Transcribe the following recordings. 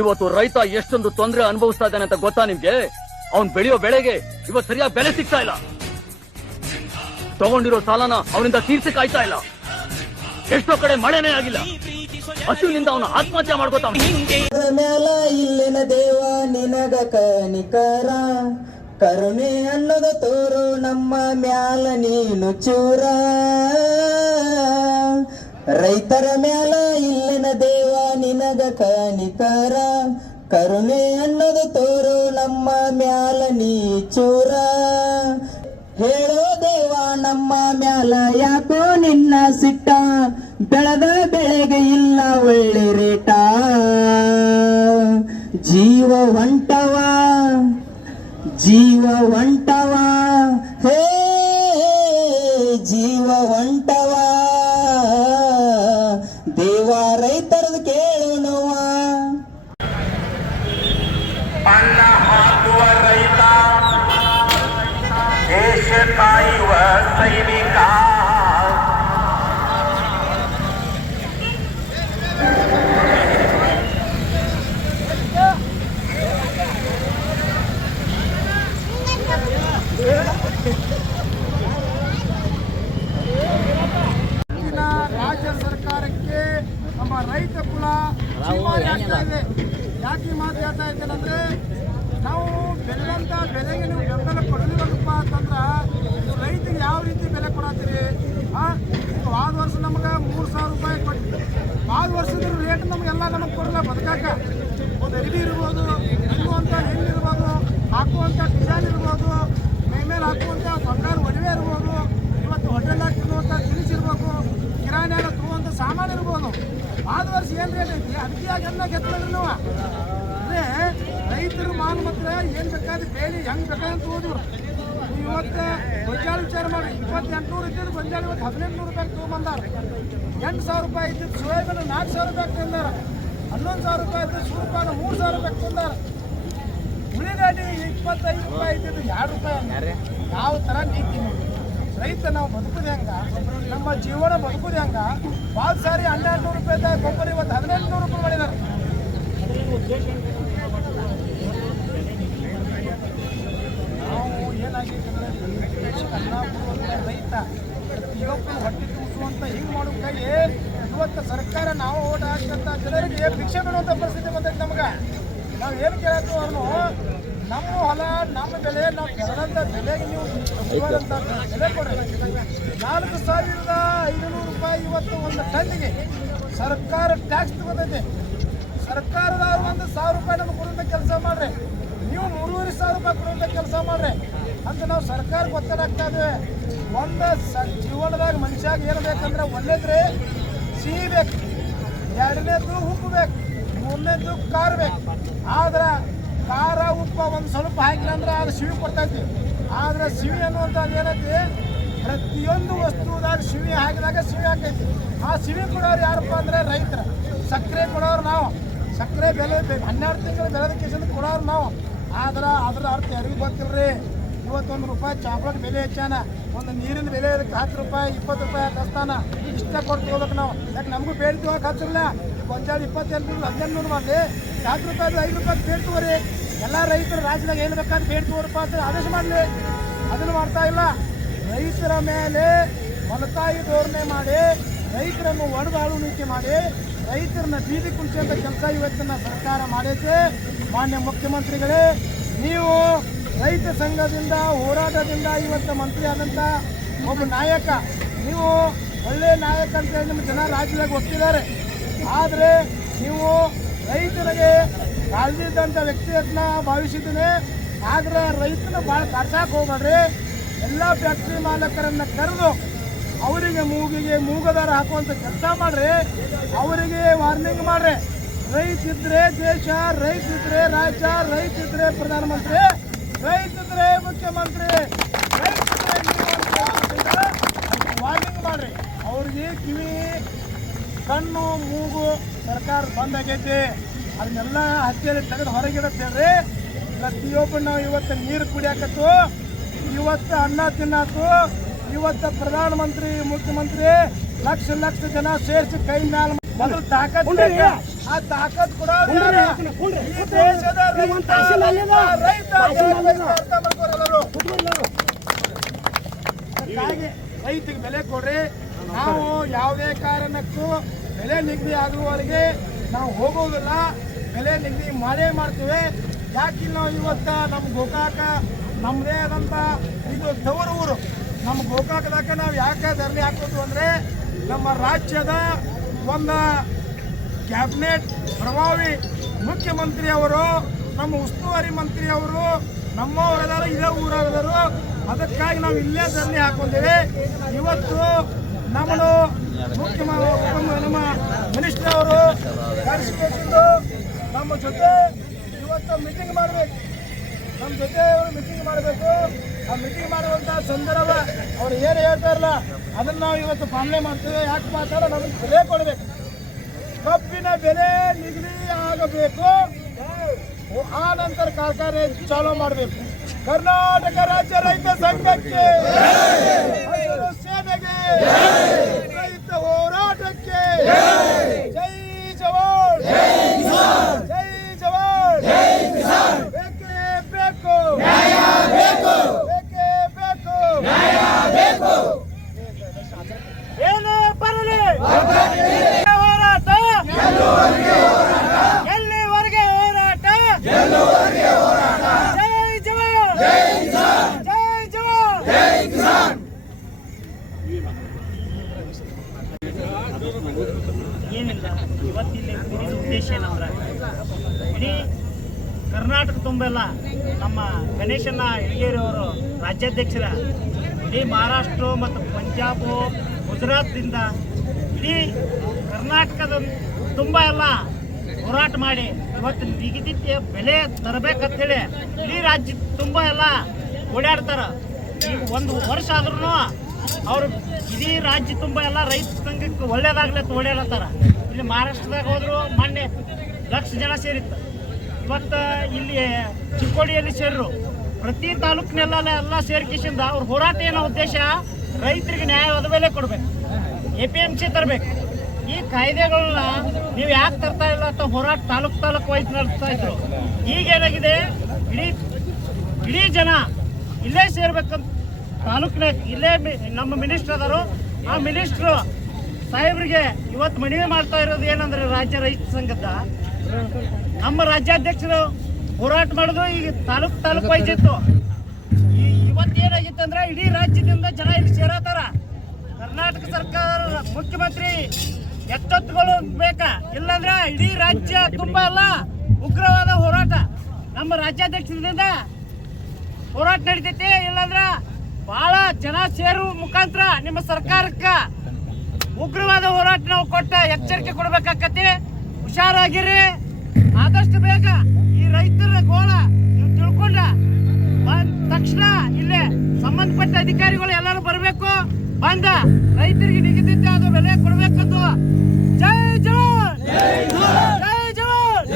ಇವತ್ತು ರೈತ ಎಷ್ಟೊಂದು ತೊಂದರೆ ಅನುಭವಿಸ್ತಾ ಇದ್ದಾನೆ ಅಂತ ಗೊತ್ತಾ ನಿಮ್ಗೆ? ಅವ್ನ್ ಬೆಳೆಯೋ ಬೆಳೆಗೆ ಇವತ್ತು ಸರಿಯಾಗಿ ಬೆಲೆ ಸಿಗ್ತಾ ಇಲ್ಲ. ತಗೊಂಡಿರೋ ಸಾಲನ ಅವನಿಂದ ತೀರ್ಸಕ್ ಆಯ್ತಾ ಇಲ್ಲ. ಎಷ್ಟೋ ಕಡೆ ಮಳೆನೇ ಆಗಿಲ್ಲ. ಹಸುವಿನಿಂದ ಅವನು ಆತ್ಮಹತ್ಯೆ ಮಾಡ್ಕೋತಾವ. ಮ್ಯಾಲ ಇಲ್ಲಿನ ದೇವ ನಿನಗ ಕನಿಕರ ಕರುಣೆ ಅನ್ನೋದು ತೋರು ನಮ್ಮ ಮ್ಯಾಲ ನೀನು ಚೂರ. ರೈತರ ಮ್ಯಾಲ ಇಲ್ಲಿನ ದೇವ ನಿನಗ ಕನಿಕರ ಕರುಣೆ ಅನ್ನೋದು ತೋರು ನಮ್ಮ ಮ್ಯಾಲ ನೀ ಚೂರ. ಹೇಳೋ ದೇವ ನಮ್ಮ ಮ್ಯಾಲ ಯಾಕೋ ನಿನ್ನ ಸಿಟ್ಟ, ಬೆಳೆದ ಬೆಳೆಗೆ ಇಲ್ಲ ಒಳ್ಳೆ ರೇಟ. ಜೀವ ಹೊಂಟವ ಹೇ ಜೀವ ಹೊಂಟವ. ದೇವ ರೈತರದು ಕೇಳೋಣವ. ಅನ್ನ ಹಾಕುವ ರೈತ ದೇಶ ಕಾಯುವ ಸೈನಿಕ. ರಾಜ್ಯ ಸರ್ಕಾರಕ್ಕೆ ನಮ್ಮ ರೈತ ಕುಲ ಚೀಮಾರಿ ಆಗ್ತಾ ಇದೆ. ಯಾಕೆ ಮಾತು ಹೇಳ್ತಾ ಇದ್ದೇನೆಂದ್ರೆ, ನಾವು ಬೆಳೆದಂತ ಬೆಲೆಗೆ ನೀವು ಬೆಂಬಲ ಕೊಡಲಿಲ್ಲಪ್ಪ ಅಂತಂದ್ರೆ ರೈತರಿಗೆ ಯಾವ ರೀತಿ ಬೆಲೆ ಕೊಡತ್ತೀರಿ? ಆದ ವರ್ಷ ನಮ್ಗೆ 3,000 ರೂಪಾಯಿ ಕೊಟ್ಟು ಆದ ವರ್ಷದ ರೇಟ್ ನಮ್ಗೆ ಕೊಡಲ್ಲ. ಬದುಕಾಕ ಒಂದು ಅರಿವಿ ಇರ್ಬೋದು, ಹಂಗುವಂಥ ಹೆಣ್ಣು ಇರ್ಬೋದು, ಹಾಕುವಂಥ ಡಿಸೈನ್ ಇರ್ಬೋದು, ಮೈ ಮೇಲೆ ಹಾಕುವಂಥ ಬಂಗಾರ ಒಡವೆ ಇರ್ಬೋದು, ಇವತ್ತು ಹೋಟೆಲ್ನಾಗ ತಿನ್ನುವಂಥ ತಿನಿಸಿರ್ಬೇಕು, ಕಿರಾಣಿಯಾಗ ತರುವಂಥ ಸಾಮಾನು ಇರ್ಬೋದು. ಆದ ವರ್ಷ ಏನು ರೇಟ್ ಐತಿ ಅದಕ್ಕೆ ಎಲ್ಲ ಗೆದ್ದಲ್ರಿ ನೀವು. ಅಂದರೆ ರೈತರು ಮಾನಮತ್ರ ಏನು ಬೇಕಾದ್ರೆ ಬೇಲಿ ಹೆಂಗೆ ಬೇಕಾದಂತ ಹೋದ್ರು. ಇವತ್ತು ಗೊಂಜಾಳ ವಿಚಾರ ಮಾಡಿ 2,800 ಇದ್ದಿದ್ದು ಗೊಂಜಾಳ ಇವತ್ತು 1,800 ರೂಪಾಯಿ ತೊಗೊಂಬಂದಾರ. 8,000 ರೂಪಾಯಿ ಇದ್ದಿದ್ದು ಸೋಯಾಬೀನ್ 4,000 ರೂಪಾಯಿ ತಂದಾರ. 11,000 ರೂಪಾಯಿ ಇದ್ದು ಸೂರ್ಯಪಾನ 3,000 ರೂಪಾಯಿ ತಂದಾರ. ಉಳಿಗಾಡಿ 25 ರೂಪಾಯಿ ಇದ್ದಿದ್ದು 2 ರೂಪಾಯಿ. ಯಾವ ಥರ ನೀತಿ ರೈತ ನಾವು ಬದುಕುದು ಹೆಂಗ, ನಮ್ಮ ಜೀವನ ಬದುಕುದು ಹೆಂಗ? ಭಾಳ ಸಾರಿ 1,200 ರೂಪಾಯಿ ಗೊಬ್ಬರ ಇವತ್ತು 1,800 ರೂಪಾಯಿ ಮಾಡಿದ್ದಾರೆ. ನಾವು ಏನಾಗಿದೆ ಅಂದರೆ ರೈತ ಪ್ರತಿಯೊಬ್ಬರು ಹೊಟ್ಟೆ ತುಂಬಿಸುವಂಥ ಹಿಂಗೆ ಮಾಡೋಕ್ಕಾಗಿ ಇವತ್ತು ಸರ್ಕಾರ ನಾವು ಓಟ್ ಹಾಕಂತ ಜನರಿಗೆ ಭಿಕ್ಷೆ ಬಿಡುವಂಥ ಪರಿಸ್ಥಿತಿ ಬಂದೈತೆ ನಮ್ಗೆ. ನಾವು ಏನು ಕೇಳತ್ತು ಅವ್ರನ್ನು, ನಮ್ಮ ಹೊಲ ನಮ್ಮ ಬೆಲೆ ನಾವು ಬೆಳೆದಂಥ ಬೆಲೆಗೆ ನೀವು ಬೆಲೆ ಕೊಡ್ರಿ. 4,500 ರೂಪಾಯಿ ಇವತ್ತು ಒಂದು ಟನ್ನಿಗೆ ಸರ್ಕಾರ ಟ್ಯಾಕ್ಸ್ ತಗೋತೈತೆ. ಸರ್ಕಾರದವ್ರು 1,000 ರೂಪಾಯಿ ನಮ್ಗೆ ಕೊಡುವಂಥ ಕೆಲಸ ಮಾಡ್ರಿ, ನೀವು 3,500 ರೂಪಾಯಿ ಕೊಡುವಂಥ ಕೆಲಸ ಮಾಡ್ರಿ ಅಂತ ನಾವು ಸರ್ಕಾರಕ್ಕೆ ಒತ್ತಡ ಆಗ್ತಾ ಇದ್ದೇವೆ. ಒಂದು ಜೀವನದಾಗ ಮನುಷ್ಯಾಗ ಏನು ಬೇಕಂದ್ರೆ ಒಳ್ಳೇದ್ರೆ ಸಿಹಿ ಬೇಕು, 2ನೇದು ಉಪ್ಪು ಬೇಕು, 3ನೇದು ಖಾರ ಬೇಕು. ಆದ್ರೆ ಖಾರ ಉಪ್ಪು ಒಂದು ಸ್ವಲ್ಪ ಹಾಕಿಲ್ಲ ಅಂದ್ರೆ ಅದು ಸಿಹಿ ಕೊಡ್ತೈತಿ. ಆದರೆ ಸಿಹಿ ಅನ್ನುವಂಥದ್ದು ಏನೈತಿ, ಪ್ರತಿಯೊಂದು ವಸ್ತುದಾಗ ಸಿಹಿ ಹಾಕಿದಾಗ ಸಿಹಿ ಹಾಕೈತಿ. ಆ ಸಿಹಿ ಕೊಡೋರು ಯಾರಪ್ಪ ಅಂದರೆ ರೈತರು. ಸಕ್ಕರೆ ಕೊಡೋರು ನಾವು, ಸಕ್ಕರೆ ಬೆಲೆ 12 ತಿಂಗಳು ಬೆಳೆದ ಕೇಸಿಂದ ಕೊಡೋರು ನಾವು. ಆದ್ರೆ ಅದ್ರ ಅರ್ಥ ಯಾರಿಗೂ ಗೊತ್ತಿಲ್ರಿ. ಇವತ್ತೊಂದು ರೂಪಾಯಿ ಚಾಕ್ಲೇಟ್ ಬೆಲೆ ಹೆಚ್ಚಾನ, ಒಂದು ನೀರಿನ ಬೆಲೆ ಅದಕ್ಕೆ 10 ರೂಪಾಯಿ 20 ರೂಪಾಯಿ ಕಸ್ತಾನ. ಇಷ್ಟ ಕೊಟ್ಟು ಹೋಗ್ಬೇಕು ನಾವು. ಯಾಕೆ ನಮಗೂ ಬೇಡ್ತೀವಿ ಹೋಗಕ್ಕೆ ಹಚ್ಚಿರಲ್ಲ. ಗೊಂಜಾಳ 28 1800 ಮಾಡಲಿ, 10 ರೂಪಾಯಿ 5 ರೂಪಾಯಿ ಬೇಡ್ ತಗೋರಿ. ಎಲ್ಲ ರೈತರು ರಾಜ್ಯದಾಗ ಏನು ಬೇಕಾದ್ರೆ ಬೇಡ್ ತಗೋರಪ್ಪ ಅಂತ ಆದೇಶ ಮಾಡಲಿ. ಅದನ್ನು ಮಾಡ್ತಾ ಇಲ್ಲ. ರೈತರ ಮೇಲೆ ಮಲತಾಯಿ ಧೋರಣೆ ಮಾಡಿ, ರೈತರನ್ನು ಒಡೆದಾಳು ನೀತಿ ಮಾಡಿ, ರೈತರನ್ನ ಬೀದಿ ಕುಣಿಸುವಂಥ ಕೆಲಸ ಇವತ್ತಿನ ಸರ್ಕಾರ ಮಾಡೈತೆ. ಮಾನ್ಯ ಮುಖ್ಯಮಂತ್ರಿಗಳೇ, ನೀವು ರೈತ ಸಂಘದಿಂದ ಹೋರಾಟದಿಂದ ಇವತ್ತು ಮಂತ್ರಿ ಆದಂಥ ಒಬ್ಬ ನಾಯಕ, ನೀವು ಒಳ್ಳೆಯ ನಾಯಕ ಅಂತೇಳಿ ನಿಮ್ಮ ಜನ ರಾಜ್ಯದಾಗ ಒಪ್ಪಿದ್ದಾರೆ. ಆದರೆ ನೀವು ರೈತರಿಗೆ ಕಾಳಜಿ ಇದ್ದಂಥ ವ್ಯಕ್ತಿಯನ್ನ ಭಾವಿಸಿದ್ದೀನಿ. ಆದರೆ ರೈತನ ಭಾಳ ಕರ್ಸಕ್ಕೆ ಹೋಗ್ಬೇಡ್ರಿ. ಎಲ್ಲ ಫ್ಯಾಕ್ಟ್ರಿ ಮಾಲಕರನ್ನು ಕರೆದು ಅವರಿಗೆ ಮೂಗಿಗೆ ಮೂಗದಾರ ಹಾಕುವಂಥ ಕೆಲಸ ಮಾಡ್ರಿ, ಅವರಿಗೆ ವಾರ್ನಿಂಗ್ ಮಾಡ್ರಿ. ರೈತ ಇದ್ರೆ ದೇಶ, ರೈತ ಇದ್ರೆ ರಾಜ್ಯ, ರೈತ ಇದ್ರೆ ಪ್ರಧಾನಮಂತ್ರಿ, ರೈತ ಇದ್ರೆ ಮುಖ್ಯಮಂತ್ರಿ, ರೈತ ಇದ್ರೆ ವಾರ್ನಿಂಗ್ ಮಾಡ್ರಿ. ಅವ್ರಿಗೆ ಕಿವಿ ಕಣ್ಣು ಮೂಗು ಸರ್ಕಾರ ಬಂದಾಗೈತಿ. ಅದನ್ನೆಲ್ಲ ಹತ್ತಿರ ತೆಗೆದು ಹೊರಗಿಡತ್ತೇಳ್ರಿ. ಪ್ರತಿಯೊಬ್ಬ ನಾವು ಇವತ್ತು ನೀರು ಕುಡಿಯಾಕತ್ತು, ಇವತ್ತು ಅನ್ನ ತಿನ್ನಾತು, ಇವತ್ತು ಪ್ರಧಾನಮಂತ್ರಿ ಮುಖ್ಯಮಂತ್ರಿ ಲಕ್ಷ ಜನ ಸೇರಿಸಿ ಕೈ ಮ್ಯಾಲ ಮೊದಲು ತಾಕತ್ ಬೇಕು. ಆ ತಾಕತ್ ಕೂಡ ಈ ದೇಶದ ರೈತ ಅರ್ಥ ಮಾಡ್ಕೊರಲ್ಲರು. ಹಾಗಾಗಿ ರೈತಿಗೆ ಬೆಲೆ ಕೊಡ್ರಿ. ನಾವು ಯಾವುದೇ ಕಾರಣಕ್ಕೂ ಬೆಲೆ ನಿಗದಿ ಆಗುವವರೆಗೆ ನಾವು ಹೋಗೋದಿಲ್ಲ. ಬೆಲೆ ನಿಗದಿ ಮಾಡೇ ಮಾಡ್ತೀವಿ. ಯಾಕಿಲ್ಲ ನಾವು ಇವತ್ತ ನಮ್ಮ ಗೋಕಾಕ ನಮ್ಮದೇ ಆದಂಥ ಇದು ತವರು ಊರು. ನಮ್ಮ ಗೋಕಾಕದಾಗ ನಾವು ಯಾಕೆ ಧರಣಿ ಹಾಕೋದು ಅಂದರೆ ನಮ್ಮ ರಾಜ್ಯದ ಒಂದು ಕ್ಯಾಬಿನೆಟ್ ಪ್ರಭಾವಿ ಮುಖ್ಯಮಂತ್ರಿಯವರು, ನಮ್ಮ ಉಸ್ತುವಾರಿ ಮಂತ್ರಿಯವರು ನಮ್ಮವರೆಲ್ಲರೂ ಇದೇ ಊರಾಗದರು. ಅದಕ್ಕಾಗಿ ನಾವು ಇಲ್ಲೇ ಧರಣಿ ಹಾಕೊಂಡಿವಿ. ಇವತ್ತು ನಮ್ಮನ್ನು ನಮ್ಮ ಮಿನಿಸ್ಟರ್ ಅವರು ಕರೆಸಿಕೊಂಡು ನಮ್ಮ ಜೊತೆ ಇವತ್ತು ಮೀಟಿಂಗ್ ಮಾಡಬೇಕು. ನಮ್ಮ ಜೊತೆ ಮೀಟಿಂಗ್ ಮಾಡಬೇಕು. ಆ ಮೀಟಿಂಗ್ ಮಾಡುವಂಥ ಸಂದರ್ಭ ಅವ್ರು ಏನು ಹೇಳ್ತಾರಲ್ಲ ಅದನ್ನು ನಾವು ಇವತ್ತು ಪಾಲನೆ ಮಾಡ್ತೇವೆ. ಯಾಕೆ ಮಾತಾಡೋ ನಮಗೆ ಬೆಲೆ ಕೊಡಬೇಕು. ಕಬ್ಬಿನ ಬೆಲೆ ನಿಗದಿ ಆಗಬೇಕು. ಆ ನಂತರ ಕಾರ್ಖಾನೆ ಚಾಲೂ ಮಾಡಬೇಕು. ಕರ್ನಾಟಕ ರಾಜ್ಯ ರೈತ ಸಂಘಕ್ಕೆ, ಹಸಿರು ಸೇನೆಗೆ, ರೈತ ಹೋರಾಟಕ್ಕೆ ಜೈ ಜವಾನ್, ಜೈ ಜವಾನ್. ಬೇಕೇ ಬೇಕು, ಬೇಕೇ ಬೇಕು. ಏನೇ ಬರಲಿ ಹೋರಾಟ, ಎಲ್ಲಿವರೆಗೆ ಹೋರಾಟ, ಜೈ ಜವಾನ್, ಜೈ ಜವಾನ್. ಏನಿಲ್ಲ, ಇವತ್ತಿಲ್ಲಿ ಕೂಡಿದ ಉದ್ದೇಶ ಏನಂದ್ರೆ ಇಡೀ ಕರ್ನಾಟಕ ತುಂಬೆಲ್ಲ ನಮ್ಮ ಗಣೇಶಣ್ಣ ಇಳಗೇರಿ ಅವರು ರಾಜ್ಯಾಧ್ಯಕ್ಷರ ಇಡೀ ಮಹಾರಾಷ್ಟ್ರ ಮತ್ತು ಪಂಜಾಬ್ ಗುಜರಾತ್ದಿಂದ ಇಡೀ ಕರ್ನಾಟಕದ ತುಂಬ ಎಲ್ಲ ಹೋರಾಟ ಮಾಡಿ ಇವತ್ತು ನಿಗದಿತ ಬೆಲೆ ತರಬೇಕಂತೇಳಿ ಇಡೀ ರಾಜ್ಯ ತುಂಬ ಎಲ್ಲ ಓಡಾಡ್ತಾರ. ಈಗ ಒಂದು ವರ್ಷ ಆದ್ರೂ ಅವರು ಇಡೀ ರಾಜ್ಯ ತುಂಬ ಎಲ್ಲ ರೈತ ಸಂಘಕ್ಕೆ ಒಳ್ಳೇದಾಗ್ಲಿ ಅಂತ ಓಡಾಡತ್ತಾರ. ಇಲ್ಲಿ ಮಹಾರಾಷ್ಟ್ರದಾಗ ಹೋದ್ರು ಮೊನ್ನೆ ಲಕ್ಷ ಜನ ಸೇರಿತ್ತು. ಇವತ್ತು ಇಲ್ಲಿ ಚಿಕ್ಕೋಡಿಯಲ್ಲಿ ಸೇರಿರು. ಪ್ರತಿ ತಾಲೂಕಿನೆಲ್ಲ ಎಲ್ಲ ಸೇರ್ಕಿಸಿಂದ ಅವ್ರ ಹೋರಾಟ ಏನೋ ಉದ್ದೇಶ ರೈತರಿಗೆ ನ್ಯಾಯವಾದ ಬೆಲೆ ಕೊಡಬೇಕು, APMC ತರಬೇಕು. ಈ ಕಾಯ್ದೆಗಳನ್ನ ನೀವು ಯಾಕೆ ತರ್ತಾ ಇಲ್ಲ ಅಂತ ಹೋರಾಟ ತಾಲೂಕು ವೈಸ್ ನಡೆಸ್ತಾ ಇದ್ರು. ಈಗೇನಾಗಿದೆ, ಇಡೀ ಜನ ಇಲ್ಲೇ ಸೇರ್ಬೇಕಂತ ತಾಲೂಕಿನಾಗ ಇಲ್ಲೇ ನಮ್ಮ ಮಿನಿಸ್ಟರ್ ಅದಾರು. ಆ ಮಿನಿಸ್ಟ್ರು ಸಾಹೇಬ್ರಿಗೆ ಇವತ್ತು ಮನವಿ ಮಾಡ್ತಾ ಇರೋದು ಏನಂದ್ರೆ ರಾಜ್ಯ ರೈತ ಸಂಘದ ನಮ್ಮ ರಾಜ್ಯಾಧ್ಯಕ್ಷರು ಹೋರಾಟ ಮಾಡೋದು ಈಗ ತಾಲೂಕು ವೈಸ್ ಇತ್ತು. ಇವತ್ತೇನಾಗಿತ್ತು ಅಂದ್ರೆ ಇಡೀ ರಾಜ್ಯದಿಂದ ಜನ ಇಲ್ಲಿ ಸೇರತಾರ. ಕರ್ನಾಟಕ ಸರ್ಕಾರ ಮುಖ್ಯಮಂತ್ರಿ ಎಚ್ಚೆತ್ತುಗಳು ಬೇಕಾ, ಇಲ್ಲಾಂದ್ರೆ ಇಡೀ ರಾಜ್ಯ ತುಂಬಾ ಎಲ್ಲ ಉಗ್ರವಾದ ಹೋರಾಟ ನಮ್ಮ ರಾಜ್ಯಾಧ್ಯಕ್ಷರಿಂದ ಹೋರಾಟ ನಡೀತೈತಿ. ಇಲ್ಲಾಂದ್ರ ಬಹಳ ಜನ ಸೇರುವ ಮುಖಾಂತರ ನಿಮ್ಮ ಸರ್ಕಾರಕ್ಕ ಉಗ್ರವಾದ ಹೋರಾಟ ನಾವು ಕೊಟ್ಟ ಎಚ್ಚರಿಕೆ ಕೊಡ್ಬೇಕಾಕತಿ. ಹುಷಾರಾಗಿರಿ. ಆದಷ್ಟು ಬೇಗ ಈ ರೈತರ ಗೋಳ ನೀವು ತಿಳ್ಕೊಂಡ ಬಂದ ತಕ್ಷಣ ಇಲ್ಲೇ ಸಂಬಂಧಪಟ್ಟ ಅಧಿಕಾರಿಗಳು ಎಲ್ಲರೂ ಬರಬೇಕು. ಬಂದ ರೈತರಿಗೆ ನಿಗದಿತ ಆದ ಬೆಲೆ ಕೊಡಬೇಕಂದು. ಜೈ ಜವಾನ್, ಜೈ ಜವಾನ್.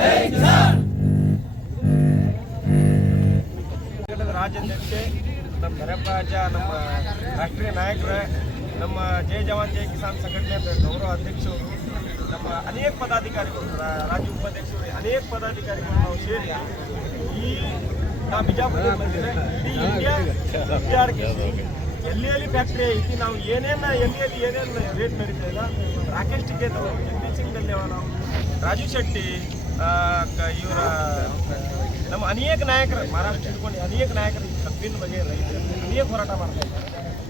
ರಾಜ್ಯಾಧ್ಯಕ್ಷೆ ನಮ್ಮ ಧರಪ್ರಾಜ, ನಮ್ಮ ರಾಷ್ಟ್ರೀಯ ನಾಯಕರ, ನಮ್ಮ ಜೈ ಜವಾನ್ ಜೈ ಕಿಸಾನ್ ಸಂಘಟನೆ ಗೌರವ ಅಧ್ಯಕ್ಷರು, ನಮ್ಮ ಅನೇಕ ಪದಾಧಿಕಾರಿಗಳು, ರಾಜ್ಯ ಉಪಾಧ್ಯಕ್ಷರು, ಅನೇಕ ಪದಾಧಿಕಾರಿಗಳು ನಾವು ಸೇರಿ ಈ ನಾವು ಬಿಜಾಪುರದಲ್ಲಿ ಬಂದಿದೆ. ಇಡೀ ಇಂಡಿಯಾ ಎಲ್ಲಿ ಫ್ಯಾಕ್ಟ್ರಿ ಐತಿ, ನಾವು ಏನೇನು ಎಲ್ಲಿ ಏನೇನು ರೇಟ್ ನಡೀತಾ ಇಲ್ಲ. ರಾಕೇಶ್ ಟಿಕೇತ್ ಅವರು, ಜಗದೀಶ್ ಸಿಂಗ್ ದಲ್ಲೇವ, ನಾವು ರಾಜು ಶೆಟ್ಟಿ, ಇವರ ನಮ್ಮ ಅನೇಕ ನಾಯಕರು ಮಹಾರಾಷ್ಟ್ರ ಇಟ್ಕೊಂಡು ಅನೇಕ ನಾಯಕರು ಕಬ್ಬಿನ ಬಗ್ಗೆ ರೈತರು ಅನೇಕ ಹೋರಾಟ ಮಾಡ್ತಾ ಇದ್ದಾರೆ.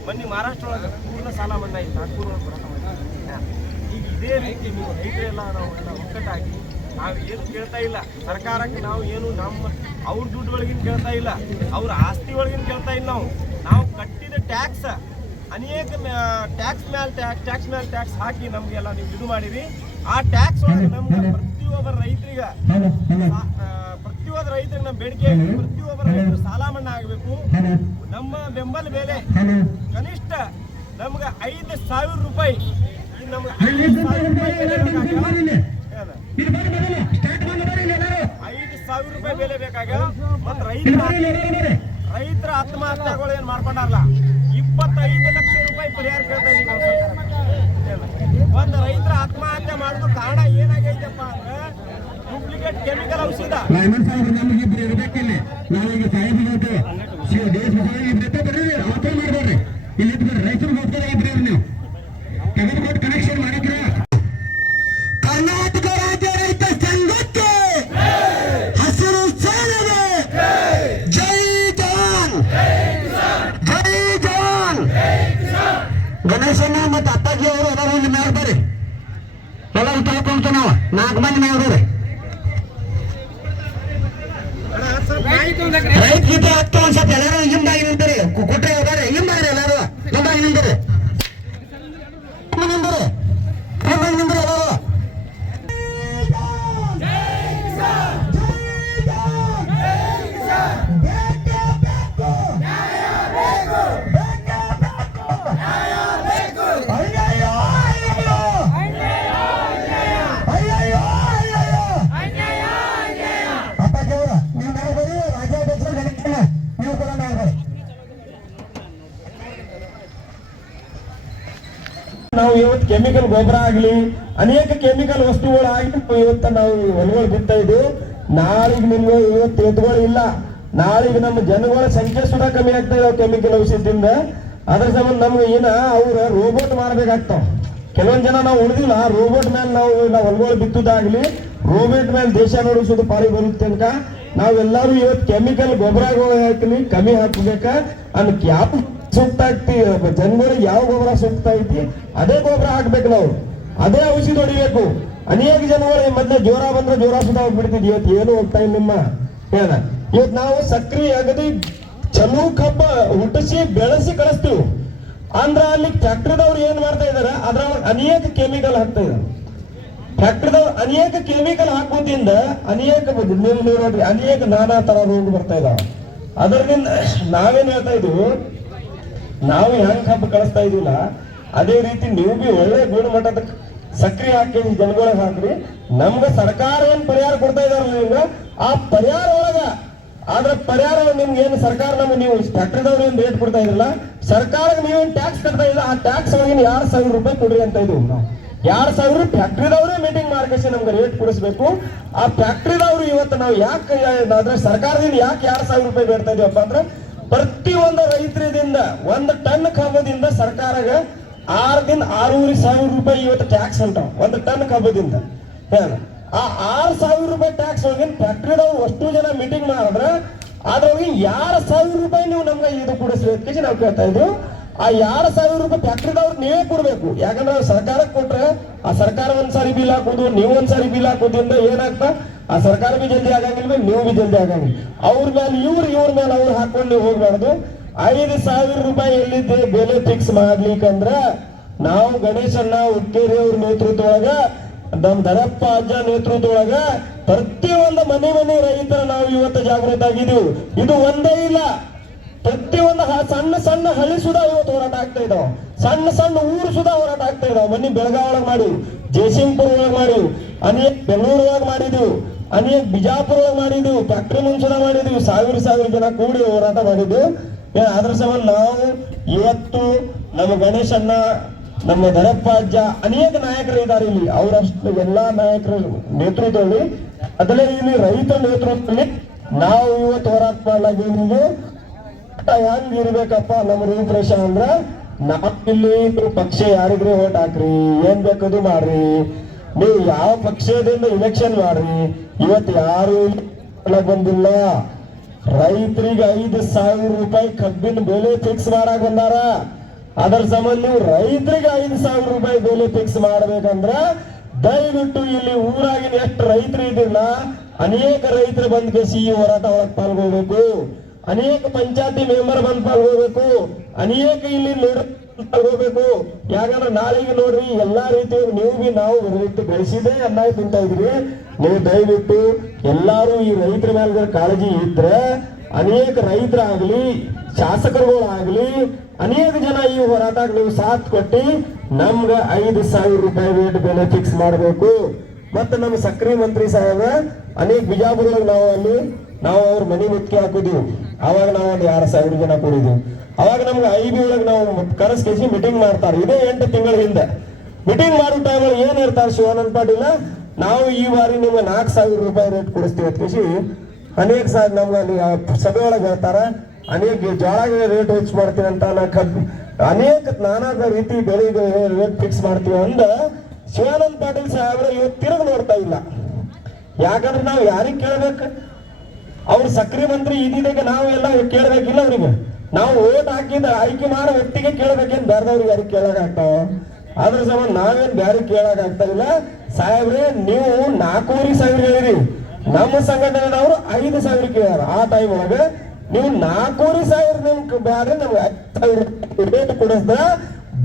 ಮೊನ್ನೆ ಮಹಾರಾಷ್ಟ್ರ ಒಳಗೆ ಪೂರ್ಣ ಸಾಲ ಮನ್ನಾ ಇತ್ತು, ನಾಗ್ಪುರ ಒಳಗೆ ಹೋರಾಟ ಮಾಡಿದ್ದಾರೆ. ಈಗ ಇದೇ ರೀತಿ ನೀವು ರೈತರೆಲ್ಲ ನಾವು ಎಲ್ಲ ಒಕ್ಕಟ್ಟಾಗಿ ನಾವು ಏನು ಕೇಳ್ತಾ ಇಲ್ಲ ಸರ್ಕಾರಕ್ಕೆ. ನಾವು ಏನು ನಮ್ಮ ಅವ್ರ ದುಡ್ಡುಗಳಿಗಿನ ಕೇಳ್ತಾ ಇಲ್ಲ, ಅವ್ರ ಆಸ್ತಿ ಒಳಗಿನ ಕೇಳ್ತಾ ಇಲ್ಲ. ನಾವು ಕಟ್ಟಿದ ಟ್ಯಾಕ್ಸ್ ಅನೇಕ ಟ್ಯಾಕ್ಸ್ ಮೇಲೆ ಟ್ಯಾಕ್ಸ್ ಹಾಕಿ ನಮಗೆಲ್ಲ ನೀವು ಇದು ಮಾಡಿರಿ. ಆ ಟ್ಯಾಕ್ಸ್ ಒಳಗೆ ನಮ್ಗೆ ಪ್ರತಿಯೊಬ್ಬರ ರೈತರಿಗೆ ನಮ್ಮ ಬೇಡಿಕೆ, ಪ್ರತಿಯೊಬ್ಬರ ರೈತರು ಸಾಲ ಮನ್ನಾ ಆಗಬೇಕು. ನಮ್ಮ ಬೆಂಬಲ ಬೆಲೆ ಕನಿಷ್ಠ ನಮ್ಗೆ 5,000 ರೂಪಾಯಿ, ನಮ್ಗೆ 5,000 ರೂಪಾಯಿ ಬೆಲೆ ಬೇಕಾಗ. ಮತ್ತು ರೈತರ ಆತ್ಮಹತ್ಯೆಗಳು ಏನು ಮಾಡ್ಕೊಂಡಾರಲ್ಲ, 25 ಲಕ್ಷ ರೂಪಾಯಿ ಪರಿಹಾರ ಕೇಳ್ತಾ ಇದೀವಿ ನಾವು ಸರ್ಕಾರಕ್ಕೆ. ಒಂದು ರೈತರ ಆತ್ಮಹತ್ಯೆ ಮಾಡೋದು ಕಾರಣ ಏನಾಗೈತಪ್ಪ ಅಂದ್ರೆ ಡೂಪ್ಲಿಕೇಟ್ ಕೆಮಿಕಲ್ ಔಷಧ. ನಮಗೆ ಇಬ್ರು ಇರ್ಬೇಕಿಲ್ಲ. ನಾವೀಗ ಸಾಯಿಸ್ಬೇಕು ದೇಶ ಇಬ್ಬರೇ ಬರ್ರಿ, ಅವತ್ತೇ ಮಾಡ್ಬೇಡ್ರಿ. ಇಲ್ಲಿ ರೈತರು ಹೋಗ್ತಾರೆ ಇಬ್ರಿ ನೀವು ತೆಗೆದುಕೊಟ್ಟು ಕನೆಕ್ಷನ್ ಮಾಡಿದ್ರ. ಕರ್ನಾಟಕ ರಾಜ್ಯ ರೈತ ಸಂಘಕ್ಕೆ ಹಸಿರು ಸೇನೆಗೆ ಜೈ ಜವಾನ್, ಜೈ ಜವಾನ್. ಗಣೇಶಣ್ಣ ಮತ್ತೆ ಅಪ್ಪಾಜಿ ಅವರು ಅದಾರ, ಇಲ್ಲಿ ಮ್ಯಾಲ ಬರ್ರಿ. ಎಲ್ಲರೂ ತಳ್ಕೊಂತ ನಾವು 4 ಮಂದಿ ಮ್ಯಾಲ ಬರ್ರಿ. ರೈತ ಗೀತೆ ಆಗ್ತಾ ಒಂದ್ಸತಿ ಎಲ್ಲರೂ ಹಿಂದಾಗಿ ನಿಂತರಿ, ಕುಟ್ರೆ ಹೋಗಾರೆ ಹಿಂದಾಗ್ರಿ, ಎಲ್ಲರೂ ಹಿಂದಾಗಿ ನಿಂತರಿ, ನಿಂತರಿ, ಹಿಂದಾಗಿ ನಿಂತರಿ ಎಲ್ಲರೂ. ನಾವು ಇವತ್ತು ಕೆಮಿಕಲ್ ಗೊಬ್ಬರ ಆಗ್ಲಿ ಅನೇಕ ಕೆಮಿಕಲ್ ವಸ್ತುಗಳು ಆಗಿ ಇವತ್ತು ನಾವು ಹೊಲಗಳು ಬಿಡ್ತಾ ಇದ್ದೀವಿ. ನಾಳೆಗೆ ನಿಮ್ಗೆ ಇವತ್ತು ಎತ್ತುಗಳು ಇಲ್ಲ, ನಾಳೆಗೆ ನಮ್ಮ ಜನಗಳ ಸಂಖ್ಯೆ ಸುದ ಕಮ್ಮಿ ಆಗ್ತಾ ಇದಾವೆ ಕೆಮಿಕಲ್ ಔಷಧದಿಂದ. ಅದ್ರ ಸಂಬಂಧ ನಮ್ಗೆ ಏನ ಅವ್ರ ರೋಬೋಟ್ ಮಾಡ್ಬೇಕಾಗ್ತಾವ. ಕೆಲವೊಂದ್ ಜನ ನಾವು ಉಳಿದಿಲ್ಲ, ರೋಬೋಟ್ ಮೇಲೆ ನಾವು ಹೊಲಗಳು ಬಿತ್ತುದಾಗ್ಲಿ ರೋಬೋಟ್ ಮೇಲೆ ದೇಶ ನೋಡಿಸೋದು ಪಾರಿ ಬರುತ್ತೆ ತನಕ ನಾವೆಲ್ಲರೂ ಇವತ್ತು ಕೆಮಿಕಲ್ ಗೊಬ್ಬರ ಹಾಕಲಿ ಕಮ್ಮಿ ಹಾಕ್ಬೇಕ. ಅನ್ ಯಾವ ಸೂಕ್ತ ಆಗ್ತಿ ಜನಗಳಿಗೆ ಯಾವ ಗೊಬ್ಬರ ಸೂಕ್ತ ಐತಿ ಅದೇ ಗೊಬ್ಬರ ಹಾಕ್ಬೇಕು, ನಾವು ಅದೇ ಔಷಧಿ ಹೊಡಿಬೇಕು. ಅನೇಕ ಜನಗಳು ಮೊದ್ಲೇ ಜ್ವರ ಬಂದ್ರೆ ಜ್ವರ ಸುಧಾ ಹೋಗ್ಬಿಡ್ತಿದ್ವಿ, ಇವತ್ತು ಏನು ಹೋಗ್ತಾ ಇಲ್ಲ ನಿಮ್ಮ ಏನ. ಇವತ್ತು ನಾವು ಸಕ್ರಿ ಅಗದಿ ಚಲೋ ಕಬ್ಬ ಹುಟ್ಟಿಸಿ ಬೆಳೆಸಿ ಕಳಿಸ್ತೀವಿ ಅಂದ್ರ ಅಲ್ಲಿ ಫ್ಯಾಕ್ಟ್ರಿದವ್ರು ಏನ್ ಮಾಡ್ತಾ ಇದಾರೆ, ಅದ್ರೊಳಗೆ ಅನೇಕ ಕೆಮಿಕಲ್ ಹಾಕ್ತಾ ಇದಾರೆ. ಫ್ಯಾಕ್ಟ್ರಿದವ್ರು ಅನೇಕ ಕೆಮಿಕಲ್ ಹಾಕೋದ್ರಿಂದ ಅನೇಕ ನೋಡ್ರಿ ಅನೇಕ ನಾನಾ ತರ ರೋಗ ಬರ್ತಾ ಇದಾವ. ಅದರಿಂದ ನಾವೇನ್ ಹೇಳ್ತಾ ಇದ್ವಿ, ನಾವು ಹೆಂಗ್ ಕಬ್ಬು ಕಳಿಸ್ತಾ ಇದೀವಲ್ಲ ಅದೇ ರೀತಿ ನೀವು ಬಿ ಒಳ್ಳೆ ಗುಣಮಟ್ಟದ ಸಕ್ರಿ ಹಾಕಿ ಜನಗಳಿಗೆ ಹಾಕ್ರಿ. ನಮ್ಗೆ ಸರ್ಕಾರ ಏನ್ ಪರಿಹಾರ ಕೊಡ್ತಾ ಇದಾರಲ್ಲ ನಿಮ್ಗೆ ಆ ಪರಿಹಾರ ಒಳಗ ಆದ್ರ ಪರಿಹಾರ ನಿಮ್ಗೆ ಏನು ಸರ್ಕಾರ ನಮ್ಗೆ ನೀವು ಫ್ಯಾಕ್ಟ್ರಿದವ್ರು ಏನ್ ರೇಟ್ ಕೊಡ್ತಾ ಇದ್ರಲ್ಲ ಸರ್ಕಾರಕ್ಕೆ ನೀವೇನ್ ಟ್ಯಾಕ್ಸ್ ಕಟ್ತಾ ಇಲ್ಲ ಆ ಟ್ಯಾಕ್ಸ್ ಒಳಗಿನ 2,000 ರೂಪಾಯಿ ಕೊಡ್ರಿ ಅಂತ ಇದೀವಿ ನಾವು. 2,000 ಫ್ಯಾಕ್ಟ್ರಿದವ್ರೇ ಮೀಟಿಂಗ್ ಮಾಡ್ಕೇಸಿ ನಮ್ಗೆ ರೇಟ್ ಕೊಡಿಸ್ಬೇಕು. ಆ ಫ್ಯಾಕ್ಟ್ರಿದವ್ರು ಇವತ್ತು ನಾವು ಯಾಕೆ ಅದ್ರ ಸರ್ಕಾರದಿಂದ ಯಾಕೆ 2,000 ರೂಪಾಯಿ ಬೇಡ್ತಾ ಇದೀವಪ್ಪ ಅಂದ್ರೆ ಪ್ರತಿ ಒಂದು ರೈತರಿಂದ 1 ಟನ್ ಕಬ್ಬದಿಂದ ಸರ್ಕಾರಗ 6,500 ರೂಪಾಯಿ ಇವತ್ತು ಟ್ಯಾಕ್ಸ್ ಅಂತಾವ 1 ಟನ್ ಕಬ್ಬದಿಂದ. ಆ 6,000 ರೂಪಾಯಿ ಟ್ಯಾಕ್ಸ್ ಒಳಗಿನ ಫ್ಯಾಕ್ಟ್ರಿದವ್ರು ಅಷ್ಟು ಜನ ಮೀಟಿಂಗ್ ಮಾಡಿದ್ರೆ ಅದ್ರೊಳಗೆ 2,000 ರೂಪಾಯಿ ನೀವು ನಮ್ಗೆ ಇದು ಕೊಡಿಸ್ಬೇಕು ನಾವು ಕೇಳ್ತಾ ಇದ್ವಿ. ಆ 2,000 ರೂಪಾಯಿ ಫ್ಯಾಕ್ಟ್ರಿದವ್ರು ನೀವೇ ಕೊಡ್ಬೇಕು. ಯಾಕಂದ್ರೆ ಸರ್ಕಾರಕ್ಕೆ ಕೊಟ್ರೆ ಆ ಸರ್ಕಾರ ಒಂದ್ಸಾರಿ ಬಿಲ್ ಹಾಕೋದು, ನೀವು ಒಂದ್ಸಾರಿ ಬಿಲ್ ಹಾಕೋದ್ರಿಂದ ಏನಾಗ್ತಾ ಆ ಸರ್ಕಾರ ಬಿ ಜಲ್ದಿ ಆಗಂಗಿಲ್ವೇ, ನೀವು ಬಿ ಜಲ್ದಿ ಆಗಂಗಿಲ್ಲ. ಅವ್ರ ಮೇಲೆ ಇವ್ರ ಮೇಲೆ ಅವ್ರು ಹಾಕೊಂಡು ನೀವು ಹೋಗ್ಬಾರ್ದು. 5,000 ರೂಪಾಯಿ ಎಲ್ಲಿದ್ದೆ ಬೆಲೆ ಫಿಕ್ಸ್ ಮಾಡ್ಲಿಕ್ಕಂದ್ರ ನಾವು ಗಣೇಶಣ್ಣ ಹುಕ್ಕೇರಿ ಅವ್ರ ನೇತೃತ್ವದೊಳಗ ನಮ್ ದರಪ್ಪ ಅಜ್ಜ ನೇತೃತ್ವದೊಳಗ ಪ್ರತಿಯೊಂದು ಮನೆ ರೈತರ ನಾವು ಇವತ್ತು ಜಾಗೃತ ಆಗಿದ್ದೀವಿ. ಇದು ಒಂದೇ ಇಲ್ಲ, ಪ್ರತಿಯೊಂದು ಸಣ್ಣ ಸಣ್ಣ ಹಳ್ಳಿ ಸುಧಾ ಇವತ್ತು ಹೋರಾಟ ಆಗ್ತಾ ಇದಾವ, ಸಣ್ಣ ಊರು ಸುಧಾ ಹೋರಾಟ ಆಗ್ತಾ ಇದಾವ. ಮನಿ ಬೆಳಗಾವ್ ಒಳಗೆ ಮಾಡಿವಿ, ಜಯಸಿಂಗ್ಪುರ್ ಒಳಗೆ ಮಾಡಿವಿ, ಅನೇಕ ಬೆಂಗಳೂರು ಒಳಗೆ ಮಾಡಿದ್ವಿ, ಅನೇಕ ಬಿಜಾಪುರ ಒಳಗೆ ಮಾಡಿದ್ವಿ, ಫ್ಯಾಕ್ಟ್ರಿ ಮುಂಚೆ ಮಾಡಿದ್ವಿ. 1,000 ಜನ ಕೂಡಿ ಹೋರಾಟ ಮಾಡಿದ್ವಿ. ಅದ್ರ ಸಂಬಂಧ ನಾವು ಇವತ್ತು ನಮ್ಮ ಗಣೇಶಣ್ಣ ನಮ್ಮ ದರಪ್ಪ ಅಜ್ಜ ಅನೇಕ ನಾಯಕರು ಇದ್ದಾರೆ ಇಲ್ಲಿ, ಅವರಷ್ಟು ಎಲ್ಲಾ ನಾಯಕರ ನೇತೃತ್ವದಲ್ಲಿ ಅದಲ್ಲೇ ಇಲ್ಲಿ ರೈತರ ನೇತೃತ್ವದಲ್ಲಿ ನಾವು ಇವತ್ತು ಹೋರಾಟ ಮಾಡ್ಲಾಗಿದ್ದೀವಿ. ಹೆಂಗ್ ಇರ್ಬೇಕಪ್ಪ ನಮ್ಮ ರೂಪರೇಷ ಅಂದ್ರ ನಾವ್ ಇಲ್ಲಿ ಪಕ್ಷ ಯಾರಿಗ್ರಿ ಓಟ್ ಹಾಕ್ರಿ, ಏನ್ ಬೇಕದು ಮಾಡ್ರಿ, ನೀವು ಯಾವ ಪಕ್ಷದಿಂದ ಇಲೆಕ್ಷನ್ ಮಾಡ್ರಿ. ಇವತ್ತು ಯಾರು ಬಂದಿಲ್ಲ. ರೈತರಿಗೆ 5,000 ರೂಪಾಯಿ ಕಬ್ಬಿನ ಬೆಲೆ ಫಿಕ್ಸ್ ಮಾಡಕ್ ಬಂದಾರ. ಅದರ ಸಂಬಂಧ ನೀವು ರೈತರಿಗೆ 5,000 ರೂಪಾಯಿ ಬೆಲೆ ಫಿಕ್ಸ್ ಮಾಡ್ಬೇಕಂದ್ರ ದಯವಿಟ್ಟು ಇಲ್ಲಿ ಊರಾಗಿನ ಎಷ್ಟು ರೈತರು ಇದಿಲ್ಲ ಅನೇಕ ರೈತರು ಬಂದ್ ಕೇಸಿ ಈ ಹೋರಾಟ ಒಳಗೆ ಪಾಲ್ಗೊಳ್ಬೇಕು. ಅನೇಕ ಪಂಚಾಯತಿ ಮೆಂಬರ್ ಬಂದ್ ಪಾಲ್ಗೋಬೇಕು, ಅನೇಕ ಇಲ್ಲಿ ಪಾಲ್ಗೋಬೇಕು. ಯಾಕಂದ್ರೆ ನಾಳೆಗೆ ನೋಡ್ರಿ ಎಲ್ಲಾ ರೀತಿ ನೀವು ಬಿ ನಾವು ರೀತಿ ಬೆಳೆಸಿದೆ ಅನ್ನ ತಿಂತ ಇದ್ರಿ. ನೀವು ದಯವಿಟ್ಟು ಎಲ್ಲಾರು ಈ ರೈತರ ಮೇಲೆ ಕಾಳಜಿ ಇದ್ರೆ ಅನೇಕ ರೈತರಾಗ್ಲಿ ಶಾಸಕರುಗಳಾಗ್ಲಿ ಅನೇಕ ಜನ ಈ ಹೋರಾಟಕ್ಕೆ ನೀವು ಸಾಥ್ ಕೊಟ್ಟಿ ನಮ್ಗ 5,000 ರೂಪಾಯಿ ರೇಟ್ ಬೆಲೆ ಫಿಕ್ಸ್ ಮಾಡಬೇಕು. ಮತ್ತೆ ನಮ್ಮ ಸಕ್ರಿ ಮಂತ್ರಿ ಸಾಹೇಬ ಅನೇಕ ಬಿಜಾಪುರದಾಗ ನಾವು ಅವ್ರ ಮನೆ ಮುತ್ತಿಗೆ ಹಾಕಿದೀವಿ. ಅವಾಗ ನಾವು ಒಂದು 2,000 ಜನ ಕೂಡಿದ್ವಿ. ಅವಾಗ ನಮ್ಗೆ IB ಒಳಗೆ ನಾವು ಕರೆಸ್ಕೇಸಿ ಮೀಟಿಂಗ್ ಮಾಡ್ತಾರೆ. ಇದೇ 8 ತಿಂಗಳ ಹಿಂದೆ ಮೀಟಿಂಗ್ ಮಾಡೋ ಟೈಮಲ್ಲಿ ಏನ್ ಇರ್ತಾರೆ ಶಿವಾನಂದ ಪಾಟೀಲ, ನಾವು ಈ ಬಾರಿ ನಿಮ್ಗೆ 4,000 ರೂಪಾಯಿ ರೇಟ್ ಕೊಡಿಸ್ತೀವಿ ಅಂತ ಕೇಸಿ ಅನೇಕ ಸಾರಿ ನಮ್ಗೆ ಅಲ್ಲಿ ಸಭೆ ಒಳಗೆ ಹೇಳ್ತಾರ. ಅನೇಕ ಜೋಳ ರೇಟ್ ಹೆಚ್ಚು ಮಾಡ್ತೀವಿ ಅಂತ ಅನೇಕ ನಾನಾ ರೀತಿ ಬೆಳೆಗೆ ರೇಟ್ ಫಿಕ್ಸ್ ಮಾಡ್ತೀವಿ ಅಂದ ಶಿವಾನಂದ ಪಾಟೀಲ್ ಸಾಹೇಬ್ರ ಇವತ್ತು ತಿರುಗಿ ನೋಡ್ತಾ ಇಲ್ಲ. ಯಾಕಂದ್ರೆ ನಾವು ಯಾರಿಗೆ ಕೇಳ್ಬೇಕು? ಅವ್ರ ಸಕ್ರಿಯ ಮಂತ್ರಿ ಇದ್ದಿದ್ದಾಗ ನಾವು ಎಲ್ಲ ಕೇಳಬೇಕಿಲ್ಲ ಅವ್ರಿಗೆ. ನಾವು ಓಟ್ ಹಾಕಿದ ಆಯ್ಕೆ ಮಾಡೋ ವ್ಯಕ್ತಿಗೆ ಕೇಳಬೇಕೇನು, ಬೇರೆದವ್ರಿಗೆ ಯಾರಿಗೆ ಕೇಳಕ್ಕಾಗ್ತಾವ? ಅದ್ರ ಸಂಬಂಧ ನಾವೇನ್ ಬೇರೆ ಕೇಳಕ್ ಆಗ್ತಾ ಇಲ್ಲ. ಸಾಹೇಬ್ರೆ ನೀವು 4,500 ಹೇಳಿರಿ, ನಮ್ಮ ಸಂಘಟನೆಯವರು 5,000 ಕೇಳ್ಯಾರ. ಆ ಟೈಮ್ ಒಳಗೆ ನೀವು 4,500 ನಿಮ್ಗೆ ಬ್ಯಾಡ್ರಿ, ನಮ್ಗೆ 5,000 ರೇಟ್ ಕೊಡಿಸ್ದ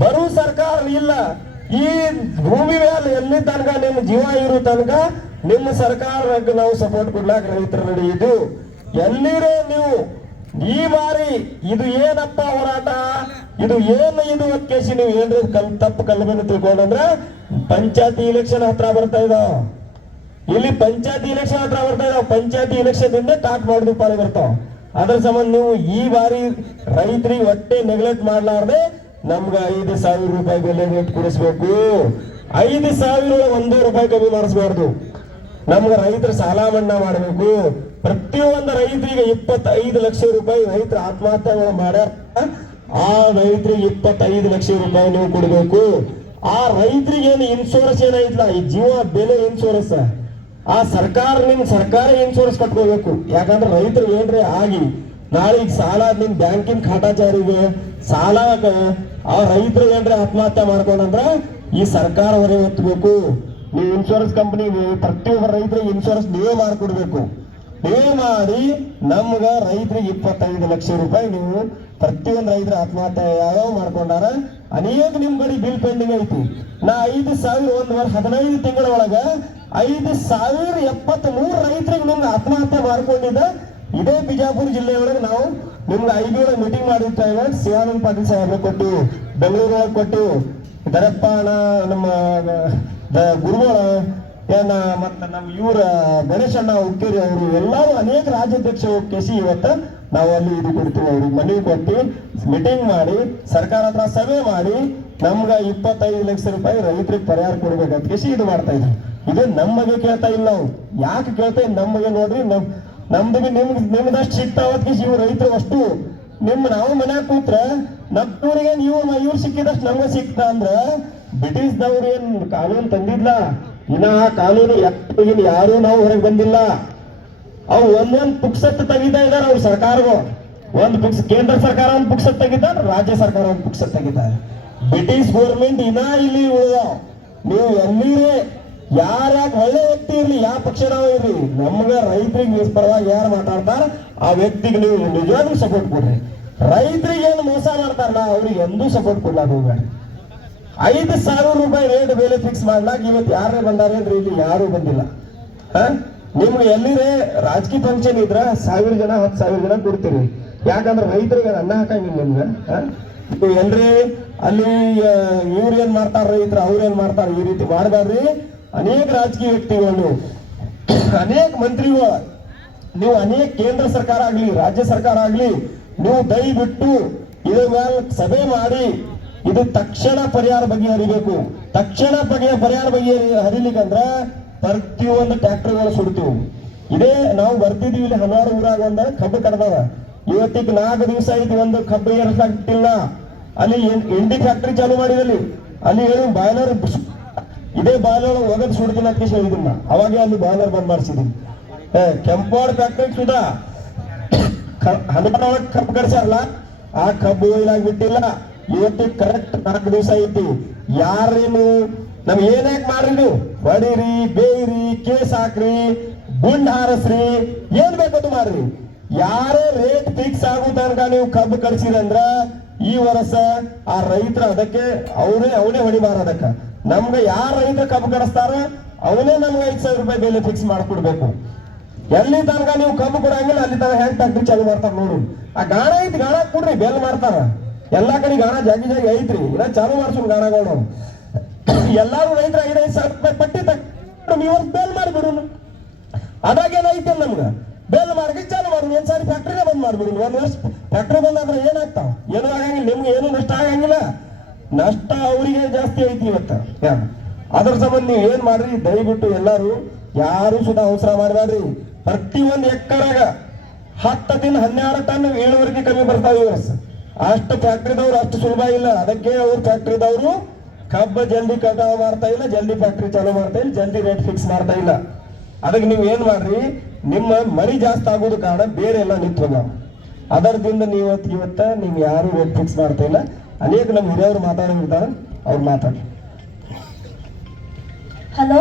ಬರೋ ಸರ್ಕಾರ ಇಲ್ಲ. ಈ ಭೂಮಿ ಮೇಲೆ ಎಲ್ಲಿ ತನಕ ನಿಮ್ಮ ಜೀವ ಇರೋ ತನಕ ನಿಮ್ಮ ಸರ್ಕಾರಕ್ಕೆ ನಾವು ಸಪೋರ್ಟ್ ಕೊಡ್ಲಾಕ ರೈತರ ನಡಿ. ಇದು ಎಲ್ಲಿರೇ ನೀವು ಈ ಬಾರಿ ಇದು ಏನಪ್ಪ ಹೋರಾಟ, ಇದು ಏನು ಕೇಸಿ ನೀವು ಏನ್ರಿ ತಪ್ಪು ಕಲ್ಬಂದು ತಿಳ್ಕೊಂಡ್ರ ಪಂಚಾಯತಿ ಇಲೆಕ್ಷನ್ ಹತ್ರ ಬರ್ತಾ ಇದಾವ. ಇಲ್ಲಿ ಪಂಚಾಯತಿ ಇಲೆಕ್ಷನ್ ಹತ್ರ ಬರ್ತಾ ಇದಾವ. ಪಂಚಾಯತಿ ಇಲೆಕ್ಷನ್ ಇಂದ ಸ್ಟಾರ್ಟ್ ಮಾಡುದು ಪಾಲಿ ಬರ್ತಾವ. ಅದ್ರ ಸಂಬಂಧ ನೀವು ಈ ಬಾರಿ ರೈತರಿಗೆ ಒಟ್ಟೆ ನೆಗ್ಲೆಕ್ಟ್ ಮಾಡ್ಲಾರ್ದೆ ನಮ್ಗ 5,000 ರೂಪಾಯಿ ಬೆಲೆ ರೇಟ್ ಕೊಡಿಸ್ಬೇಕು. 5,000 1 ರೂಪಾಯಿ ಕಮ್ಮಿ ಮಾಡಿಸ್ಬಾರ್ದು. ನಮ್ಗೆ ರೈತರ ಸಾಲ ಮನ್ನಾ ಮಾಡಬೇಕು. ಪ್ರತಿಯೊಂದು ರೈತರಿಗೆ 25 ಲಕ್ಷ ರೂಪಾಯಿ ರೈತರ ಆತ್ಮಹತ್ಯೆ ಮಾಡ್ಯಾರ. ಆ ರೈತರಿಗೆ 25 ಲಕ್ಷ ರೂಪಾಯಿ ನೀವು ಕೊಡಬೇಕು. ಆ ರೈತರಿಗೆ ಏನು ಇನ್ಶೂರೆನ್ಸ್ ಏನೈತ್ಲ, ಈ ಜೀವ ಬೆಲೆ ಇನ್ಶೂರೆನ್ಸ್, ಆ ಸರ್ಕಾರ ನಿಮ್ ಸರ್ಕಾರಿ ಇನ್ಶೂರೆನ್ಸ್ ಕಟ್ಕೋಬೇಕು. ಯಾಕಂದ್ರೆ ರೈತರು ಏನ್ರಿ ಆಗಿ ನಾಳೆ ಈಗ ಸಾಲ ನಿಮ್ ಬ್ಯಾಂಕಿನ ಖಾತಾಚಾರಿಗೆ ಸಾಲ ಆ ರೈತರು ಏನ್ರಿ ಆತ್ಮಹತ್ಯೆ ಮಾಡ್ಕೊಂಡ್ರ ಈ ಸರ್ಕಾರ ಹೊರೆ ಹೊತ್ತಬೇಕು. ನೀವು ಇನ್ಶೂರೆನ್ಸ್ ಕಂಪನಿ ಪ್ರತಿಯೊಬ್ಬರ ರೈತರಿಗೆ ಇನ್ಶೂರೆನ್ಸ್ ನೀವೇ ಮಾಡಿಕೊಡ್ಬೇಕು. ನೀವೇ ಮಾಡಿ ನಮ್ಗ ರೈತರಿಗೆ 25 ಲಕ್ಷ ರೂಪಾಯಿ ನೀವು ಪ್ರತಿಯೊಂದು ರೈತರ ಆತ್ಮಹತ್ಯೆ ಯಾವ್ಯಾವ ಮಾಡ್ಕೊಂಡಾರ ಅನೇಕ ನಿಮ್ ಕಡೆ ಬಿಲ್ ಪೆಂಡಿಂಗ್ ಐತಿ. ನಾ 5,000 1 ವರ್ಷ 15 ತಿಂಗಳ ಒಳಗ 5,073 ರೈತರಿಗೆ ನಿಮ್ಗೆ ಆತ್ಮಹತ್ಯೆ ಮಾಡ್ಕೊಂಡಿದ್ದ. ಇದೇ ಬಿಜಾಪುರ ಜಿಲ್ಲೆಯೊಳಗೆ ನಾವು ನಿಮ್ಗೆ IB ಒಳಗೆ ಮೀಟಿಂಗ್ ಮಾಡಿರ್ತಾಗ ಶಿವಾನಂದ ಪಾಟೀಲ್ ಸಾಹೇಬ್ರ ಕೊಟ್ಟು, ಬೆಂಗಳೂರು ಒಳಗೆ ಕೊಟ್ಟು, ದರಪ್ಪ ನಮ್ಮ ಗುರುಗಳ ಏನ ಮತ್ತ ನಮ್ಮ ಇವ್ರ ಗಣೇಶಣ್ಣ ಹುಕ್ಕೇರಿ ಅವರು ಎಲ್ಲರೂ ಅನೇಕ ರಾಜ್ಯಾಧ್ಯಕ್ಷ ಕೇಸಿ ಇವತ್ತ ನಾವು ಅಲ್ಲಿ ಇದು ಕೊಡ್ತೀವಿ. ಅವ್ರಿಗೆ ಮನವಿ ಕೊಟ್ಟು ಮೀಟಿಂಗ್ ಮಾಡಿ ಸರ್ಕಾರ ಹತ್ರ ಸಭೆ ಮಾಡಿ ನಮ್ಗ 25 ಲಕ್ಷ ರೂಪಾಯಿ ರೈತರಿಗೆ ಪರಿಹಾರ ಕೊಡ್ಬೇಕಂತ ಕೇಸಿ ಇದು ಮಾಡ್ತಾ ಇದ್ವಿ. ಇದು ನಮಗೆ ಕೇಳ್ತಾ ಇಲ್ಲ. ನಾವು ಯಾಕೆ ಕೇಳ್ತಾ ಇದ್ ನಮಗೆ ನೋಡ್ರಿ, ನಮ್ದು ನಿಮ್ದಷ್ಟು ಸಿಗ್ತಾವತ್ ಕೇಸಿ ಇವ್ರು ರೈತರು ಅಷ್ಟು ನಾವು ಮನ್ಯಾಗ ಕೂತ್ರ ನಮ್ಮೂರಿಗೆ ಇವ್ರು ಸಿಕ್ಕಿದಷ್ಟು ನಮ್ಗೆ ಸಿಕ್ತ ಅಂದ್ರ ಬ್ರಿಟಿಷ್ದವ್ರು ಏನ್ ಕಾನೂನು ತಂದಿದ್ಲ. ಇನ್ನ ಆ ಕಾನೂನು ಯಾರು ನಾವು ಹೊರಗೆ ಬಂದಿಲ್ಲ. ಅವು ಒಂದೊಂದು ಪುಕ್ಸತ್ ತೆಗಿತಾ ಇದಾರೆ ಅವ್ರ ಸರ್ಕಾರಗಳು. ಕೇಂದ್ರ ಸರ್ಕಾರ ಒಂದು ಪುಕ್ಸತ್ ತೆಗಿತಾರೆ, ರಾಜ್ಯ ಸರ್ಕಾರ ಒಂದು ಪುಕ್ಸತ್ ತೆಗಿತಾರೆ. ಬ್ರಿಟಿಷ್ ಗೌರ್ಮೆಂಟ್ ಇನ್ನ ಇಲ್ಲಿ ಉಳಿದಾವ. ನೀವು ಎಲ್ಲಿರೇ ಯಾರ್ಯಾಕೆ ಒಳ್ಳೆ ವ್ಯಕ್ತಿ ಇರ್ಲಿ, ಯಾವ ಪಕ್ಷ ನಾವು ಇರ್ಲಿ, ನಮ್ಗ ರೈತರಿಗೆ ಪರವಾಗಿ ಯಾರು ಮಾತಾಡ್ತಾರ ಆ ವ್ಯಕ್ತಿಗೆ ನೀವು ನಿಜವಾಗ್ಲೂ ಸಪೋರ್ಟ್ ಕೊಡ್ರಿ. ರೈತರಿಗೆ ಏನು ಮೋಸ ಮಾಡ್ತಾರಲ್ಲ ಅವ್ರಿಗೆ ಎಂದೂ ಸಪೋರ್ಟ್ ಕೊಡ್ಲಾಕ ಹೋಗ್ಬೇಡ್ರಿ. 5,000 ರೂಪಾಯಿ ರೇಟ್ ಬೆಲೆ ಫಿಕ್ಸ್ ಮಾಡ್ಲಾಕ ಇವತ್ತು ಯಾರೇ ಬಂದಾರೇನ್ರಿ? ಇಲ್ಲಿ ಯಾರು ಬಂದಿಲ್ಲ. ನಿಮ್ಗೆ ಎಲ್ಲಿರೇ ರಾಜಕೀಯ ಫಂಕ್ಷನ್ ಇದ್ರ 1,000 ಜನ 10,000 ಜನ ಕೊಡ್ತೀರಿ. ಯಾಕಂದ್ರೆ ರೈತರಿಗೆ ಅನ್ನ ಹಾಕಂಗಿಲ್ಲ ನಿಮ್ಗೆ. ನೀವು ಎಲ್ರಿ ಅಲ್ಲಿ ಇವ್ರು ಏನ್ ಮಾಡ್ತಾರ, ರೈತರು ಅವ್ರೇನ್ ಮಾಡ್ತಾರ, ಈ ರೀತಿ ಮಾಡಬಾರ್ರಿ. ಅನೇಕ ರಾಜಕೀಯ ವ್ಯಕ್ತಿಗಳು, ಅನೇಕ ಮಂತ್ರಿಗಳು, ನೀವು ಅನೇಕ ಕೇಂದ್ರ ಸರ್ಕಾರ ಆಗ್ಲಿ ರಾಜ್ಯ ಸರ್ಕಾರ ಆಗ್ಲಿ, ನೀವು ದಯವಿಟ್ಟು ಇದ್ರ ಮೇಲೆ ಸಭೆ ಮಾಡಿ ಇದು ತಕ್ಷಣ ಪರಿಹಾರ ಬಗೆಹರಿಬೇಕು. ತಕ್ಷಣ ಪರಿಹಾರ ಹರಿಲಿಕ್ಕಂದ್ರ ಪ್ರತಿಯೊಂದು ಟ್ರ್ಯಾಕ್ಟರ್ಗಳು ಸುಡ್ತೀವಿ. ಇದೇ ನಾವು ಬರ್ತಿದ್ವಿ ಇಲ್ಲಿ ಹಲವಾರು ಊರಾಗ ಒಂದ ಕಬ್ಬು ಕಡ್ದವ. ಇವತ್ತಿಗೆ 4 ದಿವಸ ಆಯ್ತು ಒಂದು ಕಬ್ಬು ಏರ್ಸಾಕ್ತಿಲ್ಲ. ಅಲ್ಲಿ ಎಂಡಿ ಫ್ಯಾಕ್ಟ್ರಿ ಚಾಲು ಮಾಡಿದಲ್ಲಿ ಅಲ್ಲಿ ಏನು ಬಾಯ್ಲರ್ ಇದೇ ಬಾಯ್ಲರ್ ಒಗದ್ ಸುಡ್ತೀನಿ ಅಂತ ಹೇಳಿದಿಲ್ಲ. ಅವಾಗ ಅಲ್ಲಿ ಬಾಯ್ಲರ್ ಬಂದ್ ಮಾಡಿಸಿದೀನಿ. ಕೆಂಪಾಡ್ ಫ್ಯಾಕ್ಟ್ರಿ ಸುಧಾ ಹಲವಾರು ಕಬ್ಬು ಕಡ್ಸಾರಲ್ಲ, ಆ ಕಬ್ಬು ಇಲ್ಲಾಗ್ಬಿಟ್ಟಿಲ್ಲ. ಇವತ್ತಿಗೆ ಕರೆಕ್ಟ್ 4 ದಿವಸ ಐತಿ. ಯಾರೇನು ನಮ್ ಏನಾಕ್ ಮಾಡ್ರಿ, ನೀವು ಹೊಡೀರಿ, ಬೇಯ್ರಿ, ಕೇಸ್ ಹಾಕ್ರಿ, ಗುಂಡ್ ಹಾರಸ್ರಿ, ಏನ್ ಬೇಕದು ಮಾಡ್ರಿ. ಯಾರೇ ರೇಟ್ ಫಿಕ್ಸ್ ಆಗೋ ತನಕ ನೀವು ಕಬ್ಬು ಕಳಿಸಿದಂದ್ರ ಈ ವರ್ಷ ಆ ರೈತರ ಅದಕ್ಕೆ ಅವನೇ ಹೊಡಿಬಾರ. ಅದಕ್ಕ ನಮ್ಗೆ ಯಾರ ರೈತ ಕಬ್ಬು ಕಡಿಸ್ತಾರ ಅವನೇ ನಮ್ಗೆ 5,000 ರೂಪಾಯಿ ಬೆಲೆ ಫಿಕ್ಸ್ ಮಾಡ್ಕೊಡ್ಬೇಕು. ಎಲ್ಲಿ ತನಕ ನೀವು ಕಬ್ಬು ಕೊಡಂಗಿಲ್ಲ ಅಲ್ಲಿ ತನಕ ಹೆಂಗ್ ಫ್ಯಾಕ್ಟ್ರಿ ಚಾಲು ಮಾಡ್ತಾರ ನೋಡು. ಆ ಗಾಣ ಐತಿ, ಗಾಣ ಕೊಡ್ರಿ, ಬೆಲ್ ಮಾಡ್ತಾರ. ಎಲ್ಲಾ ಕಡೆ ಗಾಣ ಜಾಗಿ ಐತ್ರಿ, ಇಲ್ಲ ಚಾಲು ಮಾಡ್ಸೋಣ ಗಾಣಗಳು. ಎಲ್ಲಾರು ರೈತರ 5,000 ರೂಪಾಯಿ ಪಟ್ಟಿ ನೀವು ಬೇಲ್ ಮಾಡಿಬಿಡು. ಅದ್ರಾಗೇನೈತೆ ನಮ್ಗ ಬೇಲ್ ಮಾಡಿ ಚಾಲು ಮಾಡ್ಬಿಡಿ, ಒಂದ್ಸಾರಿ ಫ್ಯಾಕ್ಟ್ರಿನೇ ಬಂದ್ ಮಾಡ್ಬಿಡಿ. ಒಂದ್ ವರ್ಷ ಫ್ಯಾಕ್ಟ್ರಿ ಬಂದಾದ್ರೆ ಏನಾಗ್ತಾವ? ಏನೂ ಆಗಂಗಿಲ್ಲ, ನಿಮ್ಗೆ ಏನು ನಷ್ಟ ಆಗಂಗಿಲ್ಲ. ನಷ್ಟ ಅವರಿಗೆ ಜಾಸ್ತಿ ಐತಿ ಇವತ್ತ. ಅದ್ರ ಸಂಬಂಧ ನೀವು ಏನ್ ಮಾಡ್ರಿ, ದಯವಿಟ್ಟು ಎಲ್ಲಾರು ಯಾರು ಸುಧಾ ಅವಸರ ಮಾಡಬೇಡ್ರಿ. ಪ್ರತಿ ಒಂದ್ ಎಕ್ಕರಾಗ 10 ದಿನ 12 ಟನ್ ಇಳುವರಿಗೆ ಕಮ್ಮಿ ಬರ್ತಾವ ಈ ವರ್ಷ. ಅಷ್ಟು ಫ್ಯಾಕ್ಟ್ರಿದವ್ರು ಅಷ್ಟು ಸುಲಭ ಇಲ್ಲ. ಅದಕ್ಕೆ ಅವ್ರು ಫ್ಯಾಕ್ಟ್ರಿದವ್ರು ಕಬ್ಬ ಜಲ್ದಿ ಕಟಾವ್ ಮಾಡ್ತಾ ಇಲ್ಲ, ಜಲ್ದಿ ಫ್ಯಾಕ್ಟ್ರಿ ಚಾಲೂ ಮಾಡ್ತಾ ಇಲ್ಲ, ಜಲ್ದಿ ರೇಟ್ ಫಿಕ್ಸ್ ಮಾಡ್ತಾ ಇಲ್ಲ. ಅದಕ್ಕೆ ನೀವು ಏನ್ ಮಾಡ್ರಿ, ನಿಮ್ಮ ಮಳಿ ಜಾಸ್ತಿ ಆಗೋದು ಕಾರಣ ಬೇರೆ ಎಲ್ಲ ನಿಂತ್ಕೊಂಡ. ಅದರದಿಂದ ಇವತ್ತ ನೀವು ಯಾರು ರೇಟ್ ಫಿಕ್ಸ್ ಮಾಡ್ತಾ ಇಲ್ಲ. ಅನೇಕ ನಮ್ಮ ಹಿರಿಯವರು ಮಾತಾಡಿರ್ತಾರೆ, ಅವ್ರು ಮಾತಾಡಿ. ಹಲೋ,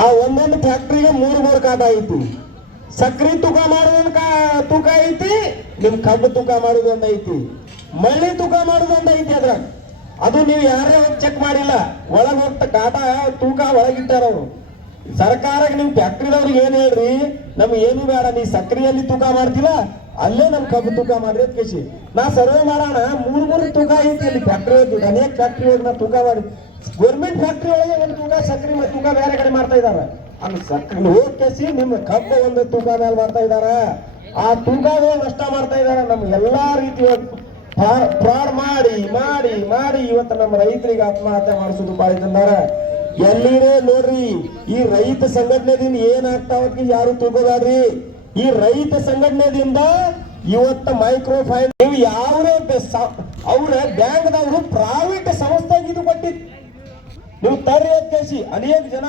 ಆ ಒಂದೊಂದು ಫ್ಯಾಕ್ಟ್ರಿಗೆ 3 ಕಾಟ ಐತಿ. ಸಕ್ರಿ ತೂಕ ಮಾಡೋದೊಂದು ತೂಕ ಐತಿ, ನಿಮ್ ಕಬ್ಬು ತೂಕ ಮಾಡೋದೊಂದು ಐತಿ, ಮಳ್ಳಿ ತೂಕ ಮಾಡೋದೊಂದು ಐತಿ. ಅದ್ರಾಗ ಅದು ನೀವು ಯಾರೇ ಹೋಗಿ ಚೆಕ್ ಮಾಡಿಲ್ಲ, ಒಳಗ್ ಹೋಗ್ತ ಕಾಟ ತೂಕ ಒಳಗಿಟ್ಟಾರ ಅವರು. ಸರ್ಕಾರಕ್ಕೆ ನಿಮ್ ಫ್ಯಾಕ್ಟ್ರಿದವ್ರಿಗೆ ಏನ್ ಹೇಳ್ರಿ, ನಮ್ಗೆ ಏನು ಬೇಡ, ನೀ ಸಕ್ರಿಯಲ್ಲಿ ತೂಕ ಮಾಡ್ತಿಲ್ಲ, ಅಲ್ಲೇ ನಮ್ ಕಬ್ಬು ತೂಕ ಮಾಡ್ರಿ ಅಂತ ಕೇಸಿ ನಾ ಸರ್ವೆ ಮಾಡೋಣ. 3 ತೂಕ ಐತಿ ಅಲ್ಲಿ ಫ್ಯಾಕ್ಟ್ರಿ ಹೋಗಿ, ಅನೇಕ ಫ್ಯಾಕ್ಟ್ರಿ ಹೋಗಿ ನಾ ತೂಕ ಮಾಡಿ. ಗೌರ್ಮೆಂಟ್ ಫ್ಯಾಕ್ಟ್ರಿ ಒಳಗೆ ಒಂದು ತೂಕ ಸಕ್ರಿ ತೂಕ ಬೇರೆ ಕಡೆ ಮಾಡ್ತಾ ಇದಾರೆ. ಅಲ್ಲಿ ಸಕ್ರಿ ಹೋಗಿ ಕೇಸಿ ನಿಮ್ಮ ಕಬ್ಬು ಒಂದು ತೂಕ ಮೇಲೆ ಮಾಡ್ತಾ ಇದಾರೆ. ಆ ತೂಕವೇ ನಷ್ಟ ಮಾಡ್ತಾ ಇದಾರೆ. ನಮ್ಗೆ ಎಲ್ಲಾ ರೀತಿಯ ಫ್ರಾಡ್ ಮಾಡಿ ಮಾಡಿ ಮಾಡಿ ಇವತ್ತು ನಮ್ಮ ರೈತರಿಗೆ ಆತ್ಮಹತ್ಯೆ ಮಾಡಿಸೋದು ಬಾಳಿ ತಂದಾರ. ಎಲ್ಲಿರೇ ನೋಡ್ರಿ, ಈ ರೈತ ಸಂಘಟನೆದಿಂದ ಏನಾಗ್ತಾವ ಯಾರು ತಿಳ್ಕೋಬೇಡ್ರಿ. ಈ ರೈತ ಸಂಘಟನೆದಿಂದ ಇವತ್ತ ಮೈಕ್ರೋ ಫೈನಾನ್ಸ್ ನೀವು ಯಾವ್ದೇ ಅವ್ರ ಬ್ಯಾಂಕ್ದವರು ಪ್ರೈವೇಟ್ ಸಂಸ್ಥೆಗಿದು ಕೊಟ್ಟಿದ್ ನೀವು ತರ್ರಿ ಅಂತ ಕೇಸಿ ಅನೇಕ ಜನ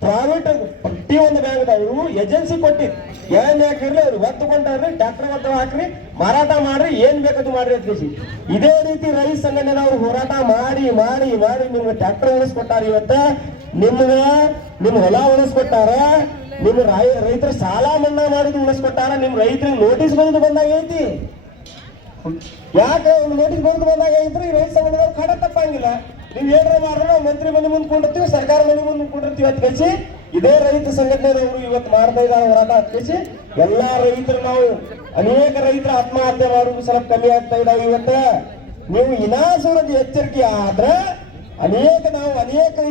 ಪ್ರೈವೇಟ್ ಪ್ರತಿಯೊಂದು ಬ್ಯಾಂಕ್ದವರು ಏಜೆನ್ಸಿ ಕೊಟ್ಟಿದ್ ಏನ್ ಹಾಕಿರ್ಲಿ ಅವ್ರು ಒತ್ತು ಕೊಂಡ್ರಿ, ಟ್ಯಾಕ್ಟರ್ ಒತ್ತು ಹಾಕ್ರಿ, ಮಾರಾಟ ಮಾಡ್ರಿ, ಏನ್ ಬೇಕದು ಮಾಡ್ರಿ ಅಂತ ಕೇಸಿ. ಇದೇ ರೀತಿ ರೈತ ಸಂಘಟನೆದವ್ರು ಹೋರಾಟ ಮಾಡಿ ಮಾಡಿ ಮಾಡಿ ನಿಮ್ಗೆ ಟ್ಯಾಕ್ಟರ್ ಉಳಿಸ್ಕೊಟ್ಟಾರ. ಇವತ್ತ ನಿಮ್ಗೆ ನಿಮ್ ಹೊಲ ಉಳಿಸ್ಕೊಟ್ಟಾರ, ನಿಮ್ ರೈತರ ಸಾಲ ಮನ್ನಾ ಮಾಡಿದ್ ಉಳಿಸ್ಕೊಟ್ಟಾರ. ನಿಮ್ ರೈತರಿಗೆ ನೋಟಿಸ್ ಬಂದು ಬಂದಾಗ ಐತಿ. ಯಾಕೆ ಒಂದು ನೋಟಿಸ್ ಬಂದು ಬಂದಾಗ ಐತ್ರಿ, ರೈತ ಸಂಘಟನೆದವ್ರು ಕಡ ತಪ್ಪಂಗಿಲ್ಲ. ನೀವ್ ಏನ್ರ ಮಾಡ್ರೆ ನಾವು ಮಂತ್ರಿ ಮನೆ ಮುಂದೆ ಕೊಂಡಿರ್ತೀವಿ, ಸರ್ಕಾರ ಮನೆ ಮುಂದೆ ಕೊಂಡಿರ್ತೀವಿ ಅಂತ ಕೇಸಿ ಇದೇ ರೈತ ಸಂಘಟನೆದವರು ಇವತ್ತು ಮಾಡ್ತಾ ಇದ್ದಾರೆ ಹೋರಾಟ ಅಂತ ಕೇಸಿ ಎಲ್ಲಾ ರೈತರು ನಾವು ಅನೇಕ ರೈತರ ಆತ್ಮಹತ್ಯೆ ಮಾಡೋದು ಸ್ವಲ್ಪ ಕಮ್ಮಿ ಆಗ್ತಾ ಇದಾವೆ. ಇವತ್ತ ನೀವು ಇನಾಸುರದ ಎಚ್ಚರಿಕೆ ಆದ್ರೆ ಅನೇಕ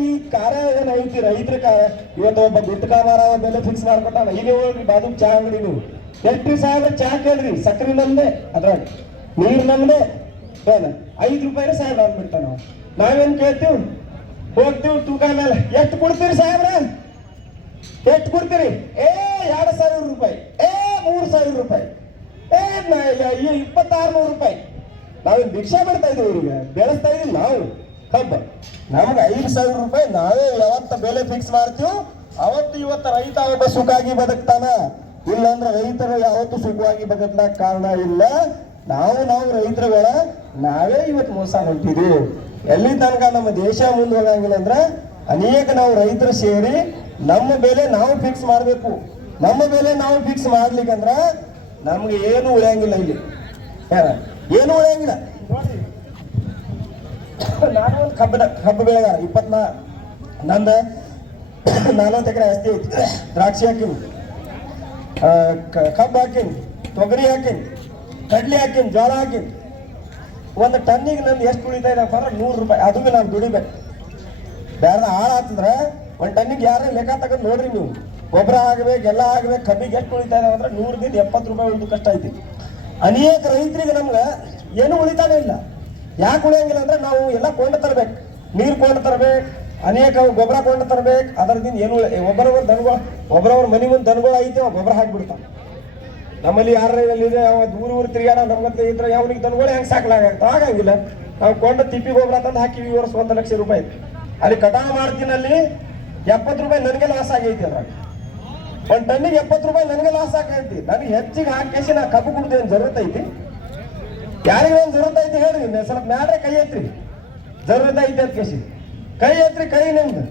ಈ ಕಾರ್ಯ ಏನೈತಿ ರೈತರ ಕಾರ್ಯ. ಇವತ್ತು ಒಬ್ಬ ಗುಟ್ಕಾಮಾರ ಬೆಲೆ ಫಿಕ್ಸ್ ಮಾಡ್ಕೊತಾನ. ಇಲ್ಲಿ ಹೋಗ್ರಿ ಬಾಜು ಚಾ ಅಂಗಡಿ, ನೀವು ಎಷ್ಟು ಸಾವಿರ ಚಾ ಕೇಳ್ರಿ, ಸಕ್ರಿ ನಮ್ದೆ, ಅದ್ರಾಗ ನೀರ್ ನಮ್ದೆ, ಏನ 5 ರೂಪಾಯಿ ಸಾಹೇಬ್ ಅಂದ್ಬಿಡ್ತಾನ. ನಾವೇನ್ ಕೇಳ್ತೀವಿ, ಹೋಗ್ತೀವಿ ತೂಕ ಮೇಲೆ ಎಷ್ಟು ಕೊಡ್ತೀರಿ ಸಾಹೇಬ್ರ, ಎಷ್ಟು ಕೊಡ್ತೀರಿ? 2,000 ರೂಪಾಯಿ, 3,000 ರೂಪಾಯಿ, 2,600 ರೂಪಾಯಿ. ನಾವೇನ್ ಭಿಕ್ಷಾ ಬಿಡ್ತಾ ಇದೀವಿ, ಇವ್ರಿಗೆ ಬೆಳೆಸ್ತಾ ಇದೀವಿ ನಾವು ಕಬ್ಬ. ನಮ್ಗೆ 5,000 ರೂಪಾಯಿ ನಾವೇ ಯಾವತ್ತ ಬೆಲೆ ಫಿಕ್ಸ್ ಮಾಡ್ತೀವಿ, ಅವತ್ತು ಇವತ್ತ ರೈತ ಒಬ್ಬ ಸುಖಾಗಿ ಬದುಕ್ತಾನ. ಇಲ್ಲಾಂದ್ರೆ ರೈತರು ಯಾವತ್ತು ಸುಖವಾಗಿ ಬದುಕ್ಲಾಕ ಕಾರಣ ಇಲ್ಲ. ನಾವು ರೈತರುಗಳ ನಾವೇ ಇವತ್ತು ಮೋಸ ಹೊಂಟಿದೀವಿ. ಎಲ್ಲಿ ತನಕ ನಮ್ಮ ದೇಶ ಮುಂದೆ ಹೋಗಂಗಿಲ್ಲ ಅಂದ್ರೆ ಅನೇಕ ನಾವು ರೈತರು ಸೇರಿ ನಮ್ಮ ಬೆಲೆ ನಾವು ಫಿಕ್ಸ್ ಮಾಡ್ಬೇಕು. ನಮ್ಮ ಬೆಲೆ ನಾವು ಫಿಕ್ಸ್ ಮಾಡ್ಲಿಕ್ಕಂದ್ರ ನಮ್ಗೆ ಏನು ಉಳಿಯಂಗಿಲ್ಲ. ಇಲ್ಲಿ ಏನು ಉಳಿಯಂಗಿಲ್ಲ. ನೋಡ್ರಿ, ನಾನು ಒಂದು ಕಬ್ಬು ಬೆಳೆಗಾರ, 24 ನಂದ 40 ಎಕರೆ ಆಸ್ತಿ ಐತಿ. ದ್ರಾಕ್ಷಿ ಹಾಕಿನಿ, ಕಬ್ಬು ಹಾಕಿನಿ, ತೊಗರಿ ಹಾಕಿನಿ, ಕಡ್ಲಿ ಹಾಕಿನಿ, ಜೋಳ ಹಾಕಿನಿ. ಒಂದು ಟನ್ನಿಗೆ ನಂದು ಎಷ್ಟು ಉಳಿತಾ ಇದಪ್ಪ ಅಂದ್ರೆ 100 ರೂಪಾಯಿ. ಅದು ಭೀ ನಾನು ದುಡಿಬೇಕು. ಬೇರೆ ಹಾಳು ಆಗ್ತಂದ್ರೆ ಒಂದು ಟನ್ನಿಗೆ ಯಾರೇ ಲೆಕ್ಕ ತಗೊಂಡು ನೋಡ್ರಿ ನೀವು. ಗೊಬ್ಬರ ಆಗ್ಬೇಕು, ಎಲ್ಲ ಆಗ್ಬೇಕು, ಕಬ್ಬಿಗೆ ಎಷ್ಟು ಉಳಿತಾ ಇದಾವೆ ಅಂದ್ರೆ 100ದಿಂದ 70 ರೂಪಾಯಿ ಉಳಿದು ಕಷ್ಟ ಐತಿ. ಅನೇಕ ರೈತರಿಗೆ ನಮ್ಗೆ ಏನು ಉಳಿತಾನೆ ಇಲ್ಲ. ಯಾಕೆ ಉಳಿಯಂಗಿಲ್ಲ ಅಂದ್ರೆ ನಾವು ಎಲ್ಲ ಕೊಂಡು ತರಬೇಕು, ನೀರು ಕೊಂಡು ತರಬೇಕು, ಅನೇಕ ಗೊಬ್ಬರ ಕೊಂಡು ತರಬೇಕು. ಅದರದಿಂದ ಏನು ಒಬ್ಬರವ್ರ ಮನೆ ಮುಂದೆ ದನಗಳು ಐತೆ, ಗೊಬ್ಬರ ಹಾಕಿಬಿಡ್ತಾನೆ. ನಮ್ಮಲ್ಲಿ ಯಾರ ಊರು ತಿರುಗಾಡ ನಮ್ಗಂತ ಇದ್ರೆ ಯಾವನಿಗೆ ದನಗಳು ಹೆಂಗೆ ಸಾಕ್ಲಾಗತ್ತ? ಆಗಂಗಿಲ್ಲ. ನಾವು ಕೊಂಡು ತಿಪ್ಪಿ ಗೊಬ್ಬರ ತಂದು ಹಾಕಿವಿ. ಈ ವರ್ಷ 1 ಲಕ್ಷ ರೂಪಾಯಿ ಅಲ್ಲಿ ಕಟಾವು ಮಾಡ್ತೀನಿ. ಅಲ್ಲಿ 70 ರೂಪಾಯಿ ನನಗೆ ಲಾಸ್ ಆಗೈತಿ. ಅದ್ರಾಗ ಒಂದು ಟನ್ನಿಗೆ 70 ರೂಪಾಯಿ ನನಗೆ ಲಾಸ್ ಆಗೈತಿ. ನನಗೆ ಹೆಚ್ಚಿಗೆ ಹಾಕಿ ನಾ ಕಬ್ಬು ಕುಡ್ದೇನು ಜरूरत ಐತಿ? ಯಾರಿಗೆ ಒಂದು ಜरूरत ಐತಿ ಹೇಳ್ರಿ, ಸ್ವಲ್ಪ ಮ್ಯಾಡ್ರೆ ಕೈ ಎತ್ರಿ. ಜरूरत ಐತಿ ಅಂತ ಕೇಸಿ ಕೈ ಎತ್ರಿ. ಕೈ ನಿಮ್ದು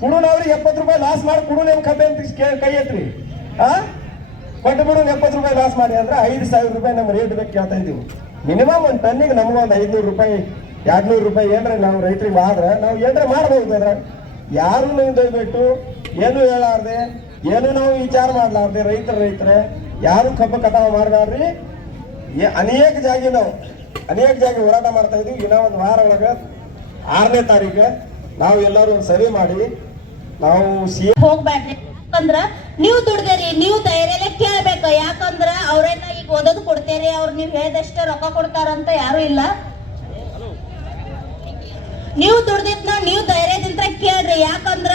ಕುಡುನವ್ರಿಗೆ 70 ರೂಪಾಯಿ ಲಾಸ್ ಮಾಡಿ ಕುಡು ನಿಮ್ ಕಬ್ಬೆ ಅಂತ ಕೈ ಎತ್ರಿ. ಕೊಟ್ಟು ಬಿಡು 70 ರೂಪಾಯಿ ಲಾಸ್ ಮಾಡಿ ಅಂದ್ರೆ 5,000 ರೂಪಾಯಿ ನಮ್ಮ ರೇಟ್ ಬೇಕು ಕೇಳ್ತಾ ಇದೀವಿ. ಮಿನಿಮಮ್ ಒಂದು ಟನ್ನಿಗೆ ನಮ್ಗೆ ಒಂದು 500 ರೂಪಾಯಿ 200 ರೂಪಾಯಿ ಏನ್ರ ನಾವು ರೈತರಿಗೆ ಆದ್ರೆ ನಾವು ಏನ್ರ ಮಾಡ್ಬೋದು. ಅದ್ರ ಯಾರು ನೀವು ದಯವಿಟ್ಟು ಏನು ಹೇಳಾರ್ದೆ, ಏನು ನಾವು ವಿಚಾರ ಮಾಡ್ಲಾರ್ದೆ ರೈತರ ಯಾರು ಕಬ್ಬು ಕಟಾವು ಮಾಡಬೇಡ್ರಿ. ಅನೇಕ ಜಾಗ ಹೋರಾಟ ಮಾಡ್ತಾ ಇದೀವಿ. ಇನ್ನೂ ಒಂದು ವಾರ ಒಳಗೆ 6ನೇ ತಾರೀಕು ನಾವು ಎಲ್ಲರೂ ಸರಿ ಮಾಡಿ ನಾವು ಹೋಗ್ಬೇಡ್ರಿ. ಯಾಕಂದ್ರ ನೀವು ದುಡ್ದೇರಿ, ನೀವು ಧೈರ್ಯಲೆ ಕೇಳ್ಬೇಕ. ಯಾಕಂದ್ರ ಅವ್ರೇನ ಈಗ ಓದೋದು ಕೊಡ್ತೇರಿ, ಅವ್ರು ನೀವು ಹೇಳಿದಷ್ಟೇ ರೊಕ್ಕ ಕೊಡ್ತಾರಂತ ಯಾರು ಇಲ್ಲ. ನೀವು ದುಡ್ದಿದ್ನ ನೀವು ಧೈರ್ಯದಿಂದ ಕೇಳ್ರಿ. ಯಾಕಂದ್ರ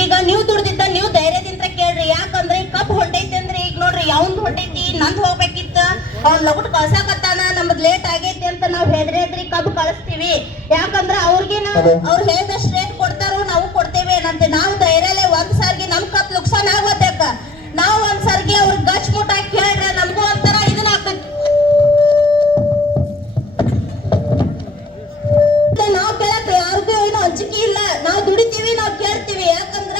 ಈಗ ನೀವು ದುಡ್ದಿದ್ದ ನೀವು ಧೈರ್ಯದಿಂದ ಕೇಳ್ರಿ. ಯಾಕಂದ್ರೆ ಈ ಕಪ್ ಹೊಂಟೈತಿ ಅಂದ್ರೆ ಈಗ ನೋಡ್ರಿ ಯಾವ್ದು ಹೊಂಟೈತಿ, ನಂದ್ ಹೋಗ್ಬೇಕಿತ್ತ, ಅವ್ನ್ ಲಗುಟ್ ಕಳ್ಸಾಕತ್ತಾನ, ನಮ್ದ್ ಲೇಟ್ ಆಗೈತಿ ಅಂತ ನಾವ್ ಹೆದ್ರಿ ಕಬ್ಬು ಕಳಿಸ್ತೀವಿ. ಯಾಕಂದ್ರ ಅವ್ರಿಗೆ ಅವ್ರು ಹೇಳಿದಷ್ಟು ರೇಟ್ ಕೊಡ್ತಾರೋ ನಾವು ಕೊಡ್ತೇವೆ ಏನಂತೆ. ನಾವು ಧೈರ್ಯಲೆ ಒಂದ್ ಸಾರಿಗೆ ನಮ್ ಕಪ್ ನುಕ್ಸಾನ್ ಆಗೋದೇಕ. ನಾವು ಒಂದ್ ಸಾರಿಗೆ ಅವ್ರಿಗೆ ಗಚ್ ಮುಟ್ಟಾಗಿ ಕೇಳ್ರೆ ನಮಗೂ ಒಂಥರ ಇದನ್ನ ಆಗ್ತೈತಿ. ನಾವ್ ಕೇಳಕ್ ಯಾರಿಗೂ ಏನು ಅಂಜಿಕೆ ಇಲ್ಲ. ನಾವು ದುಡಿತೀವಿ, ನಾವ್ ಕೇಳ್ತೀವಿ. ಯಾಕಂದ್ರ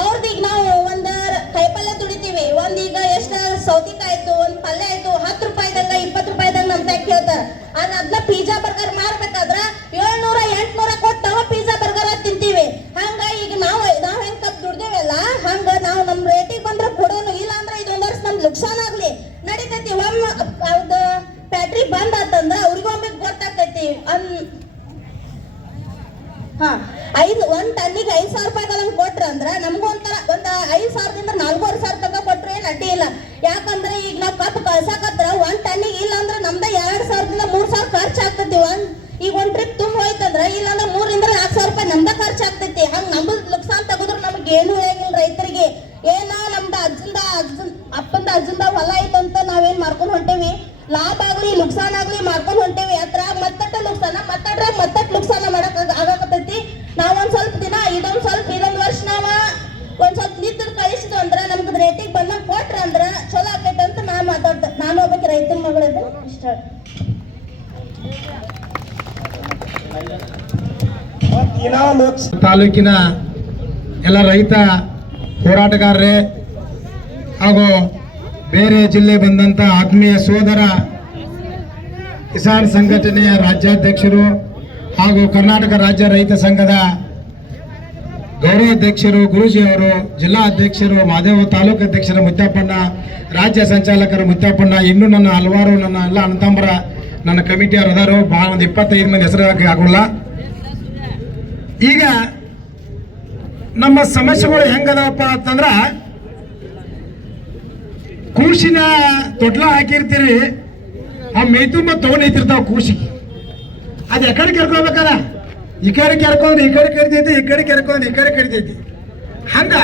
ಅವ್ರದ್ದು ಈಗ ನಾವು ಒಂದ್ ಕೈಪಲ್ಯ ದುಡಿತೀವಿ, ಒಂದ್ ಈಗ ಎಷ್ಟ ಸೌತಿಕಾಯಿ ಆಯ್ತು, ಒಂದ್ ಪಲ್ಯ ಆಯ್ತು, 10 ರೂಪಾಯಿದಂಗ 20 ರೂಪಾಯಿದಂಗ ನಮ್ ತಾಯಿ ಕೇಳ್ತಾರ. ಆದ್ರೆ ಅದನ್ನ ಪಿಜ್ಜಾ ಬರ್ಗರ್ ಮಾರ್ಬೇಕಾದ್ರ 700 800 ಕೊಟ್ಟು ನಾವು ಪಿಜ್ಜಾ ಬರ್ಗರ್ ತಿಂತೀವಿ. ಹಂಗ ಈಗ ನಾವ್ ಹೆಂಗ್ ಕಪ್ ದುಡ್ದೇವಲ್ಲ, ಹಂಗ ನಾವು ನಮ್ ರೇಟಿಗೆ ಬಂದ್ರೆ ಕೊಡೋನು. ಇಲ್ಲ ಅಂದ್ರೆ ಇದೊಂದ್ ವರ್ಷ ನಮ್ ನುಕ್ಸಾನ್ ಆಗ್ಲಿ ನಡೀತೈತಿ. ಅದು ಫ್ಯಾಕ್ಟ್ರಿ ಬಂದ್ ಆತಂದ್ರ ಅವ್ರಿಗೊಮ್ಮೆ ಗೊತ್ತಾಗ್ತೈತಿ. ಒಂದ್ ಟನ್ನಿಗೆ 5,000 ರೂಪಾಯಿಗಳನ್ನ ಕೊಟ್ರ ಅಂದ್ರ ನಮ್ಗೂ ಒಂಥರ ಒಂದ್ 5,000ದಿಂದ 4,500 ತನಕ ಕೊಟ್ರು ಏನ್ ಅಡ್ಡಿ ಇಲ್ಲ. ಯಾಕಂದ್ರೆ ಈಗ ನಾವ್ ಕಪ್ ಕಳ್ಸಾಕತ್ರ ಒಂದ್ ಟನ್ನಿಗೆ ಇಲ್ಲ ಅಂದ್ರೆ ನಮ್ದ 2,000ದಿಂದ 3,000 ಖರ್ಚು ಆಗ್ತೈತಿ. ಈಗ ಒಂದ್ ಟ್ರಿಪ್ ತುಂಬ ಹೋಯ್ತಂದ್ರ ಇಲ್ಲಾಂದ್ರೆ 3,000ರಿಂದ 4,000 ರೂಪಾಯಿ ನಮ್ದ ಖರ್ಚು ಆಗ್ತೈತಿ. ಹಂಗ ನಮ್ದು ನುಕ್ಸಾನ್ ತಗೋದ್ರ ನಮ್ಗೆ ಏನು ಉಳಿಯಂಗಿಲ್ಲ ರೈತರಿಗೆ. ಏನ ನಮ್ದು ಅಪ್ಪಂದ ಅಜ್ಜಂದ ಹೊಲ ಐತಂತ ನಾವೇನ್ ಮಾಡ್ಕೊಂಡ್ ಹೊಂಟೇವಿ, ಲಾಭ ಆಗ್ಲಿ ನುಕ್ಸಾನ್ ಆಗ್ಲಿ ಮಾಡ್ಕೊಂಡ್ ಹೊಂಟೇವಿ. ಅದ್ರ ಮತ್ತಟ್ಟ ನುಕ್ಸಾನ ಮತ್ತಟ್ ನುಕ್ಸಾನ ಮಾಡಕ್ ಆಗಾಕತ್ತೈತಿ. ನಾವ್ ಒಂದ್ ಸ್ವಲ್ಪ ದಿನ ಇದೊಂದ್ ವರ್ಷ ನಾವ ಒಂದ್ ಸ್ವಲ್ಪ ನಿಂತು ಕಳಿಸಿದ್ವು ಅಂದ್ರ ನಮ್ಗೆ ರೇಟಿಗೆ ಬಂದಾಗ ಕೊಟ್ರ ಅಂದ್ರ ಚಲೋ ಆಕೈತೆ ಅಂತ ನಾನು ಒಬ್ಬಕ್ಕೆ ರೈತನ ಮಗಳದ ಇಷ್ಟ. ತಾಲೂಕಿನ ಎಲ್ಲ ರೈತ ಹೋರಾಟಗಾರರೇ ಹಾಗೂ ಬೇರೆ ಜಿಲ್ಲೆ ಬಂದಂತ ಆತ್ಮೀಯ ಸೋದರ ಕಿಸಾನ್ ಸಂಘಟನೆಯ ರಾಜ್ಯಾಧ್ಯಕ್ಷರು ಹಾಗೂ ಕರ್ನಾಟಕ ರಾಜ್ಯ ರೈತ ಸಂಘದ ಗೌರವಾಧ್ಯಕ್ಷರು ಗುರೂಜಿ ಅವರು, ಜಿಲ್ಲಾ ಅಧ್ಯಕ್ಷರು ಮಾದೇವ, ತಾಲೂಕು ಅಧ್ಯಕ್ಷರ ಮುತ್ತಪ್ಪಣ್ಣ, ರಾಜ್ಯ ಸಂಚಾಲಕರು ಮುತ್ತಪ್ಪಣ್ಣ, ಇನ್ನೂ ನನ್ನ ಹಲವಾರು ನನ್ನ ಎಲ್ಲ ಅಣ್ಣತಮ್ಮರ ನನ್ನ ಕಮಿಟಿಯವರು ಅದಾರು. ಭಾಳ ಒಂದು 25 ಮಂದಿ ಹೆಸರು ಆಗೋಲ್ಲ. ಈಗ ನಮ್ಮ ಸಮಸ್ಯೆಗಳು ಹೆಂಗದವಪ್ಪ ಅಂತಂದ್ರ, ಕೂಸಿನ ತೊಟ್ಲ ಹಾಕಿರ್ತೀರಿ, ಆ ಮೇಯ್ತುಂಬ ತಗೊಂಡ್ ನಿಂತಿರ್ತಾವ ಕೂಸಿಗೆ. ಅದು ಎಕಡೆ ಕೆರ್ಕೋಬೇಕಲ್ಲ, ಈ ಕಡೆ ಕೆರ್ಕೊಂಡ್ರೆ ಈ ಕಡೆ ಕಡಿತೈತಿ, ಈ ಕಡೆ ಕೆರ್ಕೊಂಡ್ರೆ ಈ ಕಡೆ ಕಡಿತೈತಿ. ಹಂಗ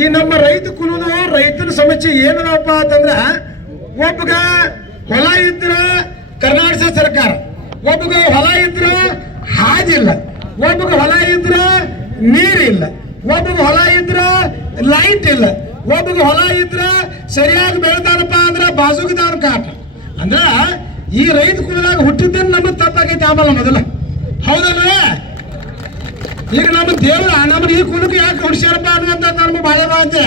ಈ ನಮ್ಮ ರೈತ ಕುಲದ ರೈತನ ಸಮಸ್ಯೆ ಏನದಪ್ಪ ಅಂತಂದ್ರ, ಒಬ್ಬಗ ಹೊಲ ಇದ್ರ ಕರ್ನಾಟಕ ಸರ್ಕಾರ, ಒಬ್ಬಗ ಹೊಲ ಇದ್ರ ಹಾದಿಲ್ಲ, ಒಬ್ಬಗ ಹೊಲ ಇದ್ರ ನೀರಿಲ್ಲ, ಒಬ್ಬಗ ಹೊಲ ಇದ್ರ ಲೈಟ್ ಇಲ್ಲ, ಒಬ್ಬಗ ಹೊಲ ಇದ್ರ ಸರಿಯಾಗಿ ಬೆಳೆದಾನಪ್ಪ ಅಂದ್ರ ಬಾಜುಗದವ್ರ ಕಾಟ. ಅಂದ್ರ ಈ ರೈತ ಕುಲದಾಗ ಹುಟ್ಟಿದ್ದೇನೆ ನಮ್ಮದು ತಪ್ಪಾಗೈತಿ. ಆಮೇಲೆ ಮೊದಲ ಹೌದಲ್ವ? ಈಗ ನಮ್ಮ ದೇವ್ರ ನಮ್ಮ ಈ ಕುಲಕ್ಕೆ ಯಾಕೆ ಹುಡ್ಸ್ಯಾರಪ್ಪ ಅನ್ನುವಂತ ನಮ್ಗೆ ಬಾಳೆ ಬಾಂತೆ.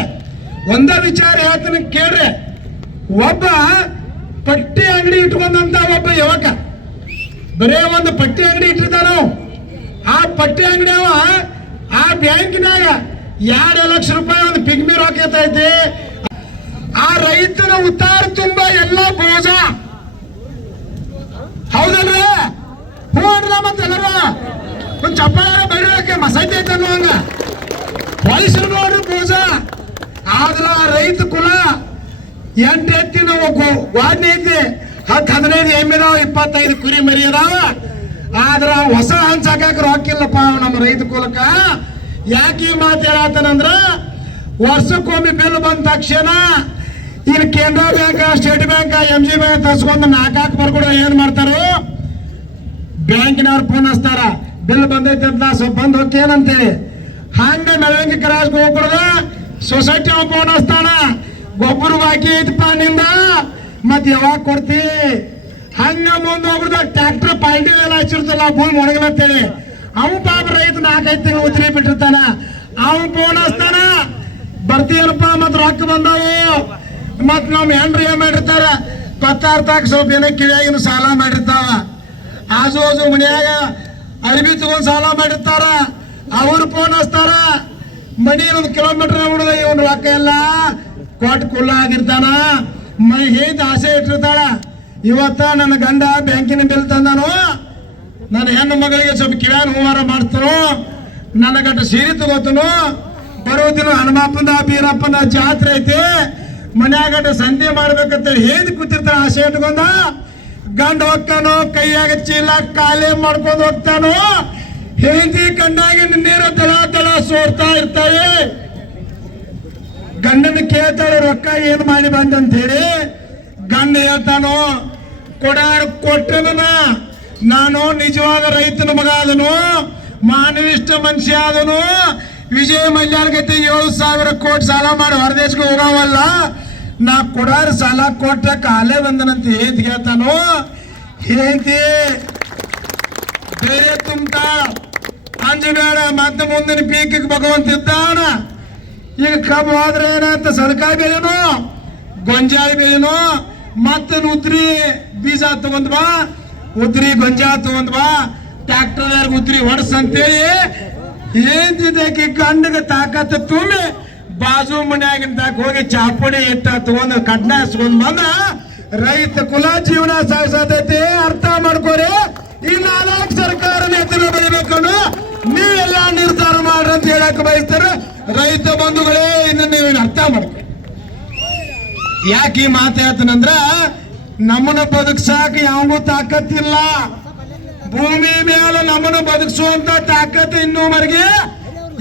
ಒಂದ ವಿಚಾರ ಹೇಳ್ತಾನೆ ಕೇಳ್ರಿ. ಒಬ್ಬ ಪಟ್ಟಿ ಅಂಗಡಿ ಇಟ್ಕೊಂಡಂತ ಒಬ್ಬ ಯುವಕ ಬರೇ ಒಂದು ಪಟ್ಟಿ ಅಂಗಡಿ ಇಟ್ಟಿರ್ತಾನ. ಆ ಪಟ್ಟಿ ಅಂಗಡಿ ಅವ ಆ ಬ್ಯಾಂಕಿನಾಗ 2 ಲಕ್ಷ ರೂಪಾಯಿ ಒಂದು ಪಿಗ್ಮಿ ರೊಕ್ಕ ಐತಿ. ಆ ರೈತನ ಉತ್ತಾರ ತುಂಬ ಎಲ್ಲ ಬೋಜ. ಹೌದಲ್ರಿ? ಹೂ ಅನ್ರ ಮತ್ತೆಲ್ಲರ ಒಂದು ಚಪ್ಪಾಳ ಬೈರೋಕೆ ಮಸೈತಿ ಐತೆ ಅನ್ನುವಂಗ ವಯಸ್ಸು ನೋಡ್ರಿ ಬೋಜ. ಆದ್ರ ರೈತ ಕುಲ 8 ಎತ್ತಿನ ವಾಡ್ನಿ ಐತಿ, 10-15 ಎಮ್ಮಿದಾವ, 25 ಕುರಿ ಮರಿ ಅದಾವ. ಆದ್ರ ಹೊಸ ಹಂಚಾಕ ರೊಕ್ಕಿಲ್ಲಪ್ಪ ನಮ್ಮ ರೈತ ಕುಲಕ್ಕ. ಯಾಕೆ ಈ ಮಾತು ಹೇಳತ್ತನಂದ್ರ, ವರ್ಷಕ್ಕೊಮ್ಮೆ ಬಿಲ್ ಬಂದ ತಕ್ಷಣ ಇಲ್ಲಿ ಕೇಂದ್ರ bank, state bank, MG bank ತರ್ಸ್ಕೊಂಡು 4 ಬರ್ಕೊಡೋ ಏನ್ ಮಾಡ್ತಾರೋ, ಬ್ಯಾಂಕಿನವ್ರು ಫೋನ್ ಹಚ್ತಾರ, ಬಿಲ್ ಬಂದೈತೆ ಅಂತ ಸ್ವಲ್ಪ ಬಂದು ಹೋಗಿ ಏನಂತೇಳಿ. ಹಂಗ ಮೆಳವಂಗಿ ಕ್ರಾಸ್ಗೆ ಹೋಗ್ಬಿಡ್ದ ಸೊಸೈಟಿ ಅವ ಫೋನ್ ಹಚ್ತಾನ, ಗೊಬ್ಬರ ಬಾಕಿ ಐತಪ್ಪ ನಿಂದ, ಮತ್ ಯಾವಾಗ ಕೊಡ್ತಿ? ಹಂಗ ಮುಂದೆ ಹೋಗ್ಬಿಡ್ದ ಟ್ರ್ಯಾಕ್ಟರ್ ಪಾಲ್ಟಿ ಎಲ್ಲ ಹಚ್ಚಿರ್ತಲ್ಲ ಭೂಮಿ ಒಣಗಲತ್ತೇಳಿ. ಅವ್ ಪಾಪ ರೈತ 4-5 ತಿಂಗಳು ಉತ್ತರಿ ಬಿಟ್ಟಿರ್ತಾನ. ಅವ್ ಫೋನ್ ಹಚ್ತಾನ, ಬರ್ತೀಯನಪ್ಪ ಮತ್ ರೊಕ್ಕ ಬಂದಾವು. ಮತ್ ನಮ್ ಹೆಂಡ್ರಿ ಏನ್ ಮಾಡಿರ್ತಾರ, ಪತ್ತಾರ್ತಾಕ ಸ್ವಲ್ಪ ಏನೋ ಕಿವಿಯಾಗಿನ ಸಾಲ ಮಾಡಿರ್ತಾವ. ಆಜು ಆಜು ಮನ್ಯಾಗ ಅರಿಬಿ ತಗೊಂಡ್ ಸಾಲ ಮಾಡಿರ್ತಾರ. ಅವ್ರು ಫೋನ್ ಹಚ್ತಾರ, ಮನಿ 1 ಕಿಲೋಮೀಟರ್ ನೋಡಿದ ಇವನ್ ರೊಕ್ಕ ಎಲ್ಲ ಕೊಟ್ಟು ಕುಲ್ಲ ಆಗಿರ್ತಾನ. ಮೈ ಹೇಗೆ ಆಸೆ ಇಟ್ಟಿರ್ತಾಳ, ಇವತ್ತ ನನ್ನ ಗಂಡ ಬ್ಯಾಂಕಿನ ಬಿಲ್ ತಂದಾನು, ನನ್ನ ಹೆಣ್ಣು ಮಗಳಿಗೆ ಸ್ವಲ್ಪ ಕಿವ್ಯಾನ ಹೂವಾರ ಮಾಡ್ತಾನು, ನನ್ನ ಗಂಟ ಸೀರೆ ತಗೋತನು, ಬರೋ ದಿನ ಹನುಮಪ್ಪನ ಬೀರಪ್ಪನ ಜಾತ್ರೆ ಐತಿ, ಮನ್ಯಾಗಟ ಸಂಧಿ ಮಾಡ್ಬೇಕಂತೇಳಿ ಹೇಳಿ ಕೂತಿರ್ತಾನ. ಆಸೆ ಇಟ್ಕೊಂಡ ಗಂಡ ಹೋಗ್ತಾನೋ, ಕೈಯಾಗ ಚೀಲ ಕಾಲೇ ಮಾಡ್ಕೊಂಡು ಹೋಗ್ತಾನೋ. ಹೆಂಡತಿ ಕಂಡಾಗ ನೀರ ದಳ ದಳ ಸೋರ್ತಾ ಇರ್ತಾವೆ. ಗಂಡನ ಕೇಳ್ತಾಳೆ ರೊಕ್ಕ ಏನ್ ಮಾಡಿ ಬಂದಂತ ಹೇಳಿ. ಗಂಡ ಹೇಳ್ತಾನೋ, ಕೊಟ್ಟನ ನಾನು ನಿಜವಾದ ರೈತನ ಮಗ ಆದನು, ಮಾನವಿಷ್ಟ ಮನುಷ್ಯ ಆದನು. ವಿಜಯ ಮಲ್ಯಾನ ಗತಿ 7,000 ಕೋಟಿ ಸಾಲ ಮಾಡಿ ಹೊರದೇಶಕ್ಕೆ ಹೋಗವಲ್ಲ, ನಾ ಕೊಡಾರ ಸಾಲ ಕೊಟ್ಟ ಕಾಲೇ ಬಂದನಂತ ಹೇಂತ ಹೇಳ್ತಾನು. ಹೇಂತಿ ಬೇರೆ ತುಂಬ್ತಾ ಅಂಜಬೇಡ, ಮತ್ತೆ ಮುಂದಿನ ಪೀಕಿಗೆ ಭಗವಂತ ಇದ್ದಾನ. ಈಗ ಕಬ್ಬು ಹೋದ್ರೆ ಏನಂತ ಸದಕಾಯಿ ಬೆಳೆನು, ಗೊಂಜಾಳ ಬೆಳೆನು, ಮತ್ತೆ ಉದ್ರಿ ಬೀಜ ತಗೊಂಡ್ ಬಾ, ಉದ್ರಿ ಗೊಂಜಾಳ ತಗೊಂಡ್ ಬಾ, ಟ್ರ್ಯಾಕ್ಟರ್ ಉದ್ರಿ ಹೊಡ್ಸಂತೇಳಿ ಏನ್ತಿದ್ದಕ್ಕೆ ಗಂಡಗೆ ತಾಕತ್ತ ತುಂಬಿ ಬಾಜು ಮನ್ಯಾಗಿನ ಹೋಗಿ ಚಾಪುಡಿ ಇಟ್ಟ ತಗೊಂಡ್ ಕಡ್ನ ಹಸ್ಕೊಂಡ್ ಬಂದ. ರೈತ ಕುಲ ಜೀವನ ಸಾಗಿಸತೈತಿ, ಅರ್ಥ ಮಾಡ್ಕೋರಿ. ಈ 4 ಸರ್ಕಾರ ನೇತೃತ್ವ ಬೆಳಿಬೇಕನ್ನು ನೀವೆಲ್ಲ ನಿರ್ಧಾರ ಮಾಡ್ರಿ ಅಂತ ಹೇಳಕ್ ಬಯಸ್ತಾರೆ. ರೈತ ಬಂಧುಗಳೇ, ಇದನ್ನ ನೀವೇನು ಅರ್ಥ ಮಾಡ್ಕೊ. ಯಾಕೆ ಈ ಮಾತು ಹೇಳ್ತಾನಂದ್ರ, ನಮ್ಮನ್ನ ಬದುಕ್ಸಾಕ ಯಾವೂ ತಾಕತ್ತಿಲ್ಲ. ಭೂಮಿ ಮೇಲೆ ನಮ್ಮನ್ನು ಬದುಕಿಸುವಂತ ತಾಕತ್ತು ಇನ್ನೂವರೆಗೆ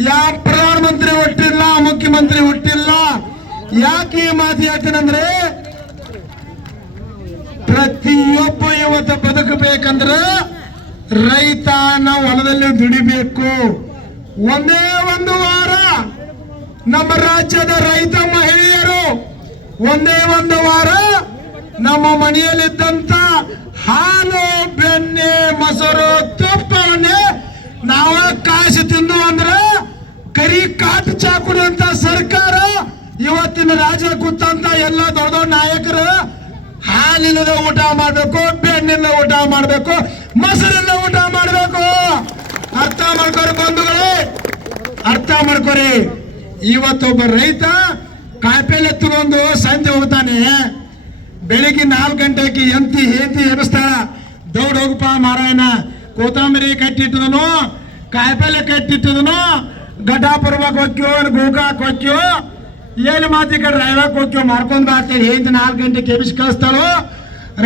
ಯಾವ ಪ್ರಧಾನಮಂತ್ರಿ ಹುಟ್ಟಿಲ್ಲ, ಮುಖ್ಯಮಂತ್ರಿ ಹುಟ್ಟಿಲ್ಲ. ಯಾಕೆ ಈ ಮಾತು ಹೇಳ್ತೀನಂದ್ರೆ, ಪ್ರತಿಯೊಬ್ಬ ಇವತ್ತು ಬದುಕಬೇಕಂದ್ರೆ ರೈತ ನಾವು ಹೊಲದಲ್ಲಿ ದುಡಿಬೇಕು. ಒಂದೇ ಒಂದು ವಾರ ನಮ್ಮ ರಾಜ್ಯದ ರೈತ ಮಹಿಳೆಯರು ಒಂದೇ ಒಂದು ವಾರ ನಮ್ಮ ಮನೆಯಲ್ಲಿದ್ದಂತ ಹಾಲು, ಬೆಣ್ಣೆ, ಮೊಸರು, ತುಪ್ಪವನ್ನೇ ನಾವ ಕಾಸು ತಿಂದು ಅಂದ್ರೆ ಕರಿ ಕಾಟು ಚಾ ಕುಡಿಯುವಂತ ಸರ್ಕಾರ ಇವತ್ತಿನ ರಾಜ್ಯ ಕೂತಂತ ಎಲ್ಲ ದೊಡ್ಡ ದೊಡ್ಡ ನಾಯಕರು ಹಾಲಿಲ್ಲದ ಊಟ ಮಾಡಬೇಕು, ಬೆಣ್ಣಿಂದ ಊಟ ಮಾಡಬೇಕು, ಮೊಸರಿಂದ ಊಟ ಮಾಡಬೇಕು. ಅರ್ಥ ಮಾಡ್ಕೋರಿ ಬಂಧುಗಳೇ, ಅರ್ಥ ಮಾಡ್ಕೋರಿ. ಇವತ್ತೊಬ್ಬ ರೈತ ಕಾಯಿಪಲ್ಲೆ ತಗೊಂಡು ಸಂಜೆ ಹೋಗ್ತಾನೆ. ಬೆಳಿಗ್ಗೆ 4 ಗಂಟೆಗೆ ಹೆಂತಿ ಎಬ್ಬಿಸ್ತಾಳ, ದೌಡ್ ಹೋಗಪ್ಪ ಮಾರಾಯಣ, ಕೊತ್ತಂಬರಿ ಕಟ್ಟಿಟ್ಟದನು, ಕಾಯಿಪಲ್ಲೆ ಕಟ್ಟಿಟ್ಟದನು, ಘಟಾಪುರಕ್ಕೆ ಹೋಗ್ಯೋ, ಗೋಕಾಕ್ ಹೋಗ್ಯೋ, ಏನು ಮಾತಿ ಕಡೆ ರಾಯವಾಕ್ ಹೋಗ್ಯೋ ಮಾರ್ಕೊಂಡ್ ಬರ್ತೀವಿ. ಹೆಂತಿ 4 ಗಂಟೆಗೆ ಎಬ್ಬಿಸಿ ಕಳಿಸ್ತಾಳು.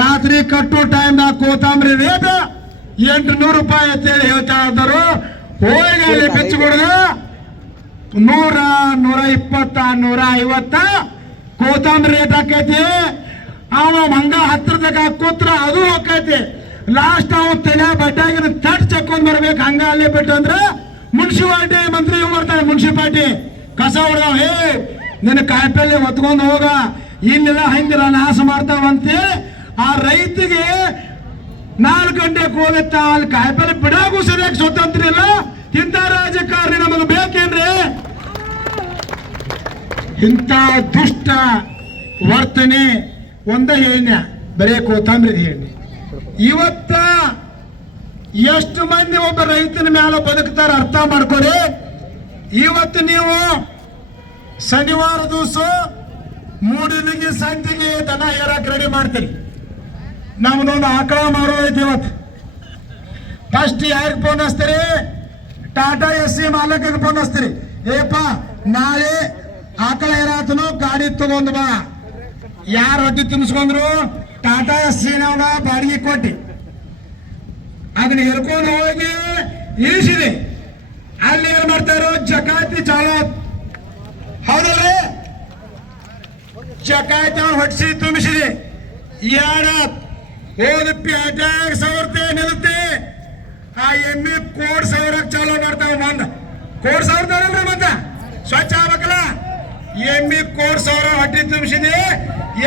ರಾತ್ರಿ ಕಟ್ಟೋ ಟೈಮ್ನಾಗ ಕೊತ್ತಂಬರಿ ರೇಟ್ 800 ರೂಪಾಯಿ ಅಂತೇಳಿ ಹೇಳ್ತಾ ಇದ್ದರು. ಹೋಗಿ ಅಲ್ಲಿ ಬೆಚ್ಚ ಕೊಡದ 100, 120, 150 ಕೊತ್ತಂಬರಿ ರೇಟ್ ಹಾಕೈತಿ. ಅವ ಮಂಗ ಹತ್ರದಾಗ ಕೂತ್ರ ಅದು ಹೋಗೈತಿ. ಲಾಸ್ಟ್ ಅವ ತಲೆ ಬಡ್ಡಾಗಿನ ತಟ್ ಚಕ್ಕೊಂಡ್ ಬರ್ಬೇಕು. ಹಂಗ ಅಲ್ಲೇ ಬಿಟ್ಟು ಅಂದ್ರೆ ಮುನ್ಸಿಪಾಲ್ಟಿ ಮಂತ್ರಿ ಬರ್ತಾನೆ. ಮುನ್ಸಿಪಾಲ್ಟಿ ಕಸ ಹೊಡೆದವ, ನಿನ್ನ ಕಾಯಿಪಲ್ಲೆ ಹೊತ್ಕೊಂಡು ಹೋಗ, ಇಲ್ಲೆಲ್ಲ ಹಂಗಿಲ್ಲ ನಾಶ ಮಾಡ್ತಾವಂತೇಳಿ ಆ ರೈತಿಗೆ 4 ಗಂಟೆಗೆ ಹೋಗುತ್ತ ಅಲ್ಲಿ ಕಾಯಿಪಲ್ಲೆ ಬಿಡಾಗೂ ಸರಿಯಾಗಿ ಸ್ವತಂತ್ರ ಇಲ್ಲ. ಇಂಥ ರಾಜಕಾರಣಿ ನಮಗೆ ಬೇಕೇನ್ರಿ? ಇಂಥ ದುಷ್ಟ ವರ್ತನೆ ಒಂದ ಹೇಳ ಬರೇ ಕೊತ್ತಂಬರಿ ಹೇಳಿ. ಇವತ್ತ ಎಷ್ಟು ಮಂದಿ ಒಬ್ಬ ರೈತನ ಮೇಲೆ ಬದುಕ್ತಾರ ಅರ್ಥ ಮಾಡ್ಕೊರಿ. ಇವತ್ತು ನೀವು ಶನಿವಾರ ದಿವಸ ಮೂಡಿಲಿಗೆ ಸಂತಿಗೆ ದನ ಏರಕ್ ರೆಡಿ ಮಾಡ್ತೀರಿ. ನಮ್ದೊಂದು ಆಕಳ ಮಾರೋ ಐತಿ. ಇವತ್ತು ಫಸ್ಟ್ ಯಾರಿಗೆ ಫೋನ್ ಹಚ್ತೀರಿ? ಟಾಟಾ SC ಮಾಲಕರಿಗೆ ಫೋನ್ ಹಚ್ತೀರಿ. ಏಪ ನಾಳೆ ಆಕಳ ಏರಾತನು, ಗಾಡಿ ತಗೊಂಡ್ ಬಾ. ಯಾರು ಹೊಟ್ಟಿ ತುಂಬಿಸ್ಕೊಂಡ್ರು? ಟಾಟಾ SC ನವನ ಬಾಡಿಗೆ ಕೊಟ್ಟಿ ಅದನ್ನ ಹಿಡ್ಕೊಂಡು ಹೋಗಿ ಇಳಿಸಿದೆ. ಅಲ್ಲಿ ಏನ್ ಮಾಡ್ತಾರೋ ಜಕಾತಿ ಚಾಲೋ, ಹೌದಲ್ರಿ? ಜಕಾತಿ ಹೊಟ್ಟಿಸಿ ತುಂಬಿಸಿದೆ. ಹೋದ ಪ್ಯಾಟ್ಯಾಗ ಸವರ್ತೆ ನಿಲ್ಲುತ್ತೆ. ಆ ಎಮ್ಮಿ 1,00,00,000 ಚಾಲೋ ಮಾಡ್ತಾವ. ಮಂದ 1,00,00,000 ಮಂದ ಸ್ವಚ್ಛ ಆಗ್ಬೇಕಲ್ಲ. ಎಮ್ಮಿ 1,00,00,000 ಹೊಟ್ಟೆ ತುಂಬಿಸಿದೆ.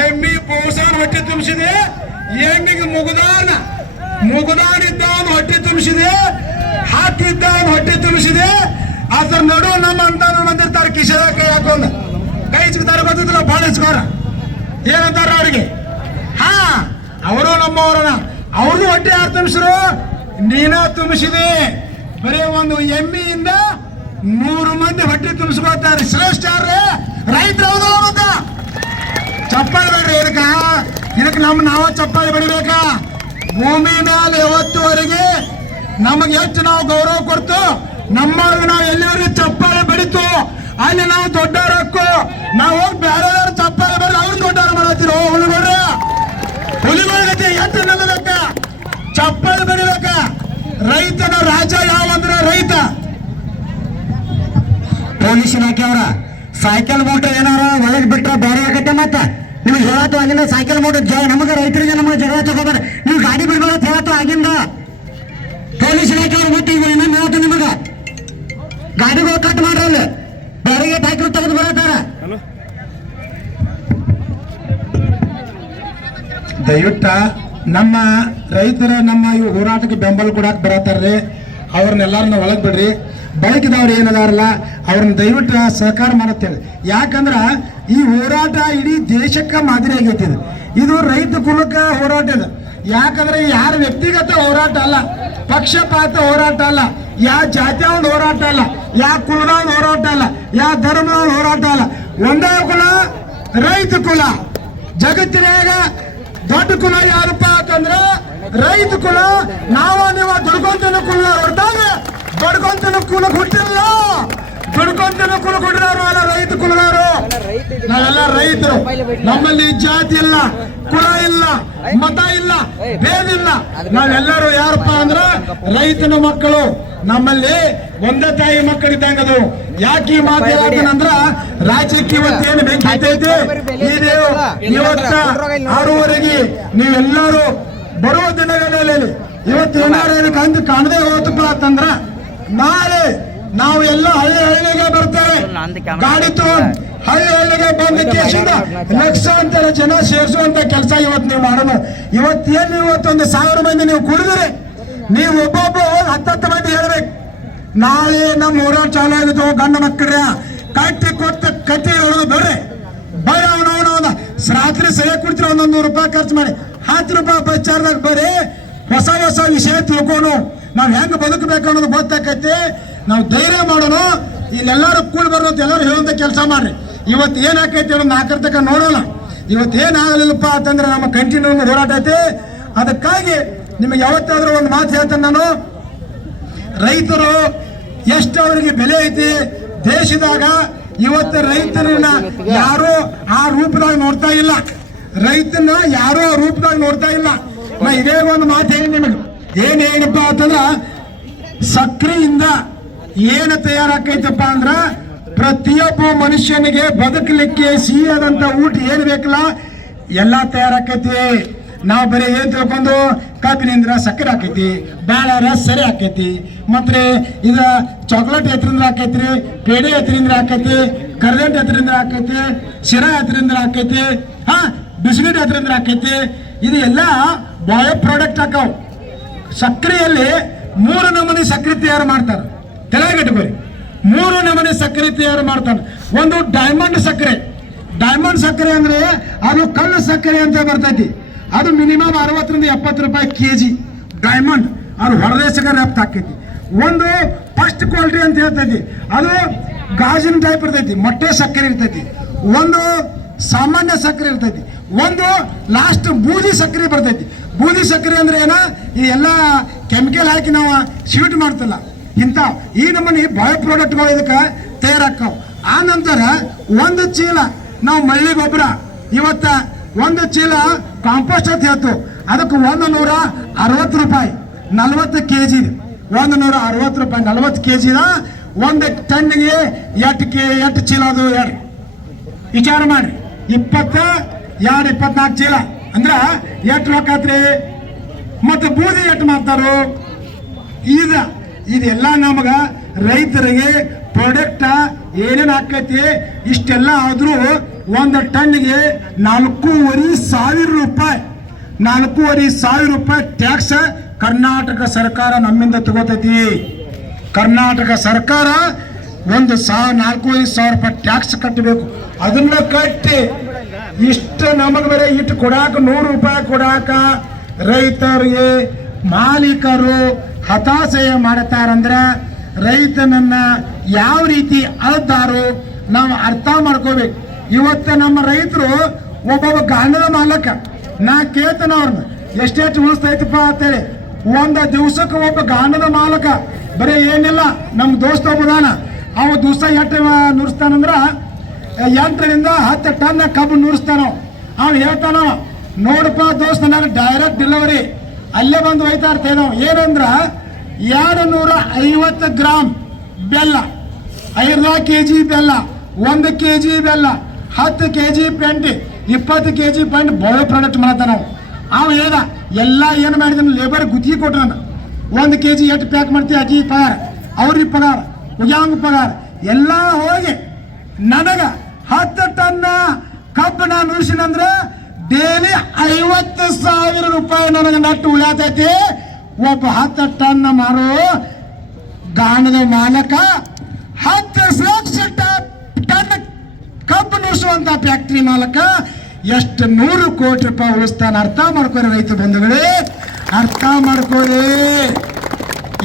ಎಮ್ಮಿ ಬೋಸಾನ್ ಹೊಟ್ಟೆ ತುಂಬಿಸಿದೆ. ಎಮ್ಮಿಗೆ ಮುಗುದಾನ ಇದ್ದವನು ಹೊಟ್ಟೆ ತುಂಬಿಸಿದೆ. ಹಾಕಿದ್ದವನು ಹೊಟ್ಟೆ ತುಂಬಿಸಿದೆ. ಅದ್ರ ನಡು ನಮ್ಮ ಅಂತ ಬಂದಿರ್ತಾರೆ, ಕಿಶೆದ ಕೈ ಹಾಕೊಂಡ ಕೈ ಚಿಕ್ತಾರೆ, ಗೊತ್ತಿಲ್ಲ ಬಾಳ ಇಸ್ಕೋರ. ಏನಂತಾರ ಅವ್ರಿಗೆ? ಹಾ, ಅವರು ನಮ್ಮವರನ. ಅವ್ರದ್ದು ಹೊಟ್ಟೆ ಯಾರು ತುಂಬಿಸಿರು? ನೀನ ತುಂಬಿಸಿದೆ. ಬರೀ ಒಂದು ಎಮ್ಮಿಯಿಂದ 100 ಮಂದಿ ಹೊಟ್ಟೆ ತುಂಬಿಸ್ಕೊಳ್ತಾರೆ. ಶ್ರೇಷ್ಠ ಯಾರ್ರಿ? ರೈತರು. ಹೌದಲ್ಲ ಮತ್ತ? ಚಪ್ಪಾಳಿ ಬೇಡ್ರಿ. ಇದಕ್ಕೆ ನಾವು ಚಪ್ಪಾಳಿ ಬಡಿಬೇಕಾ? ಭೂಮಿ ಮೇಲೆ ಯಾವತ್ತುವರೆಗೆ ನಮಗೆ ಎಷ್ಟು ನಾವು ಗೌರವ ಕೊಡ್ತು, ನಮ್ಮವ್ರಿಗೆ ನಾವು ಎಲ್ಲಿವರೆಗೆ ಚಪ್ಪಾಳಿ ಬಡಿತು ಅಲ್ಲಿ ನಾವು ದೊಡ್ಡವ್ರ ಹಕ್ಕು. ನಾವು ಹೋಗಿ ಬೇರೆದವ್ರ ಚಪ್ಪಾಳೆ ಬರಲಿ ಅವ್ರು ದೊಡ್ಡವ್ರ ಮಾಡತ್ತೀರೋ ಹುಲಿಗಳ್ರೆ. ಹುಲಿಗಳ್ಗತಿ ಎಷ್ಟು ನಿಲ್ಲಬೇಕ, ಚಪ್ಪಾಳೆ ಬರಿಬೇಕ. ರೈತನ ರಾಜ ಯಾವಂದ್ರೆ ರೈತ. ಪೊಲೀಸ್ ಇಲಾಖೆಯವರ ಸೈಕಲ್ ಮೋಟರ್ ಏನಾರ ಒಳಗೆ ಬಿಟ್ರೆ ಬೇರೆ ಆಗತ್ತೆ. ಮತ್ತೆ ನಿಮ್ಗೆ ಹೇಳತ್ತು ಆಗಿಂದ ಸೈಕಲ್ ಮೋಟರ್ ನಮಗೆ ರೈತರಿಗೆ ನಮಗೆ ಜಗಳ ತಗೋಬಾರ. ನೀವು ಗಾಡಿ ಬಿಡ್ಬೇಡ ಹೇಳತ್ತು ಆಗಿಂದ ಪೊಲೀಸ್ ಇಲಾಖೆಯವ್ರು. ಮತ್ತೆ ಈಗ ಇನ್ನೊಂದು ಹೇಳ್ತು ನಿಮಗೆ, ಗಾಡಿಗಳು ಕಟ್ ಮಾಡ್ರಲ್ಲ, ಬೇರೆಗೆ ಸೈಕಲ್ ತೆಗೆದು ಬರತ್ತಾರ. ದಯವಿಟ್ಟ ನಮ್ಮ ರೈತರ ನಮ್ಮ ಈ ಹೋರಾಟಕ್ಕೆ ಬೆಂಬಲ ಕೊಡಾಕ್ ಬರತ್ತಾರ್ರಿ, ಅವ್ರನ್ನೆಲ್ಲಾರನ್ನ ಒಳಗೆ ಬಿಡ್ರಿ. ಬೈಕ್ದವ್ರು ಏನದಾರಲ್ಲ ಅವ್ರನ್ನ ದಯವಿಟ್ಟು ಸಹಕಾರ ಮಾಡತ್ತೇಳಿ. ಯಾಕಂದ್ರ ಈ ಹೋರಾಟ ಇಡೀ ದೇಶಕ್ಕೆ ಮಾದರಿ ಆಗೈತಿ. ಇದು ರೈತ ಕುಲಕ್ಕೆ ಹೋರಾಟ ಇದೆ. ಯಾಕಂದ್ರೆ ಯಾರ ವ್ಯಕ್ತಿಗತ ಹೋರಾಟ ಅಲ್ಲ, ಪಕ್ಷಪಾತ ಹೋರಾಟ ಅಲ್ಲ, ಯಾವ ಜಾತಿಯ ಒಂದು ಹೋರಾಟ ಅಲ್ಲ, ಯಾವ ಕುಲದ ಒಂದು ಹೋರಾಟ ಅಲ್ಲ, ಯಾವ ಧರ್ಮದ ಒಂದು ಹೋರಾಟ ಅಲ್ಲ. ಒಂದೇ ಕುಲ ರೈತ ಕುಲ. ಜಗತ್ತಿನಾಗ ದೊಡ್ಡ ಕುಲ ಯಾರಪ್ಪ ಅಂತಂದ್ರ ರೈತ ಕುಲ. ನೀವು ದುಡ್ಕೊಂತನ ಕುಲ ಹೊರತಾಗ ಬಡ್ಕೊಂತನ ಕುಲ ಹುಟ್ಟಿಲ್ಲ. ದುಡ್ಕೊಂತನ ಕುಲ ಹುಟ್ಟಿದವರು ಅಲ್ಲ ರೈತ ಕುಲದವರು. ನಾವೆಲ್ಲ ರೈತರು. ನಮ್ಮಲ್ಲಿ ಜಾತಿ ಇಲ್ಲ, ಕುಲ ಇಲ್ಲ, ಮತ ಇಲ್ಲ, ಭೇದ ಇಲ್ಲ. ನಾವೆಲ್ಲರೂ ಯಾರಪ್ಪ ಅಂದ್ರ ರೈತನ ಮಕ್ಕಳು. ನಮ್ಮಲ್ಲಿ ಒಂದೇ ತಾಯಿ ಮಕ್ಕಳಿದ್ದಂಗ ಅದು. ಯಾಕೆ ಈ ಮಾತು ಹೇಳಂದ್ರ ರಾಜ್ಯಕ್ಕೆ ಇವತ್ತೇನು ಬೆಂಕಿ ಹತ್ತೈತಿ. ಇವತ್ತ 6:30 ನೀವೆಲ್ಲರೂ ಬರುವ ದಿನಗಳಲ್ಲಿ ಇವತ್ತು ಏನಾರು ಕಾಣದೇ ಹೋತಪ್ಪ ಅಂತಂದ್ರ ನಾಳೆ ನಾವು ಎಲ್ಲ ಹಳ್ಳಿಗೆ ಬರ್ತೇವೆ. ಗಾಡಿ ತಗೊಂಡು ಹಳ್ಳಿಗೆ ಬಂದ ಕೇಸಿಂದ ಲಕ್ಷಾಂತರ ಜನ ಸೇರಿಸುವಂತ ಕೆಲಸ ಇವತ್ತು ನೀವು ಮಾಡೋಣ. ಇವತ್ತೇನು ಇವತ್ತೊಂದು 1000 ಮಂದಿ ನೀವು ಕುಡಿದ್ರೆ ನೀವು ಒಬ್ಬೊಬ್ಬ 10 ಮಂದಿ ಹೇಳ್ಬೇಕು, ನಾಳೆ ನಮ್ಮ ಹೋರಾಟ ಚಾಲು ಆಗಿತ್ತು. ಗಂಡ ಮಕ್ಕಳ ಕಟ್ಟಿ ಕೊಟ್ಟ ಕಟ್ಟಿ ಹೇಳೋದು ಬೇರೆ ಬರೀ ಅವನವನ ರಾತ್ರಿ ಸರಿಯಾಗಿ ಕುಡ್ತೀರ. 100 ರೂಪಾಯಿ ಖರ್ಚು ಮಾಡಿ 10 ರೂಪಾಯಿ ಪ್ರಚಾರದಾಗ ಬರೀ ಹೊಸ ಹೊಸ ವಿಷಯ ತಿಳ್ಕೊಂಡು ನಾವು ಹೆಂಗ್ ಬದುಕಬೇಕು ಅನ್ನೋದು ಗೊತ್ತಾಕೈತಿ. ನಾವು ಧೈರ್ಯ ಮಾಡೋಣ. ಇಲ್ಲೆಲ್ಲರೂ ಕೂಡಿ ಬರೋದು ಎಲ್ಲರೂ ಹೇಳುವಂತ ಕೆಲಸ ಮಾಡ್ರಿ. ಇವತ್ತು ಏನಾಕೈತಿ ಹೇಳೋ 4 ತನಕ ನೋಡೋಣ. ಇವತ್ತು ಏನಾಗಲಿಲ್ಲಪ್ಪ ಅಂತಂದ್ರೆ ನಮ್ಮ ಕಂಟಿನ್ಯೂ ಹೋರಾಟ ಐತಿ. ಅದಕ್ಕಾಗಿ ನಿಮಗೆ ಯಾವತ್ತಾದ್ರೂ ಒಂದು ಮಾತು ಹೇಳ್ತೇನೆ ನಾನು, ರೈತರು ಎಷ್ಟು ಅವರಿಗೆ ಬೆಲೆ ಐತಿ ದೇಶದಾಗ. ಇವತ್ತು ರೈತರನ್ನ ಯಾರು ಆ ರೂಪದಾಗ ನೋಡ್ತಾ ಇಲ್ಲ. ರೈತನ ಯಾರು ಆ ರೂಪದಾಗ ನೋಡ್ತಾ ಇಲ್ಲ. ನಾ ಇದೇ ಒಂದು ಮಾತು ಹೇಳಿ ನಿಮಗೆ ಏನಪ್ಪ ಅಂತಂದ್ರ ಸಕ್ರೆಯಿಂದ ಏನು ತಯಾರಾಕೈತಪ್ಪ ಅಂದ್ರ ಪ್ರತಿಯೊಬ್ಬ ಮನುಷ್ಯನಿಗೆ ಬದುಕಲಿಕ್ಕೆ ಸಿಹಿಯಾದಂತ ಊಟ ಏನ್ ಬೇಕಲ್ಲ ಎಲ್ಲಾ ತಯಾರಾಕೈತಿ. ನಾವು ಬರೀ ಏನ್ ತಿಳ್ಕೊಂಡು ಕಬ್ಬಿನಿಂದ ಸಕ್ಕರೆ ಹಾಕೈತಿ, ಬಾಳೆ ಸರಿ ಹಾಕೈತಿ, ಮತ್ತೆ ಇದ ಚಾಕ್ಲೇಟ್ ಎತ್ತರಿಂದ ಹಾಕೈತ್ರಿ, ಪೇಡೆ ಎತ್ತರಿಂದ ಹಾಕೈತಿ, ಕರ್ದಂಟ್ ಎತ್ತರಿಂದ ಹಾಕೈತಿ, ಶಿರಾ ಎತ್ತರಿಂದ ಹಾಕೈತಿ, ಬಿಸ್ಕಿಟ್ ಎತ್ತರಿಂದ ಹಾಕೈತಿ. ಇದು ಎಲ್ಲ ಬಾಯೋ ಪ್ರಾಡಕ್ಟ್ ಹಾಕಾವ್. ಸಕ್ಕರೆಯಲ್ಲಿ 3 ನಮೂನಿ ಸಕ್ಕರೆ ತಯಾರು ಮಾಡ್ತಾರೆ. ತೆಳಗಿಟ್ಕೋರಿ, 3 ನಮೂನಿ ಸಕ್ಕರೆ ತಯಾರು ಮಾಡ್ತಾರೆ. ಒಂದು ಡೈಮಂಡ್ ಸಕ್ಕರೆ. ಡೈಮಂಡ್ ಸಕ್ಕರೆ ಅಂದ್ರೆ ಅದು ಕಲ್ಲು ಸಕ್ಕರೆ ಅಂತ ಬರ್ತೈತಿ. ಅದು ಮಿನಿಮಮ್ 60 ರಿಂದ 70 ರೂಪಾಯಿ ಕೆಜಿ ಡೈಮಂಡ್. ಅದು ಹೊರದೇಶಕ್ಕೆ ರಫ್ತು ಹಾಕೈತಿ. ಒಂದು ಫಸ್ಟ್ ಕ್ವಾಲಿಟಿ ಅಂತ ಹೇಳ್ತೈತಿ, ಅದು ಗಾಜಿನ ಟೈಪ್ ಇರ್ತೈತಿ, ಮೊಟ್ಟೆ ಸಕ್ಕರೆ ಇರ್ತೈತಿ. ಒಂದು ಸಾಮಾನ್ಯ ಸಕ್ಕರೆ ಇರ್ತೈತಿ. ಒಂದು ಲಾಸ್ಟ್ ಬೂದಿ ಸಕ್ಕರೆ ಬರ್ತೈತಿ. ಬೂದಿ ಸಕ್ಕರೆ ಅಂದ್ರೆ ಏನ, ಈ ಎಲ್ಲ ಕೆಮಿಕಲ್ ಹಾಕಿ ನಾವು ಸ್ವೀಟ್ ಮಾಡ್ತಲ್ಲ ಇಂಥ ಈ ನಮ್ಮನಿ ಬಾಯೋ ಪ್ರಾಡಕ್ಟ್ಗಳು ಇದಕ್ಕೆ ತಯಾರಾಕಾವ್. ಆ ನಂತರ ಒಂದು ಚೀಲ ನಾವು ಮಳ್ಳಿ ಗೊಬ್ಬರ, ಇವತ್ತ ಒಂದು ಚೀಲ ಕಾಂಪೋಸ್ಟ್ ಅಂತ ಹೇಳ್ತು, ಅದಕ್ಕೆ 160 ರೂಪಾಯಿ 40 ಕೆಜಿ. 160 ರೂಪಾಯಿ 40 ಕೆಜಿದ 1 ಟನ್ನಿಗೆ ಎಷ್ಟು ಚೀಲ ಅದು ಹೇಳಿ ವಿಚಾರ ಮಾಡಿ. 24 ಚೀಲ ಅಂದ್ರ ಎಷ್ಟು ರೊಕ್ಕ ಆತ್ರಿ. ಮತ್ತೆ ಬೂದಿ ಎಷ್ಟು ಮಾಡ್ತಾರೋ. ಇದೆಲ್ಲ ನಮಗ ರೈತರಿಗೆ ಪ್ರಾಡಕ್ಟ್ ಏನೇನು ಆಕೈತಿ ಇಷ್ಟೆಲ್ಲ ಆದ್ರೂ 1 ಟನ್ನಿಗೆ 4,500 ರೂಪಾಯಿ 4,500 ರೂಪಾಯಿ ಟ್ಯಾಕ್ಸ್ ಕರ್ನಾಟಕ ಸರ್ಕಾರ ನಮ್ಮಿಂದ ತಗೋತೈತಿ. ಕರ್ನಾಟಕ ಸರ್ಕಾರ 4,500 ರೂಪಾಯಿ ಟ್ಯಾಕ್ಸ್ ಕಟ್ಟಬೇಕು. ಅದನ್ನ ಕಟ್ಟಿ ಇಷ್ಟು ನಮಗೆ ಬೇರೆ ಇಟ್ಟು ಕೊಡಾಕ 100 ರೂಪಾಯಿ ಕೊಡಾಕ ರೈತರಿಗೆ ಮಾಲೀಕರು ಹತಾಶೆ ಮಾಡ್ತಾರಂದ್ರ ರೈತನನ್ನ ಯಾವ ರೀತಿ ಅಳ್ತಾರೋ ನಾವು ಅರ್ಥ ಮಾಡ್ಕೋಬೇಕು. ಇವತ್ತು ನಮ್ಮ ರೈತರು ಒಬ್ಬೊಬ್ಬ ಗಾಂಡದ ಮಾಲಕ ನಾ ಕೇಳ್ತಾನ ಅವ್ರನ್ನ ಎಷ್ಟೆಷ್ಟು ಉಳಿಸ್ತೈತಪ್ಪ ಅಂತೇಳಿ. ಒಂದು ದಿವಸಕ್ಕೆ ಒಬ್ಬ ಗಾಂಡದ ಮಾಲಕ ಬರೀ ಏನಿಲ್ಲ, ನಮ್ಮ ದೋಸ್ತ ಒಬ್ಬದಾನ ಅವ ದಿವಸ ಎಷ್ಟು ನುರಿಸ್ತಾನಂದ್ರ 8ರಿಂದ 10 ಟನ್ ಕಬ್ಬು ನುರಿಸ್ತಾನೋ. ಅವ್ ಹೇಳ್ತಾನೋ, ನೋಡಪ್ಪ ದೋಸ್ತ, ನಾನು ಡೈರೆಕ್ಟ್ ಡೆಲಿವರಿ ಅಲ್ಲೇ ಬಂದು ಒಯ್ತಾ ಇರ್ತೇನೋ. ಏನಂದ್ರ 250 ಗ್ರಾಮ್ ಬೆಲ್ಲ, 5 kg ಬೆಲ್ಲ, 1 kg ಬೆಲ್ಲ, 10 kg ಪೆಂಟ್, 20 kg ಪೆಂಟ್ ಬಹಳ ಪ್ರಾಡಕ್ಟ್ ಮಾಡತ್ತ ನಾವು. ಅವ ಹೇಳ್ದ ಎಲ್ಲ ಏನು ಮಾಡಿದ ಲೇಬರ್ ಗುತ್ತಿಗೆ ಕೊಟ್ರ 1 kg ಎಷ್ಟು ಪ್ಯಾಕ್ ಮಾಡ್ತೀವಿ, ಅಜ್ಜಿ ಪಗಾರ, ಅವ್ರಿಗೆ ಪಗಾರ, ಉಗ್ಯಾಂಗ ಪಗಾರ ಎಲ್ಲ ಹೋಗಿ ನನಗ 10 ಟನ್ ಕಬ್ಬು ನಾನು ಉಳಿಸಿನಂದ್ರೆ ಡೈಲಿ 50,000 ರೂಪಾಯಿ ನನಗೆ ನಟ್ಟು ಉಳಿಯತೈತಿ. ಒಬ್ಬ 10 ಟನ್ ಮಾರೋ ಗಾಣದ ಮಾಲಕ 10 ಲಕ್ಷ ಟನ್ ಕಬ್ಬು ನುಡಿಸುವಂತ ಫ್ಯಾಕ್ಟ್ರಿ ಮಾಲಕ ಎಷ್ಟು 100 ಕೋಟಿ ರೂಪಾಯಿ ಉಳಿಸ್ತಾನೆ. ಅರ್ಥ ಮಾಡ್ಕೊರಿ ರೈತ ಬಂಧುಗಳೇ, ಅರ್ಥ ಮಾಡ್ಕೊರಿ.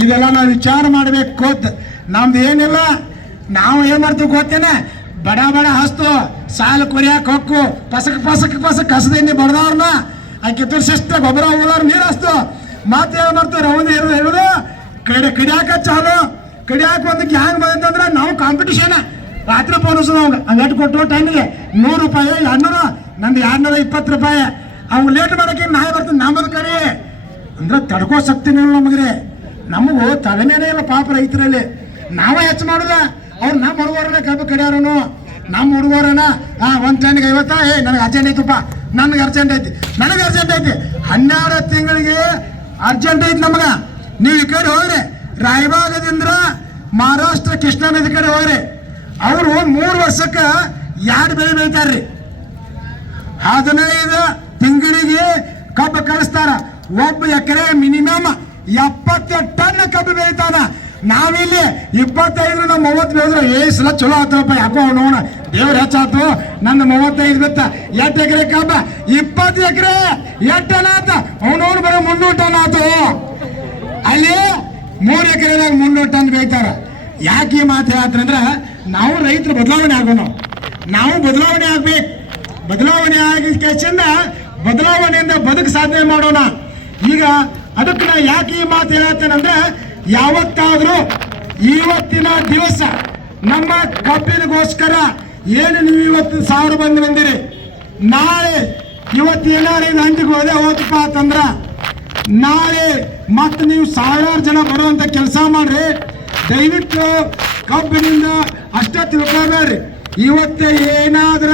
ಇದೆಲ್ಲ ನಾವು ವಿಚಾರ ಮಾಡ್ಬೇಕು. ಗೊತ್ತು ನಮ್ದು ಏನಿಲ್ಲ, ನಾವು ಏನ್ ಮಾಡ್ತೀವಿ ಗೊತ್ತೇನೆ, ಬಡ ಬಡ ಹಸ್ತು ಸಾಲು ಕೊರಿಯಾಕ ಹೊಕ್ಕು ಪಸಕ್ ಹಸದಿಂದ ಬಡ್ದವ್ರನ್ನ ಆಕೆ ಶಿಷ್ಟ ಗೊಬ್ಬರ ಹೋಗೋರು ನೀರು ಹಸ್ತು ಮತ್ತೆ ಏನ್ ಮಾಡ್ತೀವಿ ರೌಂಡ್ ಹೇಳುದು ಕಡಿಯಾಕ ಚಾಲು ಕಡಿಯಾಕ ಒಂದು ಗ್ಯಾಂಗ್ ಬಂದಂದ್ರೆ ನಾವು ಕಾಂಪಿಟಿಷನ್ ರಾತ್ರಿ ಪೋನಿಸೋದು ಅವ್ನು ಹಂಗಟ್ಟು ಕೊಟ್ಟು ಟೈಮಿಗೆ 100 ರೂಪಾಯಿ 200, ನಂದು 220 ರೂಪಾಯಿ. ಅವ್ನು ಲೇಟ್ ಮಾಡೋಕೆ ನಾಯಿ ಬರ್ತೀನಿ ನಮ್ಮದು ಕಡೆ ಅಂದ್ರೆ ತಡ್ಕೋ ಶಕ್ತಿನೇ ಇಲ್ಲ ನಮಗ್ರಿ. ನಮಗೂ ತಲೆಮೇನೇ ಇಲ್ಲ ಪಾಪ ರೈತರಲ್ಲಿ. ನಾವೇ ಹೆಚ್ಚು ಮಾಡುದ ಅವ್ರು ನಮ್ಮ ಹುಡುಗರನ್ನ ಕಬ್ಬು ಕಡಿಯಾರನು, ನಮ್ಮ ಹುಡುಗರನ್ನ 1 ಟನ್ಗೆ 50, ನನಗೆ ಅರ್ಜೆಂಟ್ ಐತಪ್ಪ, ನನಗೆ ಅರ್ಜೆಂಟ್ ಐತಿ, ನನಗೆ ಅರ್ಜೆಂಟ್ ಐತಿ. 12 ತಿಂಗಳಿಗೆ ಅರ್ಜೆಂಟ್ ಐತಿ ನಮಗ. ನೀವು ಈ ಕಡೆ ಹೋಗ್ರಿ, ರಾಯಬಾಗದಿಂದ ಮಹಾರಾಷ್ಟ್ರ ಕೃಷ್ಣಾ ನದಿ ಕಡೆ ಹೋಗ್ರಿ, ಅವರು 3 ವರ್ಷಕ್ಕೆ 2 ಬೆಳೆ ಬೆಳಿತಾರ್ರಿ. 15 ತಿಂಗಳಿಗೆ ಕಬ್ಬು ಕಳಿಸ್ತಾರ. ಒಬ್ಬ ಎಕರೆ ಮಿನಿಮಮ್ 70 ಟನ್ ಕಬ್ಬು ಬೆಳಿತಾನ. ನಾವಿಲ್ಲಿ 25 ನಾವು 30 ಬೆಳೆದ್ರೆ ಸಲ ಚಲೋ ಆತಪ್ಪ, ಯಾಕೋ ನೋಡ ದೇವ್ರ ಹೆಚ್ಚಾತು, ನನ್ನ 35 ಬಿತ್ತ. 8 ಎಕರೆ ಕಬ್ಬ 20 ಎಕರೆ 8 ಟನ್ ಆತ, ಅವನವನು ಬರೋ 300 ಟನ್ ಆತು. ಅಲ್ಲಿ 3 ಎಕರೆದಾಗ 300 ಟನ್ ಬೆಳಿತಾರ. ಯಾಕೆ ಈ ಮಾತು ಹೇಳ್ತಾರಂದ್ರೆ, ನಾವು ರೈತರು ಬದಲಾವಣೆ ಆಗೋಣ, ನಾವು ಬದಲಾವಣೆ ಆಗ್ಬೇಕು. ಬದಲಾವಣೆ ಆಗಿದ್ದ ಬದಲಾವಣೆಯಿಂದ ಬದುಕು ಸಾಧನೆ ಮಾಡೋಣ. ಈಗ ಅದಕ್ಕೆ ನಾ ಯಾಕೆ ಈ ಮಾತು ಹೇಳ್ತೇನೆಂದ್ರೆ, ಯಾವತ್ತಾದ್ರೂ ಇವತ್ತಿನ ದಿವಸ ನಮ್ಮ ಕಬ್ಬಿನಗೋಸ್ಕರ ಏನು ನೀವು ಇವತ್ತು 1000 ಬಂದು ಬಂದಿರಿ, ನಾಳೆ ಇವತ್ತು ಏನಾರು ಇದು ಅಂಟಿಗೆ ಹೋದೆ ಹೋದಪ್ಪ ಅಂತಂದ್ರ ನಾಳೆ ಮತ್ತೆ ನೀವು 1000 ಜನ ಬರುವಂತ ಕೆಲಸ ಮಾಡ್ರಿ. ದಯವಿಟ್ಟು ಕಬ್ಬಿನಿಂದ ಅಷ್ಟೇ ತಿಳ್ಕೊಬೇಡ್ರಿ. ಇವತ್ತೇ ಏನಾದ್ರ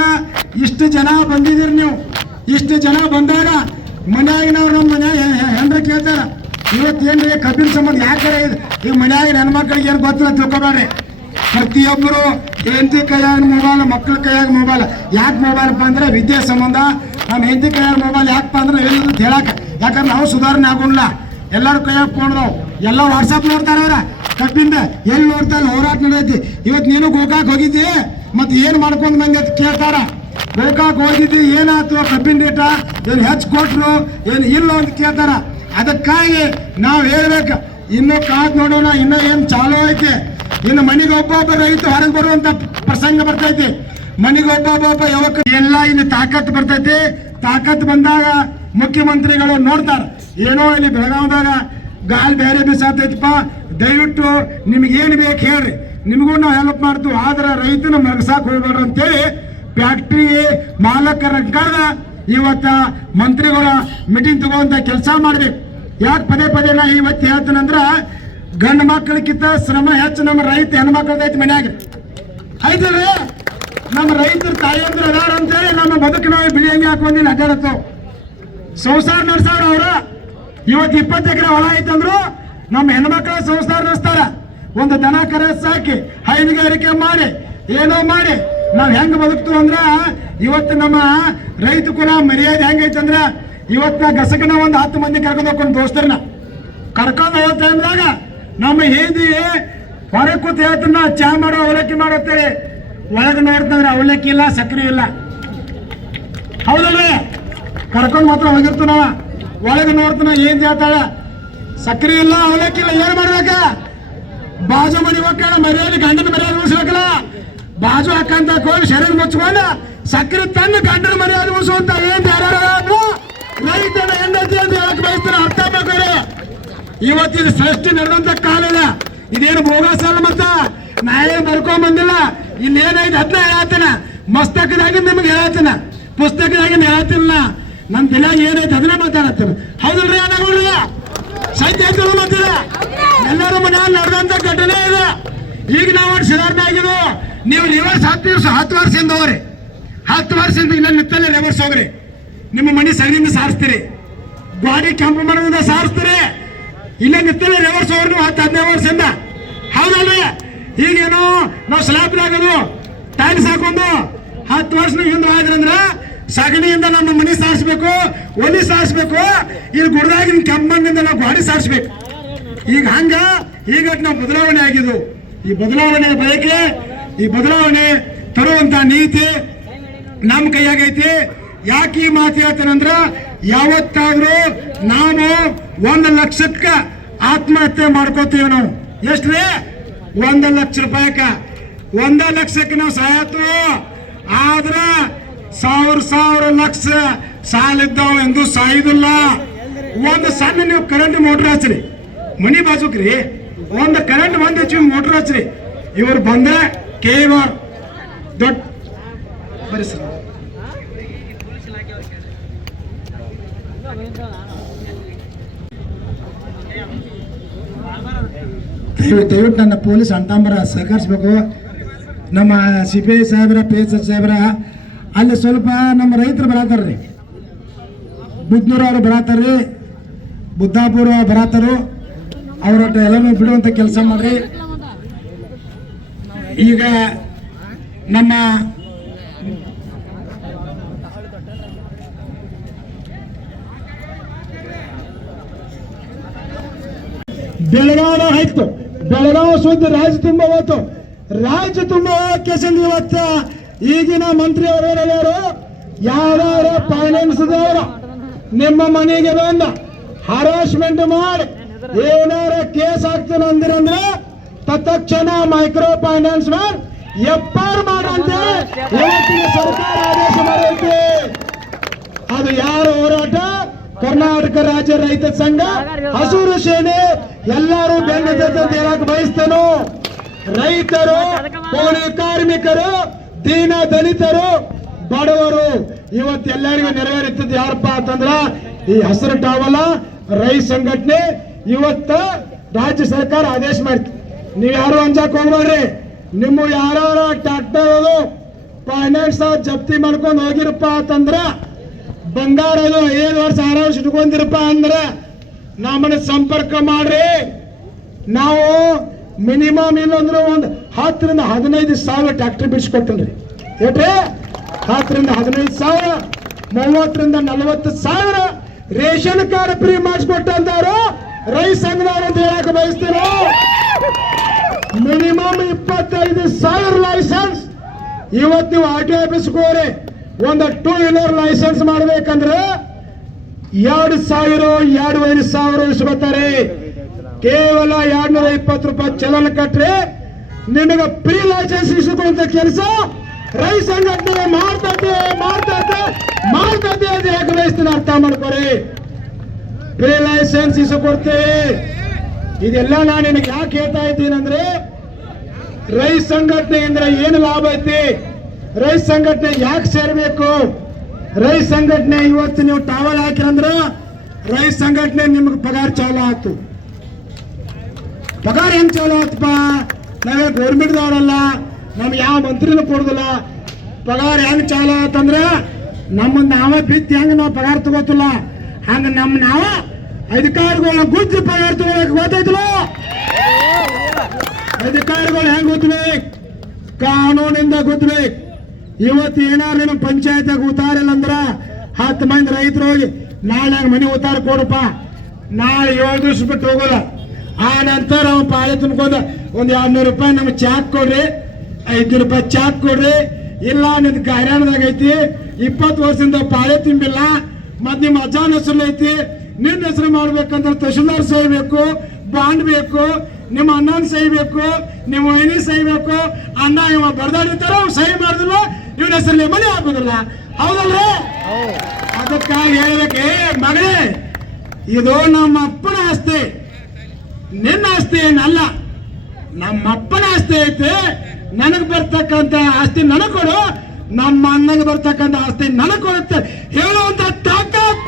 ಇಷ್ಟು ಜನ ಬಂದಿದ್ದೀರಿ, ನೀವು ಇಷ್ಟು ಜನ ಬಂದಾಗ ಮನ್ಯಾಗಿನವ್ರು ನಮ್ಮ ಮನ್ಯಾಗ ಹೆಂಡ್ರ ಕೇಳ್ತಾರ, ಇವತ್ತೇನ್ರಿ ಕಬ್ಬಿನ ಸಂಬಂಧ ಯಾಕೆ ಈ ಮನ್ಯಾಗಿನ ಹೆಣ್ಮಕ್ಳಿಗೆ ಏನು ಗೊತ್ತಿಲ್ಲ ತಿಳ್ಕೊಬೇಡ್ರಿ. ಪ್ರತಿಯೊಬ್ಬರು ಹೆಂಡತಿ ಕೈಯಾಗ ಮೊಬೈಲ್, ಮಕ್ಳ ಕೈಯಾಗ ಮೊಬೈಲ್. ಯಾಕೆ ಮೊಬೈಲ್ಪ್ಪ ಅಂದ್ರೆ ವಿದ್ಯೆ ಸಂಬಂಧ. ನಮ್ಮ ಹೆಂಡತಿ ಕೈಯಾಗ ಮೊಬೈಲ್ ಯಾಕಪ್ಪ ಅಂದ್ರೆ ಹೇಳಿದ್ರು ಹೇಳಕ್ಕೆ, ಯಾಕಂದ್ರೆ ನಾವು ಸುಧಾರಣೆ ಆಗೋಲ್ಲ. ಎಲ್ಲರೂ ಕೈಯಾಗ ಕೊಂಡ್ರವು ಎಲ್ಲ ವಾಟ್ಸಪ್ ನೋಡ್ತಾರ. ಅವ್ರ ಕಬ್ಬಿಂದ ಎಲ್ಲಿ ನೋಡ್ತಾರೆ ಹೋರಾಟ ನಡೆಯೈತಿ. ಇವತ್ತು ನೀನು ಗೋಕಾಕ್ ಹೋಗಿದ್ದಿ, ಮತ್ತೆ ಏನು ಮಾಡ್ಕೊಂಡು ಬಂದಿ ಅಂತ ಕೇಳ್ತಾರ. ಗೋಕಾಕ್ ಹೋಗಿದ್ದಿ, ಏನಾಯ್ತು ಕಬ್ಬಿನ ರೇಟ, ಏನು ಹೆಚ್ಚು ಕೊಟ್ರು ಏನು ಇಲ್ಲ ಅಂತ ಕೇಳ್ತಾರ. ಅದಕ್ಕಾಗಿ ನಾವು ಹೇಳ್ಬೇಕು, ಇನ್ನು ಕಾದ್ ನೋಡೋಣ, ಇನ್ನೂ ಏನು ಚಾಲೂ ಐತಿ. ಇನ್ನು ಮನೆಗೆ ಒಬ್ಬೊಬ್ಬ ರೈತ ಹೊರಗೆ ಬರುವಂತ ಪ್ರಸಂಗ ಬರ್ತೈತಿ. ಮನೆಗೆ ಒಬ್ಬೊಬ್ಬ ಯುವಕ ಎಲ್ಲ ಇಲ್ಲಿ ತಾಕತ್ತು ಬರ್ತೈತಿ. ತಾಕತ್ತು ಬಂದಾಗ ಮುಖ್ಯಮಂತ್ರಿಗಳು ನೋಡ್ತಾರ, ಏನೋ ಇಲ್ಲಿ ಬೆಳಗಾವದಾಗ ಗಾಳಿ ಬೇರೆ ಬಿಸಾತೈತಪ್ಪ, ದಯವಿಟ್ಟು ನಿಮ್ಗೇನು ಬೇಕು ಹೇಳ್ರಿ, ನಿಮಗೂ ನಾವು ಹೆಲ್ಪ್ ಮಾಡ್ತೀವಿ, ಆದ್ರೆ ರೈತನ ಮಗಸಾಕ್ ಹೋಗ್ಬೇಡ್ರಿ ಅಂತೇಳಿ ಫ್ಯಾಕ್ಟ್ರಿ ಮಾಲಕರ ಕರೆದ ಇವತ್ತ ಮಂತ್ರಿಗಳ ಮೀಟಿಂಗ್ ತಗೋಂತ ಕೆಲಸ ಮಾಡ್ಬೇಕು. ಯಾಕೆ ಪದೇ ಪದೇ ನಾ ಇವತ್ತು ಹೇಳ್ತೇನಂದ್ರ, ಗಂಡು ಮಕ್ಕಳಕ್ಕಿಂತ ಶ್ರಮ ಹೆಚ್ಚು ನಮ್ಮ ರೈತ ಹೆಣ್ಮಕ್ಳದೈತಿ ಮನ್ಯಾಗ ಐತಲ್ರಿ. ನಮ್ಮ ರೈತರ ತಾಯಿಯಂದ್ರೆ ಅದಾರ ಅಂತೇಳಿ ನಮ್ಮ ಬದುಕು ನಾವು ಬಿಳಿ ಹಂಗೆ ಹಾಕೊಂಡಿಲ್ಲ ಅಡ್ಡಾಡತ್ತವು. ಸಂಸಾರ ನಡೆಸೋರು ಅವ್ರ ಇವತ್ತು 20 ಎಕರೆ ಹೊಲ ಐತಂದ್ರು ನಮ್ಮ ಹೆಣ್ಮಕ್ಳ ಸಂಸಾರ ನಡೆಸ್ತಾರ. ಒಂದು ದನ ಕರೆ ಸಾಕಿ ಹೈನುಗಾರಿಕೆ ಮಾಡಿ ಏನೋ ಮಾಡಿ ನಾವ್ ಹೆಂಗ್ ಬದುಕ್ತು ಅಂದ್ರ, ಇವತ್ತು ನಮ್ಮ ರೈತ ಕುಲ ಮರ್ಯಾದೆ ಹೆಂಗೈತಂದ್ರ, ಇವತ್ತ ಗಸಕನ ಒಂದು 10 ಮಂದಿ ಕರ್ಕೊಂಡು ಹೋಗ್ಕೊಂಡು ದೋಸ್ತರನ್ನ ಕರ್ಕೊಂಡು ಹೋಗೋ ಟೈಮ್ದಾಗ ನಮ್ಮ ಹಿಂದಿ ಹೊರಗೆ ಕೂತ್ ಹೇಳ್ತಾನ, ಚಾ ಮಾಡೋ ಅವಲಕ್ಕಿ ಮಾಡೋತ್ತೇಳಿ. ಒಳಗೆ ನೋಡ್ತಂದ್ರೆ ಅವಲಕ್ಕಿ ಇಲ್ಲ, ಸಕ್ಕರೆ ಇಲ್ಲ. ಹೌದಲ್ರಿ? ಕರ್ಕೊಂಡು ಮಾತ್ರ ಹೋಗಿರ್ತು ನಾವ. ಒಳಗೆ ನೋಡ್ತಾನ, ಏನ್ ಹೇಳ್ತಾಳ, ಸಕ್ಕರೆ ಇಲ್ಲ, ಅವಲಕ್ಕಿ ಇಲ್ಲ. ಏನ್ ಮಾಡ್ಬೇಕ? ಬಾಜು ಮನಿ ಮಕ್ಕಳ ಮರ್ಯಾದೆ, ಗಂಡನ ಮರ್ಯಾದೆ ಉಳಿಸ್ಬೇಕಲ್ಲ. ಬಾಜು ಹಾಕಂತ ಹೋಗಿ ಶರೀರ ಮುಚ್ಕೊಂಡ ಸಕ್ಕರೆ ತಂದು ಗಂಡನ ಮರ್ಯಾದೆ ಉಳಿಸುವಂತ ಏನ್ ಯಾರು ರೈತನ ಹೆಂಡತಿ ಅಂತ ಹೇಳಕ್ ಬಯಸ್ತಾರ. ಅರ್ಥ ಮಾಡ್ಕೊಳ್ಳಿ, ಇವತ್ತಿನ ಸೃಷ್ಟಿ ನಡೆದಂತ ಕಾಲ ಇಲ್ಲ. ಇದೇನು ಬೋಗಸ್ ಅಲ್ಲ. ಮತ್ತ ನಾ ಏನ್ ಬರ್ಕೊಂಡ್ ಬಂದಿಲ್ಲ. ಇಲ್ಲಿ ಏನೈತೆ ಅದನ್ನ ಹೇಳತ್ತನ, ಮಸ್ತಕದಾಗಿ ನಿಮ್ಗೆ ಹೇಳತ್ತನ, ಪುಸ್ತಕದಾಗಿ ಹೇಳತ್ತಿಲ್ಲ. ನನ್ ತಲೆಯಾಗ ಏನೈತೆ ಅದನ್ನ ಮಾತಾಡತ್ತನ. ಹೌದಲ್ರಿ ಅಣ್ಣಗಳ್ರಿ? ಸತ್ಯ ಐತಲ್ಲ ಮಾತಾಡ. ಎಲ್ಲರೂ ಮನೆಯಲ್ಲಿ ನಡೆದಂತ ಘಟನೆ ಇದೆ. ಈಗ ನಾವು ಸುಧಾರಣೆ ಆಗಿದ್ದು. ನೀವು ರಿವರ್ಸ್ 10 ವರ್ಷದಿಂದ ಹೋಗ್ರಿ, 10 ವರ್ಷದಿಂದ ಇಲ್ಲ ನಿತ್ತಲ್ಲೇ ರಿವರ್ಸ್ ಹೋಗ್ರಿ. ನಿಮ್ಮ ಮನೆ ಸಗಣಿಯಿಂದ ಸಾರಿಸ್ತೀರಿ, ಗಾಡಿ ಕೆಂಪು ಮರದಿಂದ ಸಾರಿಸ್ತೀರಿ. ಇಲ್ಲೇ ನಿತ್ತಲ್ಲೇ ರಿವರ್ಸ್ ಹೋಗ್ರಿ ನೀವು 10-15 ವರ್ಷದಿಂದ. ಹೌದಲ್ರಿ? ಈಗೇನು ನಾವು ಸ್ಲ್ಯಾಬ್ನಾಗದು ಟೈಲ್ಸ್ ಹಾಕೊಂಡು 10 ವರ್ಷ ಹಿಂದೆ ಹೋದ್ರಂದ್ರ ಸಗಣಿಯಿಂದ ನಮ್ಮ ಮನೆ ಸಾರಿಸ್ಬೇಕು, ಒಲಿ ಸಾರಿಸ್ಬೇಕು. ಇಲ್ಲಿ ಗುಡ್ದಾಗಿನ ಕೆಂಪಣ್ಣಿಂದ ನಾವು ಗಾಡಿ ಸಾರಿಸ್ಬೇಕು. ಈಗ ಹಂಗ ಈಗ ನಾವು ಬದಲಾವಣೆ ಆಗಿದ್ದು. ಈ ಬದಲಾವಣೆ ಬಯಕೆ, ಈ ಬದಲಾವಣೆ ತರುವಂತ ನೀತಿ ನಮ್ಮ ಕೈಯಾಗೈತಿ. ಯಾಕೆ ಈ ಮಾತು ಹೇಳ್ತೇನೆಂದ್ರ, ಯಾವತ್ತಾದ್ರೂ ನಾವು 1 ಲಕ್ಷಕ್ಕ ಆತ್ಮಹತ್ಯೆ ಮಾಡ್ಕೋತೀವಿ. ನಾವು ಎಷ್ಟ್ರಿ? 1 ಲಕ್ಷ ರೂಪಾಯಿಕ 1 ಲಕ್ಷಕ್ಕೆ ನಾವು ಸಾಯತ್ತು. ಆದ್ರ 1000 ಲಕ್ಷ ಸಾಲಿದ್ದಾವ ಎಂದು ಸಾಯುದಿಲ್ಲ. ಒಂದು ಸಣ್ಣ ನೀವು ಕರೆಂಟ್ ಮೋಟರ್ ಹಚ್ಚ್ರಿ, ಮನಿ ಬಾಜುಕ್ರಿ ಒಂದು ಕರೆಂಟ್ ಬಂದ್ ಹಚ್ಚಿ ಮೋಟರ್ ಹಚ್ಚ್ರಿ. ಇವ್ರು ಬಂದ್ರೆ ಕೇವರ್ ದೊಡ್ಡ ಬರೀ ಸರ್. ದಯವಿಟ್ಟು ನನ್ನ ಪೊಲೀಸ್ ಅಂಟಾಂಬರ ಸಹಕರಿಸ್ಬೇಕು. ನಮ್ಮ CPI ಸಾಹೇಬ್ರ, PSI ಸಾಹೇಬ್ರ ಅಲ್ಲಿ ಸ್ವಲ್ಪ ನಮ್ಮ ರೈತರು ಬರತ್ತಾರ್ರಿ, ಬುದ್ನೂರು ಅವರು ಬರತ್ತಾರ್ರಿ, ಬುದ್ದಾಪುರ ಬರತ್ತಾರು. ಅವ್ರೊಟ್ಟು ಎಲ್ಲನೂ ಬಿಡುವಂತ ಕೆಲಸ ಮಾಡ್ರಿ. ಈಗ ನಮ್ಮ ಬೆಳಗಾವ ಆಯ್ತು, ಬೆಳಗಾವ ಸುದ್ದಿ ರಾಜ್ಯ ತುಂಬ ಹೋಯ್ತು. ರಾಜ್ಯ ತುಂಬ ಹೋಗಕ್ಕೆ ಇವತ್ತ ಈಗಿನ ಮಂತ್ರಿ ಅವರು ಯಾರು ಫೈನಾನ್ಸ್ದವರು ನಿಮ್ಮ ಮನೆಗೆ ಬಂದ ಹರಾಸ್ಮೆಂಟ್ ಮಾಡಿ ಏನಾರ ಕೇಸ್ ಆಗ್ತಾನೆ ಅಂದಿರಂದ್ರೆ ತತ್ಕ್ಷಣ ಮೈಕ್ರೋ ಫೈನಾನ್ಸ್ ಮೇಲೆ FIR ಮಾಡಂತೆ ಇವತ್ತಿನ ಸರ್ಕಾರ ಆದೇಶ ಮಾಡೈತಿ. ಅದು ಯಾರ ಹೋರಾಟ? ಕರ್ನಾಟಕ ರಾಜ್ಯ ರೈತ ಸಂಘ, ಹಸೂರು ಸೇನೆ ಎಲ್ಲರೂ ಬೆಂಬಲಿತ ಹೇಳಕ್ ಬಯಸ್ತೇನು. ರೈತರು, ಕೂಲಿ ಕಾರ್ಮಿಕರು, ದೀನ ದಲಿತರು, ಬಡವರು ಇವತ್ತೆಲ್ಲರಿಗೂ ನೆರವೇರುತ್ತದೆ ಯಾರಪ್ಪ ಅಂತಂದ್ರ ಈ ಹಸಿರು ಟಾವಲ ರೈತ ಸಂಘಟನೆ. ಇವತ್ತ ರಾಜ್ಯ ಸರ್ಕಾರ ಆದೇಶ ಮಾಡ್ತಿ. ನೀವ್ ಯಾರು ಅಂಜಾಕ್ ಹೋಗ್ಬೇಡ್ರಿ. ನಿಮ್ಮ ಯಾರ ಟ್ರಾಕ್ಟರ್ ಅದು ಫೈನಾನ್ಸ್ ಜಪ್ತಿ ಮಾಡ್ಕೊಂಡು ಹೋಗಿರಪ್ಪ ಅಂತಂದ್ರ, ಬಂಗಾರ ಅದು 5 ವರ್ಷ 6 ವರ್ಷ ಇಟ್ಕೊಂಡಿರಪ್ಪ ಅಂದ್ರ ನಮ್ಮನ್ನ ಸಂಪರ್ಕ ಮಾಡ್ರಿ. ನಾವು ಮಿನಿಮಮ್ ಇಲ್ಲಂದ್ರೆ ಒಂದು 10 ರಿಂದ 15 ಸಾವಿರ ಟ್ರಾಕ್ಟರ್ ಬಿಡಿಸ್ಕೊಡ್ತೇನ್ರಿ. ಏಟ್ರಿ? 10 ರಿಂದ 15 ಸಾವಿರ, 30 ರಿಂದ 40 ಸಾವಿರ ರೇಷನ್ ಕಾರ್ಡ್ ಫ್ರೀ ಮಾಡಿಸ್ಕೊಟ್ಟಂತವ್ರು ರೈತ ಸಂಘದವ್ರು ಅಂತ ಹೇಳಕ್ ಬಯಸ್ತೀರೋ. ಮಿನಿಮಮ್ 25 ಸಾವಿರ ಲೈಸೆನ್ಸ್. ಇವತ್ತು ನೀವು RTO ಆಫೀಸ್ಗೆ ಹೋಗ್ರಿ, ಒಂದು 2 ವೀಲರ್ ಲೈಸೆನ್ಸ್ ಮಾಡ್ಬೇಕಂದ್ರೆ 2,000 2,500 ಇಸ್ಕೊತಾರೆ. ಕೇವಲ 220 ರೂಪಾಯಿ ಚಲನ ಕಟ್ರೆ ನಿಮಗೆ ಫ್ರೀ ಲೈಸೆನ್ಸ್ ಇಸ್ಕೊಳ್ಳುವಂತ ಕೆಲಸ ರೈತ ಸಂಘಟನೆ ಮಾಡ್ತದೆ ಅಂತ ಯಾಕೆ ಬಯಸ್ತೀನಿ ಅರ್ಥ ಮಾಡ್ಕೊರಿ. ಫ್ರೀ ಲೈಸೆನ್ಸ್ ಇಸ್ಕೊಡ್ತೇವೆ. ಇದೆಲ್ಲ ನಾನು ನಿಮಗೆ ಯಾಕೆ ಹೇಳ್ತಾ ಇದ್ದೀನಿ ಅಂದ್ರೆ, ರೈತ ಸಂಘಟನೆಯಿಂದ ಏನು ಲಾಭ ಐತಿ, ರೈತ ಸಂಘಟನೆ ಯಾಕೆ ಸೇರ್ಬೇಕು, ರೈತ ಸಂಘಟನೆ ಇವತ್ತು ನೀವು ಟಾವಲ್ ಹಾಕಿರಂದ್ರ ರೈತ ಸಂಘಟನೆ ನಿಮ್ಗೆ ಪಗಾರ ಚಾಲು ಆಯ್ತು. ಪಗಾರ ಹೆಂಗ್ ಚಾಲು ಆಯ್ತಪ್ಪ? ನಾವೇ ಗೌರ್ಮೆಂಟ್ದವ್ರಲ್ಲ, ನಮ್ಗೆ ಯಾವ ಮಂತ್ರಿನೂ ಕೊಡುದಿಲ್ಲ. ಪಗಾರ ಹೆಂಗ್ ಚಾಲು ಆಯ್ತಂದ್ರ ನಮ್ಮ ನಾವ ಬಿತ್ತಿ ಹೆಂಗ ನಾವು ಪಗಾರ ತಗೋತಿಲ್ಲ, ಹಂಗ ನಾವ ಅಧಿಕಾರಿಗಳ ಗುಜ್ಜು ಪಗಾರ ತಗೋಬೇಕು. ಗೊತ್ತಾಯ್ತಲ್ಲ? ಅಧಿಕಾರಿಗಳು ಹೆಂಗ್ ಗುದ್ದಬೇಕು? ಕಾನೂನಿಂದ ಗುದ್ದಬೇಕು. ಇವತ್ತು ಏನಾರು ನಿಮ್ಮ ಪಂಚಾಯತ್ಯಾಗ ಉತ್ತಾರಿಲ್ಲ ಅಂದ್ರ 10 ಮಂದಿ ರೈತರು ಹೋಗಿ ನಾಳೆ ಮನೆ ಉತ್ತಾರ ಕೊಡಪ್ಪ, ನಾಳೆ 7 ದಿವಸ ಬಿಟ್ಟು ಹೋಗೋಲ್ಲ. ಆ ನಂತರ ಅವ್ನು ಪಾಳೆ ತುಂಬ್ಕೊಂಡ ಒಂದು 200 ರೂಪಾಯಿ ನಮ್ಗೆ ಚಾಕ್ ಕೊಡ್ರಿ, 500 ರೂಪಾಯಿ ಚಾಕ್ ಕೊಡ್ರಿ. ಇಲ್ಲ ನಿನ್ ಹೈರಾಣದಾಗ ಐತಿ, 20 ವರ್ಷದಿಂದ ಪಾಳೆ ತುಂಬಿಲ್ಲ, ಮತ್ ನಿಮ್ಮ ಅಜ್ಜನ ಹೆಸರು ಐತಿ, ನಿನ್ನ ಹೆಸರು ಮಾಡ್ಬೇಕಂದ್ರೆ ತಹಶೀಲ್ದಾರ್ ಸಹಿ ಬೇಕು, ಬಾಂಡ್ ಬೇಕು, ನಿಮ್ಮ ಅಣ್ಣನ ಸಹಿ ಬೇಕು, ನಿಮ್ಮ ವೈನಿ ಸಹಿ ಬೇಕು. ಅಣ್ಣ ಇವ ಬರ್ದಾಡಿರ್ತಾರ, ಸಹಿ ಮಾಡುದಿಲ್ಲ, ಇವನ ಹೆಸರಲ್ಲಿ ಮನೆ ಹಾಕುದಿಲ್ಲ. ಹೌದಲ್ರಿ? ಅದಕ್ಕಾಗಿ ಹೇಳ್ಬೇಕೆ, ಮಗಳೇ ಇದು ನಮ್ಮ ಅಪ್ಪನ ಆಸ್ತಿ, ನಿನ್ನ ಆಸ್ತಿ ಏನಲ್ಲ. ನಮ್ಮಪ್ಪನ ಆಸ್ತಿ ಐತೆ, ನನಗೆ ಬರ್ತಕ್ಕಂಥ ಆಸ್ತಿ ನನಗೆ ಕೊಡು, ನಮ್ಮ ಅಣ್ಣಗೆ ಬರ್ತಕ್ಕಂಥ ಆಸ್ತಿ ನನಗೆ ಕೊಡುತ್ತೆ ಹೇಳುವಂತ ತಾಕತ್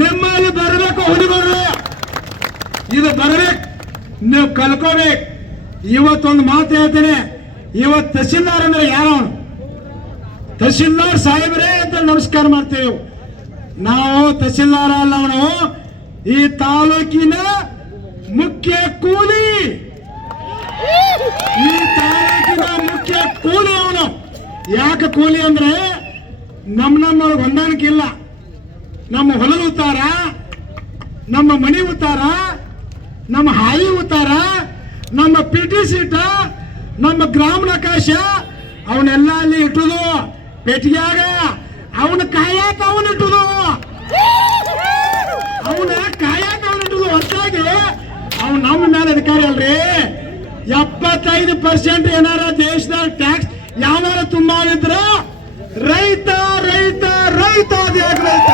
ನಿಮ್ಮಲ್ಲಿ ಬರಬೇಕು ಹುಡುಗರು. ಇದು ಬರಬೇಕು, ನೀವು ಕಲ್ಕೋಬೇಕು. ಇವತ್ತೊಂದು ಮಾತು ಹೇಳ್ತೇನೆ, ಇವತ್ತು ತಹಶೀಲ್ದಾರ್ ಅಂದ್ರೆ ಯಾರು? ತಹಶೀಲ್ದಾರ್ ಸಾಹೇಬ್ರೇ ಅಂತ ನಮಸ್ಕಾರ ಮಾಡ್ತೀವಿ ನಾವು. ತಹಶೀಲ್ದಾರ್ ಅಲ್ಲ, ಅವನು ಈ ತಾಲೂಕಿನ ಮುಖ್ಯ ಕೂಲಿ, ಈ ತಾಲೂಕಿನ ಮುಖ್ಯ ಕೂಲಿ ಅವನು. ಯಾಕೆ ಕೂಲಿ ಅಂದ್ರೆ ನಮ್ಮೊಳಗೆ ಹೊಂದಾಣಿಕೆ ಇಲ್ಲ. ನಮ್ಮ ಹೊಲದ ಉತ್ತಾರ, ನಮ್ಮ ಮನೆ ಉತ್ತಾರ, ನಮ್ಮ ಹಾಯಿ ಉತ್ತಾರ, ನಮ್ಮ ಪಿಟಿ ಸೀಟ, ನಮ್ಮ ಗ್ರಾಮ ನಕಾಶ ಅವನ್ನೆಲ್ಲ ಅಲ್ಲಿ ಇಟ್ಟುದು ಪೆಟ್ಟಿಗೆಯಾಗ. ಅವನ ಕಾಯಕ ಅವನು ಇಟ್ಟುದು, ಅವನ ಕಾಯಕ ಅವನು ಇಟ್ಟುದು. ಹೊರತಾಗಿ ಅವ್ನು ನಮ್ಮ ಮೇಲೆ ಅಧಿಕಾರಿ ಅಲ್ರಿ. 75% ಏನಾರ ದೇಶದಾಗ ಟ್ಯಾಕ್ಸ್ ಯಾವಾರ ತುಂಬಿದ್ರ ರೈತ ರೈತ ರೈತ ರೈತ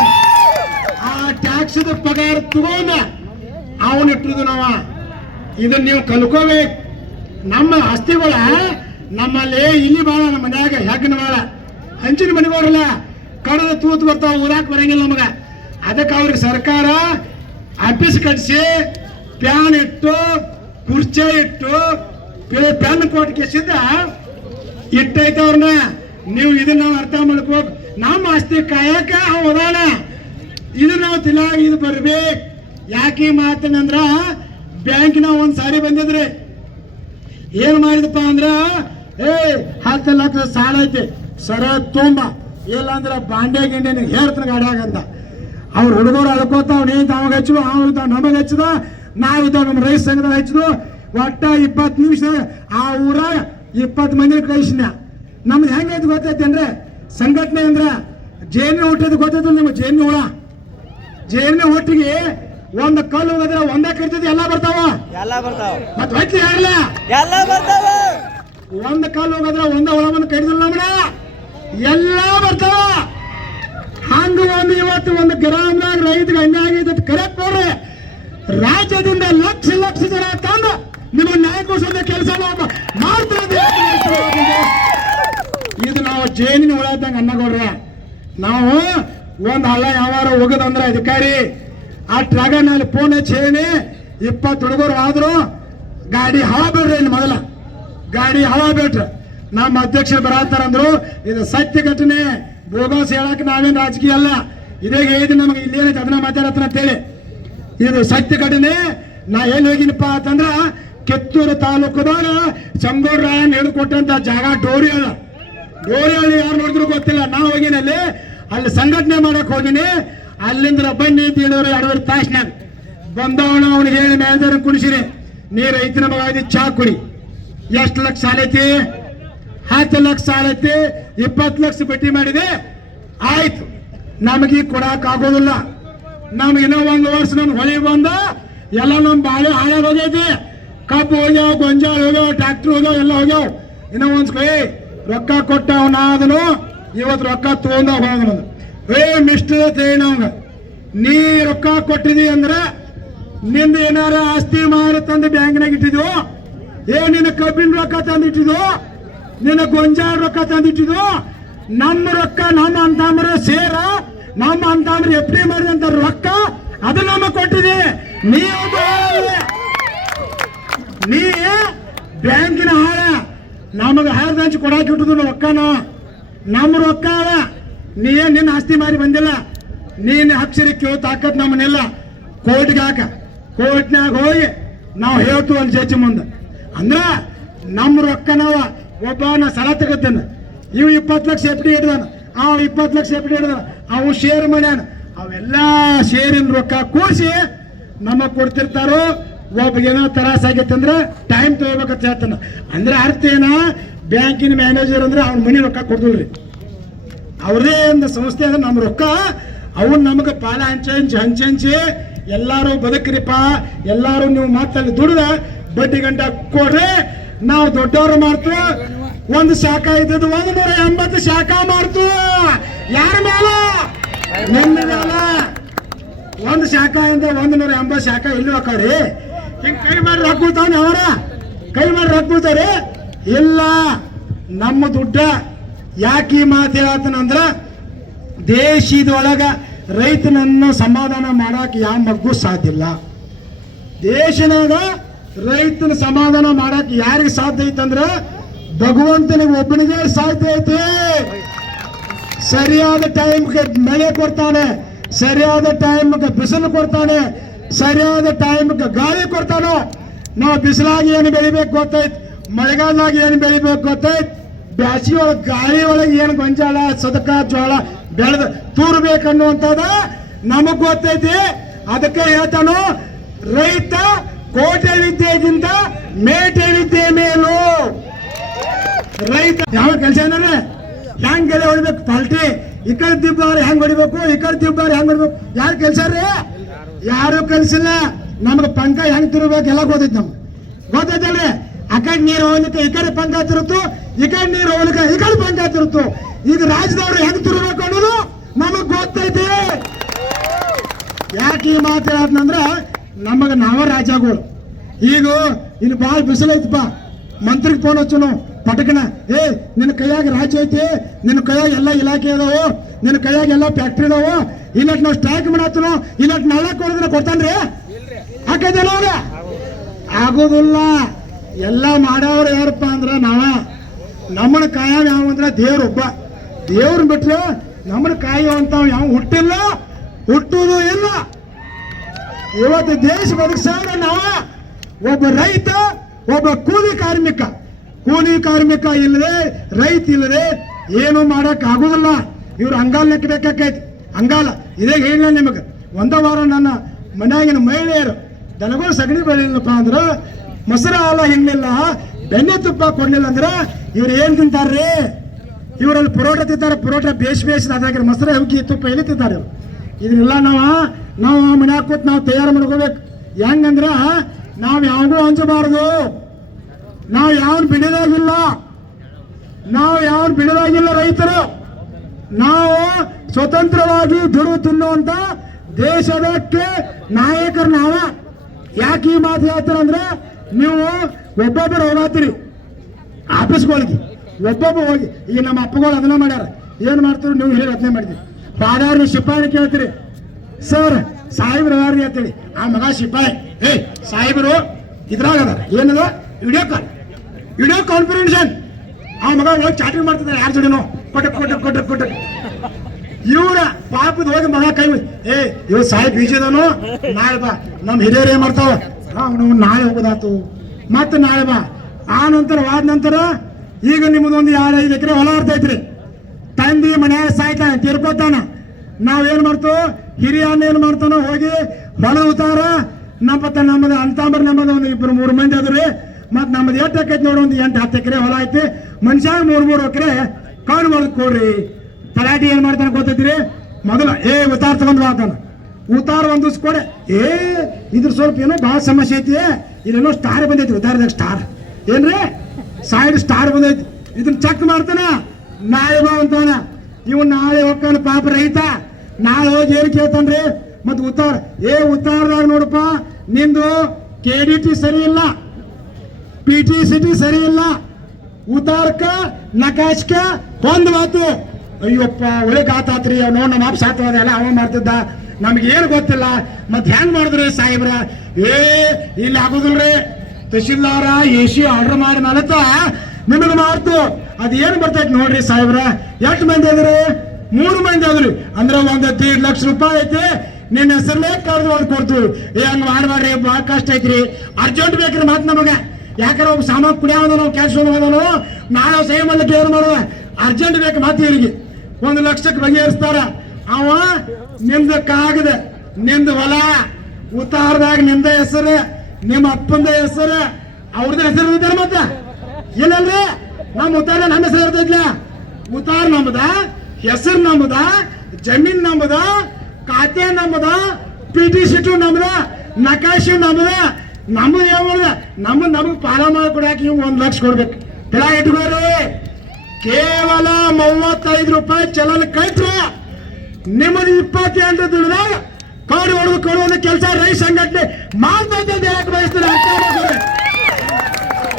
ಆ ಟ್ಯಾಕ್ಸ್ ಪಗಾರ ತಗೊಂಡ ಅವನು ಇಟ್ಟುದು ನಾವ. ಇದನ್ನ ನೀವು ಕಲ್ಕೋಬೇಕು. ನಮ್ಮ ಆಸ್ತಿಗಳ ನಮ್ಮಲ್ಲಿ ಇಲ್ಲಿ ಬಾಳ, ನಮ್ಮ ಮನ್ಯಾಗ ಹೆಗ್ಗನ ಬಾಳ, ಹಂಚಿನ ಮನೆಗೋರಲ್ಲ, ಕಡದ ತೂತು ಬರ್ತಾವ, ಊರಾಕ್ ಬರಂಗಿಲ್ಲ ನಮಗ. ಅದಕ್ಕೆ ಅವ್ರಿಗೆ ಸರ್ಕಾರ ಆಫೀಸ್ ಕಟ್ಸಿ ಪ್ಯಾನ್ ಇಟ್ಟು ಕುರ್ಚಿ ಇಟ್ಟು ಪೆನ್ ಕೊಟ್ಟು ಕೆಸಿದ್ದ ಇಟ್ಟೈತೆ ಅವ್ರನ್ನ. ನೀವು ಇದನ್ನ ನಾವು ಅರ್ಥ ಮಾಡ್ಕೋಬೇಕು. ನಮ್ಮ ಆಸ್ತಿ ಕಾಯಕ ಅವದಾನ, ಇದು ನಾವು ತಿಲಾಗಿ ಇದು ಬರ್ಬೇಕು. ಯಾಕೆ ಮಾತನಂದ್ರ ಬ್ಯಾಂಕಿನ ಒಂದ್ ಸಾರಿ ಬಂದಿದ್ರಿ, ಏನ್ ಮಾಡಿದಪ್ಪ ಅಂದ್ರ 10 ಲಕ್ಷ ಸಾಲ ಐತಿ ಸರ ತುಂಬ, ಇಲ್ಲ ಅಂದ್ರ ಬಾಂಡೆ ಗಿಂಡೆ ಹೇಳ್ತಾನ ಗಾಡಿಯಾಗಂತ. ಅವ್ರ ಹುಡುಗರು ಅಳ್ಕೋತ ಅವ್ನೇನ್ ಅವಾಗ ಹಚ್ಚದು, ಅವ ನಮಗೆ ಹಚ್ಚದ, ನಾವಿದ್ದಾವ ನಮ್ಮ ರೈತ ಸಂಘದಾಗ ಹಚ್ಚದು. ಒಟ್ಟ 20 ನಿಮಿಷ ಆ ಊರಾಗ 20 ಮಂದಿ ಕಳಿಸಿನ. ನಮ್ದು ಹೆಂಗೈತಿ ಗೊತ್ತೈತೇನ್ರಿ ಸಂಘಟನೆ ಅಂದ್ರ? ಜೇನಿನ ಹುಟ್ಟದ ಗೊತ್ತೈತಿ ನಿಮ್ಗೆ? ಜೇನಿನ ಹುಳ, ಜೇನಿನ ಹುಟ್ಟಿಗೆ ಒಂದು ಕಲ್ಲು ಹೋಗದ್ರೆ ಒಂದೇ ಕರಿತೈತಿ, ಎಲ್ಲ ಬರ್ತಾವ, ಮತ್ ಹೊಟ್ಟಿ ಹಾಡ್ಲ ಎಲ್ಲ ಬರ್ತಾವ. ಒಂದ್ ಕಲ್ಲು ಹೋಗದ್ರ ಒಂದೇ ಹುಳ ಬಂದು ಕಡಿದಿಲ್ಲ ನಮ್ಮನ, ಎಲ್ಲಾ ಬರ್ತಾವ. ಹಂಗ ಒಂದು ಇವತ್ತು ಒಂದು ಗ್ರಾಮದಾಗ ರೈತರಿಗೆ ಅನ್ಯಾಯ ಆಗೈತೆ ಕರೆಕ್ಟ್ ನೋಡ್ರಿ. ರಾಜ್ಯದಿಂದ ಲಕ್ಷ ಲಕ್ಷ ಜನ ತಂದು ನಿಮ್ಮ ನ್ಯಾಯ ಕೊಡಿಸೋದ ಕೆಲಸ ಮಾಡ್ತಾರೆ. ಇದು ನಾವು ಜೇನಿನ ಹುಳ ಇದ್ದಂಗ ಅನ್ನಗೋಡ್ರಿ. ನಾವು ಒಂದ್ ಹಳ್ಳ ಯಾವಾರ ಹೋಗೋದಂದ್ರ ಅಧಿಕಾರಿ ಆ ಟ್ರಾಗನಲ್ಲಿ ಫೋನ್ ಹಚ್ಚೇನಿ 20 ಹುಡುಗರು ಆದ್ರು ಗಾಡಿ ಹವಾ ಬಿಡ್ರಿ. ಇಲ್ಲಿ ಮೊದಲ ಗಾಡಿ ಹವಾ ಬಿಟ್ರ ನಮ್ಮ ಅಧ್ಯಕ್ಷರು ಬರತ್ತಾರಂದ್ರು. ಇದು ಸತ್ಯ ಘಟನೆ, ಬೋಗಸ್ ಹೇಳಕ್ ನಾವೇನ್ ರಾಜಕೀಯ ಅಲ್ಲ. ಇದೇ ಹೇಳಿದ್ ನಮಗೆ ಇಲ್ಲೇನೈತೆ ಅದನ್ನ ಮಾತಾಡತ್ತನ ಅಂತೇಳಿ. ಇದು ಸತ್ಯ ಘಟನೆ. ನಾ ಏನ್ ಹೋಗಿನಪ್ಪ ಅಂತಂದ್ರ ಕಿತ್ತೂರು ತಾಲೂಕದಾಗ ಸಂಗೋಡ್ರಾಯನ್ ಹೇಳಿಕೊಟ್ಟಂತ ಜಾಗ ಡೋರಿಹಳ್ಳ. ಡೋರಿಹಳ್ಳಿ ಯಾರು ನೋಡಿದ್ರು ಗೊತ್ತಿಲ್ಲ. ನಾ ಹೋಗಿನಲ್ಲಿ ಅಲ್ಲಿ ಸಂಘಟನೆ ಮಾಡಕ್ ಹೋಗಿನಿ. ಅಲ್ಲಿಂದ ಬನ್ನಿ ಅಂತ ಹೇಳಿದ್ರು 2.5 ತಾಸ್ನಾಗ ಬಂದವನು. ಅವ್ನಿಗೆ ಹೇಳಿ ಮ್ಯಾನೇಜರ್ ಕುಣಿಸಿನಿ, ನೀ ರೈತನ ಮಗ ಚಾ ಕುಡಿ. ಎಷ್ಟು ಲಕ್ಷ ಸಾಲ ಐತಿ? 10 ಲಕ್ಷ ಸಾಲ ಐತಿ, 20 ಲಕ್ಷ ಬಡ್ಡಿ ಮಾಡಿದೆ. ಆಯ್ತು, ನಮಗೆ ಕೊಡಕ್ ಆಗೋದಿಲ್ಲ. ನಮ್ಗೆ ಇನ್ನೂ 1 ವರ್ಷ ನಮ್ಗೆ ಹೊಳಿ ಬಂದ ಎಲ್ಲ ನಮ್ ಬಾಳೆ ಹಾಳಾಗ ಹೋಗೈತಿ. ಕಬ್ಬು ಹೋಗ್ಯಾವ, ಗೊಂಜಾಳ ಹೋಗ್ಯಾವ, ಟ್ರ್ಯಾಕ್ಟರ್ ಹೋಗ್ಯಾವ, ಎಲ್ಲ ಹೋಗ್ಯಾವ. ಇನ್ನೂ ಒಂದ್ ರೊಕ್ಕ ಕೊಟ್ಟ ಅವನಾದನು, ಇವತ್ತು ರೊಕ್ಕ ತಗೊಂಡ ಹೋದನು. ಮಿಸ್ಟರ್ ಅವಂಗ, ನೀ ರೊಕ್ಕ ಕೊಟ್ಟಿದಿ ಅಂದ್ರ ನಿಂದ ಏನಾರ ಆಸ್ತಿ ಮಾರಿ ತಂದು ಬ್ಯಾಂಕ್ನಾಗ ಇಟ್ಟಿದ್ವು, ನಿನ್ನ ಕಬ್ಬಿನ ರೊಕ್ಕ ತಂದಿಟ್ಟಿದ್ವು, ನಿನ್ನ ಗೊಂಜಾಳ ರೊಕ್ಕ ತಂದಿಟ್ಟಿದ್ವು. ನಮ್ಮ ರೊಕ್ಕ ನಮ್ಮ ಅಂತಂದ್ರ ಸೇರ, ನಮ್ಮ ಅಂತಂದ್ರೆ FD ಮಾಡಿದಂತ ರೊಕ್ಕ ಅದು ನಮಗ್ ಕೊಟ್ಟಿದೆ. ನೀ ಬ್ಯಾಂಕಿನ ಹಾಳ ನಮಗ ಹಾಳ್ದ ಹಂಚಿ ಕೊಡಾಕ್ ಇಟ್ಟುದು ರೊಕ್ಕನ ನಮ್ಮ ರೊಕ್ಕ. ನೀ ನಿನ್ನ ಆಸ್ತಿ ಮಾರಿ ಬಂದಿಲ್ಲ. ನೀನ್ ಅಕ್ಷರ ಕೇಳ ತಾಕತ್ ನಮ್ಮನ್ನೆಲ್ಲ ಕೋರ್ಟ್ಗೆ ಹಾಕ. ಕೋರ್ಟ್ನಾಗ ಹೋಗಿ ನಾವು ಹೇಳ್ತೀವಿ ಅಲ್ಲಿ ಜಡ್ಜ್ ಮುಂದೆ. ಅಂದ್ರ ನಮ್ಮ ರೊಕ್ಕ ನಾವ ಒಬ್ಬ ನಾ ಸಲ ತಗತ್ತೇನೆ, ಇವ್ 20 ಲಕ್ಷ FD ಹಿಡ್ದಾನ, ಅವ 20 ಲಕ್ಷ FD ಹಿಡ್ದಾನ, ಅವು ಶೇರ್ ಮಾಡ್ಯಾನ. ಅವೆಲ್ಲ ಶೇರಿನ ರೊಕ್ಕ ಕೂಡಿಸಿ ನಮಗ್ ಕೊಡ್ತಿರ್ತಾರೋ. ಒಬ್ಬಗೇನೋ ತ್ರಾಸ ಆಗೈತೆ ಅಂದ್ರೆ ಟೈಮ್ ತಗೋಬೇಕಂತ ಹೇಳ್ತಾನ. ಅಂದ್ರೆ ಅರ್ಥ ಏನ? ಬ್ಯಾಂಕಿನ ಮ್ಯಾನೇಜರ್ ಅಂದ್ರೆ ಅವ್ನ ಮನಿ ರೊಕ್ಕ ಕೊಡ್ದಿಲ್ರಿ. ಅವ್ರದೇ ಒಂದು ಸಂಸ್ಥೆ ಅಂದ್ರೆ ನಮ್ಮ ರೊಕ್ಕ ಅವನ್ ನಮಗ ಪಾಲ ಹಂಚಿ ಎಲ್ಲಾರು ಬದುಕ್ರಿಪ್ಪ, ಎಲ್ಲಾರು ನೀವು ಮಾತಲ್ಲಿ ದುಡ್ದ ಬಡ್ಡಿ ಗಂಟ ಕೊಡ್ರಿ, ನಾವು ದೊಡ್ಡವ್ರು ಮಾಡ್ತು. ಒಂದು ಶಾಖ ಇದ್ದದ್ದು 180 ಶಾಖ ಮಾಡ್ತು. ಯಾರ ಮೇಲೆ? ನಿಮ್ಮ ಮೇಲೆ. ಒಂದು ಶಾಖ ಅಂತ 180 ಶಾಖ ಇಲ್ಲಿ ಹಾಕವ್ರಿ. ಹಿಂಗ್ ಕೈ ಮಾಡಿ ರೊಕ್ಕ ಕೊಡ್ತಾವ್ನಿ ಅವರ ಕೈ ಮಾಡಿ ರೊಕ್ಕ ಬೀಳ್ತಾರೆ ಇಲ್ಲ. ನಮ್ಮ ದುಡ್ಡ ಯಾಕೆ ಈ ಮಾತು ಹೇಳತ್ತನಂದ್ರ ದೇಶದೊಳಗ ರೈತನನ್ನು ಸಮಾಧಾನ ಮಾಡಕ್ ಯಾವ ಮಗ್ಗು ಸಾಧ್ಯ ಇಲ್ಲ. ದೇಶನಾಗ ರೈತನ ಸಮಾಧಾನ ಮಾಡಕ್ ಯಾರಿಗೆ ಸಾಧ್ಯ ಐತಂದ್ರ ಭಗವಂತನಿಗೆ ಒಬ್ಬನಿಗೆ ಸಾಧ್ಯ ಐತಿ. ಸರಿಯಾದ ಟೈಮ್ಗೆ ಮಳೆ ಕೊಡ್ತಾನೆ, ಸರಿಯಾದ ಟೈಮ್ಗೆ ಬಿಸಿಲು ಕೊಡ್ತಾನೆ, ಸರಿಯಾದ ಟೈಮ್ಗೆ ಗಾಳಿ ಕೊಡ್ತಾನೋ. ನಾವು ಬಿಸಿಲಾಗಿ ಏನು ಬೆಳಿಬೇಕು ಗೊತ್ತೈತ್, ಮಳೆಗಾಲದಾಗ ಏನು ಬೆಳಿಬೇಕು ಗೊತ್ತೈತ್, ಬ್ಯಾಸಿಗೆ ಒಳಗೆ ಗಾಳಿ ಒಳಗೆ ಏನು ಗೊಂಜಾಳ ಸದಕ ಜೋಳ ಬೆಳೆದ ತೂರ್ಬೇಕನ್ನುವಂಥದ ನಮಗ್ ಗೊತ್ತೈತಿ. ಅದಕ್ಕೆ ಹೇಳ್ತಾನು ರೈತ ಕೋಟೆ ವಿದ್ಯೆಗಿಂತ ಮೇಟೆ ವಿದ್ಯೆ ಮೇಲು. ರೈತ ಯಾವ ಕೆಲಸ ಏನಾರೆ ಹೆಂಗ್ ಗೆಲೆ ಹೊಡಿಬೇಕು, ಪಾಲ್ಟಿ ಈ ಕಡೆ ದಿಬ್ಬಾರಿ ಹೆಂಗ್ ಹೊಡಿಬೇಕು, ಈ ಕಡೆ ದಿಬ್ಬಾರಿ ಹೆಂಗ್ ಹೊಡಿಬೇಕು, ಯಾರು ಕೆಲಸ ರೀ? ಯಾರು ಕಲ್ಸಿಲ್ಲ. ನಮ್ಗೆ ಪಂಕ ಹೆಂಗ್ ತಿರ್ಬೇಕು ಎಲ್ಲ ಗೊತ್ತೈತಿ, ನಮ್ಗೆ ಗೊತ್ತೈತಲ್ರಿ. ಆ ಕಡೆ ನೀರು ಹೋಗ್ಲಿಕ್ಕೆ ಈ ಕಡೆ ಪಂಕ ತಿರುತ್ತು, ಈ ಕಡೆ ನೀರು ಹೋಗ್ಲಿಕ್ಕೆ ಈ ಕಡೆ ಪಂಕ ತಿರುತ್ತು. ಈಗ ರಾಜ್ಯದವ್ರು ಹೆಂಗ್ ತಿರ್ಬೇಕು ಅನ್ನೋದು ನಮಗ್ ಗೊತ್ತೈತಿ. ಯಾಕೆ ಈ ಮಾತು ಹೇಳತ್ನಂದ್ರ ನಮಗ ನಾವ ರಾಜಗಳು. ಈಗ ಇಲ್ಲಿ ಭಾಳ ಬಿಸಿಲೈತಪ್ಪ, ಮಂತ್ರಿಗೆ ಫೋನ್ ಹಚ್ಚನು ಪಟಕನ, ನಿನ್ನ ಕೈಯಾಗ ರಾಜ್ಯ ಐತಿ, ನಿನ್ನ ಕೈಯಾಗ ಎಲ್ಲ ಇಲಾಖೆ ಅದಾವು, ನಿನ್ನ ಕೈಯಾಗ ಎಲ್ಲ ಫ್ಯಾಕ್ಟ್ರಿ ಅದಾವು, ಇಲ್ಲಟ್ ನಾವು ಸ್ಟ್ರೈಕ್ ಮಾಡತ್ತನು, ಇಲ್ಲಟ್ ನಾಳೆ ಕೊಡೋದನ್ನ ಕೊಡ್ತಾನ್ರಿ? ಹಾಕೈತಲ್ಲ ಅವ್ರ ಆಗೋದಿಲ್ಲ. ಎಲ್ಲ ಮಾಡವ್ರು ಯಾರಪ್ಪ ಅಂದ್ರ ನಾವ. ನಮ್ಮನ್ನ ಕಾಯವ ಯಾವ ಅಂದ್ರ ದೇವ್ರೊಬ್ಬ. ದೇವ್ರ ಬಿಟ್ರೆ ನಮ್ಮನ್ನ ಕಾಯುವಂತ ಯಾವ ಹುಟ್ಟಿಲ್ಲ, ಹುಟ್ಟುವುದು ಇಲ್ಲ. ಇವತ್ತು ದೇಶ ಬದುಕ್ಸಾರ ನಾವ. ಒಬ್ಬ ರೈತ, ಒಬ್ಬ ಕೂಲಿ ಕಾರ್ಮಿಕ ಇಲ್ಲದೆ, ರೈತ ಇಲ್ಲದೆ ಏನು ಮಾಡಕ್ ಆಗುದಿಲ್ಲ. ಇವ್ರು ಅಂಗಾಲ ನೆಕ್ಕಬೇಕಾಕೈತಿ. ಅಂಗಾಲ ಇದೇ ಹೇಳಿಲ್ಲ ನಿಮಗೆ. ಒಂದ ವಾರ ನನ್ನ ಮನ್ಯಾಗಿನ ಮಹಿಳೆಯರು ದನಗಳು ಸಗಣಿ ಬೆಳಿಲ್ಲಪ್ಪ ಅಂದ್ರ, ಮೊಸರ ಹಾಲ ಹಿಂಡ್ಲಿಲ್ಲ, ಬೆಣ್ಣೆ ತುಪ್ಪ ಕೊಡ್ಲಿಲ್ಲ ಅಂದ್ರ ಇವ್ರು ಏನ್ ತಿಂತಾರ್ರಿ? ಇವರಲ್ಲಿ ಪರೋಟ ತಿಂತಾರೆ. ಪರೋಟ ಬೇಯಿಸಿ ಅದಾಗಿರ ಮೊಸರ ಹುಗ್ಗಿ ತುಪ್ಪ ಎಲ್ಲಿ ತಿಂತಾರೆ ಇವ್ರು? ಇದನ್ನೆಲ್ಲ ನಾವು ಮನ್ಯಾಗ ಕೂತ್ ನಾವು ತಯಾರು ಮಾಡ್ಕೋಬೇಕು. ಹೆಂಗಂದ್ರ ನಾವು ಯಾವಾಗೂ ಹಂಚಬಾರದು. ನಾವು ಯಾವನ್ ಬಿಡದಾಗಿಲ್ಲ ರೈತರು. ನಾವು ಸ್ವತಂತ್ರವಾಗಿ ದುಡಿದು ತಿನ್ನುವಂತ ದೇಶದಕ್ಕೆ ನಾಯಕರು ನಾವ. ಯಾಕೆ ಈ ಮಾತು ಹೇಳ್ತಾರಂದ್ರೆ, ನೀವು ಒಬ್ಬೊಬ್ಬರು ಹೋಗಾತೀರಿ ಆಫೀಸ್ಗಳಿಗೆ, ಒಬ್ಬೊಬ್ಬ ಹೋಗಿ. ಈಗ ನಮ್ಮ ಅಪ್ಪಗಳು ಅದನ್ನ ಮಾಡ್ಯಾರ. ಏನ್ ಮಾಡ್ತೀರಿ ನೀವು ಹೇಳಿ ಅದನ್ನೇ ಮಾಡಿದ್ರಿ. ಬಾದಾರಿ ಶಿಪಾಯಿ ಕೇಳ್ತೀರಿ, ಸರ್ ಸಾಹೇಬ್ರು ಯಾರು ಅಂತೇಳಿ. ಆ ಮಗ ಶಿಪಾಯಿ, ಸಾಹೇಬರು ಇದ್ರಾಗ ಅದಾರ, ಏನದ ವಿಡಿಯೋ ಕಾನ್ಫರೆನ್ಸನ್. ಆ ಮಗ ಹೋಗಿ ಚಾಟಿಂಗ್ ಮಾಡ್ತಿದ್ದಾರೆ ಯಾರ ಜೋಡಿನೋ, ಕೊಟ್ಟ ಇವ್ರ ಪಾಪದ ಹೋಗಿ ಮಗ ಕೈ, ಇವ್ ಸಾಹೇಬ್ ಬೀಜದನು, ನಾಳೆ ಬಾ. ನಮ್ ಹಿರಿಯರು ಏನ್ ಮಾಡ್ತಾವ, ನಾಳೆ ಹೋಗೋದಾತು, ಮತ್ತೆ ನಾಳೆ ಬಾ. ಆ ನಂತರ ಆದ ನಂತರ ಈಗ ನಿಮ್ಮದೊಂದು 2-5 ಎಕರೆ ಹೊಲ ಇರ್ತೈತ್ರಿ. ತಂದಿ ಮನ್ಯಾಗ ಸಾಯ್ತಾನೆ, ತೀರ್ಕೋತಾನ. ನಾವೇನ್ ಮಾಡ್ತೇವೆ, ಹಿರಿಯ ಏನ್ ಮಾಡ್ತಾನೋ ಹೋಗಿ ಹೊಲ ಉತ್ತಾರ. ನಮ್ಮದು ಅಂತಂಬರ್ ನಮ್ಮದು ಒಂದು 2-3 ಮಂದಿ ಅದ್ರಿ. ಮತ್ ನಮ್ಮದು ಎಷ್ಟು ಆಕೈತಿ ನೋಡಿ, ಒಂದು 8-10 ಎಕರೆ ಹೊಲ ಐತಿ. ಮನುಷ್ಯಾಗ 3-3 ಎಕರೆ ಕೌನ್ ಮಾಡ್ದು ಕೊಡ್ರಿ. ತಲಾಟಿ ಏನ್ ಮಾಡ್ತಾನೆ ಗೊತ್ತೈತಿರಿ, ಮೊದಲ ಉತ್ತಾರ ತಗೊಂಡ್ ಬಾತಾನ. ಉತ್ತಾರ ಒಂದು ದಿವ್ಸ ಕೊಡೆ, ಇದ್ರ ಸ್ವಲ್ಪ ಏನೋ ಬಹಳ ಸಮಸ್ಯೆ ಐತಿ, ಇಲ್ಲೇನೋ ಸ್ಟಾರ್ ಬಂದೈತಿ, ಉತ್ತಾರದಾಗ ಸ್ಟಾರ್ ಏನ್ರಿ, ಸೈಡ್ ಸ್ಟಾರ್ ಬಂದೈತಿ, ಇದನ್ನ ಚೆಕ್ ಮಾಡ್ತಾನ. ನಾಳೆ ಬಾ ಅಂತಾನ. ಇವನ್ ನಾಳೆ ಹೋಗ್ತಾನ ಪಾಪ ರೈತ. ನಾಳೆ ಹೋಗಿ ಏನ್ ಕೇಳ್ತಾನ್ರಿ, ಮತ್ ಉತ್ತಾರದಾಗ ನೋಡಪ್ಪ, ನಿಂದು KDT ಸರಿ ಇಲ್ಲ, PTCT ಸರಿ ಇಲ್ಲ, ಉತ್ತಾರಕ್ಕ ನಕಾಶ್ಕ ಒಂದ್ ಮಾತು. ಅಯ್ಯಪ್ಪ ಒಳಗೆ ಆತಾತ್ರಿ, ಅವ್ನು ನಮ್ಮ ಅಪ್ಪ ಸಾತ್ವಾದ ಎಲ್ಲ ಅವ ಮಾಡ್ತಿದ್ದ, ನಮ್ಗೆ ಏನು ಗೊತ್ತಿಲ್ಲ, ಮತ್ ಹೆಂಗ್ ಮಾಡಿದ್ರಿ ಸಾಹೇಬ್ರ? ಇಲ್ಲಿ ಆಗುದಿಲ್ರಿ, ತಹಶೀಲ್ದಾರ AC ಆರ್ಡರ್ ಮಾಡಿ ಮಾಡತ್ತ ನಿಮಗೆ ಮಾಡ್ತು. ಅದೇನು ಬರ್ತೈತಿ ನೋಡ್ರಿ ಸಾಹೇಬ್ರ. ಎಷ್ಟು ಮಂದಿ ಅದ್ರಿ? 3 ಮಂದಿ ಅದ್ರಿ. ಅಂದ್ರೆ 1.5 ಲಕ್ಷ ರೂಪಾಯಿ ಐತಿ, ನಿನ್ನ ಹೆಸರಲ್ಲೇ ಕರೆದು ಒಂದು ಕೊಡ್ತೀವಿ. ಹಂಗ ಮಾಡ್ಬಾರ್ರಿ, ಭಾಳ ಕಷ್ಟ ಐತ್ರಿ, ಅರ್ಜೆಂಟ್ ಬೇಕ್ರಿ ಮಾತು ನಮಗೆ. ಯಾಕಂದ್ರೆ ಒಬ್ಬ ಸಾಮಾನು ಕುಡಿಯೋದ ನಾವು ಕೆಲಸ ಹೋಗೋದನು, ನಾಳೆ ಸಹಿ ಮಾಡ್ಲಿಕ್ಕೆ ಏನು ಮಾಡುವ, ಅರ್ಜೆಂಟ್ ಬೇಕು ಮಾತು. ಇವರಿಗೆ 1 ಲಕ್ಷಕ್ಕೆ ಬಗೆಹರಿಸ್ತಾರ. ಅವ ನಿಮ್ದಕ್ಕಾಗದೆ, ನಿಮ್ದು ಹೊಲ ಉತ್ತಾರದಾಗ ನಿಮ್ದ ಹೆಸರು, ನಿಮ್ಮ ಅಪ್ಪಂದ ಹೆಸರು, ಅವ್ರದ್ದು ಹೆಸರು ಇರ್ತಾರೆ. ಮತ್ತೆ ಇಲ್ಲಲ್ರಿ, ನಮ್ಮ ಉತ್ತಾರ ನಮ್ಮ ಹೆಸರು ಇರ್ತೈತ್ಲ. ಉತ್ತಾರ ನಮ್ಮದ, ಹೆಸರು ನಮ್ಮದ, ಜಮೀನ್ ನಮ್ಮದ, ಖಾತೆ ನಮ್ಮದ, PTCT ನಮ್ಮದ, ನಕಾಶಿ ನಮ್ಮದ. ನಮ್ಮದು ಏನ್ ಮಾಡಿದ, ನಮಗ್ ಪಾಲ ಮಾಡಿ ಕೊಡಾಕ ಇವ್ 1 ಲಕ್ಷ ಕೊಡ್ಬೇಕು. ತಳ ಇಟ್ಕೋರಿ. ಕೇವಲ 35 ರೂಪಾಯಿ ಚಲನ ಕೈಟ್ರ ನಿಮ್ಮದು 28 ದುಡ್ದಾಗ ಕೊಡುವಂತ ಕೆಲಸ ರೈತ ಸಂಘಟನೆ ಮಾಡ್ತಾ ಹೇಳಕ್ ಬಯಸ್ತಾರೆ.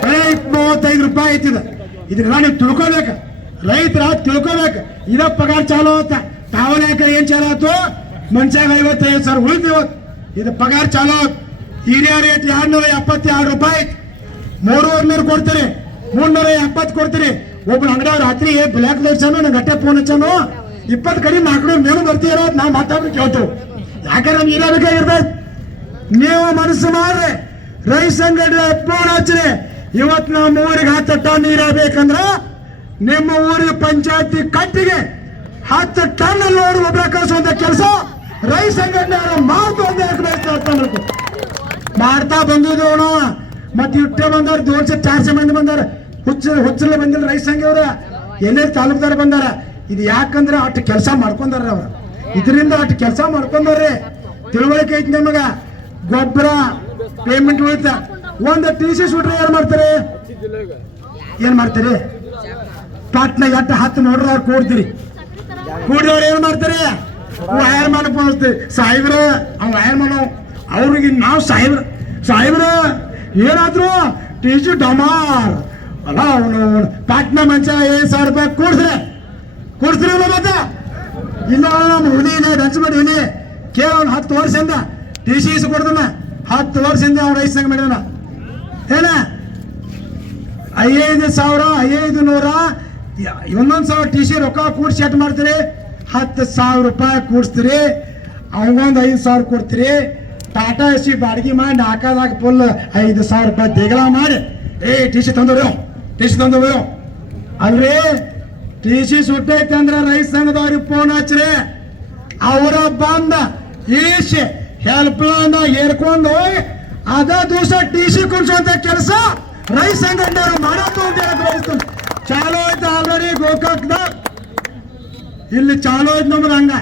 135 ಐತಿದ. ಇದನ್ನ ನೀವು ತಿಳ್ಕೊಬೇಕು, ರೈತರ ತಿಳ್ಕೊಬೇಕು. ಇದ ಪಗಾರ ಚಾಲು ಆತ. ತಾವನ ಏನ್ ಚಾಲು ಆಯ್ತು? ಮನುಷ್ಯಾಗ 55,000 ಉಳಿದು ಇದು ಪಗಾರ ಚಾಲು ಆತ್. ಹಿರಿಯ ರೇಟ್ 272 ರೂಪಾಯಿ, 3,400 ಕೊಡ್ತೀರಿ, 370 ಕೊಡ್ತೀರಿ. ಒಬ್ಬ ಅಂಗಡಿ ರಾತ್ರಿ ಬ್ಲ್ಯಾಕ್ ಲೈಟ್ಸ್ ನಂಗೆ ಗಟ್ಟೆ ಫೋನ್ ಹಚ್ಚಾನು 20 ಕಡೆ 400 ಮೇನು ಬರ್ತೀರ ನಾವು ಮಾತಾಡ್ಬಿಟ್ಟು ಕೇಳ್ತೇವೆ. ಯಾಕಂದ್ರೆ ನಮ್ಗೆ ಇರಬೇಕಾಗಿರ್ತೈತೆ. ನೀವು ಮನಸ್ಸು ಮಾಡ್ರಿ, ರೈತ ಸಂಘಟನೆ ಫೋನ್ ಹಚ್ಚ್ರಿ. ಇವತ್ತು ನಮ್ಮ ಊರಿಗೆ 10 ಟನ್ ನೀರಾಗಬೇಕಂದ್ರ ನಿಮ್ಮ ಊರಿಗೆ ಪಂಚಾಯತಿ ಕಟ್ಟಿಗೆ 10 ಟನ್ ಲೋಡ್ ಒಬ್ಬರ ಕಳಿಸುವಂತ ಕೆಲಸ ರೈತ ಸಂಘಟನೆ ಮಾತು ಮಾಡ್ತಾ ಬಂದಿದ್ದೇವೆ ನಾವು. ಮತ್ತೆ ಇಟ್ಟೆ ಬಂದಾರ 200-400 ಮಂದಿ ಬಂದಾರ. ಹುಚ್ಚಲ್ಲ ಬಂದಿಲ್ಲ ರೈತ ಸಂಘ ಅವ್ರ, ಎಲ್ಲೇ ತಾಲೂಕ್ದಾರ ಬಂದಾರ. ಇದು ಯಾಕಂದ್ರೆ ಅಷ್ಟು ಕೆಲಸ ಮಾಡ್ಕೊಂಡಾರ ಅವ್ರ, ಇದರಿಂದ ಅಷ್ಟು ಕೆಲಸ ಮಾಡ್ಕೊಂಡಾರ್ರಿ. ತಿಳುವಳಿಕೆ ಐತಿ ನಮಗ. ಗೊಬ್ಬರ ಪೇಮೆಂಟ್ ಉಳಿತ. ಒಂದು TC ಸುಟ್ರೆ ಏನ್ ಮಾಡ್ತಾರೆ? ಪಾಟ್ನ 10 ನೋಡ್ರಿ ಅವ್ರು ಕೂಡ್ತೀರಿ. ಕೂಡಿದವ್ರು ಏನ್ ಮಾಡ್ತಾರೆ? ವಯರ್ ಮಾಡ ಸಾಹೇಬ್ರ ಅವ್ ವಯರ್ ಮಾಡೋ ಅವ್ರಿಗೆ ನಾವು ಸಾಹೇಬ್ರ ಏನಾದ್ರು TC ಡಮಾರ್ ಅಲ್ಲ. ಅವನು ಪಾಟ್ನ ಮಂಚ 7,000 ರೂಪಾಯಿ ಕೂಡ್ಸ್ರಿಲ್ಲ ಮತ್ತೆ ಇಲ್ಲ. ನಮ್ಮ ಹುಲಿ ಹಂಚ್ಬೇಡಿ ಹುಲಿ ಕೇಳ. ಅವ್ನು 10 ವರ್ಷದಿಂದ TC ಕೊಡ್ತಾನ. 10 ವರ್ಷದಿಂದ ಅವ್ನು ರೈತ ಸಂಘ ಮಾಡಿದಾನ. ಏನ 5,500 1,000 TC ರೊಕ್ಕ ಕೂಡ್ಸಿ ಎಟ್ ಮಾಡ್ತೀರಿ? 10,000 ರೂಪಾಯಿ ಕೂಡಿಸ್ತೀರಿ. ಅವಂಗೊಂದು 5,000 ಕೊಡ್ತೀರಿ. ಟಾಟಾ ಎಸಿ ಬಾಡಿಗೆ ಮಾಡಿ ಹಾಕೋದಾಗ ಫುಲ್ 5,000 ರೂಪಾಯಿ ದೇಗಲ ಮಾಡಿ TC ತಂದವ್ರು ಅಲ್ರಿ. TC ಸುಟ್ಟೈತೆ ಅಂದ್ರೆ ರೈತ ಸಂಘದವ್ರಿಗೆ ಫೋನ್ ಹಚ್ಚ್ರಿ. ಅವರ ಬಂದ ಈಶ್ ಹೆಲ್ಪ್ ಲೈನ್ ಹೇರ್ಕೊಂಡು ಅದ ದಿವಸ TC ಕುಡಿಸುವಂತ ಕೆಲಸ ರೈತ ಸಂಘಟನೆಯವರು ಮಾಡೋದು ಅಂತ ಹೇಳಕ್ ಚಾಲು ಐತೆ ಆಲ್ರೆಡಿ ಗೋಕಾಕ್ದ. ಇಲ್ಲಿ ಚಾಲು ಐತೆ ನಮ್ದು ಹಂಗ.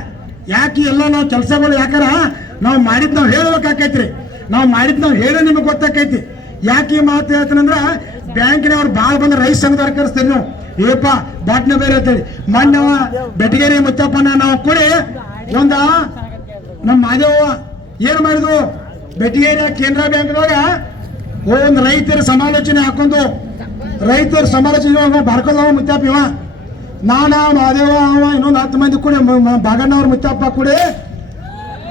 ಯಾಕೆ ಎಲ್ಲ ನಾವು ಕೆಲಸಗಳು ಯಾಕಾರ ನಾವು ಮಾಡಿದ್ ನಾವು ಹೇಳ್ಬೇಕಾಕೈತ್ರಿ. ನಾವು ಮಾಡಿದ್ ನಾವು ಹೇಳಿ ನಿಮಗೆ ಗೊತ್ತಾಕೈತಿ. ಯಾಕೆ ಈ ಮಾತು ಹೇಳ್ತಾನಂದ್ರ ಬ್ಯಾಂಕಿನವ್ರು ಭಾಳ ಬಂದ ರೈತ ಸಂಘದವ್ರು ಕರೆಸ್ತೀರಿ ನಾವು. ಏಪ ಬಾಟ್ನ ಬೇರೆ ಅಂತೇಳಿ ಮೊನ್ನೆ ಬೆಟಗೇರಿ ಮುತ್ತಪ್ಪನ ನಾವು ಕೂಡಿ ನಮ್ಮ ಮಾದೇವ ಏನ್ ಮಾಡಿದ್ವು? ಬೆಟಗೇರಿ ಕೇಂದ್ರ ಬ್ಯಾಂಕ್ದಾಗ ಒಂದು ರೈತರ ಸಮಾಲೋಚನೆ ಹಾಕೊಂಡು ರೈತರ ಸಮಾಲೋಚನೆ ಬರ್ಕೋದವ ಮುತ್ತಪ್ಪ ಇವ. ಮಾದೇವ ಅವ ಇನ್ನೊಂದು 10 ಮಂದಿ ಕೂಡಿ ಬಾಗಣ್ಣವ್ರ ಮುತ್ತಪ್ಪ ಕೂಡಿ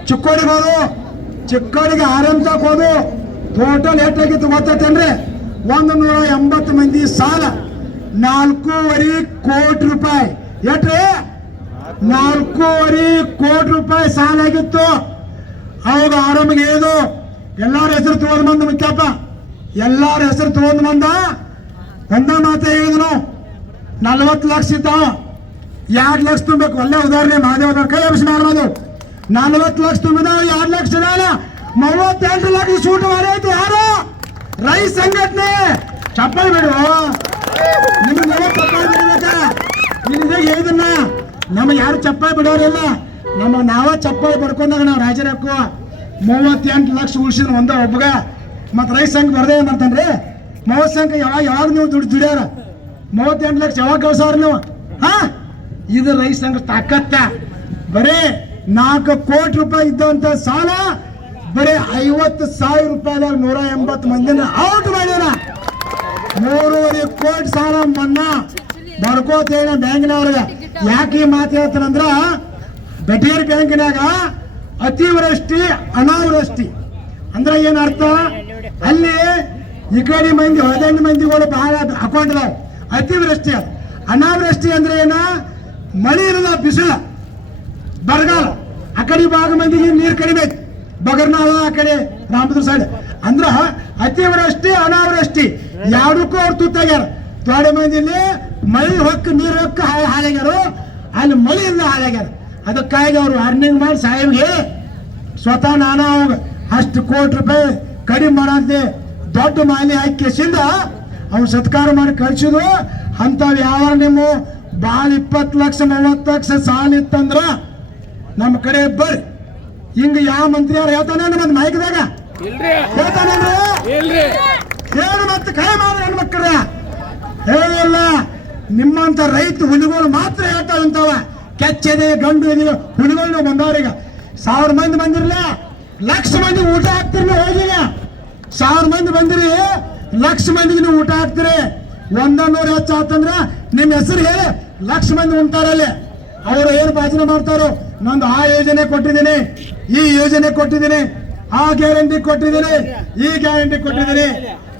ಚಿಕ್ಕೋಡಿಗೆ ಹೋದು. ಚಿಕ್ಕೋಡಿಗೆ ಆರಂಭಕ್ಕೆ ಹೋದು. ಟೋಟಲ್ ಎಷ್ಟಾಗಿತ್ತು ಗೊತ್ತೇನ್ರಿ? 180 ಮಂದಿ ಸಾಲ 4.5 ಕೋಟಿ ರೂಪಾಯಿ. ಎಟ್ರಿ? 4.5 ಕೋಟಿ ರೂಪಾಯಿ ಸಾಲ ಆಗಿತ್ತು. ಅವಾಗ ಆರಂಭಿಗೆ ಹೇಳಿದು ಎಲ್ಲಾರ ಹೆಸರು ತಗೊಂಡ್ ಬಂದ ಮುತ್ತಪ್ಪ, ಎಲ್ಲಾರ ಹೆಸರು ತಗೊಂಡ್ ಬಂದ. ಒಂದ ಮಾತೆ ಹೇಳಿದ್ರು 40 ಲಕ್ಷ ಇದ್ದಾವ, 2 ಲಕ್ಷ ತುಂಬಬೇಕು. ಒಳ್ಳೆ ಉದಾಹರಣೆ ಮಾದೇವದ ಕೈ ಅಭಿಷ ಮಾಡೋದು. 40 ಲಕ್ಷ ತುಂಬಿದಾವ, 2 ಲಕ್ಷ ಇದಾವ, 38 ಲಕ್ಷ ಸೂಟ್ ಮಾಡೈತಿ. ಯಾರು? ರೈತ ಸಂಘಟನೆ. ಚಪ್ಪಲ್ ಬಿಡು, ನಿಮ್ಗೆ ಚಪ್ಪಲ್ ಬಿಡ್ಬೇಕ. ನಿಮಗೆ ಹೇಳಿದನ್ನ ನಮಗೆ ಯಾರು ಚಪ್ಪಲ್ ಬಿಡೋರಿಲ್ಲ. ನಾವ ಚಪ್ಪಲ್ ಬಡ್ಕೊಂಡಾಗ ನಾವು ರಾಜರ ಹಾಕುವ 38 ಲಕ್ಷ ಉಳಿಸಿದ ಒಬ್ಬಗ. ಮತ್ ರೈತ ಸಂಘ ಬರ್ದೇ ಮಾಡ್ತಾನ್ರಿ. 30 ಸಂಘ ಯಾವಾಗ ನೀವು ದುಡ್ಯಾರ 38 ಲಕ್ಷ ಯಾವಾಗ ಗಳಿಸೋರು ನೀವು? ಇದು ರೈತ ಸಂಘ ತಾಕತ್ತ. ಬರೀ 4 ಕೋಟಿ ರೂಪಾಯಿ ಇದ್ದಂತ ಸಾಲ ಬರೀ 50,000 ರೂಪಾಯಿದಾಗ 180 ಮಂದಿನ ಔಟ್ ಮಾಡ್ಯಾರ. 3.5 ಕೋಟಿ ಸಾಲ ಮನ್ನಾ ಬರ್ಕೋತೇನ ಬ್ಯಾಂಕಿನವ್ರಿಗೆ. ಯಾಕೆ ಈ ಮಾತು ಹೇಳ್ತಾರಂದ್ರ ಬೆಟಗೇರಿ ಬ್ಯಾಂಕಿನಾಗ ಅತಿವೃಷ್ಟಿ ಅನಾವೃಷ್ಟಿ ಅಂದ್ರೆ ಏನ್ ಅರ್ಥ? ಅಲ್ಲಿ ಈ ಕಡೆ ಮಂದಿ 18 ಮಂದಿಗಳು ಬಹಳ ಅಕೌಂಟ್ ಅದಾವ. ಅತಿವೃಷ್ಟಿ ಅದು. ಅನಾವೃಷ್ಟಿ ಅಂದ್ರೆ ಏನ? ಮಳಿ ಇರೋದ, ಬಿಸಿಲ, ಬರಗಾಲ. ಆ ಕಡೆ ಭಾಗ ಮಂದಿಗೆ ನೀರು ಕಡಿಮೆ ಐತಿ. ಬಗರ್ನಾಳ ಆ ಕಡೆ ರಾಮದುರ್ಗ ಸೈಡ್ ಅಂದ್ರ ಅತಿವೃಷ್ಟಿ ಅನಾವೃಷ್ಟಿ ಯಾವುದಕ್ಕೂ ಅವ್ರು ತುತ್ತಾಗ್ಯಾರ. ದೊಡ್ಡ ಮಂದಿಲಿ ಮಳಿ ಹೊಕ್ಕ ನೀರು ಹೊಕ್ಕ ಹಾಳಾಗ್ಯಾರು, ಅಲ್ಲಿ ಮಳಿಯಿಂದ ಹಾಳಾಗ್ಯಾರ. ಅದಕ್ಕಾಗಿ ಅವ್ರು ವಾರ್ನಿಂಗ್ ಮಾಡಿ ಸಾಹೇಬ್ಗೆ ಸ್ವತಃ ನಾನು ಅವಾಗ 10 ಕೋಟಿ ರೂಪಾಯಿ ಕಡಿಮೆ ಮಾಡಂತೆ ದೊಡ್ಡ ಮಾಲಿ ಹಾಕಿಸಿಂದ ಅವ್ನು ಸತ್ಕಾರ ಮಾಡಿ ಕಳಿಸಿದ್ರು. ಅಂಥವು ಯಾವ ನಿಮ್ಮ ಭಾಳ 20 ಲಕ್ಷ 30 ಲಕ್ಷ ಸಾಲ ಇತ್ತಂದ್ರ ನಮ್ಮ ಕಡೆ ಬರ್ರಿ. ಹಿಂಗ ಯಾವ ಮಂತ್ರಿ ಅವ್ರು ಹೇಳ್ತಾನೆ ನಮ್ಮ ಮೈಕ್ದಾಗ ಹೇಳ್ತಾನೇನ್ರಿ? ಹೇಳು ಮತ್ತೆ ಕೈ ಮಾಡಿ ಹೆಣ್ಮಕ್ಳ ಹೇಳಿಲ್ಲ. ನಿಮ್ಮಂತ ರೈತ ಹುಲಿಗಳು ಮಾತ್ರ ಹೇಳ್ತಾವ ಇಂಥವ. ಕೆಚ್ಚದೆ ಗಂಡು ಇದೆ ಹುಲಿಗಳು ಬಂದವ್ರೀಗ 1000 ಮಂದಿ ಬಂದಿರಲಿಲ್ಲ, ಲಕ್ಷ ಮಂದಿ ಊಟ ಹಾಕ್ತಿರ್ಲಿ ಹೋಗಿಲ್ಲ. 1000 ಮಂದಿ ಬಂದಿರಿ ಲಕ್ಷ ಮಂದಿಗೆ ನೀವು ಊಟ ಹಾಕ್ತೀರಿ. 100 ಹೆಚ್ಚು ಆತಂದ್ರ ನಿಮ್ಮ ಹೆಸರು ಹೇಳಿ ಲಕ್ಷ ಮಂದಿ ಉಂಟಾರಲ್ಲಿ. ಅವರು ಏನು ಭಾಷಣ ಮಾಡ್ತಾರೋ, ನಂದು ಆ ಯೋಜನೆ ಕೊಟ್ಟಿದ್ದೀನಿ, ಈ ಯೋಜನೆ ಕೊಟ್ಟಿದ್ದೀನಿ, ಆ ಗ್ಯಾರಂಟಿ ಕೊಟ್ಟಿದ್ದೀನಿ, ಈ ಗ್ಯಾರಂಟಿ ಕೊಟ್ಟಿದ್ದೀನಿ.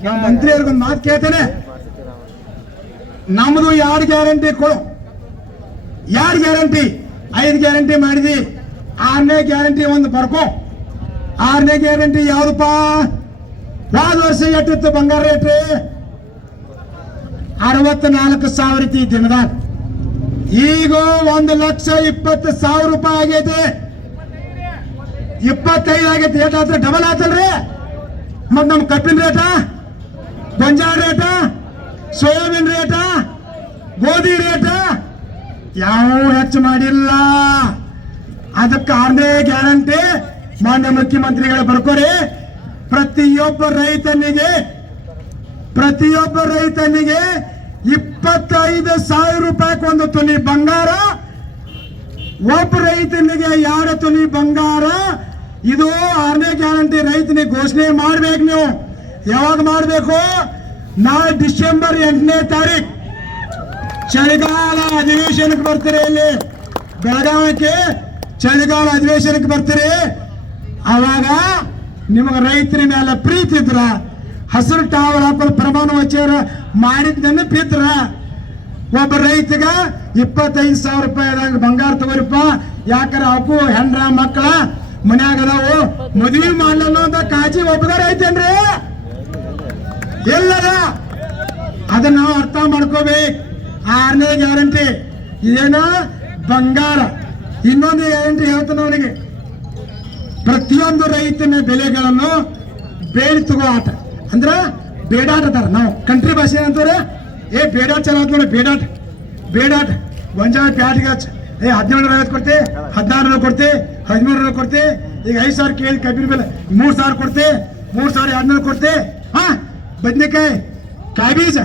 ನಾವು ಮಂತ್ರಿಯವ್ರಿಗೊಂದು ಮಾತು ಕೇಳ್ತೇನೆ, ನಮ್ದು 2 ಗ್ಯಾರಂಟಿ ಕೊಡು. 2 ಗ್ಯಾರಂಟಿ 5 ಗ್ಯಾರಂಟಿ ಮಾಡಿದಿ, 6ನೇ ಗ್ಯಾರಂಟಿ ಒಂದು ಬರ್ಕೋ. 6ನೇ ಗ್ಯಾರಂಟಿ ಯಾವ್ದಪ್ಪ? ಹೋದ ವರ್ಷ ಎಷ್ಟಿತ್ತು ಬಂಗಾರ ರೇಟ್? 64,000 ಐತಿ ದಿನದಾಗ. ಈಗ 1,20,000 ರೂಪಾಯಿ ಆಗೈತಿ. 25 ಆಗೈತಿ. ಏಟಾದ್ರೆ ಡಬಲ್ ಆತಲ್ರಿ. ಮತ್ ನಮ್ ಕಬ್ಬಿನ ರೇಟ, ಗೊಂಜಾಳ ರೇಟ, ಸೋಯಾಬೀನ್ ರೇಟ, ಗೋಧಿ ರೇಟ ಯಾವ ಹೆಚ್ಚು ಮಾಡಿಲ್ಲ. ಅದಕ್ಕೆ 6ನೇ ಗ್ಯಾರಂಟಿ ಮಾನ್ಯ ಮುಖ್ಯಮಂತ್ರಿಗಳು ಬರ್ಕೋರಿ. ಪ್ರತಿಯೊಬ್ಬ ರೈತನಿಗೆ 25,000 ರೂಪಾಯಿ ಒಂದು ತೊಲಿ ಬಂಗಾರ, ಒಬ್ಬ ರೈತನಿಗೆ 2 ತೊಲಿ ಬಂಗಾರ. ಇದು 6ನೇ ಗ್ಯಾರಂಟಿ ರೈತನಿಗೆ ಘೋಷಣೆ ಮಾಡ್ಬೇಕು. ನೀವು ಯಾವಾಗ ಮಾಡಬೇಕು? ನಾಳೆ ಡಿಸೆಂಬರ್ 8ನೇ ತಾರೀಕು ಚಳಿಗಾಲ ಅಧಿವೇಶನಕ್ಕೆ ಬರ್ತೀರಿ. ಇಲ್ಲಿ ಬೆಳಗಾವಿಗೆ ಚಳಿಗಾಲ ಅಧಿವೇಶನಕ್ಕೆ ಬರ್ತೀರಿ. ಅವಾಗ ನಿಮಗೆ ರೈತರ ಮೇಲೆ ಪ್ರೀತಿ ಇದ್ರ, ಹಸಿರು ಟಾವಲ್ ಹಾಕೋದು ಪ್ರಮಾಣ ವಚನ ಮಾಡಿದ ನೆನಪಿದ್ರ, ಒಬ್ಬ ರೈತಗ 25,000 ರೂಪಾಯಿದಾಗ ಬಂಗಾರ ತಗೋರಿಪ್ಪ. ಯಾಕಂದ್ರೆ ಅಪ್ಪು ಹೆಂಡ್ರ ಮಕ್ಕಳ ಮನ್ಯಾಗ ಅದಾವು, ಮದುವೆ ಮಾಡಲ್ಲ ಅಂತ ಕಾಜಿ ಒಬ್ಬಗಾರ ಐತೇನ್ರಿ? ಎಲ್ಲದ ಅದನ್ನ ನಾವು ಅರ್ಥ ಮಾಡ್ಕೋಬೇಕು. 6ನೇ ಗ್ಯಾರಂಟಿ ಇದೇನ ಬಂಗಾರ. ಇನ್ನೊಂದು ಗ್ಯಾರಂಟಿ ಹೇಳ್ತಾನೆ ಅವನಿಗೆ, ಪ್ರತಿಯೊಂದು ರೈತನ ಬೆಲೆಗಳನ್ನು ಬೇಡಿ ತಗೋ ಆಟ ಅಂದ್ರ ಬೇಡಾಟ ಅದಾರ. ನಾವು ಕಂಟ್ರಿ ಭಾಷೆ ಅಂತಾರೆ, ಬೇಡಾಟ ಚಲೋ ಆತ್ ನೋಡಿ. ಬೇಡಾಟ ಗೊಂಜಾಳ ಪ್ಯಾಟಿಗೆ 17,050 ಕೊಡ್ತಿ, 16,000 ಕೊಡ್ತಿ, 13,000 ಕೊಡ್ತಿ. ಈಗ 5,000 ಕೇಳಿ ಕಬ್ಬಿನ ಬೆಲೆ 3,000 ಕೊಡ್ತಿ, 3,200 ಕೊಡ್ತಿ. ಬದ್ನೆಕಾಯಿ ಕ್ಯಾಬೇಜ್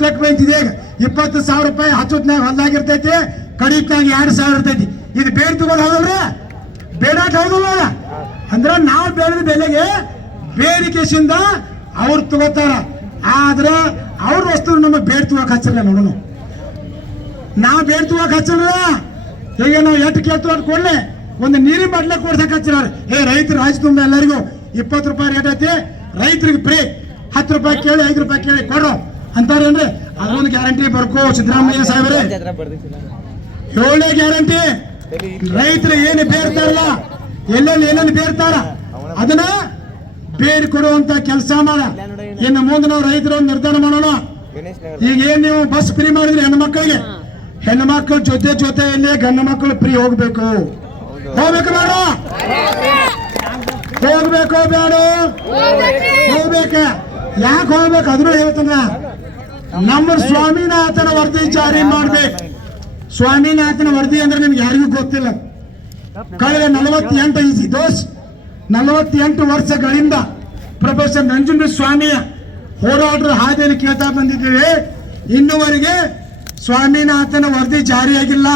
ಟ್ರಕ್ ಬಂತಿದೆ. ಈಗ 20,000 ರೂಪಾಯಿ ಹಚ್ಚೋತ್ನಾಗ ಹೊಲ್ದಾಗಿರ್ತೈತಿ, ಕಡಿತ್ನಾಗ 2,000 ಇರ್ತೈತಿ. ಇದು ಬೇಡ ತಗೋದು ಹೌದಲ್ರಿ? ಬೇಡಾಟ ಹೌದಲ್ಲ? ಅಂದ್ರ ನಾವು ಬೆಳೆದ ಬೆಲೆಗೆ ಬೇಡಿಕೆಸಿಂದ ಅವ್ರು ತಗೋತಾರ. ಆದ್ರ ಅವ್ರ ವಸ್ತು ನಮ್ಮ ಬೇಡ ತಗೋಕ್ ಹಚ್ಚಲ್ಲ. ನೋಡೋಣ, ನಾವು ಬೇಡ ತಗೋಕ್ ಹಚ್ಚಲ್ಲ. ಈಗ ನಾವು ಎಷ್ಟು ಕೇಳ್ತು ಅಂತ ಕೊಡ್ಲೆ ಒಂದು ನೀರಿನ ಬಾಟ್ಲೆ ಕೊಡ್ಸಕ್ ಹಚ್ಚಿರ. ರೈತರು ರಾಜ್ ತುಂಬ ಎಲ್ಲರಿಗೂ 20 ರೂಪಾಯಿ ರೇಟ್ ಐತಿ, ರೈತರಿಗೆ ಫ್ರೀ. 10 ರೂಪಾಯಿ ಕೇಳಿ 5 ರೂಪಾಯಿ ಕೇಳಿ ಕೊಡ್ರು ಅಂತಾರೇನ್ರಿ? ಅದೊಂದು ಗ್ಯಾರಂಟಿ ಬರ್ಕೋ ಸಿದ್ದರಾಮಯ್ಯ ಸಾಹೇಬ್ರೆ. 7ನೇ ಗ್ಯಾರಂಟಿ ರೈತರು ಏನು ಬೇರ್ತಾರಲ್ಲ, ಎಲ್ಲೆಲ್ಲಿ ಏನೇನು ಬೇರ್ತಾರ ಅದನ್ನ ಬೇಡಿ ಕೊಡುವಂತ ಕೆಲಸ ಮಾಡ. ಇನ್ನು ಮುಂದೆ ನಾವು ರೈತರು ನಿರ್ಧಾರ ಮಾಡೋಣ. ಈಗ ಏನ್ ನೀವು ಬಸ್ ಫ್ರೀ ಮಾಡಿದ್ರಿ ಹೆಣ್ಮಕ್ಳಿಗೆ, ಹೆಣ್ಮಕ್ಳು ಜೊತೆಯಲ್ಲಿ ಗಂಡು ಮಕ್ಕಳು ಫ್ರೀ ಹೋಗ್ಬೇಕು ಬೇಡ? ಹೋಗ್ಬೇಕು ಬೇಡ? ಹೋಗ್ಬೇಕ. ಯಾಕೆ ಹೋಗ್ಬೇಕು ಅದನ್ನು ಹೇಳ್ತಾನ. ನಮ್ಮ ಸ್ವಾಮಿನಾಥನ ವರದಿ ಜಾರಿ ಮಾಡ್ಬೇಕು. ಸ್ವಾಮಿನಾಥನ ವರದಿ ಅಂದ್ರೆ ನಿಮ್ಗೆ ಯಾರಿಗೂ ಗೊತ್ತಿಲ್ಲ. ಕಳೆದ 48 ವರ್ಷಗಳಿಂದ ಪ್ರೊಫೆಸರ್ ನಂಜುಂಡ ಸ್ವಾಮಿಯ ಹೋರಾಟದ ಹಾದಿಯಲ್ಲಿ ಕೇಳ್ತಾ ಬಂದಿದ್ದೇವೆ. ಇನ್ನುವರೆಗೆ ಸ್ವಾಮಿನಾಥನ ವರದಿ ಜಾರಿಯಾಗಿಲ್ಲ.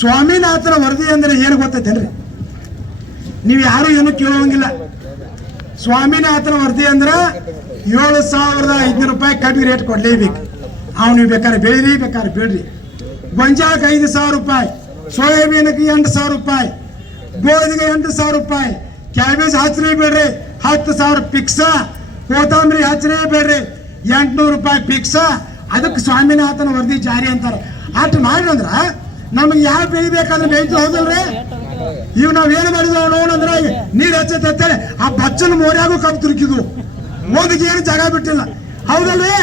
ಸ್ವಾಮಿನಾಥನ ವರದಿ ಅಂದ್ರೆ ಏನು ಗೊತ್ತೈತೇನ್ರಿ? ನೀವು ಯಾರು ಏನು ಕೇಳುವಂಗಿಲ್ಲ. ಸ್ವಾಮಿನಾಥನ ವರದಿ ಅಂದ್ರೆ 7,500 ರೂಪಾಯಿ ಕಬ್ಬಿಗೆ ರೇಟ್ ಕೊಡ್ಲೇಬೇಕು. ನೀವು ಬೇಕಾದ್ರೆ ಬೆಳೀರಿ, ಬೇಕಾದ್ರೆ ಬೇಡ್ರಿ. ಗೊಂಜಾಳಕ್ಕೆ 5,000 ರೂಪಾಯಿ, ಸೋಯಾಬೀನ್ಗೆ 8,000 ರೂಪಾಯಿ, ಗೋಧಿಗೆ 8,000 ರೂಪಾಯಿ, ಕ್ಯಾಬೇಜ್ ಹಚ್ಚರೇ ಬೇಡ್ರಿ 10,000 ಫಿಕ್ಸ, ಕೊತ್ತಂಬರಿ ಹಚ್ಚರೇ ಬೇಡ್ರಿ 800 ರೂಪಾಯಿ ಫಿಕ್ಸ. ಅದಕ್ಕೆ ಸ್ವಾಮಿನಾಥನ ವರದಿ ಜಾರಿ ಅಂತಾರೆ. ಅಷ್ಟು ಮಾಡ್ರಂದ್ರ ನಮಗೆ ಯಾವ ಬೆಳಿಬೇಕಾದ್ರೆ ಬೆಳಿತು ಹೌದಲ್ರಿ? ಇವ್ ನಾವೇನು ಮಾಡಿದ್ವಿ ನೋಡಂದ್ರ ನೀರು ಹಚ್ಚತ್ತೇಳಿ ಆ ಬಚ್ಚನ ಮೋರ್ಯಾಗೂ ಕಬ್ಬು ತುರುಕಿದ್ವು. ಓದಿಗೆ ಏನು ಜಾಗ ಬಿಟ್ಟಿಲ್ಲ ಹೌದಲ್ರಿ?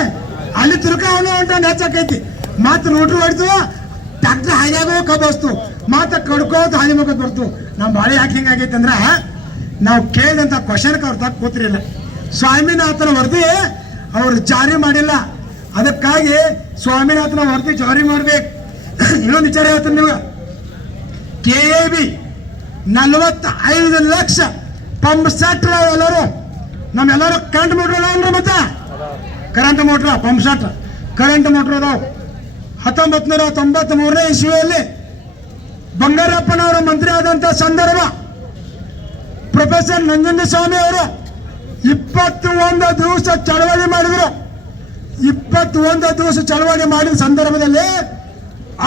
ಅಲ್ಲಿ ತುರುಕ ಅವನು ಹೊಂಟ ಹೆಚ್ಚಾಕೈತಿ. ಮತ್ತ ನೋಟ್ರು ಹೊಡ್ತು, ಟ್ಯಾಕ್ಟರ್ ಹಾಯಾಗೋ ಕಬ್ಬು ಹಸ್ತು, ಮತ್ತ ಕಡ್ಕೋತ ಹಾದಿ ಮುಖದ್ ಬರ್ತು. ನಮ್ಮ ಬಾಳೆ ಯಾಕೆ ಹಿಂಗಾಗೈತಿ ಅಂದ್ರ ನಾವು ಕೇಳಿದಂತ ಕ್ವಶನ್ಗೆ ಅವ್ರ ತಕ್ಕ ಕೂತ್ರಿಲ್ಲ. ಸ್ವಾಮಿನಾಥನ ವರದಿ ಅವ್ರು ಜಾರಿ ಮಾಡಿಲ್ಲ. ಅದಕ್ಕಾಗಿ ಸ್ವಾಮಿನಾಥನ ವರದಿ ಜಾರಿ ಮಾಡ್ಬೇಕು. ಇನ್ನೊಂದು ವಿಚಾರ ಹೇಳ್ತೀನಿ ನೀವು, KAB 45 ಲಕ್ಷ ಪಂಪ್ ಸೆಟ್ ಎಲ್ಲರೂ ನಮ್ಮೆಲ್ಲರೂ ಕರೆಂಟ್ ಮೋಟ್ರ್ ಅದಾವಲ್ರಿ? ಮತ್ತೆ current motor, pump set current motor ಅದಾವ. 1993ನೇ ಇಸ್ವಿಯಲ್ಲಿ ಬಂಗಾರಪ್ಪನವರು ಮಂತ್ರಿ ಆದಂತ ಸಂದರ್ಭ ಪ್ರೊಫೆಸರ್ ನಂಜುಂಡ ಸ್ವಾಮಿ ಅವರು 21 ದಿವಸ ಚಳವಳಿ ಮಾಡಿದ್ರು. 21 ದಿವಸ ಚಳವಳಿ ಮಾಡಿದ ಸಂದರ್ಭದಲ್ಲಿ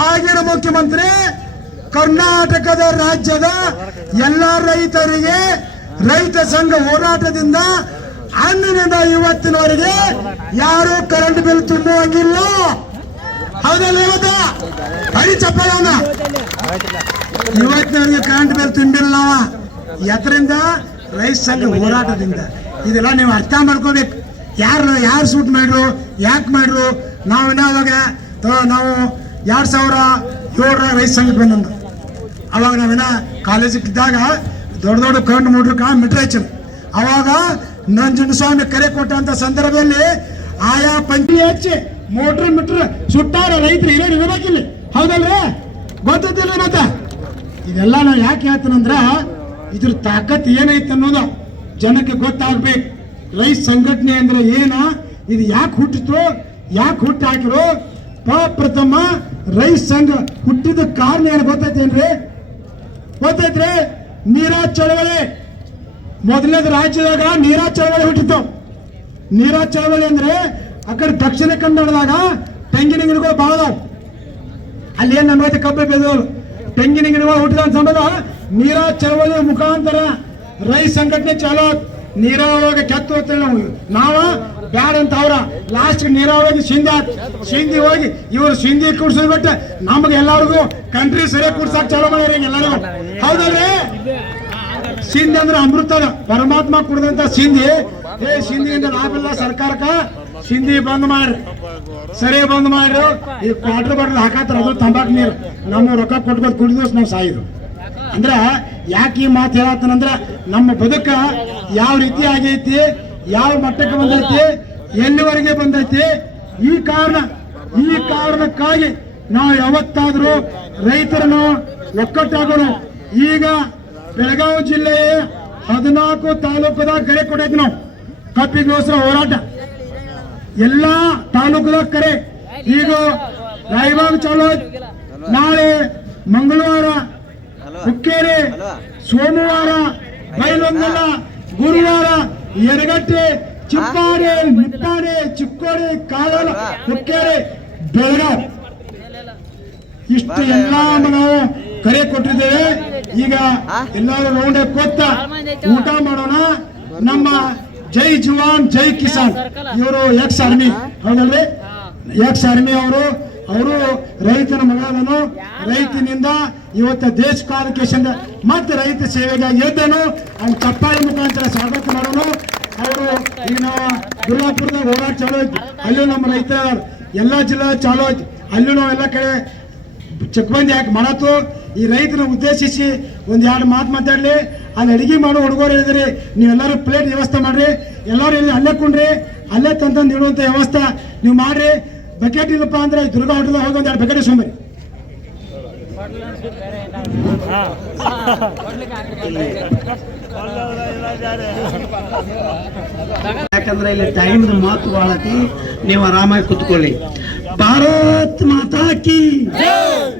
ಆಗಿನ ಮುಖ್ಯಮಂತ್ರಿ ಕರ್ನಾಟಕದ ರಾಜ್ಯದ ಎಲ್ಲ ರೈತರಿಗೆ ರೈತ ಸಂಘ ಹೋರಾಟದಿಂದ ಅಂದಿನಿಂದ ಇವತ್ತಿನವರೆಗೆ ಯಾರು ಕರೆಂಟ್ ಬಿಲ್ ತುಂಬುವಂಗಿಲ್ಲ. ಹೌದಲ್ಲ? ಇವತ್ತ ಬರೀ ಚಪ್ಪಲವನ್ನ ಇವತ್ತಿನವರೆಗೆ ಕರೆಂಟ್ ಬಿಲ್ ತುಂಬಿಲ್ಲ. ನಾವ ಎದರಿಂದ? ರೈತ ಸಂಘ ಹೋರಾಟದಿಂದ. ಇದೆಲ್ಲ ನೀವು ಅರ್ಥ ಮಾಡ್ಕೋಬೇಕು. ಯಾರು ಸೂಟ್ ಮಾಡ್ರು, ಯಾಕೆ ಮಾಡ್ರು? ನಾವು ಅವಾಗ ನಾವು 2007 ರೈತ ಸಂಘಕ್ಕೆ ಬಂದ. ಅವಾಗ ನಾವೇನ ಕಾಲೇಜಿಗೆ ಇದ್ದಾಗ ದೊಡ್ಡ ಕರೆಂಟ್ ಮೀಟರ್ ಹಚ್ಚರು. ಅವಾಗ ನಂಜುಂಡಸ್ವಾಮಿ ಕರೆ ಕೊಟ್ಟಂತ ಸಂದರ್ಭದಲ್ಲಿ ಆಯಾ ಪಂಚಿ ಹಚ್ಚಿ ಮೋಟ್ರ್ ಮೀಟರ್ ಸುಟ್ಟಾರ ರೈತರು ಇರಬೇಕಿಲ್ಲ. ಹೌದಲ್ರಿ? ಗೊತ್ತಿಲ್ಲ ಮತ್ತ ಇದೆಲ್ಲ ನಾವು ಯಾಕೆ ಹೇಳ್ತೀನಂದ್ರ ಇದ್ರ ತಾಕತ್ ಏನೈತೆ ಅನ್ನೋದು ಜನಕ್ಕೆ ಗೊತ್ತಾಗ್ಬೇಕು. ರೈತ ಸಂಘಟನೆ ಅಂದ್ರೆ ಏನ, ಇದು ಯಾಕೆ ಹುಟ್ಟಿತು, ಯಾಕೆ ಹುಟ್ಟಿ ಹಾಕಿರು? ಪ್ರಥಮ ರೈತ ಸಂಘ ಹುಟ್ಟಿದ ಕಾರಣ ಏನು ಗೊತ್ತೈತೇನ್ರಿ? ಗೊತ್ತೈತ್ರಿ? ನೀರಾಜ್ ಚಳವಳಿ. ಮೊದಲನೇದು ರಾಜ್ಯದಾಗ ನೀರಾಜ್ ಚಳವಳಿ ಹುಟ್ಟಿತು. ನೀರಾಜ್ ಚಳವಳಿ ಅಂದ್ರೆ ಆ ಕಡೆ ದಕ್ಷಿಣ ಕನ್ನಡದಾಗ ತೆಂಗಿನ ಗಿಡಗಳು ಭಾಳ ಅದಾವ. ಅಲ್ಲಿ ಏನ್ ನಮ್ಗೈತೆ ಕಬ್ಬು ಬೆಳೆದವರು ತೆಂಗಿನ ಗಿಡಗಳು ಹುಟ್ಟಿದ ಸಂಬಂಧ ನೀರಾಜ್ ಚಳವಳಿ ಮುಖಾಂತರ ರೈತ ಸಂಘಟನೆ ಚಾಲೋ. ನೀರಾವರಿಗೆ ಕೆತ್ತು ಹೋಗ್ತೇವೆ ನಾವ ಬ್ಯಾಡ ಅಂತ ಅವ್ರ ಲಾಸ್ಟ್ ನೀರಾವರಿಗೆ ಸಿಂಧಿ ಹೋಗಿ ಇವರು ಸಿಂಧಿ ಕೂಡ್ಸೋದ್ ಬಿಟ್ಟು ನಮ್ಗೆ ಎಲ್ಲರಿಗೂ ಕಂಟ್ರಿ ಸರಿಯಾಗಿ ಕೂಡ್ಸಾಕ್ ಚಾಲೋ ಮಾಡ್ಯಾರ ಎಲ್ಲರಿಗೂ. ಹೌದಲ್ರಿ? ಸಿಂಧಿ ಅಂದ್ರೆ ಅಮೃತದ ಪರಮಾತ್ಮ ಕುಡಿದಂತ ಸಿಂಧಿ. ಸಿಂಧಿಯಿಂದ ಲಾಭ ಇಲ್ಲ ಸರ್ಕಾರಕ್ಕ. ಸಿಂಧಿ ಬಂದ್ ಮಾಡ್ರಿ, ಸರಿ ಬಂದ್ ಮಾಡ್ರಿ. ಈ ಕ್ವಾರ್ಟರ್ ಬಾಟಲ್ ಹಾಕತ್ತಾರ, ಅದು ತಂಬಾಕು ನೀರು. ನಮ್ಮ ರೊಕ್ಕ ಕೊಟ್ಕೊಂಡು ಕುಡಿದ ನಾವು ಸಾಯಿದ್ರು. ಅಂದ್ರ ಯಾಕೆ ಈ ಮಾತು ಹೇಳತ್ತಂದ್ರ ನಮ್ಮ ಬದುಕ ಯಾವ ರೀತಿ ಆಗೈತಿ, ಯಾವ ಮಟ್ಟಕ್ಕೆ ಬಂದೈತಿ, ಎಲ್ಲಿವರೆಗೆ ಬಂದೈತಿ. ಈ ಕಾರಣಕ್ಕಾಗಿ ನಾವು ಯಾವತ್ತಾದ್ರೂ ರೈತರನ್ನು ಒಕ್ಕಟ್ಟಾಗೋಣ. ಈಗ ಬೆಳಗಾವಿ ಜಿಲ್ಲೆಯ 14 ತಾಲೂಕದಾಗ ಕರೆ ಕೊಟ್ಟೈತಿ ನಾವು ಕಬ್ಬಿಗೋಸ್ಕರ ಹೋರಾಟ. ಎಲ್ಲಾ ತಾಲೂಕದಾಗ ಕರೆ. ಈಗ ರಾಯಬಾಗ್ ಚಾಲೋ, ನಾಳೆ ಮಂಗಳವಾರ ಹುಕ್ಕೇರಿ, ಸೋಮವಾರ ಬೈಲೊಂಗಲ, ಗುರುವಾರ ಯರಗಟ್ಟೆ, ಚಿಪ್ಪಾಡಿ, ನಿಪ್ಪಾಡಿ, ಚಿಕ್ಕೋಡಿ, ಕಾಲೋಲ, ಹುಕ್ಕೇರಿ, ಬೆಳಗಾವಿ. ಇಷ್ಟು ಎಲ್ಲ ನಾವು ಕರೆ ಕೊಟ್ಟಿದ್ದೇವೆ. ಈಗ ಎಲ್ಲರೂ ರೌಂಡ್ ಕೊತ್ತ ಊಟ ಮಾಡೋಣ. ನಮ್ಮ ಜೈ ಜವಾನ್ ಜೈ ಕಿಸಾನ್ ಇವರು ಎಕ್ಸ್ ಆರ್ಮಿ. ಹೌದಲ್ರಿ? ಎಕ್ಸ್ ಆರ್ಮಿ ಅವರು ರೈತನ ಮಗನನು. ರೈತನಿಂದ ಇವತ್ತು ದೇಶ ಕಾಲಕೇಶನ್ ಮತ್ತೆ ರೈತ ಸೇವೆಗಾಗಿ ಎದ್ದನು. ಅವ್ನು ಚಪ್ಪಾಳಿ ಮುಖಾಂತರ ಸ್ವಾಗತ ಮಾಡೋಣ. ಅವರು ಈಗ ನಾವು ದುರ್ಗಾಪುರದಾಗ ಹೋರಾಟ ಚಾಲೋ ಐತಿ. ಅಲ್ಲೂ ನಮ್ಮ ರೈತರ ಎಲ್ಲಾ ಜಿಲ್ಲಾ ಚಾಲೋ ಐತಿ. ಅಲ್ಲೂ ನಾವು ಎಲ್ಲ ಕಡೆ ಚಕ್ಬಂದಿ ಯಾಕೆ ಮಾಡತ್ತು. ಈ ರೈತನ ಉದ್ದೇಶಿಸಿ ಒಂದೆರಡು ಮಾತು ಮಾತಾಡ್ಲಿ. ಅಲ್ಲಿ ಅಡಿಗೆ ಮಾಡೋ ಹುಡುಗರು ಹೇಳಿದ್ರಿ, ನೀವೆಲ್ಲರೂ ಪ್ಲೇಟ್ ವ್ಯವಸ್ಥೆ ಮಾಡ್ರಿ. ಎಲ್ಲರೂ ಹೇಳಿದ್ರಿ ಅಲ್ಲೇ ಕುಂಡ್ರಿ, ಅಲ್ಲೇ ತಂತಂದು ಇಡುವಂತ ವ್ಯವಸ್ಥೆ ನೀವು ಮಾಡ್ರಿ. ಬಕೆಟ್ ಇಲ್ಲಪ್ಪ ಅಂದ್ರೆ ದುರ್ಗಾ ಹೋಟೆಲ್ ಹೋಗಿ ಒಂದೆರಡು ಬಕೆಟ್ ಇಸ್ಕೊಂಬರಿ. ಯಾಕಂದ್ರೆ ಇಲ್ಲಿ ಟೈಮ್ ಮಾತು ಬಾಳತಿ. ನೀವು ಆರಾಮಾಗಿ ಕುತ್ಕೊಳ್ಳಿ. ಭಾರತ್ ಮಾತಾ ಕಿ,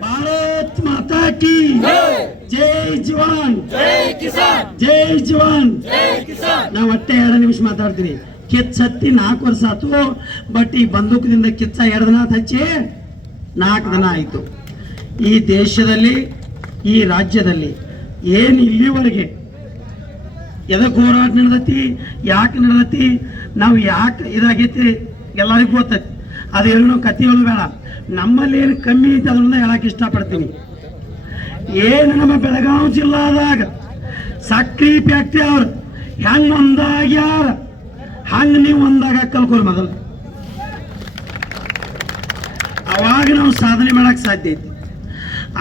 ಭಾರತ್ ಮಾತಾ ಕಿ, ಜೈ ಜವಾನ್ ಜೈ ಜವಾನ್. ನಾವು ಒಟ್ಟೆ 2 ನಿಮಿಷ ಮಾತಾಡ್ತೀನಿ. ಕಿಚ್ಚ ಹತ್ತಿ 4 ವರ್ಷ ಆಯ್ತು. ಬಟ್ ಈ ಬಂದೂಕದಿಂದ ಕಿಚ್ಚ 2 ದಿನ ಹಚ್ಚಿ 4 ದಿನ ಆಯ್ತು. ಈ ದೇಶದಲ್ಲಿ, ಈ ರಾಜ್ಯದಲ್ಲಿ ಏನು ಇಲ್ಲಿವರೆಗೆ ಎದಕ್ಕೆ ಹೋರಾಟ ನಡೆದೈತಿ, ಯಾಕೆ ನಡೆದೈತಿ, ನಾವು ಯಾಕೆ ಇದಾಗೈತಿ ಎಲ್ಲರಿಗೂ ಗೊತ್ತೈತಿ. ಅದು ಹೇಳೋ ಕತೆ ಹೇಳೋದು ಬೇಡ. ನಮ್ಮಲ್ಲಿ ಏನು ಕಮ್ಮಿ ಐತಿ ಅದನ್ನ ಹೇಳಕ್ಕೆ ಇಷ್ಟಪಡ್ತೀನಿ. ಏನು ನಮ್ಮ ಬೆಳಗಾವಿ ಜಿಲ್ಲಾದಾಗ ಸಕ್ರಿ ಫ್ಯಾಕ್ಟ್ರಿ ಅವ್ರು ಹೆಂಗ್ ಒಂದಾಗ್ಯಾರ, ಹಂಗೆ ನೀವು ಒಂದಾಗ ಕಲ್ಕೋರಿ ಮೊದಲು. ಅವಾಗ ನಾವು ಸಾಧನೆ ಮಾಡಕ್ ಸಾಧ್ಯ ಐತಿ.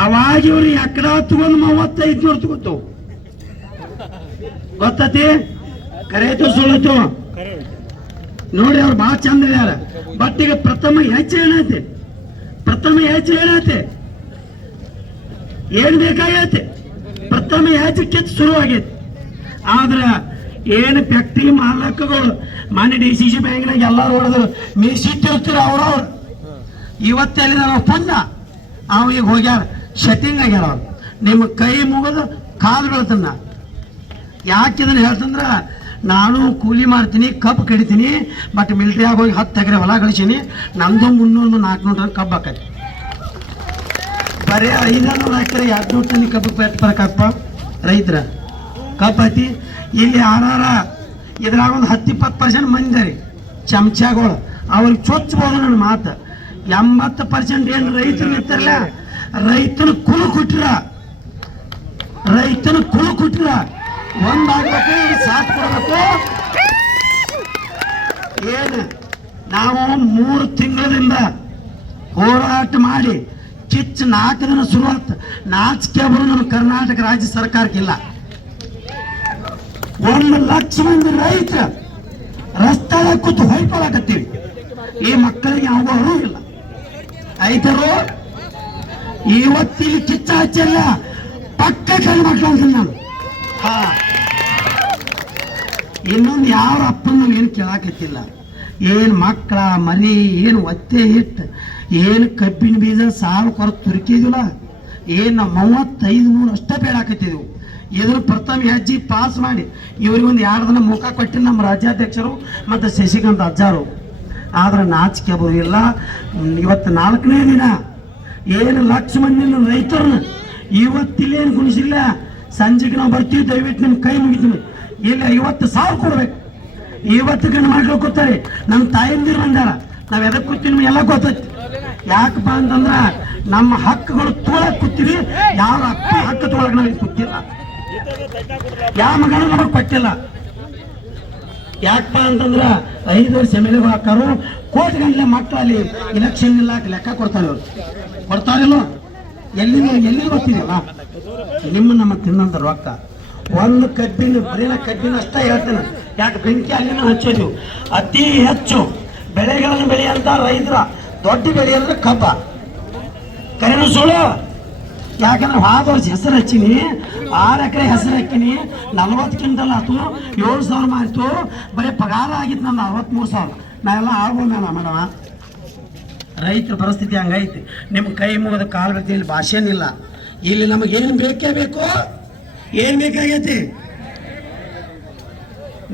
ಅವಾಗ ಇವ್ರು ಎಕಡ ತಗೊಂಡು 35 ತಗೋತಾವ. ಗೊತ್ತತಿ? ಕರೆಯತು ಸುಳ್ಳತು ನೋಡಿ. ಅವ್ರು ಭಾಳ ಚಂದ ಇದಾರ. ಬಟ್ ಈಗ ಪ್ರಥಮ ಹೆಜ್ಜೆ ಏನೈತೆ, ಪ್ರಥಮ ಹೆಜ್ಜೆ ಏನೈತೆ, ಏನ್ ಬೇಕಾಗೈತೆ? ಪ್ರಥಮ ಹೆಜ್ಜೆ ಕಿತ್ತು ಶುರುವಾಗೈತಿ. ಆದ್ರ ಏನು ಫ್ಯಾಕ್ಟ್ರಿ ಮಾಲಕಗಳು ಮಾನ್ಯ DCC ಬ್ಯಾಂಕ್ನಾಗ ಎಲ್ಲಾರು ಹೊಡೆದ್ರು ಮೀಸಿಟ್ಟಿರ್ತೀರ ಅವ್ರವ್ರು. ಇವತ್ತೆಲ್ಲಿ ನಾವು ಪುಣ್ಯ ಅವ ಈಗ ಹೋಗ್ಯಾರ, ಶೆಟ್ಟಿಂಗ್ ಆಗ್ಯಾರ. ಅವ್ರು ನಿಮ್ಮ ಕೈ ಮುಗಿದು ಕಾಲು ಬೀಳ್ತನ್ನ. ಯಾಕೆ ಇದನ್ನ ಹೇಳ್ತಂದ್ರ ನಾನು ಕೂಲಿ ಮಾಡ್ತೀನಿ, ಕಬ್ಬು ಕಡಿತೀನಿ, ಬಟ್ ಮಿಲ್ಟ್ರಿಯಾಗ ಹೋಗಿ 10 ಎಕರೆ ಹೊಲ ಗಳಿಸೀನಿ. ನಮ್ದು 300-400 ಟನ್ ಕಬ್ಬು ಹಾಕೈತಿ. ಬರೀ 500 ಎಕರೆ 200 ಟನ್ ಕಬ್ಬು ಬರಕಪ್ಪ ರೈತರ ಕಬ್ಬು ಐತಿ. ಇಲ್ಲಿ ಯಾರ ಇದ್ರಾಗ ಒಂದು 10-20% ಮಂದಿ ರೀ ಚಮಚಗಳು, ಅವ್ರಿಗೆ ಚೊಚ್ಚಬಹುದು ನನ್ನ ಮಾತು. 80% ಏನು ರೈತರು ನಿಂತಾರಲ್ಲ, ರೈತನ ಕುಲು ಕೊಟ್ಟಿರ ಒಂದಾಗಬೇಕು, ಸಾಥ್ ಕೊಡಬೇಕು. ಏನು ನಾವು 3 ತಿಂಗಳಿಂದ ಹೋರಾಟ ಮಾಡಿ ಕಿಚ್ಚ 4 ದಿನ ಶುರುವಾತ್. ನಾಚಿಕೆ ಬರೋ ನಮ್ಮ ಕರ್ನಾಟಕ ರಾಜ್ಯ ಸರ್ಕಾರಕ್ಕಿಲ್ಲ. 1 ಲಕ್ಷ ಮಂದಿ ರೈತರು ರಸ್ತೆ ಕೂತು ಹೊಯ್ಕೊಳಕತ್ತೀವಿ. ಈ ಮಕ್ಕಳಿಗೆ ಯಾವ ಅರಿವು ಇಲ್ಲ. ರೈತರು ಇವತ್ತಿಲ್ಲಿ ಕಿಚ್ಚ ಹಚ್ಚಲ್ಲ, ಪಕ್ಕ ಕೈ ಮಕ್ಕಳು ಅಂತ ನಾನು. ಇನ್ನೊಂದು ಯಾವ ಅಪ್ಪನ ನಾವು ಏನು ಕೇಳಾಕತ್ತಿಲ್ಲ. ಏನು ಮಕ್ಕಳ ಮರಿ, ಏನು ಒತ್ತೆ ಹಿಟ್ಟು, ಏನು ಕಬ್ಬಿನ ಬೀಜ ಸಾಲು ಕೊರತು ತುರುಕಿದಿಲ್ಲ, ಏನು ನಾವು 35 ಅಷ್ಟೇ ಬೇಡಾಕತ್ತಿದ್ವು. ಇದ್ರ ಪ್ರಥಮ ಹೆಜ್ಜೆ ಪಾಸ್ ಮಾಡಿ ಇವ್ರಿಗೊಂದು 2 ದಿನ ಮುಖ ಕೊಟ್ಟು ನಮ್ಮ ರಾಜ್ಯಾಧ್ಯಕ್ಷರು ಮತ್ತು ಶಶಿಕಾಂತ್ ಅಜ್ಜಾರು. ಆದ್ರೆ ನಾಚಿಕೆ ಬರೋದಿಲ್ಲ. ಇವತ್ತು 4ನೇ ದಿನ ಏನು ಲಕ್ಷ ಮಂದಿ ರೈತರನ್ನ ಇವತ್ತಿಲ್ಲೇನು ಕುಣಿಸಿಲ್ಲ. ಸಂಜೆಗೆ ನಾವು ಬರ್ತೀವಿ, ದಯವಿಟ್ಟು ನಿಮ್ಮ ಕೈ ಮುಗಿತೀವಿ. ಇಲ್ಲ 50,000 ಕೊಡ್ಬೇಕು. ಇವತ್ತು ಗಂಡು ಮಕ್ಳು ಕೂತಾರೆ, ನಮ್ಮ ತಾಯಂದಿರು ಬಂದಾರ. ನಾವು ಎದಕ್ಕೆ ಕೂತೀವಿ ನಿಮ್ಗೆ ಎಲ್ಲ ಗೊತ್ತೈತಿ. ಯಾಕಪ್ಪ ಅಂತಂದ್ರೆ ನಮ್ಮ ಹಕ್ಕುಗಳು ತೊಗೊಳಕ್ ಕೂತೀವಿ. ಯಾವ ಅಪ್ಪ ಹಕ್ಕು ತೊಗೊಳಕ್ ನಾವು ಕೂತಿಲ್ಲ, ಯಾವ ಮಗಳು ನಮಗೆ ಕೊಟ್ಟಿಲ್ಲ. ಯಾಕಪ್ಪ ಅಂತಂದ್ರೆ 5 ವರ್ಷ ಎಮ್ಮೆಲ್ಲೆಗಳು ಹಾಕಾರು, ಕೋಟಿ ಗಂಟಲೆ ಮಕ್ಕಳು ಅಲ್ಲಿ ಇಲೆಕ್ಷನ್ ಇಲ್ಲ ಲೆಕ್ಕ ಕೊಡ್ತಾರಿಲ್ಲ. ಎಲ್ಲಿ ಗೊತ್ತಿದೆಯಲ್ಲ ನಿಮ್ಮ ನಮ್ಮ ತಿನ್ನಂತ ರೊಕ್ಕ. ಒಂದು ಕಬ್ಬಿನ ಬರೀನ ಕಬ್ಬಿನ ಅಷ್ಟೇ ಹೇಳ್ತೇನೆ. ಯಾಕೆ ಬೆಂಕಿ ಅಲ್ಲಿನ ಹಚ್ಚೋದು. ಅತಿ ಹೆಚ್ಚು ಬೆಳೆಗಳನ್ನು ಬೆಳೆಯಂತ ರೈತರ ದೊಡ್ಡ ಬೆಳೆ ಅಂದ್ರೆ ಕಬ್ಬ. ಕರೆನು ಸುಳ್ಳು. ಯಾಕಂದ್ರೆ ಹೋದ ವರ್ಷ ಹೆಸರು ಹಚ್ಚಿನಿ, 6 ಎಕರೆ ಹೆಸರು ಹಾಕಿನಿ, 40 ಕ್ವಿಂಟಲ್ ಆಯ್ತು, 7,000 ಮಾರಿತು. ಬರೀ ಪಗಾರ ಆಗಿತ್ತು ನನ್ನ 63,000. ನಾವೆಲ್ಲ ಆಗ್ಬೋದ ಮೇಡಮ. ರೈತರ ಪರಿಸ್ಥಿತಿ ಹಂಗೈತಿ. ನಿಮ್ಮ ಕೈ ಮುಗಿದ ಕಾಲು ಬೀಳ್ತಿ. ಇಲ್ಲಿ ಭಾಷೆನಿಲ್ಲ. ಇಲ್ಲಿ ನಮಗೇನು ಬೇಕೇ ಬೇಕು. ಏನು ಬೇಕಾಗೈತಿ?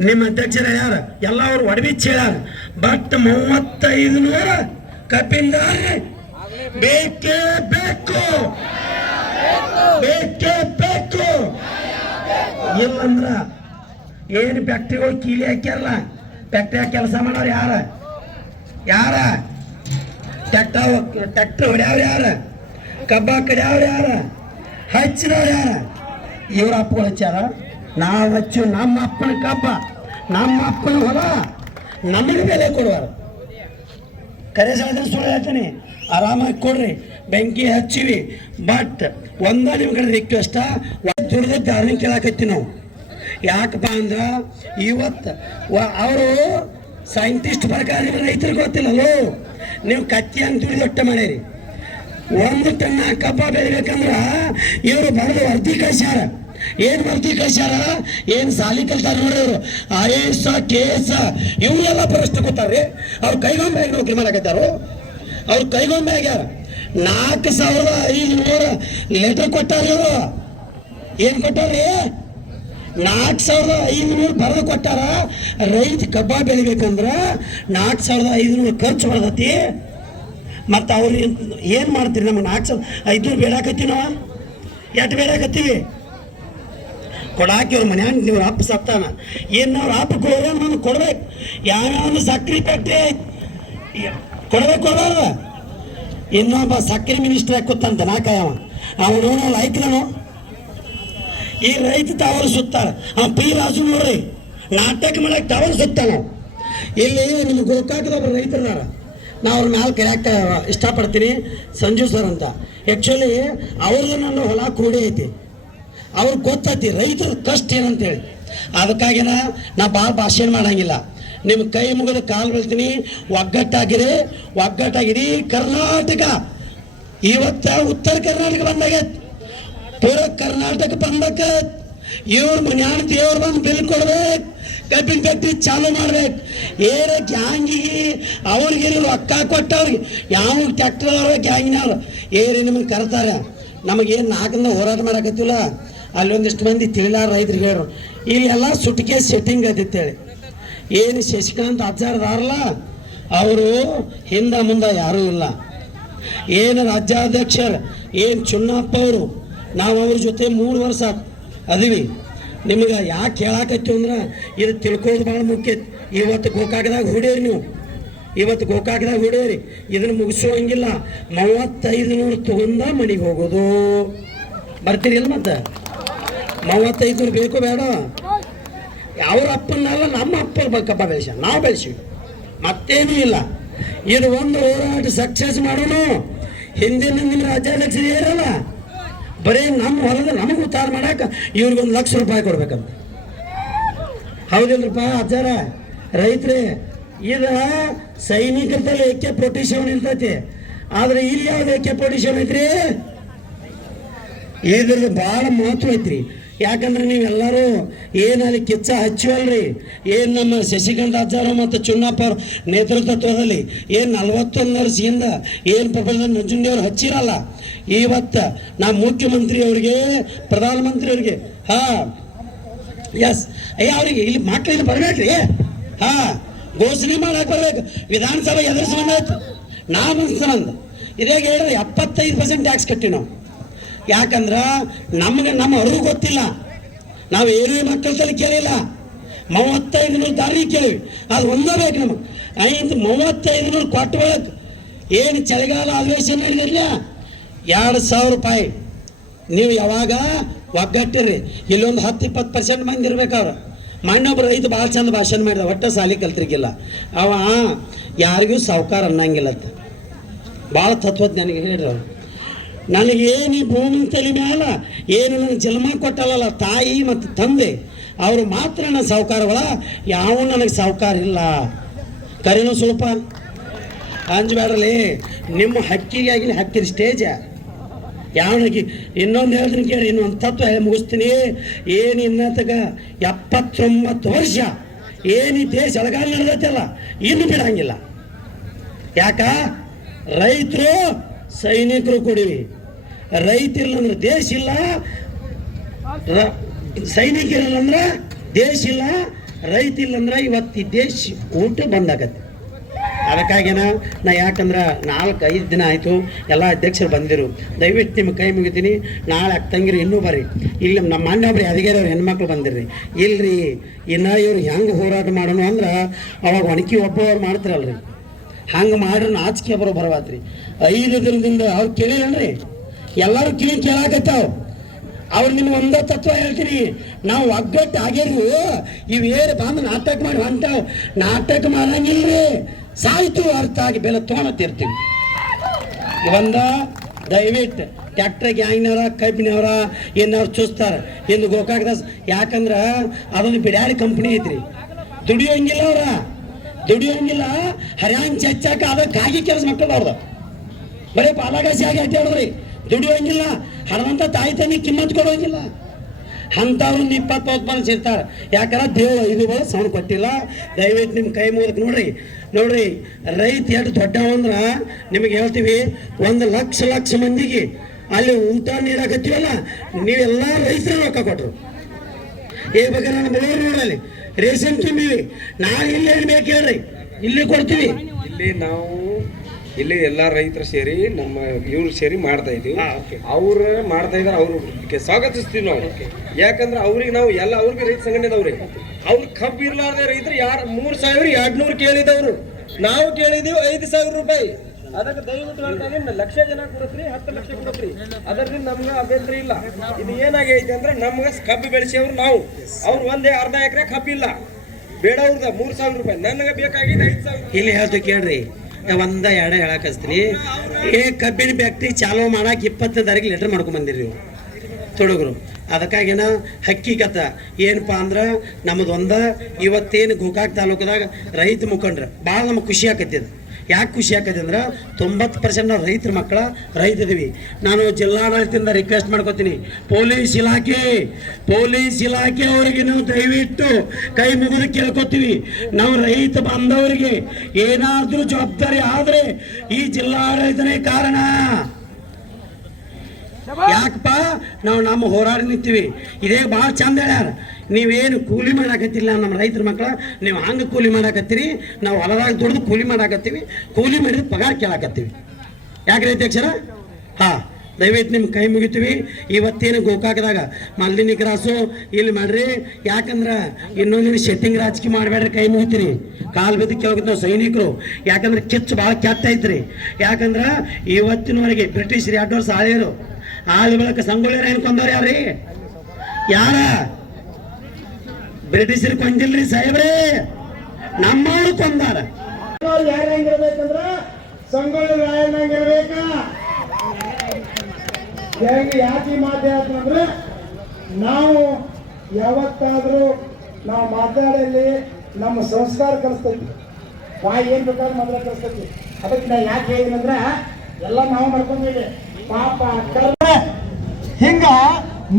ನಿಮ್ಮ ಅಧ್ಯಕ್ಷರ ಯಾರು ಎಲ್ಲ ಅವ್ರು ಒಡಬಿಚ್ಚಿ ಹೇಳ್ಯಾರ. ಬಟ್ 3500 ಕಬ್ಬಿನ ಬೇಕೇ ಬೇಕು, ಬೇಕೇ ಬೇಕು. ಇಲ್ಲಂದ್ರ ಏನು ಫ್ಯಾಕ್ಟ್ರಿಗಳು ಕೀಲಿ ಹಾಕ್ಯಾರಲ್ಲ, ಫ್ಯಾಕ್ಟ್ರಿಯಾಗ ಕೆಲಸ ಮಾಡೋರು ಯಾರ ಟ್ಯಾಕ್ಟರ್ ಹೊಡ್ಯಾವ್ರು ಯಾರ, ಕಬ್ಬ ಕಡ್ಯಾವ್ರು ಯಾರ, ಹಚ್ಚಿನವ್ರು ಯಾರ? ಇವ್ರ ಅಪ್ಪಗಳು ಹಚ್ಚಾರ. ನಾವು ಹಚ್ಚು ನಮ್ಮ ಅಪ್ಪನ ಕಬ್ಬ, ನಮ್ಮ ಅಪ್ಪನ ಹೊಲ, ನಮಗೆ ಬೆಲೆ ಕೊಡುವಾರ. ಕರೆ ಸಾಧನೆ ಸುಳ್ಳು ಹೇಳ್ತೀನಿ. ಆರಾಮಾಗಿ ಕೊಡ್ರಿ, ಬೆಂಕಿ ಹಚ್ಚಿವಿ. ಬಟ್ ನಿಮ್ಮ ಕಡೆ ರಿಕ್ವೆಸ್ಟ, ದುಡ್ದೈತಿ ಅವ್ರನ್ನ ಕೇಳಾಕತ್ತಿ ನಾವು. ಯಾಕಪ್ಪ ಅಂದ್ರೆ ಇವತ್ತು ಅವರು ಸೈಂಟಿಸ್ಟ್ ಪ್ರಕಾರ ರೈತರಿಗೆ ಗೊತ್ತಿಲ್ಲಲ್ಲೋ. ನೀವು ಕತ್ತಿ ಅಂತ ದುಡಿದೊಟ್ಟೆ ಮಾಡೀರಿ. 1 ಟನ್ ಕಬ್ಬ ಬೆಳಿಬೇಕಂದ್ರ ಇವರು ಬರೆದು ವರದಿ ಕಳ್ಸ್ಯಾರ. ಏನು ವರದಿ ಕಳ್ಸ್ಯಾರ? ಏನು ಸಾಲಿ ಕಲ್ತಾರ ನೋಡಿದ್ರು, IAS KS ಇವರೆಲ್ಲ ಪ್ರಶ್ನೆ ಕೊಟ್ಟಾರ್ರಿ. ಅವ್ರು ಕೈಗೊಂಬೆಯಾಗಿ ನೌಕರಿ ಮಾಡಕತ್ತಾರು. ಅವ್ರು ಕೈಗೊಂಬೆಯಾಗ್ಯಾರ. 4,500 ಲೆಟರ್ ಕೊಟ್ಟಾರ ಇವರು. ಏನು ಕೊಟ್ಟಾರ್ರಿ? 4,500 ಬರೆದು ಕೊಟ್ಟಾರ. ರೈತ ಕಬ್ಬ ಬೆಳಿಬೇಕಂದ್ರೆ 4,500 ಖರ್ಚು ಬರ್ತೈತಿ. ಮತ್ತು ಅವ್ರು ಏನು ಮಾಡ್ತೀರಿ? ನಮ್ಗೆ 4,500 ಬೇಡಾಕತ್ತೀವಿ. ನಾವು ಎಷ್ಟು ಬೇಡಾಕತ್ತೀವಿ? ಕೊಡಾಕಿ ಅವ್ರ ಮನ್ಯಾಗ ಇವ್ರ ಅಪ್ಪ ಸತ್ತಾನ. ಏನು ಅವ್ರ ಅಪ್ಪ ನಮ್ಗೆ ಕೊಡ್ಬೇಕು. ಯಾವ್ಯಾವ ಸಕ್ರೆ ಫ್ಯಾಕ್ಟ್ರಿ ಕೊಡ್ಬಾರ್ದ? ಇನ್ನೊಬ್ಬ ಸಕ್ರೆ ಮಿನಿಸ್ಟರ್ ಹಾಕುತ್ತಂತ ನಾಕಾಯವ ಅವನು ಲೈಕ್ರನು. ಈ ರೈತ ಟವರ್ ಸುತ್ತಾರ. P. ರಾಜು ನೋಡ್ರಿ ನಾಟಕ ಮಾಡಕ್ಕೆ ಟವರ್ ಸುತ್ತಾನ. ಇಲ್ಲಿ ನಿಮ್ಮ ಗೋಕಾಕದೊಬ್ಬರು ರೈತರದಾರ. ನಾ ಅವ್ರ ಮ್ಯಾಲೆ ಕರೆಯಕ್ಕೆ ಇಷ್ಟಪಡ್ತೀನಿ, ಸಂಜು ಸರ್ ಅಂತ. ಆ್ಯಕ್ಚುಲಿ ಅವ್ರದ್ದು ನನ್ನ ಹೊಲ ಕೂಡಿ ಐತಿ. ಅವ್ರಿಗೆ ಗೊತ್ತೈತಿ ರೈತರ ಕಷ್ಟ ಏನಂತೇಳಿ. ಅದಕ್ಕಾಗಿನ ನಾ ಭಾಳ ಭಾಷಣ ಮಾಡಂಗಿಲ್ಲ. ನಿಮ್ಮ ಕೈ ಮುಗಿದು ಕಾಲು ಬೀಳ್ತೀನಿ. ಒಗ್ಗಟ್ಟಾಗಿರಿ ಕರ್ನಾಟಕ. ಇವತ್ತು ಉತ್ತರ ಕರ್ನಾಟಕ ಬಂದಾಗೈತಿ, ಪೂರ ಕರ್ನಾಟಕ ಬಂದಕ್ಕ. ಇವ್ರು ಮನ್ಯಾನ ದೇವ್ರು ಬಂದು ಬಿಲ್ ಕೊಡ್ಬೇಕು, ಕಬ್ಬಿನ ಫ್ಯಾಕ್ಟ್ರಿ ಚಾಲು ಮಾಡ್ಬೇಕು. ಏನ ಗ್ಯಾಂಗಿಗೆ ಅವ್ರಿಗೆ ರೊಕ್ಕ ಕೊಟ್ಟವ್ರಿಗೆ ಯಾವ ಟ್ಯಾಕ್ಟರ್ ಗ್ಯಾಂಗಿನವ್ರು ಏರಿ ನಿಮಗೆ ಕರ್ತಾರೆ. ನಮಗೇನು 4 ದಿನ ಹೋರಾಟ ಮಾಡಕತ್ತಿಲ್ಲ. ಅಲ್ಲೊಂದಿಷ್ಟು ಮಂದಿ ತಿಳಿಲಾರ ರೈತರಿಗೆ ಹೇಳ್ರು ಇಲ್ಲೆಲ್ಲ ಸುಟಿಕೆ ಸೆಟ್ಟಿಂಗ್ ಅದಿತ್ತೇಳಿ. ಏನು ಶಶಿಕಾಂತ್ ಅಜ್ಜಾರದಾರಲ್ಲ ಅವರು ಹಿಂದೆ ಮುಂದೆ ಯಾರೂ ಇಲ್ಲ. ಏನು ರಾಜ್ಯಾಧ್ಯಕ್ಷರು ಏನು ಚುನ್ನಪ್ಪ ಅವರು ನಾವು ಅವ್ರ ಜೊತೆ 3 ವರ್ಷ ಅದೀವಿ. ನಿಮಗೆ ಯಾಕೆ ಹೇಳಾಕತ್ತೀವಿ ಅಂದ್ರೆ ಇದು ತಿಳ್ಕೊಳ್ಳೋದು ಭಾಳ ಮುಖ್ಯ. ಇವತ್ತು ಗೋಕಾಕದಾಗ ಹೊಡೇರಿ ನೀವು, ಇವತ್ತು ಗೋಕಾಕದಾಗ ಹೊಡೇರಿ, ಇದನ್ನು ಮುಗಿಸುವಂಗಿಲ್ಲ. 3500 ತಗೊಂಡ ಮನೆಗೆ ಹೋಗೋದು. ಬರ್ತೀರಿ ಇಲ್ಲ ಮತ್ತೆ 3500 ಬೇಕು ಬೇಡ? ಅವ್ರ ಅಪ್ಪನಲ್ಲ ನಮ್ಮ ಅಪ್ಪ ಕಬ್ಬ ಬೆಳೆಸ ನಾವು ಬೆಳೆಸಿವಿ, ಮತ್ತೇನೂ ಇಲ್ಲ. ಇದು ಒಂದು ಹೋರಾಟ ಸಕ್ಸಸ್ ಮಾಡೋಣ. ಹಿಂದಿನ ನಿಮ್ಮ ರಾಜ್ಯಾಧ್ಯಕ್ಷರು ಇರಲ್ಲ, ಬರೀ ನಮ್ಮ ಹೊಲದ ನಮಗೆ ಉತ್ತಾರ ಮಾಡಕ್ಕೆ ಇವ್ರಿಗೆ 1 ಲಕ್ಷ ರೂಪಾಯಿ ಕೊಡ್ಬೇಕಂತ. ಹೌದಿಲ್ರಪ್ಪ ಅಜ್ಜಾರ ರೈತರೇ? ಇದು ಸೈನಿಕರಲ್ಲಿ AK-47 ಇರ್ತೈತಿ, ಆದ್ರೆ ಇಲ್ಲಿ ಯಾವ್ದು AK-47 ಐತ್ರಿ? ಇದ್ರದ್ದು ಭಾಳ ಮಹತ್ವ ಐತ್ರಿ. ಯಾಕಂದ್ರೆ ನೀವೆಲ್ಲರೂ ಏನಲ್ಲಿ ಕಿಚ್ಚ ಹಚ್ಚುವಲ್ರಿ, ಏನು ನಮ್ಮ ಶಶಿಕಾಂತ್ ಅಜ್ಜಾರು ಮತ್ತು ಚುನ್ನಪ್ಪ ಅವ್ರ ನೇತೃತ್ವದಲ್ಲಿ ಏನು 41 ವರ್ಷದಿಂದ ಏನು ಪ್ರಪಂಚದ ನಂಜುಂಡಿಯವ್ರು ಹಚ್ಚಿರಲ್ಲ. ಇವತ್ತು ನಾ ಮುಖ್ಯಮಂತ್ರಿಯವರಿಗೆ ಪ್ರಧಾನಮಂತ್ರಿಯವ್ರಿಗೆ ಎಸ್ ಅವ್ರಿಗೆ ಇಲ್ಲಿ ಮಕ್ಕಳಿಂದ ಬರ್ಬೇಕ್ರಿ. ಘೋಷಣೆ ಮಾಡಕ್ಕೆ ಬರ್ಬೇಕು. ವಿಧಾನಸಭೆ ಎದುರಿಸಿ ಬಂದಾಯ್ತು, ನಾವು ಸಂಬಂಧ ಇದೇ ಹೇಳ್ರಿ 75% ಟ್ಯಾಕ್ಸ್ ಕಟ್ಟಿ ನಾವು. ಯಾಕಂದ್ರೆ ನಮಗೆ ನಮ್ಮ ಅರಿವು ಗೊತ್ತಿಲ್ಲ, ನಾವು ಏನು ಮಕ್ಕಳ ತಲೆ ಕೇಳಿಲ್ಲ. 3500 ದಾರಿ ಕೇಳಿವಿ, ಅದು ಒಂದೇ ಬೇಕು ನಮಗೆ. 3500 ಕೊಟ್ಟು ಬಳಕೆ ಏನು ಚಳಿಗಾಲ ಅಧಿವೇಶನ ನಡೆದಿಲ್ಲ 2000 ರೂಪಾಯಿ. ನೀವು ಯಾವಾಗ ಒಗ್ಗಟ್ಟಿರ್ರಿ, ಇಲ್ಲೊಂದು 10-20% ಮಂದಿ ಇರ್ಬೇಕವ್ರು. ಮಣ್ಣೊಬ್ಬರು ರೈತ ಭಾಳ ಚಂದ ಭಾಷಣ ಮಾಡಿದ, ಒಟ್ಟ ಸಾಲಿ ಕಲ್ತಿರ್ಗಿಲ್ಲ ಅವ, ಯಾರಿಗೂ ಸಾವುಕಾರ ಅನ್ನಂಗಿಲ್ಲತ್ತ. ಭಾಳ ತತ್ವಜ್ಞಾನಿಗೆ ಹೇಳ್ರಿ ಅವ್ರು. ನನಗೇನು ಈ ಭೂಮಿ ತಲೆ ಮ್ಯಾಲ ಏನು ನನಗೆ ಜನ್ಮ ಕೊಟ್ಟಲ್ಲ ತಾಯಿ ಮತ್ತು ತಂದೆ, ಅವರು ಮಾತ್ರ ನನ್ನ ಸಾವುಕಾರಗಳ, ಯಾವ ನನಗೆ ಸಾವುಕಾರ ಇಲ್ಲ. ಕರಿನೂ ಸ್ವಲ್ಪ ಅಂಜಬೇಡ್ರಲಿ. ನಿಮ್ಮ ಹಕ್ಕಿಗಾಗಿನ ಹಕ್ಕಿದ ಸ್ಟೇಜ ಯಾವನಿಗೆ. ಇನ್ನೊಂದು ಹೇಳಿದ್ರೆ ಕೇಳಿ, ಇನ್ನೊಂದು ತತ್ವ ಹೇಳಿ ಮುಗಿಸ್ತೀನಿ. ಏನು ಇನ್ನತಗ 79 ವರ್ಷ ಏನು ಈ ದೇಶ ಎಳಗಾಲ ನಡೆದೈತಲ್ಲ, ಇನ್ನು ಬಿಡಂಗಿಲ್ಲ. ಯಾಕ? ರೈತರು ಸೈನಿಕರು ಕೊಡಿವಿ. ರೈತರಿಲ್ಲಂದ್ರೆ ದೇಶ ಇಲ್ಲ, ಸೈನಿಕರಿಲ್ಲಂದ್ರೆ ದೇಶ ಇಲ್ಲ, ರೈತ ಇಲ್ಲಂದ್ರೆ ಇವತ್ತು ಈ ದೇಶ ಊಟ ಬಂದಾಗತ್ತೆ. ಅದಕ್ಕಾಗಿನ ನಾ ಯಾಕಂದ್ರೆ 4-5 ದಿನ ಆಯಿತು ಎಲ್ಲ ಅಧ್ಯಕ್ಷರು ಬಂದಿರು. ದಯವಿಟ್ಟು ನಿಮ್ಮ ಕೈ ಮುಗಿತೀನಿ, ನಾಳೆ ಅಕ್ಕಂಗಿರಿ ಇನ್ನೂ ಬರ್ರಿ. ಇಲ್ಲಿ ನಮ್ಮ ಅಣ್ಣೊಬ್ರಿ ಅಧಿಕಾರಿಯವ್ರು ಹೆಣ್ಮಕ್ಳು ಬಂದಿರ್ರಿ. ಇಲ್ರಿ ಇನ್ನು ಇವ್ರು ಹೆಂಗೆ ಹೋರಾಟ ಮಾಡೋಣ ಅಂದ್ರೆ ಅವಾಗ ಒಣಕಿ ಒಬ್ಬವ್ರು ಮಾಡ್ತಾರಲ್ರಿ, ಹಂಗೆ ಮಾಡ್ರಿ ನಾಚಿಕೆ ಬರವಾತ್ರಿ. 5 ದಿನದಿಂದ ಅವ್ರು ಕೇಳಿಲ್ಲನ್ರಿ, ಎಲ್ಲರೂ ಕೇಳಾಕತ್ತಾವ. ಅವ್ರು ನಿಮ್ಗೆ ಒಂದೇ ತತ್ವ ಹೇಳ್ತೀನಿ, ನಾವು ಒಗ್ಗಟ್ಟು ಆಗ್ಯಾರು. ಇವೇನು ಬಂದು ನಾಟಕ ಮಾಡಿ ಹೊಂಟಾವ್, ನಾಟಕ ಮಾಡಂಗಿಲ್ರಿ. ಸಾಯ್ತು ಅರ್ಥ ಆಗಿ ಬೆಲೆ ತೊಗೊಳತ್ತಿರ್ತೀವಿ. ಇವಂದ ದಯವಿಟ್ಟು ಟ್ಯಾಕ್ಟ್ರ್ ಗ್ಯಾಂಗ್ನವರ ಕಬ್ಬಿನವರ ಏನಾರು ಚೂಸ್ತಾರೆ ಎಂದು ಗೋಕಾಕದ. ಯಾಕಂದ್ರೆ ಅದೊಂದು ಬಿಡ್ಯಾಡಿ ಕಂಪ್ನಿ ಐತ್ರಿ, ದುಡಿಯೋಂಗಿಲ್ಲ ಅವ್ರ, ದುಡಿಯೋಂಗಿಲ್ಲ. ಹರ್ಯಾಂಗ್ ಚಚ್ಚಾಕ ಅದಕ್ಕಾಗಿ ಕೆಲಸ ಮಕ್ಕಳು ಅವ್ರದ್ದು ಬರೀ ಪಾಲಾಗಾಸಿ ಆಗಿ ಅಡ್ಡಾಡೋದ್ರಿ, ದುಡಿಯೋಂಗಿಲ್ಲ. ಹಣವಂತ ತಾಯಿ ತಂಗಿ ಕಿಮ್ಮತ್ ಕೊಡೋಂಗಿಲ್ಲ. ಅಂಥವ್ರು 20-30 ಇರ್ತಾರೆ. ಯಾಕಂದ್ರೆ ದೇವರು 5 ವರ್ಷ ಸೌಂಡ್ ಕೊಟ್ಟಿಲ್ಲ. ದಯವಿಟ್ಟು ನಿಮ್ಮ ಕೈ ಮುಗಿದಕ್ಕೆ ನೋಡ್ರಿ ರೈತ ಎಷ್ಟು ದೊಡ್ಡವಂದ್ರ ನಿಮಗೆ ಹೇಳ್ತೀವಿ. 1 ಲಕ್ಷ ಮಂದಿಗೆ ಅಲ್ಲಿ ಊಟ ನೀರಾಕತ್ತೀವಲ್ಲ, ನೀವೆಲ್ಲ ರೈತರ ರೊಕ್ಕ ಕೊಟ್ಟರು. ಬೇಕಾದ್ರೆ ನನ್ನ ಬೆಳೂರು ನೋಡಲ್ಲಿ ರೇಷನ್ ತುಂಬಿವಿ. ನಾಳೆ ಇಲ್ಲಿ ಏನು ಬೇಕು ಹೇಳ್ರಿ, ಇಲ್ಲಿ ಕೊಡ್ತೀವಿ. ಇಲ್ಲಿ ಎಲ್ಲ ರೈತರು ಸೇರಿ ನಮ್ಮ ಇವ್ರು ಸೇರಿ ಮಾಡ್ತಾ ಇದೀವಿ. ಅವ್ರು ಮಾಡ್ತಾ ಇದಾರೆ, ಅವ್ರಿಗೆ ಸ್ವಾಗತಿಸ್ತೀವಿ ನಾವು. ಯಾಕಂದ್ರೆ ಅವ್ರಿಗೆ ನಾವು ಎಲ್ಲ ಅವ್ರಿಗೆ ರೈತ ಸಂಘಟನೆದವ್ರಿ. ಅವ್ರು ಕಬ್ಬು ಇರ್ಲಾರ್ದೆ ರೈತರು 3200 ಕೇಳಿದವ್ರು, ನಾವು ಕೇಳಿದೀವಿ 5000 ರೂಪಾಯಿ. ಅದಕ್ಕೆ ದಯವಿಟ್ಟು ಹೇಳ್ತಾ ಇದೀನಿ, 1 ಲಕ್ಷ ಜನ ಕೊಡತ್ರಿ, 10 ಲಕ್ಷ ಕೊಡತ್ರಿ, ಅದರಿಂದ ನಮ್ಗೆ ಅಭ್ಯಂತರ ಇಲ್ಲ. ಇದು ಏನಾಗೈತೆ ಅಂದ್ರೆ ನಮ್ಗೆ ಕಬ್ಬು ಬೆಳೆಸಿಯವ್ರು ನಾವು, ಅವ್ರು ಒಂದೇ ಅರ್ಧ ಎಕರೆ ಕಬ್ಬಿಲ್ಲ, ಬೇಡ ಅವ್ರದ 3000 ರೂಪಾಯಿ, ನನಗೆ ಬೇಕಾಗಿದೆ 5000. ಇಲ್ಲಿ ಹೇಳ್ತು ಕೇಳ್ರಿ, 1-2 ಹೇಳಕಸ್ತೀನಿ. ಕಬ್ಬಿನ ಫ್ಯಾಕ್ಟ್ರಿ ಚಾಲೂ ಮಾಡಕ್ಕೆ 20 ತಾರೀಕು ಲೆಟರ್ ಮಾಡ್ಕೊಂಡ್ ಬಂದಿರಿ ನೀವು ತೊಡಗರು. ಅದಕ್ಕಾಗಿನ ಹಕ್ಕಿಗತ ಏನಪ್ಪಾ ಅಂದ್ರೆ ನಮ್ಮದು ಇವತ್ತೇನು ಗೋಕಾಕ್ ತಾಲೂಕದಾಗ ರೈತ ಮುಖಂಡ್ರೆ ಭಾಳ ನಮಗೆ ಖುಷಿ ಆಕತ್ತಿದೆ. ಯಾಕೆ ಖುಷಿ ಆಕತ್ತೆ ಅಂದ್ರೆ 90% ನಾವು ರೈತರ ಮಕ್ಕಳ ರೈತದೀವಿ. ನಾನು ಜಿಲ್ಲಾಡಳಿತದಿಂದ ರಿಕ್ವೆಸ್ಟ್ ಮಾಡ್ಕೋತೀನಿ, ಪೊಲೀಸ್ ಇಲಾಖೆ ಅವರಿಗೆ ನಾವು ದಯವಿಟ್ಟು ಕೈ ಮುಗಿದು ಕೇಳ್ಕೊತೀವಿ. ನಾವು ರೈತ ಬಾಂಧವರಿಗೆ ಏನಾದರೂ ಜವಾಬ್ದಾರಿ ಆದರೆ ಈ ಜಿಲ್ಲಾಡಳಿತನೇ ಕಾರಣ. ಯಾಕಪ್ಪ ನಾವು ನಮ್ಮ ಹೋರಾಡಿ ನಿಂತೀವಿ. ಇದೇ ಭಾಳ ಚಂದ ಹೇಳ್ಯಾರ. ನೀವೇನು ಕೂಲಿ ಮಾಡಾಕತ್ತಿಲ್ಲ ನಮ್ಮ ರೈತರ ಮಕ್ಕಳ, ನೀವು ಹಂಗೆ ಕೂಲಿ ಮಾಡಾಕತ್ತೀರಿ, ನಾವು ಹೊಲದಾಗ ದುಡ್ದು ಕೂಲಿ ಮಾಡಾಕತ್ತೀವಿ, ಕೂಲಿ ಮಾಡಿದ್ರೆ ಪಗಾರ ಕೇಳಾಕತ್ತೀವಿ. ಯಾಕ್ರಿ ಅಧ್ಯಕ್ಷರ? ಹಾಂ, ದಯವಿಟ್ಟು ನಿಮ್ಗೆ ಕೈ ಮುಗಿತೀವಿ. ಇವತ್ತೇನು ಗೋಕಾಕದಾಗ ಮಲ್ದಿನಿ ಕ್ರಾಸು ಇಲ್ಲಿ ಮಾಡ್ರಿ. ಯಾಕಂದ್ರೆ ಇನ್ನೊಂದಿನ ಸೆಟ್ಟಿಂಗ್ ರಾಜಕೀಯ ಮಾಡಬೇಡ್ರಿ, ಕೈ ಮುಗಿತೀರಿ. ಕಾಲು ಬಿದ್ದು ಕೇಳೋದು ನಾವು ಸೈನಿಕರು. ಯಾಕಂದ್ರೆ ಕಿಚ್ಚು ಭಾಳ ಕೆಟ್ಟ ಐತ್ರಿ. ಯಾಕಂದ್ರೆ ಇವತ್ತಿನವರೆಗೆ ಬ್ರಿಟಿಷರು 2 ವರ್ಷ ಆಳಿಯರು, ಆಳ ಬೆಳಕ ಸಂಗೊಳ್ಳಿಯರು ಏನು ಕೊಂದವ್ರು ಯಾವ್ರಿ? ಯಾರ ಬ್ರಿಟಿಷರು ಕೊಂದಿಲ್ರಿ ಸಾಹೇಬ್ರಿ, ನಮ್ಮವರು ಕೊಂದಾರ. ಯಾರು ಹೆಂಗಿರ್ಬೇಕಂದ್ರ ಸಂಗೊಳ್ಳಿ ರಾಯಣ್ಣಂಗಿರ್ಬೇಕ. ಹೆಂಗೆ ಯಾಕೆ ಮಾತು ಹೇಳ್ತಂದ್ರೆ, ನಾವು ಯಾವತ್ತಾದ್ರೂ ನಾವು ಮಾತಾಡಲ್ಲಿ ನಮ್ಮ ಸಂಸ್ಕಾರ ಕಲಿಸ್ತೈತಿ. ಬಾಯಿ ಏನ್ ಬೇಕಾದ್ರೂ ಮೊದಲ ಕಲಿಸ್ತೈತಿ. ಅದಕ್ಕೆ ನಾ ಯಾಕೆ ಹೇಳಿದಂದ್ರ ಎಲ್ಲ ನಾವು ಮಾಡ್ಕೊಂಡ್ವಿ ಪಾಪ ಹಿಂಗ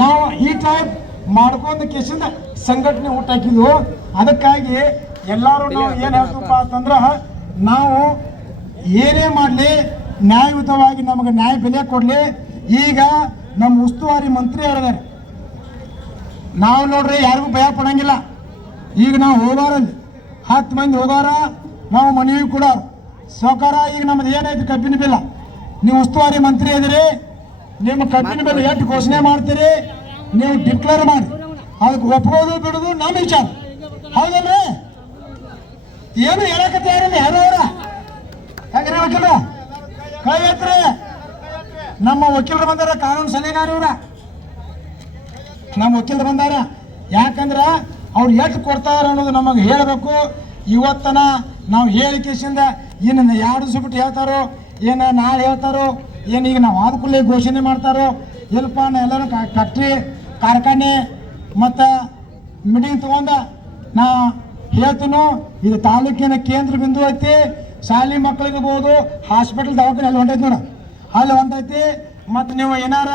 ನಾವು ಈ ಟೈಪ್ ಮಾಡ್ಕೊಂಡ ಕೇಸಿಂದ ಸಂಘಟನೆ ಹುಟ್ಟಾಕಿದ್ವು. ಅದಕ್ಕಾಗಿ ಎಲ್ಲರೂ ನಾವು ಏನ್ ಹೇಳ್ತಪ್ಪ ಅಂತಂದ್ರ, ನಾವು ಏನೇ ಮಾಡಲಿ ನ್ಯಾಯಯುತವಾಗಿ ನಮಗೆ ನ್ಯಾಯ ಬೆಲೆ ಕೊಡ್ಲಿ. ಈಗ ನಮ್ಮ ಉಸ್ತುವಾರಿ ಮಂತ್ರಿ ಹೇಳಿದಾರೆ, ನಾವು ನೋಡ್ರಿ ಯಾರಿಗೂ ಭಯ ಪಡಂಗಿಲ್ಲ. ಈಗ ನಾವು ಹೋಗಾರಲ್ಲಿ 10 ಮಂದಿ ಹೋಗಾರ, ನಾವು ಮನವಿ ಕೂಡ ಸಹಕಾರ. ಈಗ ನಮ್ದು ಏನೈತಿ ಕಬ್ಬಿನ ಬಿಲ್ಲ, ನೀವು ಉಸ್ತುವಾರಿ ಮಂತ್ರಿ ಇದ್ದೀರಿ, ನಿಮ್ಮ ಕಬ್ಬಿನ ಬಿಲ್ ಎಷ್ಟು ಘೋಷಣೆ ಮಾಡ್ತೀರಿ ನೀವು ಡಿಕ್ಲೇರ್ ಮಾಡಿ. ಅದಕ್ಕೆ ಒಪ್ಕೋದು ಬಿಡೋದು ನಮ್ಮ ವಿಚಾರ, ಹೌದಲ್ಲ? ಏನು ಹೇಳಕತ್ತ ಯಾರಿಲ್ಲ ಯಾರು ಅವರ ಹೆಂಗ್ರಿ ವಕೀಲ? ಕೈ ಎತ್ರಿ. ನಮ್ಮ ವಕೀಲರು ಬಂದಾರ, ಕಾನೂನು ಸಲಹೆಗಾರ ಇವರ ನಮ್ಮ ವಕೀಲರು ಬಂದಾರ. ಯಾಕಂದ್ರೆ ಅವ್ರು ಎಷ್ಟು ಕೊಡ್ತಾರ ಅನ್ನೋದು ನಮಗೆ ಹೇಳಬೇಕು. ಇವತ್ತನ ನಾವು ಹೇಳಿಕೆಸಿಂದ ಏನು 2 ದಿವಸ ಬಿಟ್ಟು ಹೇಳ್ತಾರೋ, ಏನು ನಾಳೆ ಹೇಳ್ತಾರೋ, ಏನು ಈಗ ನಾವು ಆದ್ಕೂಡಲೇ ಘೋಷಣೆ ಮಾಡ್ತಾರೋ ಇಲ್ಪ. ಎಲ್ಲರೂ ಫ್ಯಾಕ್ಟ್ರಿ ಕಾರ್ಖಾನೆ ಮತ್ತು ಮೀಟಿಂಗ್ ತಗೊಂಡ ನಾ ಹೇಳ್ತೀನೋ, ಇದು ತಾಲೂಕಿನ ಕೇಂದ್ರ ಬಿಂದು ಐತಿ. ಶಾಲೆ ಮಕ್ಕಳಿಗಿರ್ಬೋದು, ಹಾಸ್ಪಿಟಲ್ ದವಾಖಾನೆ ಅಲ್ಲಿ ಹೊಂಟೈತಿ ನೋಡ, ಅಲ್ಲಿ ಹೊಂಟೈತಿ. ಮತ್ತು ನೀವು ಏನಾರ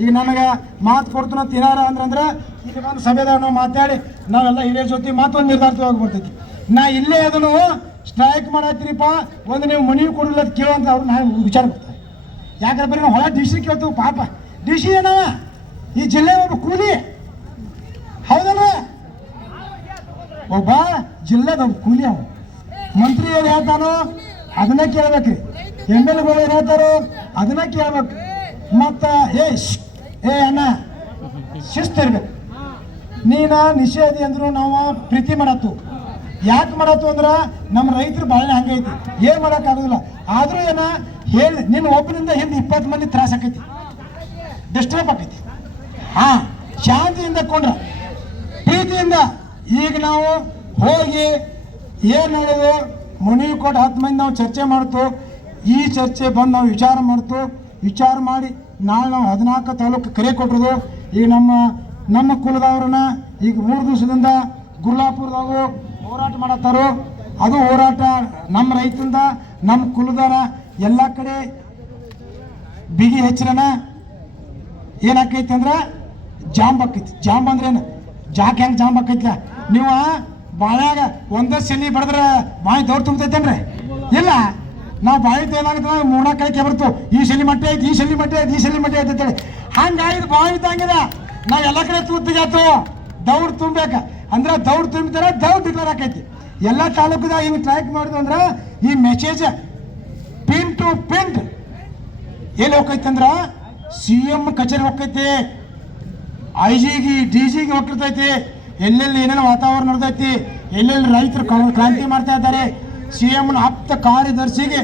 ಈಗ ನನಗೆ ಮಾತು ಕೊಡ್ತೀನೋ ಅಂತ ಏನಾರ ಅಂದ್ರೆ ಈಗ ಒಂದು ಸಭೆದಾಗ ನಾವು ಮಾತಾಡಿ ನಾವೆಲ್ಲ ಹಿರಿಯ ಜೊತೆ ಮತ್ತೊಂದು ನಿರ್ಧಾರ ತಗೋಗ್ಬಿಡ್ತೈತಿ. ನಾ ಇಲ್ಲೇ ಅದನ್ನು ಸ್ಟ್ರೈಕ್ ಮಾಡತ್ತೀರಿಪ್ಪ, ಒಂದು ನೀವು ಮನವಿ ಕೊಡಲಿಲ್ಲ ಅಂತ ಕೇಳುವಂತ ಅವ್ರು ನಾನು ವಿಚಾರ ಬರ್ತಾರೆ. ಯಾಕಂದ್ರೆ ಬರೀ ನಾವು ಹೊಳ ಡಿ ಸಿ ಕೇಳ್ತೀವಿ. ಪಾಪ ಡಿ ಸಿ ಏನವ ಈ ಜಿಲ್ಲೆ ಒಬ್ಬ ಕೂಲಿ, ಹೌದಲ್ಲ? ಒಬ್ಬ ಜಿಲ್ಲೆದ ಒಬ್ಬ ಕೂಲಿ. ಅವ ಮಂತ್ರಿ ಏನು ಹೇಳ್ತಾನೋ ಅದನ್ನ ಕೇಳ್ಬೇಕ್ರಿ, MLA ಏನು ಹೇಳ್ತಾರೋ ಅದನ್ನ ಕೇಳ್ಬೇಕು. ಮತ್ತು ಏ ಅಣ್ಣ ಶಿಸ್ತು ಇರ್ಬೇಕು. ನೀನ ನಿಷೇಧಿ ಅಂದ್ರು ನಾವು ಪ್ರೀತಿ ಮಾಡತ್ತು. ಯಾಕೆ ಮಾಡತ್ತು ಅಂದ್ರೆ ನಮ್ಮ ರೈತರು ಬಾಳೆ ಹಂಗೈತಿ, ಏನು ಮಾಡೋಕ್ಕಾಗೋದಿಲ್ಲ. ಆದರೂ ಏನ ಹೇಳಿ ನಿನ್ನ ಒಬ್ಬನಿಂದ ಹಿಂದೆ 20 ಮಂದಿ ತ್ರಾಸ ಆಕೈತಿ, ಡಿಸ್ಟರ್ಬ್ ಆಕೈತಿ. ಹಾಂ, ಶಾಂತಿಯಿಂದ ಕೊಂಡ್ರ ಪ್ರೀತಿಯಿಂದ ಈಗ ನಾವು ಹೋಗಿ ಏನು ಹೇಳೋದು ಮನವಿ ಕೊಟ್ಟು 10 ಮಂದಿ ನಾವು ಚರ್ಚೆ ಮಾಡ್ತು. ಈ ಚರ್ಚೆ ಬಂದು ನಾವು ವಿಚಾರ ಮಾಡಿ ನಾಳೆ ನಾವು 14 ತಾಲೂಕು ಕರೆ ಕೊಟ್ಟರು. ಈಗ ನಮ್ಮ ಕುಲದವ್ರನ್ನ ಈಗ 3 ದಿವಸದಿಂದ ಗುರ್ಲಾಪುರದಾಗ ಹೋರಾಟ ಮಾಡತ್ತಾರೋ. ಅದು ಹೋರಾಟ ನಮ್ಮ ರೈತರಿಂದ ನಮ್ಮ ಕುಲದವರ ಎಲ್ಲ ಕಡೆ ಬಿಗಿ ಹೆಚ್ಚರನ ಏನಾಕೈತಿ ಅಂದ್ರೆ ಜಾಂಬ್ ಆಕೈತಿ. ಜಾಂಬ್ ಅಂದ್ರೇನು? ಜಾಕ್ ಹೆಂಗೆ ಜಾಂಬ್ ಆಕೈತಿ? ನೀವು ಬಾಳ್ಯಾಗ ಒಂದೇ ಸೆಲಿ ಬಡದ್ರೆ ಬಾಯಿ ದೌಡ್ ತುಂಬತೈತೇನ್ರಿ? ಇಲ್ಲ, ನಾವು ಬಾಯಿ ಏನಾಗುತ್ತೆ 3-4 ಕೈಕೆ ಬರ್ತು. ಈ ಸೆಲಿ ಮಟ್ಟೆ ಐತಿ, ಈ ಸೆಲಿ ಮಟ್ಟೆ ಐತಿ, ಈ ಸೆಲಿ ಮಟ್ಟೆ ಐತಿ ಅಂತೇಳಿ ಹಂಗಾಗಿದ್ದು ಬಾಯಿ ಇದ್ದಂಗಿದ. ನಾವು ಎಲ್ಲ ಕಡೆ ತೂತಿಗಾತು ದೌಡ್ ತುಂಬೇಕ ಅಂದ್ರೆ ದೌಡ್ ತುಂಬಿತಾರೆ, ದೌಡ್ ಡಿಕ್ಲೇರ್ ಆಕೈತಿ. ಎಲ್ಲ ತಾಲೂಕದಾಗ ಹಿಂಗೆ ಟ್ರ್ಯಾಕ್ ಮಾಡಿದ್ವು ಅಂದ್ರೆ ಈ ಮೆಸೇಜ್ ಪಿನ್ ಟು ಪಿಂಟ್ ಎಲ್ಲಿ ಹೋಗೈತಿ ಅಂದ್ರೆ CM ಕಚೇರಿ ಹೋಗ್ತೈತಿ, IG-ಗೆ DG-ಗೆ ಹೋಗಿರ್ತೈತಿ. ಎಲ್ಲೆಲ್ಲಿ ಏನೇನು ವಾತಾವರಣ ನಡೆದೈತಿ, ಎಲ್ಲೆಲ್ಲಿ ರೈತರು ಕ್ರಾಂತಿ ಮಾಡ್ತಾ ಇದ್ದಾರೆ, CM-ನ ಆಪ್ತ ಕಾರ್ಯದರ್ಶಿಗೆ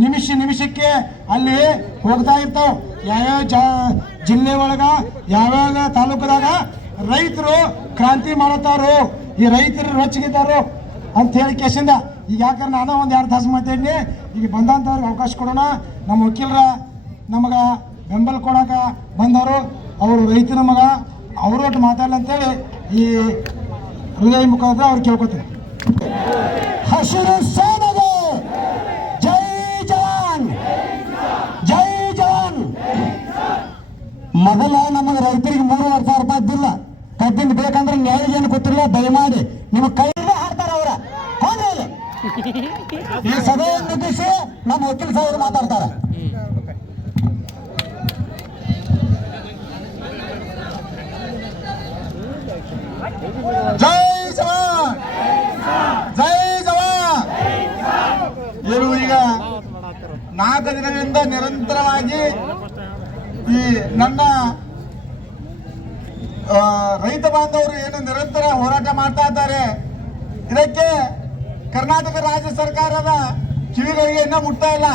ನಿಮಿಷಕ್ಕೆ ಅಲ್ಲಿ ಹೋಗ್ತಾ ಇರ್ತಾವ. ಯಾವ್ಯಾವ ಜಿಲ್ಲೆ ಒಳಗ ಯಾವ್ಯಾವ ತಾಲೂಕದಾಗ ರೈತರು ಕ್ರಾಂತಿ ಮಾಡತ್ತಾರೋ, ಈ ರೈತರು ರೊಚ್ಚಿಗಿದ್ದಾರೋ ಅಂತ ಹೇಳಿ ಕೇಸಿಂದ ಈಗ ಯಾಕಂದ್ರೆ ನಾನು ಒಂದು 2 ತಾಸು ಮಾತಾಡಿನಿ. ಈಗ ಬಂದಂಥವ್ರಿಗೆ ಅವಕಾಶ ಕೊಡೋಣ. ನಮ್ಮ ವಕೀಲರ ನಮಗೆ ಬೆಂಬಲ ಕೊಡೋಕ ಬಂದವರು, ಅವರು ರೈತರ ಮಗ, ಅವರೊಟ್ಟು ಮಾತಾಡಲ್ಲ ಅಂತೇಳಿ ಈ ಹೃದಯ ಮುಖಾಂತರ ಅವ್ರು ಕೇಳ್ಕೊತೀನಿ. ಹಸಿರು ಸೇನೆಗೆ ಜೈ ಜವಾನ್, ಜೈ ಜವಾನ್. ಮೊದಲ ನಮಗೆ ರೈತರಿಗೆ 3,500 ರೂಪಾಯಿ ಇದ್ದಿಲ್ಲ. ಕಬ್ಬಿನ ಬೇಕಂದ್ರೆ ನ್ಯಾಯ ಏನು ಗೊತ್ತಿಲ್ಲ. ದಯಮಾಡಿ ನಿಮ್ಮ ಕೈಯಿಂದ ಹಾಡ್ತಾರ ಅವರ ಈ ಸಭೆಯನ್ನು ಮುಗಿಸಿ ನಮ್ಮ ವಕೀಲ ಸಾಹೇಬರು ಮಾತಾಡ್ತಾರೆ. ಜೈ ಜವಾನ್, ಜೈ ಜವಾನ್. ಏನು ಈಗ 4 ದಿನಗಳಿಂದ ನಿರಂತರವಾಗಿ ಈ ನನ್ನ ರೈತ ಬಾಂಧವರು ಏನು ನಿರಂತರ ಹೋರಾಟ ಮಾಡ್ತಾ ಇದ್ದಾರೆ. ಇದಕ್ಕೆ ಕರ್ನಾಟಕ ರಾಜ್ಯ ಸರ್ಕಾರದ ಕಿವಿಗಳಿಗೆ ಇನ್ನೂ ಮುಟ್ತಾ ಇಲ್ಲ.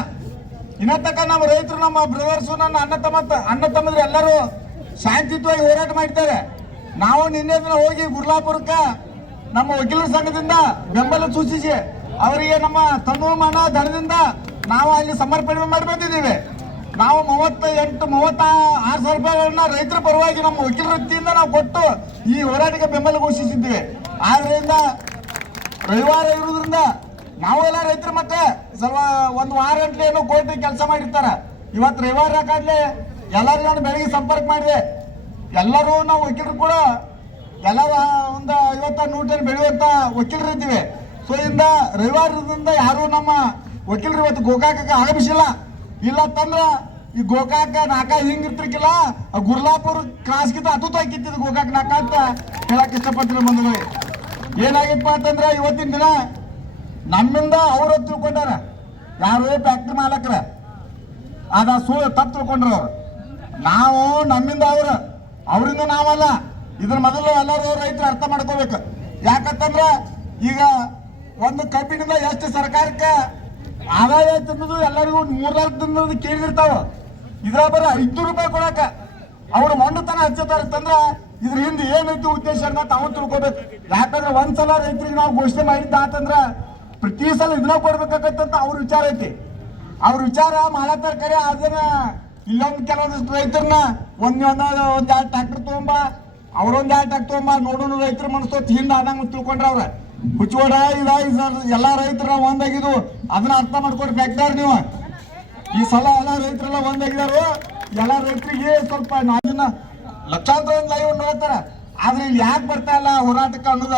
ಇನ್ನ ತಕ್ಕ ನಮ್ಮ ರೈತರು, ನಮ್ಮ ಬ್ರದರ್ಸು, ನನ್ನ ಅಣ್ಣ ತಮ್ಮದ್ರು ಎಲ್ಲರೂ ಶಾಂತಿಯುತವಾಗಿ ಹೋರಾಟ ಮಾಡ್ತಾರೆ. ನಾವು ನಿನ್ನೆ ದಿನ ಹೋಗಿ ಗುರ್ಲಾಪುರಕ್ಕೆ ನಮ್ಮ ವಕೀಲರ ಸಂಘದಿಂದ ಬೆಂಬಲ ಸೂಚಿಸಿ ಅವರಿಗೆ ನಮ್ಮ ತನುಮಾನ ಧನದಿಂದ ನಾವು ಅಲ್ಲಿ ಸಮರ್ಪಣೆ ಮಾಡಿ ಬಂದಿದ್ದೀವಿ. ನಾವು 36,000 ರೂಪಾಯಿಗಳನ್ನ ರೈತರ ಪರವಾಗಿ ನಮ್ಮ ವಕೀಲರ ವೃತ್ತಿಯಿಂದ ನಾವು ಕೊಟ್ಟು ಈ ಹೋರಾಟಕ್ಕೆ ಬೆಂಬಲ ಘೋಷಿಸಿದ್ದೀವಿ. ಆದ್ರಿಂದ ರವಿವಾರ ಇರುವುದರಿಂದ ನಾವೆಲ್ಲ ರೈತರು ಮತ್ತೆ ಸ್ವಲ್ಪ ಒಂದು ವಾರ ಗಂಟೆ ಏನೋ ಕೋರ್ಟ್ ಕೆಲಸ ಮಾಡಿರ್ತಾರ. ಇವತ್ತು ರವಿವಾರ ಕಾಡ್ಲೆ ಎಲ್ಲರೂ ನಾನು ಬೆಳಗ್ಗೆ ಸಂಪರ್ಕ ಮಾಡಿದೆ. ಎಲ್ಲರೂ ನಾವು ವಕೀಲರು ಕೂಡ ಎಲ್ಲರೂ ಒಂದು 50-100 ಬೆಳೆಯುವಂತ ವಕೀಲರು ಇದ್ದೀವಿ. ಸೊ ಇಂದ ರವಿವಾರದಿಂದ ಯಾರು ನಮ್ಮ ವಕೀಲರು ಇವತ್ತು ಗೋಕಾಕಕ್ಕೆ ಆಗಮಿಸಿಲ್ಲ. ಇಲ್ಲ ತಂದ್ರ ಈ ಗೋಕಾಕ ನಾಕ ಹಿಂಗಿರ್ತಿರ್ಕಿಲ್ಲ, ಗುರ್ಲಾಪುರ ಕ್ರಾಸ್ಗಿಂತ ಅತುತಾಕಿತ್ತಿದ್ದು ಗೋಕಾಕ ನಾಕ ಅಂತ ಹೇಳಕ್ ಇಷ್ಟಪಡ್ತೀನಿ ಬಂಧುಗಳೇ. ಏನಾಗಿತ್ತಪ್ಪ ಅಂತಂದ್ರೆ ಇವತ್ತಿನ ದಿನ ನಮ್ಮಿಂದ ಅವರು ತಿಳ್ಕೊಂಡಾರ, ಯಾರು ಫ್ಯಾಕ್ಟ್ರಿ ಮಾಲಕರ ಅದ ಸುಳ್ಳು ತಪ್ಪು ತಿಳ್ಕೊಂಡ್ರ ಅವ್ರು. ನಾವು ನಮ್ಮಿಂದ ಅವರಿಂದ ನಾವಲ್ಲ. ಇದ್ರ ಮೊದಲು ಎಲ್ಲರೂ ರೈತರು ಅರ್ಥ ಮಾಡ್ಕೋಬೇಕು. ಯಾಕಂತಂದ್ರ ಈಗ ಒಂದು ಕಬ್ಬಿನಿಂದ ಎಷ್ಟು ಸರ್ಕಾರಕ್ಕೆ ಆದಾಯ ತಿನ್ನೋದು ಎಲ್ಲರಿಗೂ 3-4 ದಿನದ ಕೇಳಿರ್ತಾವ. ಇದ್ರ ಬರ 500 ರೂಪಾಯಿ ಕೊಡಕ ಅವ್ರು ಮೊಂಡತನ ಹಚ್ಚತಾರಂದ್ರ ಇದ್ರ ಹಿಂದೆ ಏನೈತಿ ಉದ್ದೇಶ ಅಂತ ತಾವು ತಿಳ್ಕೊಬೇಕು. ಯಾಕಂದ್ರೆ ಒಂದ್ಸಲ ರೈತರಿಗೆ ನಾವು ಘೋಷಣೆ ಮಾಡಿದ್ದ ಅಂತಂದ್ರ ಪ್ರತಿ ಸಲ ಇದನ್ನ ಕೊಡ್ಬೇಕಾಗತ್ತಂತ ಅವ್ರ ವಿಚಾರ ಐತಿ. ಅವ್ರ ವಿಚಾರ ಮಾಡತ್ತಾರ ಕರೆ. ಅದನ್ನ ಇಲ್ಲೊಂದು ಕೆಲವೊಂದಿಷ್ಟು ರೈತರನ್ನ ಒಂದ್ 2 ಟ್ರ್ಯಾಕ್ಟರ್ ತಗೊಂಬ, ಅವ್ರೊಂದ್ 2 ಟ್ರ್ಯಾಕ್ಟರ್ ತಗೊಂಬ ನೋಡೋಣ ರೈತರ ಮನಸ್ಸು ಹಿಂದ ಆದಂಗ ತಿಳ್ಕೊಂಡ್ರ ಅವ್ರ ಹುಚ್ಚೋಡ ಎಲ್ಲಾ ರೈತರ ಒಂದಾಗಿದ್ದು. ಅದನ್ನ ಅರ್ಥ ಮಾಡ್ಕೊಂಡು ಫ್ಯಾಕ್ಟರ್ ನೀವು ಈ ಸಲ ಎಲ್ಲಾ ರೈತರೆಲ್ಲ ಒಂದಾಗಿದಾರು. ಎಲ್ಲಾ ರೈತರಿಗೆ ಸ್ವಲ್ಪ ಅದನ್ನ ಲಕ್ಷಾಂತರ ಲೈವ್ ನೋಡ್ತಾರ. ಆದ್ರೆ ಇಲ್ಲಿ ಯಾಕೆ ಬರ್ತಾ ಇಲ್ಲ ಹೋರಾಟಕ್ಕೆ ಅನ್ನೋದ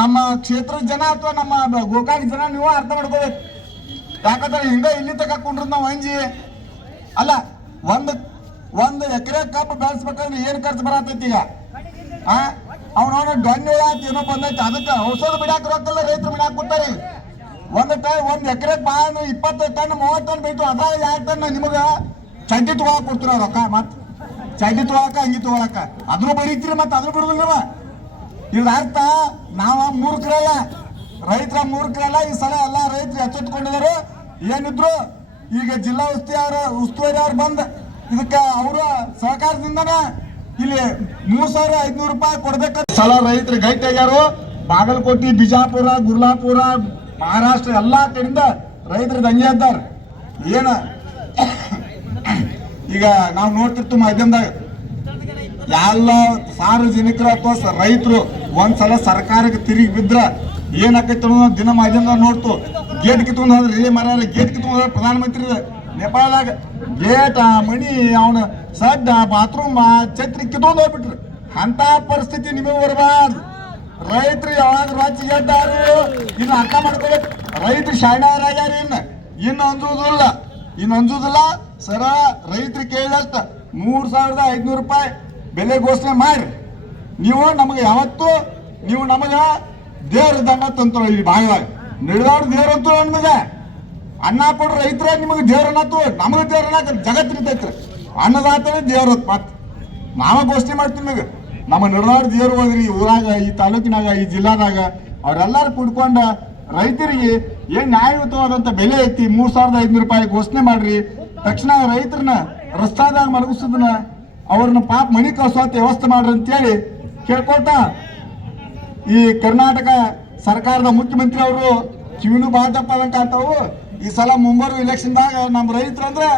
ನಮ್ಮ ಕ್ಷೇತ್ರದ ಜನ ಅಥವಾ ನಮ್ಮ ಗೋಕಾಕ್ ಜನ ನೀವು ಅರ್ಥ ಮಾಡ್ಕೋಬೇಕು. ಯಾಕಂದ್ರೆ ಹಿಂಗ ಇಲ್ಲಿ ತಗೊಂಡ್ರು ನಾವು ಅಂಜಿ ಅಲ್ಲ. ಒಂದು ಎಕರೆ ಕಬ್ಬು ಬೆಳೆಸ್ಬೇಕಂದ್ರೆ ಏನ್ ಖರ್ಚು ಬರತೈತಿ ಈಗ? ಅವ್ನ ಡೊಣ್ಣೆ ಏನೋ ಬಂದೈತಿ, ಅದಕ್ಕೆ ಔಷಧ ಬಿಡಾಕ ರೊಕ್ಕಲ್ಲ ರೈತರು ಬಿಡಾಕ ಕೊಡ್ತಾರೆ. ಒಂದ್ ಎಕರೆ ಬಾಳ 20 ಟನ್ 30 ಟನ್ ಬೇಕು. ಅದ 2 ಟನ್ ನಿಮಗ ಚಡ್ಡಿ ತಗೊಳಕ್ ಕೊಡ್ತೀರ ರೊಕ್ಕ. ಮತ್ ಚಡ್ಡಿ ತಗೊಳಕ ಅಂಗಿ ತಗೊಳಕ ಅದ್ರೂ ಬರೀತೀರಿ, ಮತ್ತೆ ಅದ್ರೂ ಬಿಡುದಿಲ್ಲ ನೀವು. ಇದ್ರ ಅರ್ಥ ನಾವ ಮೂರ್ಖರಲ್ಲ, ರೈತರ ಮೂರ್ಖರಲ್ಲ. ಈ ಸಲ ಎಲ್ಲಾ ರೈತರು ಎಚ್ಚೆತ್ಕೊಂಡಿದ್ದಾರೆ. ಏನಿದ್ರು ಈಗ ಜಿಲ್ಲಾ ಉಸ್ತುವಾರಿ ಅವ್ರು ಬಂದ್ ಇದಕ್ಕೆ ಅವರ ಸಹಕಾರದಿಂದನ ಇಲ್ಲಿ 3,500 ರೂಪಾಯಿ ಕೊಡ್ಬೇಕು. ಸಲ ರೈತರು ಗೈಟ್ ಆಗ್ಯಾರು. ಬಾಗಲಕೋಟೆ, ಬಿಜಾಪುರ, ಗುರ್ಲಾಪುರ, ಮಹಾರಾಷ್ಟ್ರ ಎಲ್ಲಾ ಕಡೆಯಿಂದ ರೈತರು ದಂಗೆ ಇದ್ದಾರ. ಏನ ಈಗ ನಾವು ನೋಡ್ತಿರ್ತೀವಿ ಮಾಧ್ಯಮದಾಗ ಎಲ್ಲ ಸಾರ್ವಜನಿಕರು ಅಥವಾ ರೈತರು ಒಂದ್ಸಲ ಸರ್ಕಾರಕ್ಕೆ ತಿರುಗಿ ಬಿದ್ರ ಏನಾಕೈತಿ ಅನ್ನೋದು ದಿನ ಮಾಧ್ಯಮದಾಗ ನೋಡ್ತು. ಗೇಟ್ ಕಿತ್ಕೊಂಡು ಹೋದ್ರೆ ರಿಲೇ ಮಾರ್ಯಾರ, ಗೇಟ್ ಕಿತ್ಕೊಂಡು ಹೋದ್ರೆ ಪ್ರಧಾನಮಂತ್ರಿ ನೇಪಾಳದಾಗ ಗೇಟ್ ಮಣಿ ಅವನ ಸಡ್ಡ ಬಾತ್ರೂಮ್ ಛತ್ರಿ ಕಿತ್ಕೊಂಡು ಹೋಗ್ಬಿಟ್ರು. ಅಂತ ಪರಿಸ್ಥಿತಿ ನಿಮಗೆ ಬರಬಾರ್ದು. ರೈತರು ಯಾವಾಗ ರಾಜ್ಯ ಗೆದ್ದಾರು ಇನ್ನು ಅರ್ಥ ಮಾಡ್ಕೋಬೇಕು. ರೈತರು ಶಾಣಾರಾಗ್ಯಾರ. ಇನ್ನು ಅಂಜುದಿಲ್ಲ ಸರ. ರೈತರು ಕೇಳಿದಷ್ಟ 3,500 ರೂಪಾಯಿ ಬೆಲೆ ಘೋಷಣೆ ಮಾಡಿ ನೀವು ನಮಗೆ ಯಾವತ್ತು ನೀವು ನಮಗ ದೇವ್ರ ದಂಡ ತಂತ ಈ ಭಾಗದಾಗ ನಡೆದವ್ರ ದೇವ್ರ ಅಂತೂ ನಮಗೆ ಅನ್ನ ಕೊಡ್ರ ರೈತರ ನಿಮಗೆ ದೇವ್ರನ್ನತ್ತು ನಮಗೆ ದೇವ್ರನ್ನ ಜಗತ್ ನಿಂತೈತ್ರಿ. ಅನ್ನದಾತನೇ ದೇವ್ರ ಮತ್ ನಾವ ಘೋಷಣೆ ಮಾಡ್ತೀವಿ. ನಿಮಗೆ ನಮ್ಮ ನಡೆದವ್ರ ದೇವ್ರು ಹೋದ್ರಿ ಈ ಊರಾಗ, ಈ ತಾಲೂಕಿನಾಗ, ಈ ಜಿಲ್ಲಾದಾಗ ಅವ್ರೆಲ್ಲಾರು ಕುಡ್ಕೊಂಡ ರೈತರಿಗೆ ಏನ್ ನ್ಯಾಯಯುತವಾದಂತ ಬೆಲೆ ಐತಿ 3,500 ರೂಪಾಯಿ ಘೋಷಣೆ ಮಾಡ್ರಿ. ತಕ್ಷಣ ರೈತರನ್ನ ರಸ್ತಾದಾಗ ಮಲಗಿಸೋದನ್ನ ಅವ್ರನ್ನ ಪಾಪ ಮನಿ ಕಳ್ಸೋಂತ ವ್ಯವಸ್ಥೆ ಮಾಡ್ರಿ ಅಂತೇಳಿ ಕೇಳ್ಕೊತ ಈ ಕರ್ನಾಟಕ ಸರ್ಕಾರದ ಮುಖ್ಯಮಂತ್ರಿ ಅವರು ಕಿವಿನೂ ಭಾಳ ತಪ್ಪದಂಗ ಕಾಣ್ತಾವು. ಈ ಸಲ ಮುಂಬರುವ ಇಲೆಕ್ಷನ್ದಾಗ ನಮ್ಮ ರೈತರು ಅಂದ್ರೆ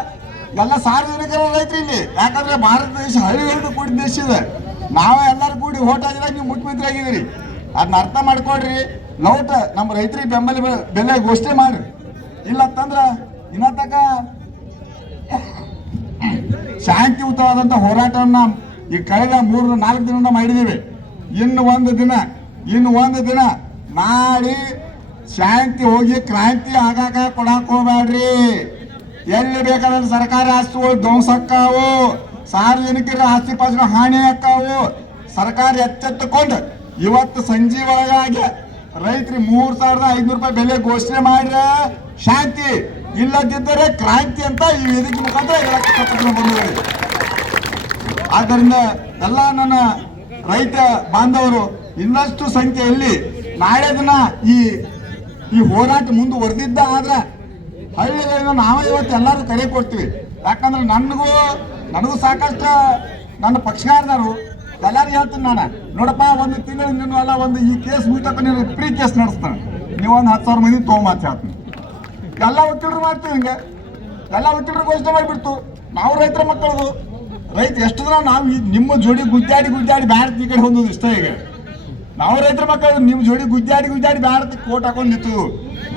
ಎಲ್ಲ ಸಾರ್ವಜನಿಕರ ರೈತರು ಇಲ್ಲಿ. ಯಾಕಂದ್ರೆ ಭಾರತ ದೇಶ ಹಳ್ಳಿಗಳಿಂದ ಕೂಡಿದ ದೇಶ ಇದೆ. ನಾವೇ ಎಲ್ಲರೂ ಕೂಡಿ ಓಟ್ ಆಗಿದಾಗ ನೀವು ಮುಖ್ಯಮಂತ್ರಿ ಆಗಿದ್ದೀರಿ. ಅದನ್ನ ಅರ್ಥ ಮಾಡ್ಕೊಡ್ರಿ. ಲೌಟ್ ನಮ್ಮ ರೈತರಿಗೆ ಬೆಲೆ ಘೋಷಣೆ ಮಾಡ್ರಿ. ಇಲ್ಲ ಅಂತಂದ್ರ ಇನ್ನ ತಕ ಶಾಂತಿಯುತವಾದಂತ ಹೋರಾಟವನ್ನ ಈ ಕಳೆದ 3-4 ದಿನದಿಂದ ಮಾಡಿದೀವಿ. ಇನ್ನು ಒಂದು ದಿನ ನಾಳೆ ಶಾಂತಿ ಹೋಗಿ ಕ್ರಾಂತಿ ಆಗಾಕ ಕೊಡಾಕ್ ಹೋಗ್ಬೇಡ್ರಿ. ಎಲ್ಲಿ ಬೇಕಾದ್ರೆ ಸರ್ಕಾರ ಆಸ್ತಿಗಳು ಧ್ವಂಸಕ್ಕಾವು, ಸಾರ್ವಜನಿಕರ ಆಸ್ತಿ ಪಾಸ್ತಿಗಳು ಹಾನಿ ಆಕ್ಕಾವು. ಸರ್ಕಾರ ಎಚ್ಚೆತ್ತುಕೊಂಡು ಇವತ್ತು ಸಂಜೆ ಒಳಗಾಗಿ ರೈತರಿಗೆ 3,500 ರೂಪಾಯಿ ಬೆಲೆ ಘೋಷಣೆ ಮಾಡಿದ್ರೆ ಶಾಂತಿ, ಇಲ್ಲದಿದ್ದರೆ ಕ್ರಾಂತಿ ಅಂತ ಈ ವೇದಿಕೆ ಮುಖಾಂತರ ಹೇಳಕ್ಕೆ ಬಂದಿದ್ದಾರೆ. ಆದ್ದರಿಂದ ಎಲ್ಲ ನನ್ನ ರೈತ ಬಾಂಧವರು ಇನ್ನಷ್ಟು ಸಂಖ್ಯೆಯಲ್ಲಿ ನಾಳೆ ದಿನ ಈ ಹೋರಾಟ ಮುಂದುವರೆದಿದ್ದ ಆದ್ರೆ ಹಳ್ಳಿಗಳಿಂದ ನಾವೇ ಇವತ್ತು ಎಲ್ಲರೂ ಕರೆ ಕೊಡ್ತೀವಿ. ಯಾಕಂದ್ರೆ ನನಗೂ ಸಾಕಷ್ಟು ನನ್ನ ಪಕ್ಷಗಾರರು ಎಲ್ಲರಿಗೂ ಹೇಳ್ತೀನಿ ನಾನು, ನೋಡಪ್ಪ ಒಂದು ತಿಂಗಳು ನಿನ್ನಲ್ಲ ಒಂದು ಈ ಕೇಸ್ ಮುಗಿತಕ್ಕ ನೀನು ಫ್ರೀ ಕೇಸ್ ನಡೆಸ್ತಾನೆ, ನೀವು ಒಂದು 10,000 ಮಂದಿ ತೊಗೊಂಬಂತ ಹೇಳ್ತೀನಿ. ಎಲ್ಲ ವಕೀಲರು ಮಾಡ್ತೀವಿ, ಹಿಂಗೆ ಎಲ್ಲ ವಕೀಲರು ಘೋಷಣೆ ಮಾಡಿಬಿಡ್ತು. ನಾವು ರೈತರ ಮಕ್ಕಳದು, ರೈತ ಎಷ್ಟು ದಿನ ನಾವು ನಿಮ್ಮ ಜೋಡಿ ಗುದ್ದಾಡಿ ಬ್ಯಾಡ ಈ ಕಡೆ ಹೊಂದೋದು ಇಷ್ಟ. ಈಗ ನಾವು ರೈತರ ಮಕ್ಕಳು ನಿಮ್ಮ ಜೋಡಿ ಗುದ್ದಾಡಿ ಬ್ಯಾಡ ಕೋಟ್ ಹಾಕೊಂಡು ನಿಂತು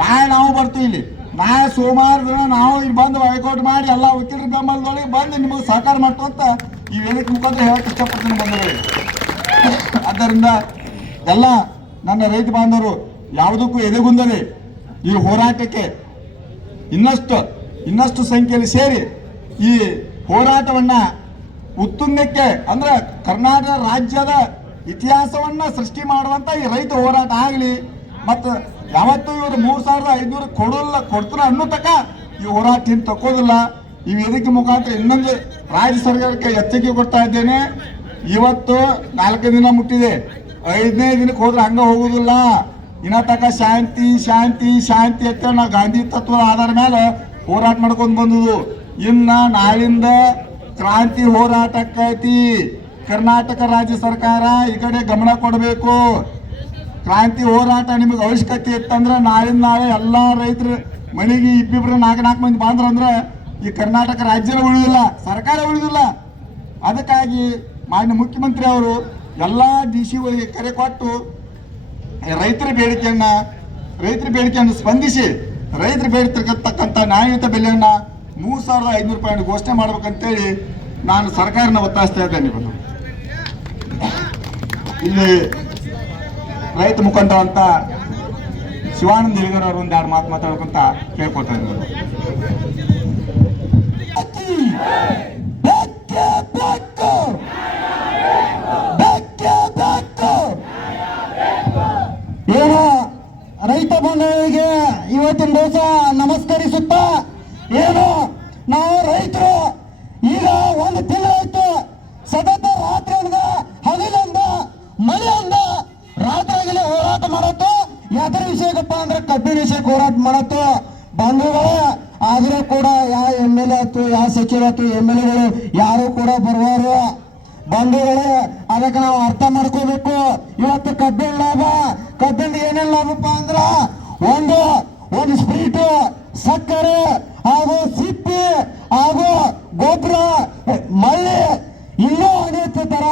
ನಾಳೆ ನಾವು ಬರ್ತೀವಿ ಇಲ್ಲಿ. ನಾಳೆ ಸೋಮವಾರ ದಿನ ನಾವು ಇಲ್ಲಿ ಬಂದು ವೈಕೌಟ್ ಮಾಡಿ ಎಲ್ಲ ವಕೀಲರ ಬೆಂಬಲದೊಳಗೆ ಬಂದು ನಿಮಗೆ ಸಹಕಾರ ಮಾಡ್ತು ಅಂತ ಈ ವೇದಿಕೆ ಮುಖಾಂತರ ಹೇಳಕ್ಕೆ ಇಷ್ಟಪಡ್ತೀನಿ ಬಂಧುಗಳೇ. ಆದ್ದರಿಂದ ಎಲ್ಲ ನನ್ನ ರೈತ ಬಾಂಧವರು ಯಾವುದಕ್ಕೂ ಎದೆಗುಂದದೆ ಈ ಹೋರಾಟಕ್ಕೆ ಇನ್ನಷ್ಟು ಸಂಖ್ಯೆಯಲ್ಲಿ ಸೇರಿ ಈ ಹೋರಾಟವನ್ನ ಉತ್ತುಂಗಕ್ಕೆ ಅಂದ್ರೆ ಕರ್ನಾಟಕ ರಾಜ್ಯದ ಇತಿಹಾಸವನ್ನ ಸೃಷ್ಟಿ ಮಾಡುವಂತ ಈ ರೈತ ಹೋರಾಟ ಆಗಲಿ. ಮತ್ತು ಯಾವತ್ತೂ ಇವರು 3,500 ಕೊಡ್ತಾರ ಅನ್ನೋ ತನಕ ಈ ಹೋರಾಟ ಹಿಂದೆ ತಕ್ಕೋದಿಲ್ಲ. ಈ ವೇದಿಕೆ ಮುಖಾಂತರ ಇನ್ನೊಂದು ರಾಜ್ಯ ಸರ್ಕಾರಕ್ಕೆ ಎಚ್ಚರಿಕೆ ಕೊಡ್ತಾ ಇದ್ದೇನೆ. ಇವತ್ತು 4 ದಿನ ಮುಟ್ಟಿದೆ, 5ನೇ ದಿನಕ್ಕೆ ಹೋದ್ರೆ ಹಂಗ ಹೋಗುದಿಲ್ಲ. ಇನ್ನ ತಕ ಶಾಂತಿ ಅಂತ ನಾವು ಗಾಂಧಿ ತತ್ವದ ಆಧಾರ ಮೇಲೆ ಹೋರಾಟ ಮಾಡ್ಕೊಂಡು ಬಂದುದು. ಇನ್ನ ನಾಳಿಂದ ಕ್ರಾಂತಿ ಹೋರಾಟಕ್ಕೈತಿ. ಕರ್ನಾಟಕ ರಾಜ್ಯ ಸರ್ಕಾರ ಈ ಕಡೆ ಗಮನ ಕೊಡಬೇಕು. ಕ್ರಾಂತಿ ಹೋರಾಟ ನಿಮಗೆ ಅವಶ್ಯಕತೆ ಇತ್ತಂದ್ರೆ ನಾಳೆ ಎಲ್ಲ ರೈತರು ಮನೆಗೆ 2-4 ಮಂದಿ ಬಂದ್ರಂದ್ರೆ ಈ ಕರ್ನಾಟಕ ರಾಜ್ಯನೇ ಉಳಿದಿಲ್ಲ, ಸರ್ಕಾರ ಉಳಿದಿಲ್ಲ. ಅದಕ್ಕಾಗಿ ಮಾನ್ಯ ಮುಖ್ಯಮಂತ್ರಿ ಅವರು ಎಲ್ಲ DC ಕರೆ ಕೊಟ್ಟು ರೈತರ ಬೇಡಿಕೆಯನ್ನು ಸ್ಪಂದಿಸಿ ರೈತರು ಬೇಡ್ತಿರ್ತಕ್ಕಂಥ ನ್ಯಾಯಯುತ ಬೆಲೆಯನ್ನ 3,500 ರೂಪಾಯಿ ಘೋಷಣೆ ಮಾಡ್ಬೇಕಂತೇಳಿ ನಾನು ಸರ್ಕಾರನ ಒತ್ತಾಯಿಸ್ತಾ ಇದ್ದೇನೆ. ಇಲ್ಲಿ ರೈತ ಮುಖಂಡ ಅಂತ ಶಿವಾನಂದ ಹಿರಿಗರ್ ಅವರು 2 ಮಾತು ಮಾತಾಡ್ಬೇಕಂತ ಕೇಳ್ಕೊತಾ ಇದ್ದೀನಿ. ಏನು ರೈತ ಬಂಧುಗಳಿಗೆ ಇವತ್ತಿನ ದಿವಸ ನಮಸ್ಕರಿಸುತ್ತಾ, ಏನು ನಾವು ರೈತರು ಈಗ 1 ತಿಂಗಳಾಯ್ತು ಸತತ ರಾತ್ರಿಯಿಂದ ಹಗಲಿಂದ ಮಳೆಯಿಂದ ರಾತ್ರಿಯಾಗಲೇ ಹೋರಾಟ ಮಾಡತ್ತು. ಯಾವ್ದ್ರ ವಿಷಯಕ್ಕಪ್ಪ ಅಂದ್ರೆ ಕಬ್ಬಿನ ವಿಷಯಕ್ಕೆ ಹೋರಾಟ ಮಾಡತ್ತು ಬಂಧುಗಳೇ. ಆದರೂ ಕೂಡ ಯಾವ MLA ಆಯ್ತು, ಯಾವ ಸಚಿವ ಆಯ್ತು, MLAಗಳು ಯಾರು ಕೂಡ ಬರುವರು ಬಂಧುಗಳೇ. ಅದಕ್ಕೆ ನಾವು ಅರ್ಥ ಮಾಡ್ಕೋಬೇಕು. ಇವತ್ತು ಕಬ್ಬಿನ ಲಾಭ, ಕಬ್ಬಿನ ಏನೇನು ಲಾಭಪ್ಪ ಅಂದ್ರ ಒಂದು ಸ್ಪ್ರೀಟು, ಸಕ್ಕರೆ ಹಾಗೂ ಸಿಪ್ಪಿ ಹಾಗೂ ಗೊಬ್ಬರ, ಮಳ್ಳಿ, ಇನ್ನೂ ಅನೇಕ ತರ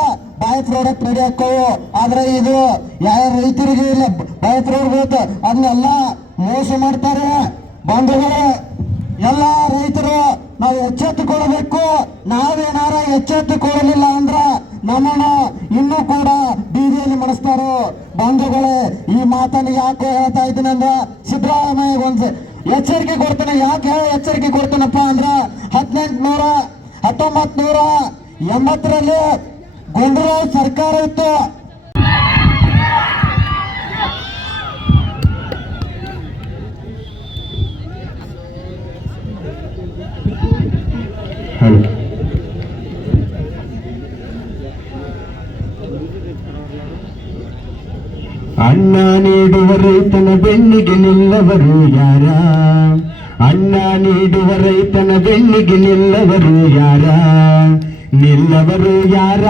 ಬಾಯ್ ಪ್ರಾಡಕ್ಟ್ ರೆಡಿ ಹಾಕೋವು. ಆದ್ರೆ ಇದು ಯಾವ ರೈತರಿಗೆ ಇಲ್ಲ, ಬಾಯ್ ಪ್ರಾಡಕ್ಟ್ ಅದನ್ನೆಲ್ಲ ಮೋಸ ಮಾಡ್ತಾರೆ ಬಂಧುಗಳೇ. ಎಲ್ಲ ರೈತರು ನಾವು ಎಚ್ಚೆತ್ತುಕೊಳ್ಳಬೇಕು. ನಾವೇನಾರ ಎಚ್ಚೆತ್ತುಕೊಳ್ಳಲಿಲ್ಲ ಅಂದ್ರ ನಮ್ಮನ್ನು ಇನ್ನೂ ಕೂಡ ಬೀದಿಯಲ್ಲಿ ಮಾಡಿಸ್ತಾರೋ ಬಂಧುಗಳೇ. ಈ ಮಾತನ್ನು ಯಾಕೆ ಹೇಳ್ತಾ ಇದ್ದೀನಿ ಅಂದ್ರೆ ಸಿದ್ದರಾಮಯ್ಯ ಒಂದು ಎಚ್ಚರಿಕೆ ಕೊಡ್ತಾನೆ. ಯಾಕೆ ಎಚ್ಚರಿಕೆ ಕೊಡ್ತಾನಪ್ಪ ಅಂದ್ರ 1980ರಲ್ಲಿ ಗುಂಡೂರಾವ್ ಸರ್ಕಾರ ಇತ್ತು. ಅನ್ನ ನೀಡುವ ರೈತನ ಬೆನ್ನಿಗೆ ನಿಲ್ಲವರು ಯಾರ? ಅನ್ನ ನೀಡುವ ರೈತನ ಬೆನ್ನಿಗೆ ನಿಲ್ಲವರು ಯಾರ? ನಿಲ್ಲವರು ಯಾರ?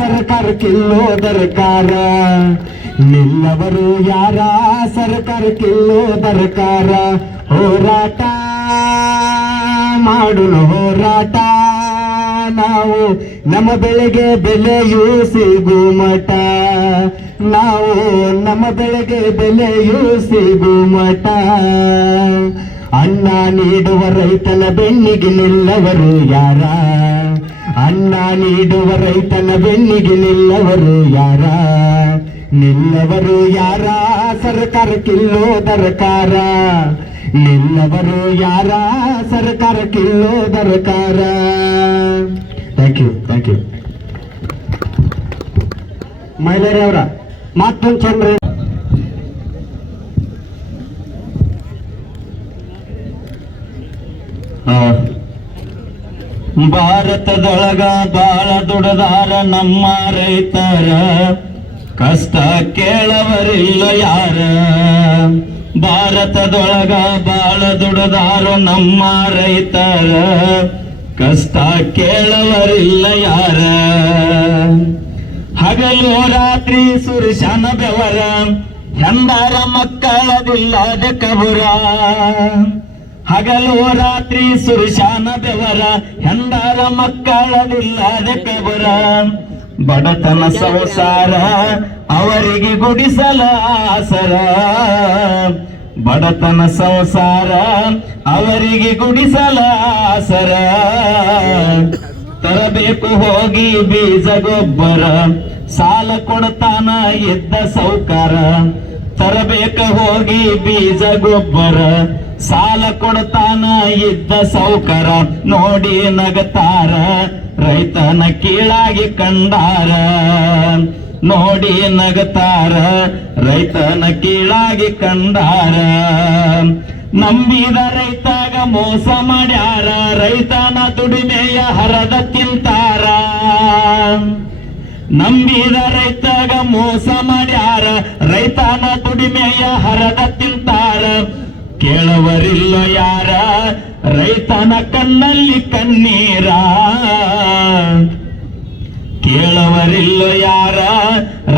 ಸರ್ಕಾರಕ್ಕಿಲ್ಲೋ ದರಕಾರ. ನಿಲ್ಲವರು ಯಾರ? ಸರ್ಕಾರಕ್ಕಿಲ್ಲೋ ದರಕಾರ. ಹೋರಾಟ ಮಾಡೋಣ ಹೋರಾಟ, ನಾವು ನಮ್ಮ ಬೆಳೆಗೆ ಬೆಲೆಯೂ ಸಿಗು ಮಠ. ನಾವು ನಮ್ಮ ಬೆಳೆಗೆ ಬೆಲೆಯೂ ಸಿಗು ಮಠ. ಅನ್ನ ನೀಡುವ ರೈತನ ಬೆನ್ನಿಗೆ ನಿಲ್ಲವರು ಯಾರ? ಅನ್ನ ನೀಡುವ ರೈತನ ಬೆನ್ನಿಗೆ ನಿಲ್ಲವರು ಯಾರ? ನಿಲ್ಲವರು ಯಾರ? ಸರ್ಕಾರಕ್ಕಿಲ್ಲೋ ದರಕಾರ. ನಿಲ್ಲವರು ಯಾರ? ಸರ್ಕಾರಕ್ಕಿಲ್ಲೋ ದರಕಾರ. Thank you. ಮಹಿಳೆಯರವರ ಮತ್ತೊಂದು ಚಂದ್ರ ಭಾರತದೊಳಗ ಬಾಳ ದುಡದಾರ ನಮ್ಮ ರೈತರ, ಕಷ್ಟ ಕೇಳವರಿಲ್ಲ ಯಾರ. ಭಾರತದೊಳಗ ಬಾಳ ದುಡದಾರ ನಮ್ಮ ರೈತರ, ಕಷ್ಟ ಕೇಳವರಿಲ್ಲ ಯಾರ. ಹಗಲು ರಾತ್ರಿ ಸುರಶನ ಬೆವರ, ಹೆಂದಾರ ಮಕ್ಕಳದಿಲ್ಲದ ಕಬುರ. ಹಗಲು ರಾತ್ರಿ ಸುರಶಾನ ಬೆವರ, ಹೆಂದಾರ ಮಕ್ಕಳದಿಲ್ಲದ ಕಬುರ. ಬಡತನ ಸಂಸಾರ ಅವರಿಗೆ ಗುಡಿಸಲ ಆಸರ, ಬಡತನ ಸಂಸಾರ ಅವರಿಗೆ ಗುಡಿಸಲ ಆಸರ. ತರಬೇಕು ಹೋಗಿ ಬೀಜ ಗೊಬ್ಬರ, ಸಾಲ ಕೊಡ್ತಾನ ಇದ್ದ ಸೌಕಾರ. ತರಬೇಕ ಹೋಗಿ ಬೀಜ ಗೊಬ್ಬರ, ಸಾಲ ಕೊಡ್ತಾನ ಇದ್ದ ಸೌಕರ. ನೋಡಿ ನಗತಾರ ರೈತನ ಕೀಳಾಗಿ ಕಂಡಾರ, ನೋಡಿ ನಗತಾರ ರೈತನ ಕೀಳಾಗಿ ಕಂಡಾರ. ನಂಬಿದ ರೈತಾಗ ಮೋಸ ಮಾಡ್ಯಾರ, ರೈತನ ದುಡಿಮೆಯ ಹರದ ತಿಂತಾರ. ನಂಬಿದ ರೈತಾಗ ಮೋಸ ಮಾಡ್ಯಾರ, ರೈತನ ದುಡಿಮೆಯ ಹರದ ತಿಂತಾರ. ಕೇಳವರಿಲ್ಲ ಯಾರ, ರೈತನ ಕಣ್ಣಲ್ಲಿ ಕಣ್ಣೀರ. ಕೇಳವರಿಲ್ಲ ಯಾರ,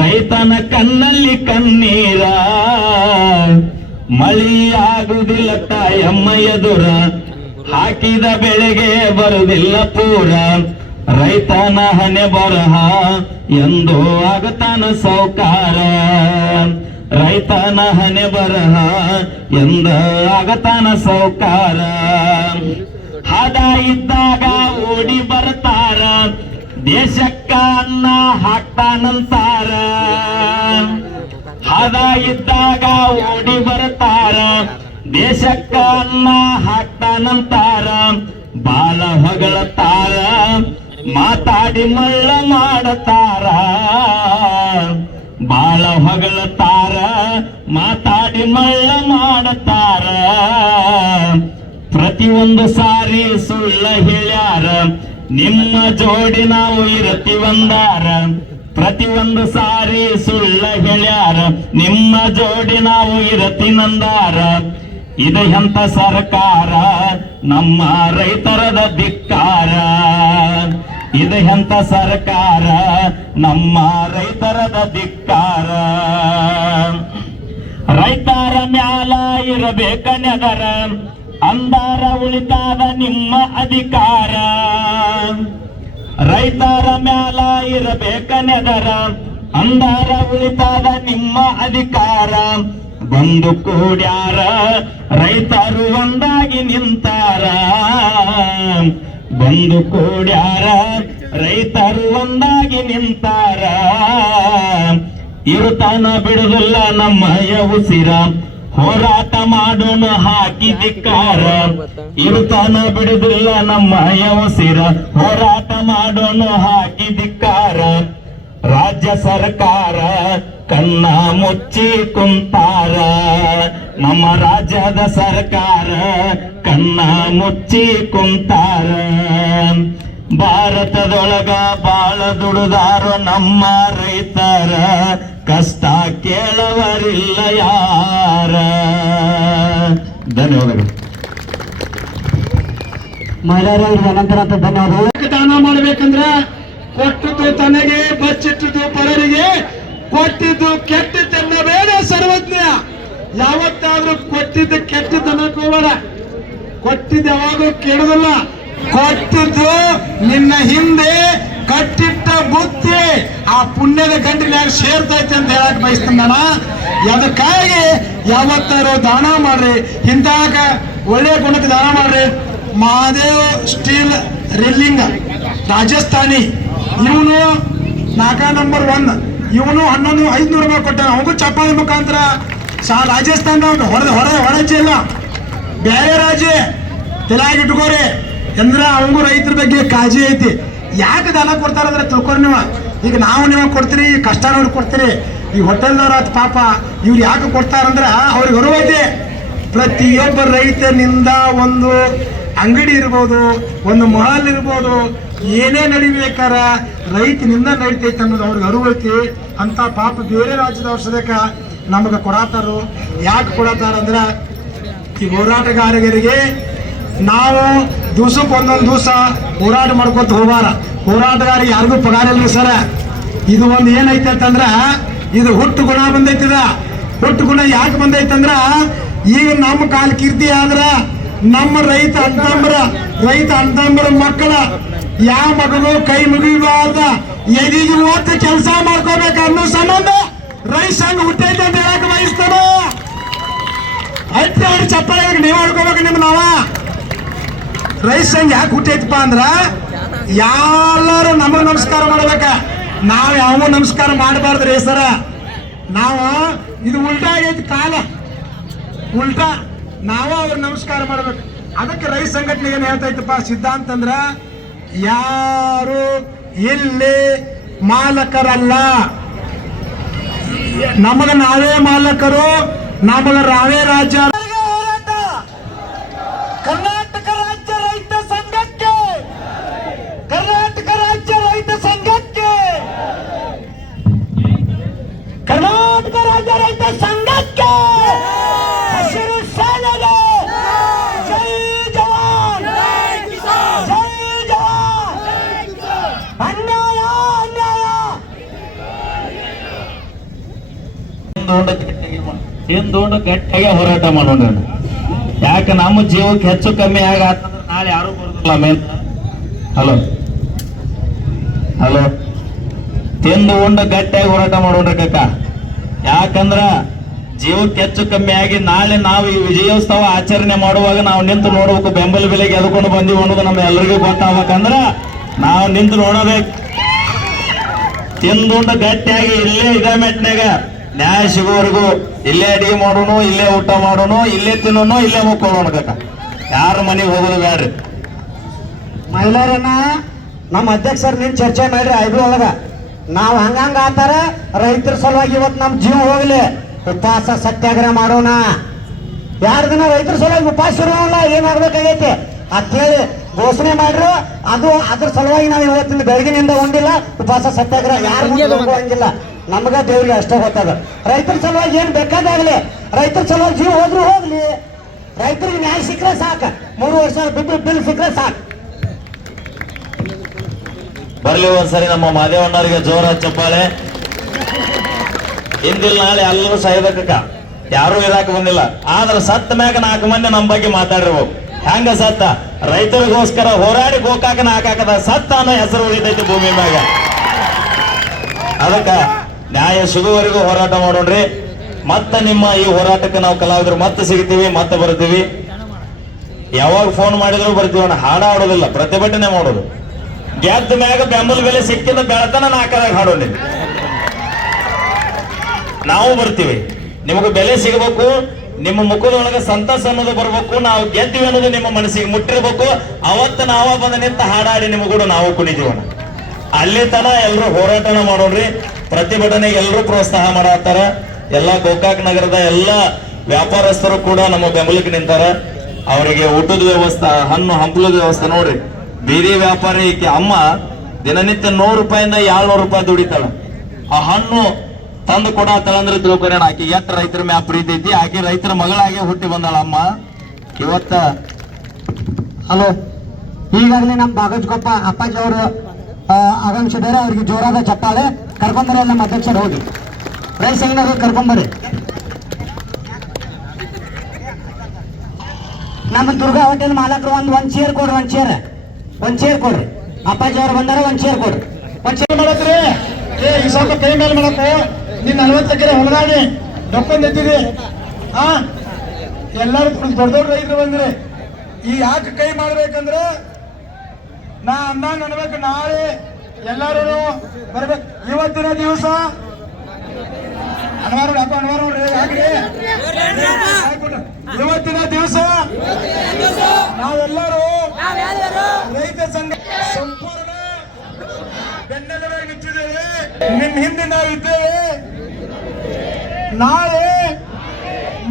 ರೈತನ ಕಣ್ಣಲ್ಲಿ ಕಣ್ಣೀರ. ಮಳೆಯಾಗುವುದಿಲ್ಲ ತಾಯಮ್ಮ ಎದುರ, ಹಾಕಿದ ಬೆಳೆಗೆ ಬರುವುದಿಲ್ಲ ಪೂರ. ರೈತನ ಹಣೆ ಬರಹ ಎಂದು ಆಗತಾನ ಸೌಕಾರ. ರೈತನ ಹಣೆ ಬರಹ ಎಂದ ಆಗತಾನ ಸೌಕಾರ. ಹದ ಇದ್ದಾಗ ಓಡಿ ಬರ್ತಾರ, ದೇಶಕ್ಕ ಅನ್ನ ಹಾಕ್ತಾನಂತಾರ. ಹದ ಇದ್ದಾಗ ಓಡಿ ಬರ್ತಾರ, ದೇಶಕ್ಕ ಅನ್ನ ಹಾಕ್ತಾನಂತಾರ. ಬಾಳ ಹೊಗಳತಾರ, ಮಾತಾಡಿ ಮಳ್ಳ ಮಾಡತಾರ. ಬಾಳ ಹೊಗಳತಾರ, ಮಾತಾಡಿ ಮಳ್ಳ ಮಾಡತಾರ. ಪ್ರತಿಯೊಂದು ಸಾರಿ ಸುಳ್ಳ ಹೇಳ್ಯಾರ, ನಿಮ್ಮ ಜೋಡಿ ನಾವು ಇರತಿವಂದಾರ. ಪ್ರತಿಯೊಂದು ಸಾರಿ ಸುಳ್ಳ ಹೇಳ್ಯಾರ, ನಿಮ್ಮ ಜೋಡಿ ನಾವು ಇರತಿನಂದಾರ. ಇದು ಎಂತ ಸರ್ಕಾರ, ನಮ್ಮ ರೈತರದ ಧಿಕ್ಕಾರ. ಇದು ಎಂತ ಸರ್ಕಾರ, ನಮ್ಮ ರೈತರದ ಧಿಕ್ಕಾರ. ರೈತರ ಮ್ಯಾಲ ಇರಬೇಕ ನೆದರ, ಅಂದಾರ ಉಳಿತಾದ ನಿಮ್ಮ ಅಧಿಕಾರ. ರೈತರ ಮ್ಯಾಲ ಇರಬೇಕ ನೆದರ, ಅಂದಾರ ಉಳಿತಾದ ನಿಮ್ಮ ಅಧಿಕಾರ. ಬಂದು ಕೂಡ್ಯಾರ ರೈತರು ಒಂದಾಗಿ ನಿಂತಾರ. ಬಂದು ಕೂಡ್ಯಾರ ರೈತರು ಒಂದಾಗಿ ನಿಂತಾರ. ಇರುತ್ತಾನ ಬಿಡುದಿಲ್ಲ ನಮ್ಮಯ ಉಸಿರ, ಹೋರಾಟ ಮಾಡೋಣ ಹಾಕಿ ಧಿಕ್ಕಾರ. ಇರುತ್ತಾನ ಬಿಡುದಿಲ್ಲ ನಮ್ಮಯ ಉಸಿರ, ಹೋರಾಟ ಮಾಡೋಣ ಹಾಕಿ ಧಿಕ್ಕಾರ. ರಾಜ್ಯ ಸರ್ಕಾರ ಕಣ್ಣ ಮುಚ್ಚಿ ಕುಂತಾರ, ನಮ್ಮ ರಾಜ್ಯದ ಸರ್ಕಾರ ಕಣ್ಣ ಮುಚ್ಚಿ ಕುಂತಾರ. ಭಾರತದೊಳಗ ಬಾಳ ದುಡಿದಾರು ನಮ್ಮ ರೈತರ, ಕಷ್ಟ ಕೇಳವರಿಲ್ಲ ಯಾರ. ಧನ್ಯವಾದಗಳು. ಮಹಿಳೆಯರಿಗೆ ಅನಂತರ ಧನ್ಯವಾದಗಳು. ದಾನ ಮಾಡಬೇಕಂದ್ರ ಕೊಟ್ಟದ್ದು ತನಗೆ, ಬಚ್ಚಿಟ್ಟದ್ದು ಪರರಿಗೆ, ಕೊಟ್ಟಿದ್ದು ಕೆಟ್ಟದ್ದೆನ್ನಬೇಡ ಸರ್ವಜ್ಞ. ಯಾವತ್ತಾದ್ರೂ ಕೊಟ್ಟಿದ್ದು ಕೆಟ್ಟದ್ದನ್ನಕ್ಕೆ ಹೋಗಬೇಡ. ಕೊಟ್ಟಿದ್ದು ಯಾವಾಗಲೂ ಕೆಡೋದಿಲ್ಲ. ಕೊಟ್ಟಿದ್ದು ನಿನ್ನ ಹಿಂದೆ ಕಟ್ಟಿಟ್ಟ ಬುತ್ತಿ ಆ ಪುಣ್ಯದ ಗಂಟಿನ್ಯಾಗ ಸೇರ್ತೈತೆ ಅಂತ ಹೇಳಕ್ ಬಯಸ್ತಾನ. ಅದಕ್ಕಾಗಿ ಯಾವತ್ತಾರು ದಾನ ಮಾಡ್ರಿ, ಇಂತಹ ಒಳ್ಳೆಯ ಗುಣಕ್ಕೆ ದಾನ ಮಾಡ್ರಿ. ಮಹಾದೇವ್ ಸ್ಟೀಲ್ ರಿಲ್ಲಿಂಗ್ ರಾಜಸ್ಥಾನಿ, ಇವನು 4 ನಂಬರ್ 1, ಇವನು 500 ರೂಪಾಯಿ ಕೊಟ್ಟ. ಅವನು ಚಪ್ಪಾಳಿ ಮುಖಾಂತರ ರಾಜಸ್ಥಾನದ ಹೊರಜಿ ಇಲ್ಲ, ಬೇರೆ ರಾಜ್ಯ ತಲೆಯಾಗಿಟ್ಕೋರಿ. ಅಂದ್ರೆ ಅವನಿಗೂ ರೈತರ ಬಗ್ಗೆ ಕಾಳಜಿ ಐತಿ. ಯಾಕೆ ದಾನ ಕೊಡ್ತಾರಂದ್ರೆ ತಿಳ್ಕೊರಿ ನೀವು. ಈಗ ನಾವು ನಿಮಗೆ ಕೊಡ್ತೀರಿ, ಕಷ್ಟ ನೋಡಿ ಕೊಡ್ತೀರಿ. ಈ ಹೋಟೆಲ್ದವ್ರ ಆತ ಪಾಪ ಇವ್ರು ಯಾಕೆ ಕೊಡ್ತಾರಂದ್ರೆ ಅವ್ರಿಗೆ ಹೊರವೈತೆ. ಪ್ರತಿಯೊಬ್ಬ ರೈತನಿಂದ ಒಂದು ಅಂಗಡಿ ಇರ್ಬೋದು, ಒಂದು ಮಹಲ್ ಇರ್ಬೋದು, ಏನೇ ನಡಿಬೇಕಾರ ರೈತನಿಂದ ನಡಿತೈತೆ ಅನ್ನೋದು ಅವ್ರಿಗೆ ಅರಿವೈತಿ. ಅಂತ ಪಾಪ ಬೇರೆ ರಾಜ್ಯದ ಔಷಧಕ್ಕೆ ನಮಗೆ ಕೊಡತಾರು. ಯಾಕೆ ಕೊಡತಾರಂದ್ರೆ ಈ ಹೋರಾಟಗಾರರಿಗೆ ನಾವು ದಿವ್ಸಕ್ಕೆ ಒಂದೊಂದು ದಿವಸ ಹೋರಾಟ ಮಾಡ್ಕೊತ ಹೋಗಾರ. ಹೋರಾಟಗಾರಿಗೆ ಯಾರಿಗೂ ಪಗಾರ ಇಲ್ರಿ ಸರ. ಇದು ಒಂದು ಏನೈತೆ ಅಂತಂದ್ರೆ ಇದು ಹುಟ್ಟು ಗುಣ ಬಂದೈತಿದ. ಹುಟ್ಟು ಗುಣ ಯಾಕೆ ಬಂದೈತಂದ್ರ ಈಗ ನಮ್ಮ ಕಾಲ ಕೀರ್ತಿ ಆದ್ರ ನಮ್ಮ ರೈತ ಅಂತಂಬ್ರ ಮಕ್ಕಳ ಯಾವ ಮಗನು ಕೈ ಮುಗಿಬಾರ್ದ, ಎದಿಗೆ ಓದ್ತ ಕೆಲಸ ಮಾಡ್ಕೋಬೇಕು ಅನ್ನೋ ಸಂಬಂಧ ರೈತ ಸಂಘ ಹುಟ್ಟೈತೆ ಅಂತ ಹೇಳಕ್ ಬಯಸ್ತಾರ. ಅಟ್ಟಿ ಅವ್ರು ಚಪ್ಪಾಳೆ ನೀವು ಆಡ್ಕೋಬೇಕು. ನಿಮ್ಮ ನಾವ ರೈತ ಸಂಘ ಯಾಕೆ ಹುಟ್ಟೈತಪ್ಪ ಅಂದ್ರ ಎಲ್ಲರೂ ನಮಗ್ ನಮಸ್ಕಾರ ಮಾಡ್ಬೇಕ. ನಾವ್ ಯಾವ ನಮಸ್ಕಾರ ಮಾಡಬಾರ್ದ್ರಿ ಸರ. ನಾವು ಇದು ಉಲ್ಟಾ ಆಗೈತಿ ಕಾಲ, ಉಲ್ಟಾ ನಾವು ಅವ್ರ ನಮಸ್ಕಾರ ಮಾಡ್ಬೇಕು. ಅದಕ್ಕೆ ರೈತ ಸಂಘಟನೆ ಏನ್ ಹೇಳ್ತೈತಪ್ಪ ಸಿದ್ಧಾಂತ ಅಂದ್ರ ಯಾರು ಇಲ್ಲಿ ಮಾಲಕರಲ್ಲ, ನಮಗ ನಾವೇ ಮಾಲಕರು, ನಮಗ ನಾವೇ ರಾಜ್ಯ. ಕರ್ನಾಟಕ ರಾಜ್ಯ ರೈತ ಸಂಘಕ್ಕೆ, ಕರ್ನಾಟಕ ರಾಜ್ಯ ರೈತ ಸಂಘಕ್ಕೆ, ಕರ್ನಾಟಕ ರಾಜ್ಯ ರೈತ ಸಂಘಕ್ಕೆ ಹಸಿರು ಸೇನೆಗೆ ಜೈ ಜವಾನ್, ಜೈ ಜವಾನ್. ಅನ್ಯಾಯ ಅನ್ಯಾಯ ಹಿಂದೋಂಡು ಗಟ್ಟಿಯಾಗಿ ಹೋರಾಟ ಮಾಡೋಣ. ಯಾಕೆ ನಮ್ಮ ಜೀವಕ್ಕೆ ಹೆಚ್ಚು ಕಮ್ಮಿ ಆಗತ್ತಂದ್ರೆ ನಾಳೆ ಯಾರು ಬರೋದಿಲ್ಲ ಮೇಲೆ. ಹಲೋ ಹಲೋ ತಿಂದು ಉಂಡು ಗಟ್ಟಿಯಾಗಿ ಹೋರಾಟ ಮಾಡೋಣ ಕಕ್ಕ. ಯಾಕಂದ್ರ ಜೀವಕ್ಕೆ ಹೆಚ್ಚು ಕಮ್ಮಿ ಆಗಿ ನಾಳೆ ನಾವು ಈ ವಿಜಯೋತ್ಸವ ಆಚರಣೆ ಮಾಡುವಾಗ ನಾವು ನಿಂತು ನೋಡ್ಬೇಕು. ಬೆಂಬಲ ಬೆಲೆಗೆ ಎದ್ಕೊಂಡು ಬಂದೀವಿ ಅನ್ನೋದು ನಮ್ಮ ಎಲ್ಲರಿಗೂ ಗೊತ್ತಾಗ್ಬೇಕಂದ್ರ ನಾವು ನಿಂತು ನೋಡಬೇಕು. ತಿಂದುಂಡು ಗಟ್ಟಿಯಾಗಿ ಇಲ್ಲೇ ಇದೇ ಮೆಟ್ನಾಗ ನ್ಯಾಯ ಸಿಗೋವರೆಗೂ ಇಲ್ಲೇ ಅಡಿಗೆ ಮಾಡೋನು, ಇಲ್ಲೇ ಊಟ ಮಾಡೋನು, ಇಲ್ಲೇ ತಿನ್ನೋನು, ಇಲ್ಲೇ ಮುಕ್ಕೊಳ್ಳೋಣ ಕಕ್ಕ. ಯಾರ ಮನೆಗೆ ಹೋಗೋದು ಬ್ಯಾಡ್ರಿ. ಮಹಿಳೆಯರನ್ನ ನಮ್ಮ ಅಧ್ಯಕ್ಷರು ನಿನ್ ಚರ್ಚೆ ಮಾಡ್ರಿ ಐದು ಒಳಗ. ನಾವು ಹಂಗಂಗ ಆತಾರ ರೈತರ ಸಲುವಾಗಿ ಇವತ್ತು ನಮ್ಮ ಜೀವ ಹೋಗ್ಲಿ, ಉಪವಾಸ ಸತ್ಯಾಗ್ರಹ ಮಾಡೋಣ. 2 ದಿನ ರೈತರ ಸಲುವಾಗಿ ಉಪವಾಸ ಇರೋಲ್ಲ, ಏನಾಗ್ಬೇಕಾಗೈತಿ ಅಂತೇಳಿ ಘೋಷಣೆ ಮಾಡ್ರು. ಅದು ಅದ್ರ ಸಲುವಾಗಿ ನಾವು ಇವತ್ತಿನ ಬೆಳಗಿನಿಂದ ಹೊಂದಿಲ್ಲ ಉಪವಾಸ ಸತ್ಯಾಗ್ರಹ. ಯಾರು ಹಂಗಿಲ್ಲ, ನಮಗ ದೇವ್ರಿಗೆ ಅಷ್ಟೇ ಗೊತ್ತದ. ರೈತರ ಸಲುವಾಗಿ ಏನ್ ಬೇಕಾದಾಗ್ಲಿ, ರೈತರ ಸಲುವಾಗಿ ಜೀವ ಹೋದ್ರು ಹೋಗ್ಲಿ, ರೈತರಿಗೆ ನ್ಯಾಯ ಸಿಕ್ಕರೆ ಸಾಕ. 3 ವರ್ಷ ಬಿಲ್ ಸಿಕ್ಕರೆ ಸಾಕು. ಬರ್ಲಿ ಒಂದ್ಸರಿ ನಮ್ಮ ಮಾದೇವಣ್ಣವರಿಗೆ ಜೋರ ಚಪ್ಪಾಳೆ. ಹಿಂದಿಲ್ ನಾಳೆ ಎಲ್ಲರೂ ಸಾಯ್ಬೇಕಕ್ಕ, ಯಾರು ಇರಾಕ ಬಂದಿಲ್ಲ. ಆದ್ರೆ ಸತ್ತ ಮ್ಯಾಗ 4 ಮಂದಿ ನಮ್ಮ ಬಗ್ಗೆ ಮಾತಾಡಿರ್ಬೇಕು. ಹೆಂಗ ಸತ್ತ? ರೈತರಿಗೋಸ್ಕರ ಹೋರಾಡಿ ಗೋಕಾಕನ ಹಾಕಾಕದ ಸತ್ತ ಅನ್ನೋ ಹೆಸರು ಉಳಿತೈತಿ ಭೂಮಿ ಮ್ಯಾಗ. ಅದಕ್ಕ ನ್ಯಾಯ ಸಿಗುವವರೆಗೂ ಹೋರಾಟ ಮಾಡೋಣ್ರಿ. ಮತ್ತೆ ನಿಮ್ಮ ಈ ಹೋರಾಟಕ್ಕೆ ನಾವು ಕಲಾವಿದರು ಮತ್ತೆ ಸಿಗ್ತೀವಿ, ಮತ್ತೆ ಬರ್ತೀವಿ. ಯಾವಾಗ ಫೋನ್ ಮಾಡಿದ್ರು ಬರ್ತೀವಣ್ಣ. ಹಾಡ ಆಡೋದಿಲ್ಲ, ಪ್ರತಿಭಟನೆ ಮಾಡೋದು. ಗೆದ್ದ ಮ್ಯಾಗ ಬೆಂಬಲ ಬೆಲೆ ಸಿಕ್ಕಿದ ಬೆಳತನ 4ದಾಗ ಹಾಡೋಣ. ನಾವು ಬರ್ತೀವಿ. ನಿಮಗೆ ಬೆಲೆ ಸಿಗಬೇಕು, ನಿಮ್ಮ ಮುಖದೊಳಗೆ ಸಂತಸ ಅನ್ನೋದು ಬರ್ಬೇಕು, ನಾವು ಗೆದ್ದಿವಿ ಅನ್ನೋದು ನಿಮ್ಮ ಮನಸ್ಸಿಗೆ ಮುಟ್ಟಿರ್ಬೇಕು. ಅವತ್ತು ನಾವ ಬಂದ ನಿಂತ ಹಾಡಾಡಿ ನಿಮಗೂ ನಾವು ಕುಣಿತೀವಣ್ಣ. ಅಲ್ಲಿ ತನ ಎಲ್ಲರೂ ಹೋರಾಟನ ಮಾಡೋಣ್ರಿ. ಪ್ರತಿಭಟನೆಗೆ ಎಲ್ಲರೂ ಪ್ರೋತ್ಸಾಹ ಮಾಡತ್ತಾರ. ಎಲ್ಲ ಗೋಕಾಕ್ ನಗರದ ಎಲ್ಲ ವ್ಯಾಪಾರಸ್ಥರು ಕೂಡ ನಮ್ಮ ಬೆಂಬಲಕ್ಕೆ ನಿಂತಾರ. ಅವರಿಗೆ ಊಟದ ವ್ಯವಸ್ಥೆ, ಹಣ್ಣು ಹಂಪಲದ ವ್ಯವಸ್ಥೆ ನೋಡ್ರಿ. ಬೀದಿ ವ್ಯಾಪಾರಿ ಅಮ್ಮ ದಿನನಿತ್ಯ 100 ರೂಪಾಯಿಂದ 200 ರೂಪಾಯಿ ದುಡಿತಾಳ. ಆ ಹಣ್ಣು ತಂದು ಕೊಡತ್ತಾಳ ಅಂದ್ರೆ ತಿಳ್ಕೊರೇಣ ಆಕಿ ಎಷ್ಟು ರೈತರ ಮ್ಯಾಲ ಪ್ರೀತಿ ಐತಿ. ಆಕೆ ರೈತರ ಮಗಳಾಗಿ ಹುಟ್ಟಿ ಬಂದಾಳ ಅಮ್ಮ ಇವತ್ತ. ಹಲೋ, ಈಗಾಗಲೇ ನಮ್ಮ ಬಾಗಜ್ಗೊಪ್ಪ ಅಪ್ಪಾಜಿ ಅವರು ಆಗಮಿಸಿದ್ದಾರೆ. ಅವ್ರಿಗೆ ಜೋರಾದ ಚಪ್ಪಾಳೆ. ಕರ್ಕೊಂಬರ್ರಿ ನಮ್ಮ ಅಧ್ಯಕ್ಷರು, ಹೋಗಿ ರೈತ ಸಂಘದ ಕರ್ಕೊಂಬರ್ರಿ. ನಮ್ಮ ದುರ್ಗಾ ಹೋಟೆಲ್ ಮಾಲಕರು ಒಂದ್ ಚೇರ್ ಕೊಡ್ರಿ, ಒಂದ್ ಚೇರ್ ಕೊಡ್ರಿ. ಅಪ್ಪಾಜಿ ಅವ್ರು ಬಂದಾರ, ಒಂದ್ ಚೇರ್ ಕೊಡ್ರಿ. ಒಂದ್ ಚೇರ್ ಮಾಡತ್ರಿ. ಈ ಸ್ವಲ್ಪ ಕೈ ಮೇಲೆ ಮಾಡಪ್ಪ. ನೀನ್ 40 ಎಕರೆ ಹೊಲದಾಡಿ ಡೊಕ್ಕೊಂಡ್ ಎತ್ತಿದಿ. ಎಲ್ಲರೂ ದೊಡ್ಡ ರೈತರು ಬಂದ್ರಿ. ಈ ಯಾಕೆ ಕೈ ಮಾಡ್ಬೇಕಂದ್ರೆ ನಾ ಅಂದಂಗ ಅನ್ಬೇಕು. ನಾಳೆ ಎಲ್ಲರೂ ಬರ್ಬೇಕು. ಇವತ್ತಿನ ದಿವಸ ಅನ್ವಾರ ನೋಡ್ರಿ, ಯಾಕ್ರಿ ಇವತ್ತಿನ ದಿವಸ ನಾವೆಲ್ಲರೂ ರೈತ ಸಂಘ ಸಂಪೂರ್ಣ ಬೆನ್ನೆಲುಬಾಗಿ ನಿಂತಿದ್ದೇವೆ, ನಿಮ್ಮ ಹಿಂದೆ ನಾವು ಇದ್ದೇವೆ. ನಾಳೆ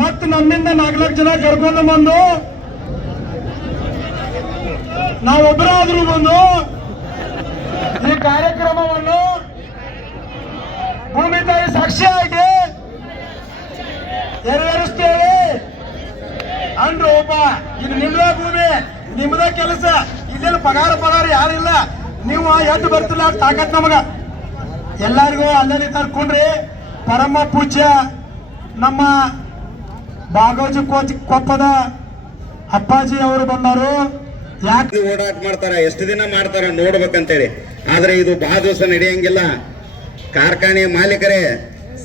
ಮತ್ತು ನಮ್ಮಿಂದ 4 ಲಕ್ಷ ಜನ ಕರ್ಕೊಂಡು ಬಂದು ನಾವೊಬ್ಬರಾದ್ರೂ ಬಂದು ಈ ಕಾರ್ಯಕ್ರಮವನ್ನು ಭೂಮಿ ತಾಯಿ ಸಾಕ್ಷಿಯಾಗಿ ನೆರವೇರಿಸ್ತೇವೆ ಅಂದ್ರು. ಒಬ್ಬ ಇದು ನಿಮ್ದ ಭೂಮಿ, ನಿಮ್ದ ಕೆಲಸ, ಇಲ್ಲೆಲ್ಲ ಪಗಾರ ಯಾರಿಲ್ಲ. ನೀವು ಎದ್ದು ಬರ್ತಿಲ್ಲ ತಾಕತ್ ನಮಗ. ಎಲ್ಲರಿಗೂ ಅಲ್ಲೇ ತರ್ಕೊಂಡ್ರಿ. ಪರಮ ಪೂಜ್ಯ ನಮ್ಮ ಬಾಗೋಜಿ ಕೊಪ್ಪದ ಅಪ್ಪಾಜಿ ಅವರು ಬಂದರು. ಯಾಕೆ ಓಡಾಟ ಮಾಡ್ತಾರ, ಎಷ್ಟು ದಿನ ಮಾಡ್ತಾರ ನೋಡ್ಬೇಕಂತೇಳಿ. ಆದ್ರೆ ಇದು ಬಹಳ ದಿವಸ ನಡೆಯಂಗಿಲ್ಲ. ಕಾರ್ಖಾನೆ ಮಾಲೀಕರೇ,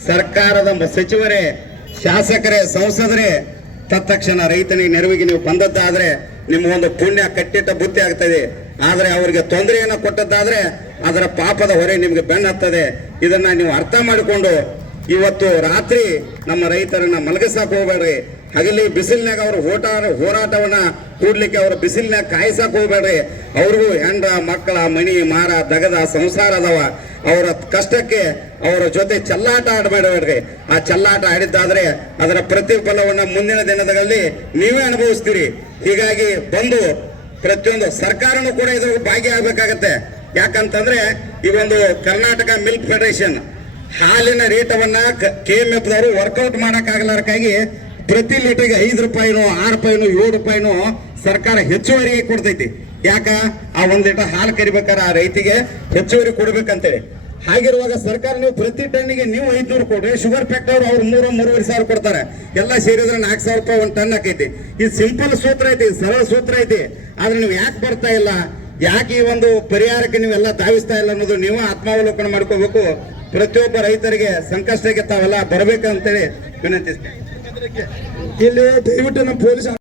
ಸರ್ಕಾರದ ಸಚಿವರೇ, ಶಾಸಕರೇ, ಸಂಸದರೇ ತತ್ಕ್ಷಣ ರೈತನಿಗೆ ನೆರವಿಗೆ ನೀವು ಬಂದದ್ದಾದ್ರೆ ನಿಮ್ಗೊಂದು ಪುಣ್ಯ ಕಟ್ಟಿಟ್ಟ ಬುದ್ಧಿ ಆಗ್ತದೆ. ಆದ್ರೆ ಅವರಿಗೆ ತೊಂದರೆಯನ್ನು ಕೊಟ್ಟದ್ದಾದ್ರೆ ಅದರ ಪಾಪದ ಹೊರೆ ನಿಮ್ಗೆ ಬೆನ್ನತ್ತದೆ. ಇದನ್ನ ನೀವು ಅರ್ಥ ಮಾಡಿಕೊಂಡು ಇವತ್ತು ರಾತ್ರಿ ನಮ್ಮ ರೈತರನ್ನ ಮಲಗಿಸಕ್ ಹೋಗ್ಬೇಡ್ರಿ. ಹಗಲಿ ಬಿಸಿಲಿನಾಗ ಅವರು ಹೋರಾಟವನ್ನ ಕೂಡ್ಲಿಕ್ಕೆ ಅವ್ರ ಬಿಸಿಲಿನಾಗ ಕಾಯಿಸಕ್ ಹೋಗ್ಬೇಡ್ರಿ. ಅವ್ರಿಗೂ ಹೆಂಡ್ರ ಮಕ್ಕಳ ಮನಿ ಮಾರ ದಗದ ಸಂಸಾರ ಅದಾವ. ಅವರ ಕಷ್ಟಕ್ಕೆ ಅವರ ಜೊತೆ ಚೆಲ್ಲಾಟ ಆಡಬೇಡ್ರಿ. ಆ ಚೆಲ್ಲಾಟ ಆಡಿದ್ದಾದ್ರೆ ಅದರ ಪ್ರತಿಫಲವನ್ನ ಮುಂದಿನ ದಿನಗಳಲ್ಲಿ ನೀವೇ ಅನುಭವಿಸ್ತೀರಿ. ಹೀಗಾಗಿ ಬಂದು ಪ್ರತಿಯೊಂದು ಸರ್ಕಾರನೂ ಕೂಡ ಇದ್ರಲ್ಲಿ ಭಾಗಿಯಾಗಬೇಕಾಗತ್ತೆ. ಯಾಕಂತಂದ್ರೆ ಈ ಒಂದು ಕರ್ನಾಟಕ ಮಿಲ್ಕ್ ಫೆಡರೇಷನ್ ಹಾಲಿನ ರೇಟವನ್ನ KMF ದವರು ವರ್ಕೌಟ್ ಮಾಡಕ್ ಆಗಲಾರಕ್ಕಾಗಿ ಪ್ರತಿ ಲೀಟರ್ಗೆ 5 ರೂಪಾಯಿನೋ 6 ರೂಪಾಯಿನೋ 7 ರೂಪಾಯಿನೋ ಸರ್ಕಾರ ಹೆಚ್ಚುವರಿಗೆ ಕೊಡ್ತೈತಿ. ಯಾಕ ಆ 1 ಲೀಟರ್ ಹಾಲು ಕರಿಬೇಕಾದ್ರೆ ಆ ರೈತಿಗೆ ಹೆಚ್ಚುವರಿ ಕೊಡ್ಬೇಕಂತೇಳಿ. ಹಾಗಿರುವಾಗ ಸರ್ಕಾರ ನೀವು ಪ್ರತಿ ಟನ್ನಿಗೆ ನೀವು 500 ಕೊಡ್ರಿ. ಶುಗರ್ ಫ್ಯಾಕ್ಟರಿ ಅವ್ರು 3-3.5 ಸಾವಿರ ಕೊಡ್ತಾರೆ. ಎಲ್ಲ ಸೇರಿದ್ರೆ 4,000 ರೂಪಾಯಿ 1 ಟನ್ ಆಕೈತಿ. ಇದು ಸಿಂಪಲ್ ಸೂತ್ರ ಐತಿ, ಸರಳ ಸೂತ್ರ ಐತಿ. ಆದ್ರೆ ನೀವು ಯಾಕೆ ಬರ್ತಾ ಇಲ್ಲ, ಯಾಕೆ ಈ ಒಂದು ಪರಿಹಾರಕ್ಕೆ ನೀವೆಲ್ಲ ಧಾವಿಸ್ತಾ ಇಲ್ಲ ಅನ್ನೋದು ನೀವು ಆತ್ಮಾವಲೋಕನ ಮಾಡ್ಕೋಬೇಕು. ಪ್ರತಿಯೊಬ್ಬ ರೈತರಿಗೆ ಸಂಕಷ್ಟಕ್ಕೆ ತಾವೆಲ್ಲ ಬರ್ಬೇಕಂತೇಳಿ ವಿನಂತಿಸ್ತೇನೆ. ಇಲ್ಲಿ ದಯವಿಟ್ಟು ನಮ್ಮ ಪೊಲೀಸ್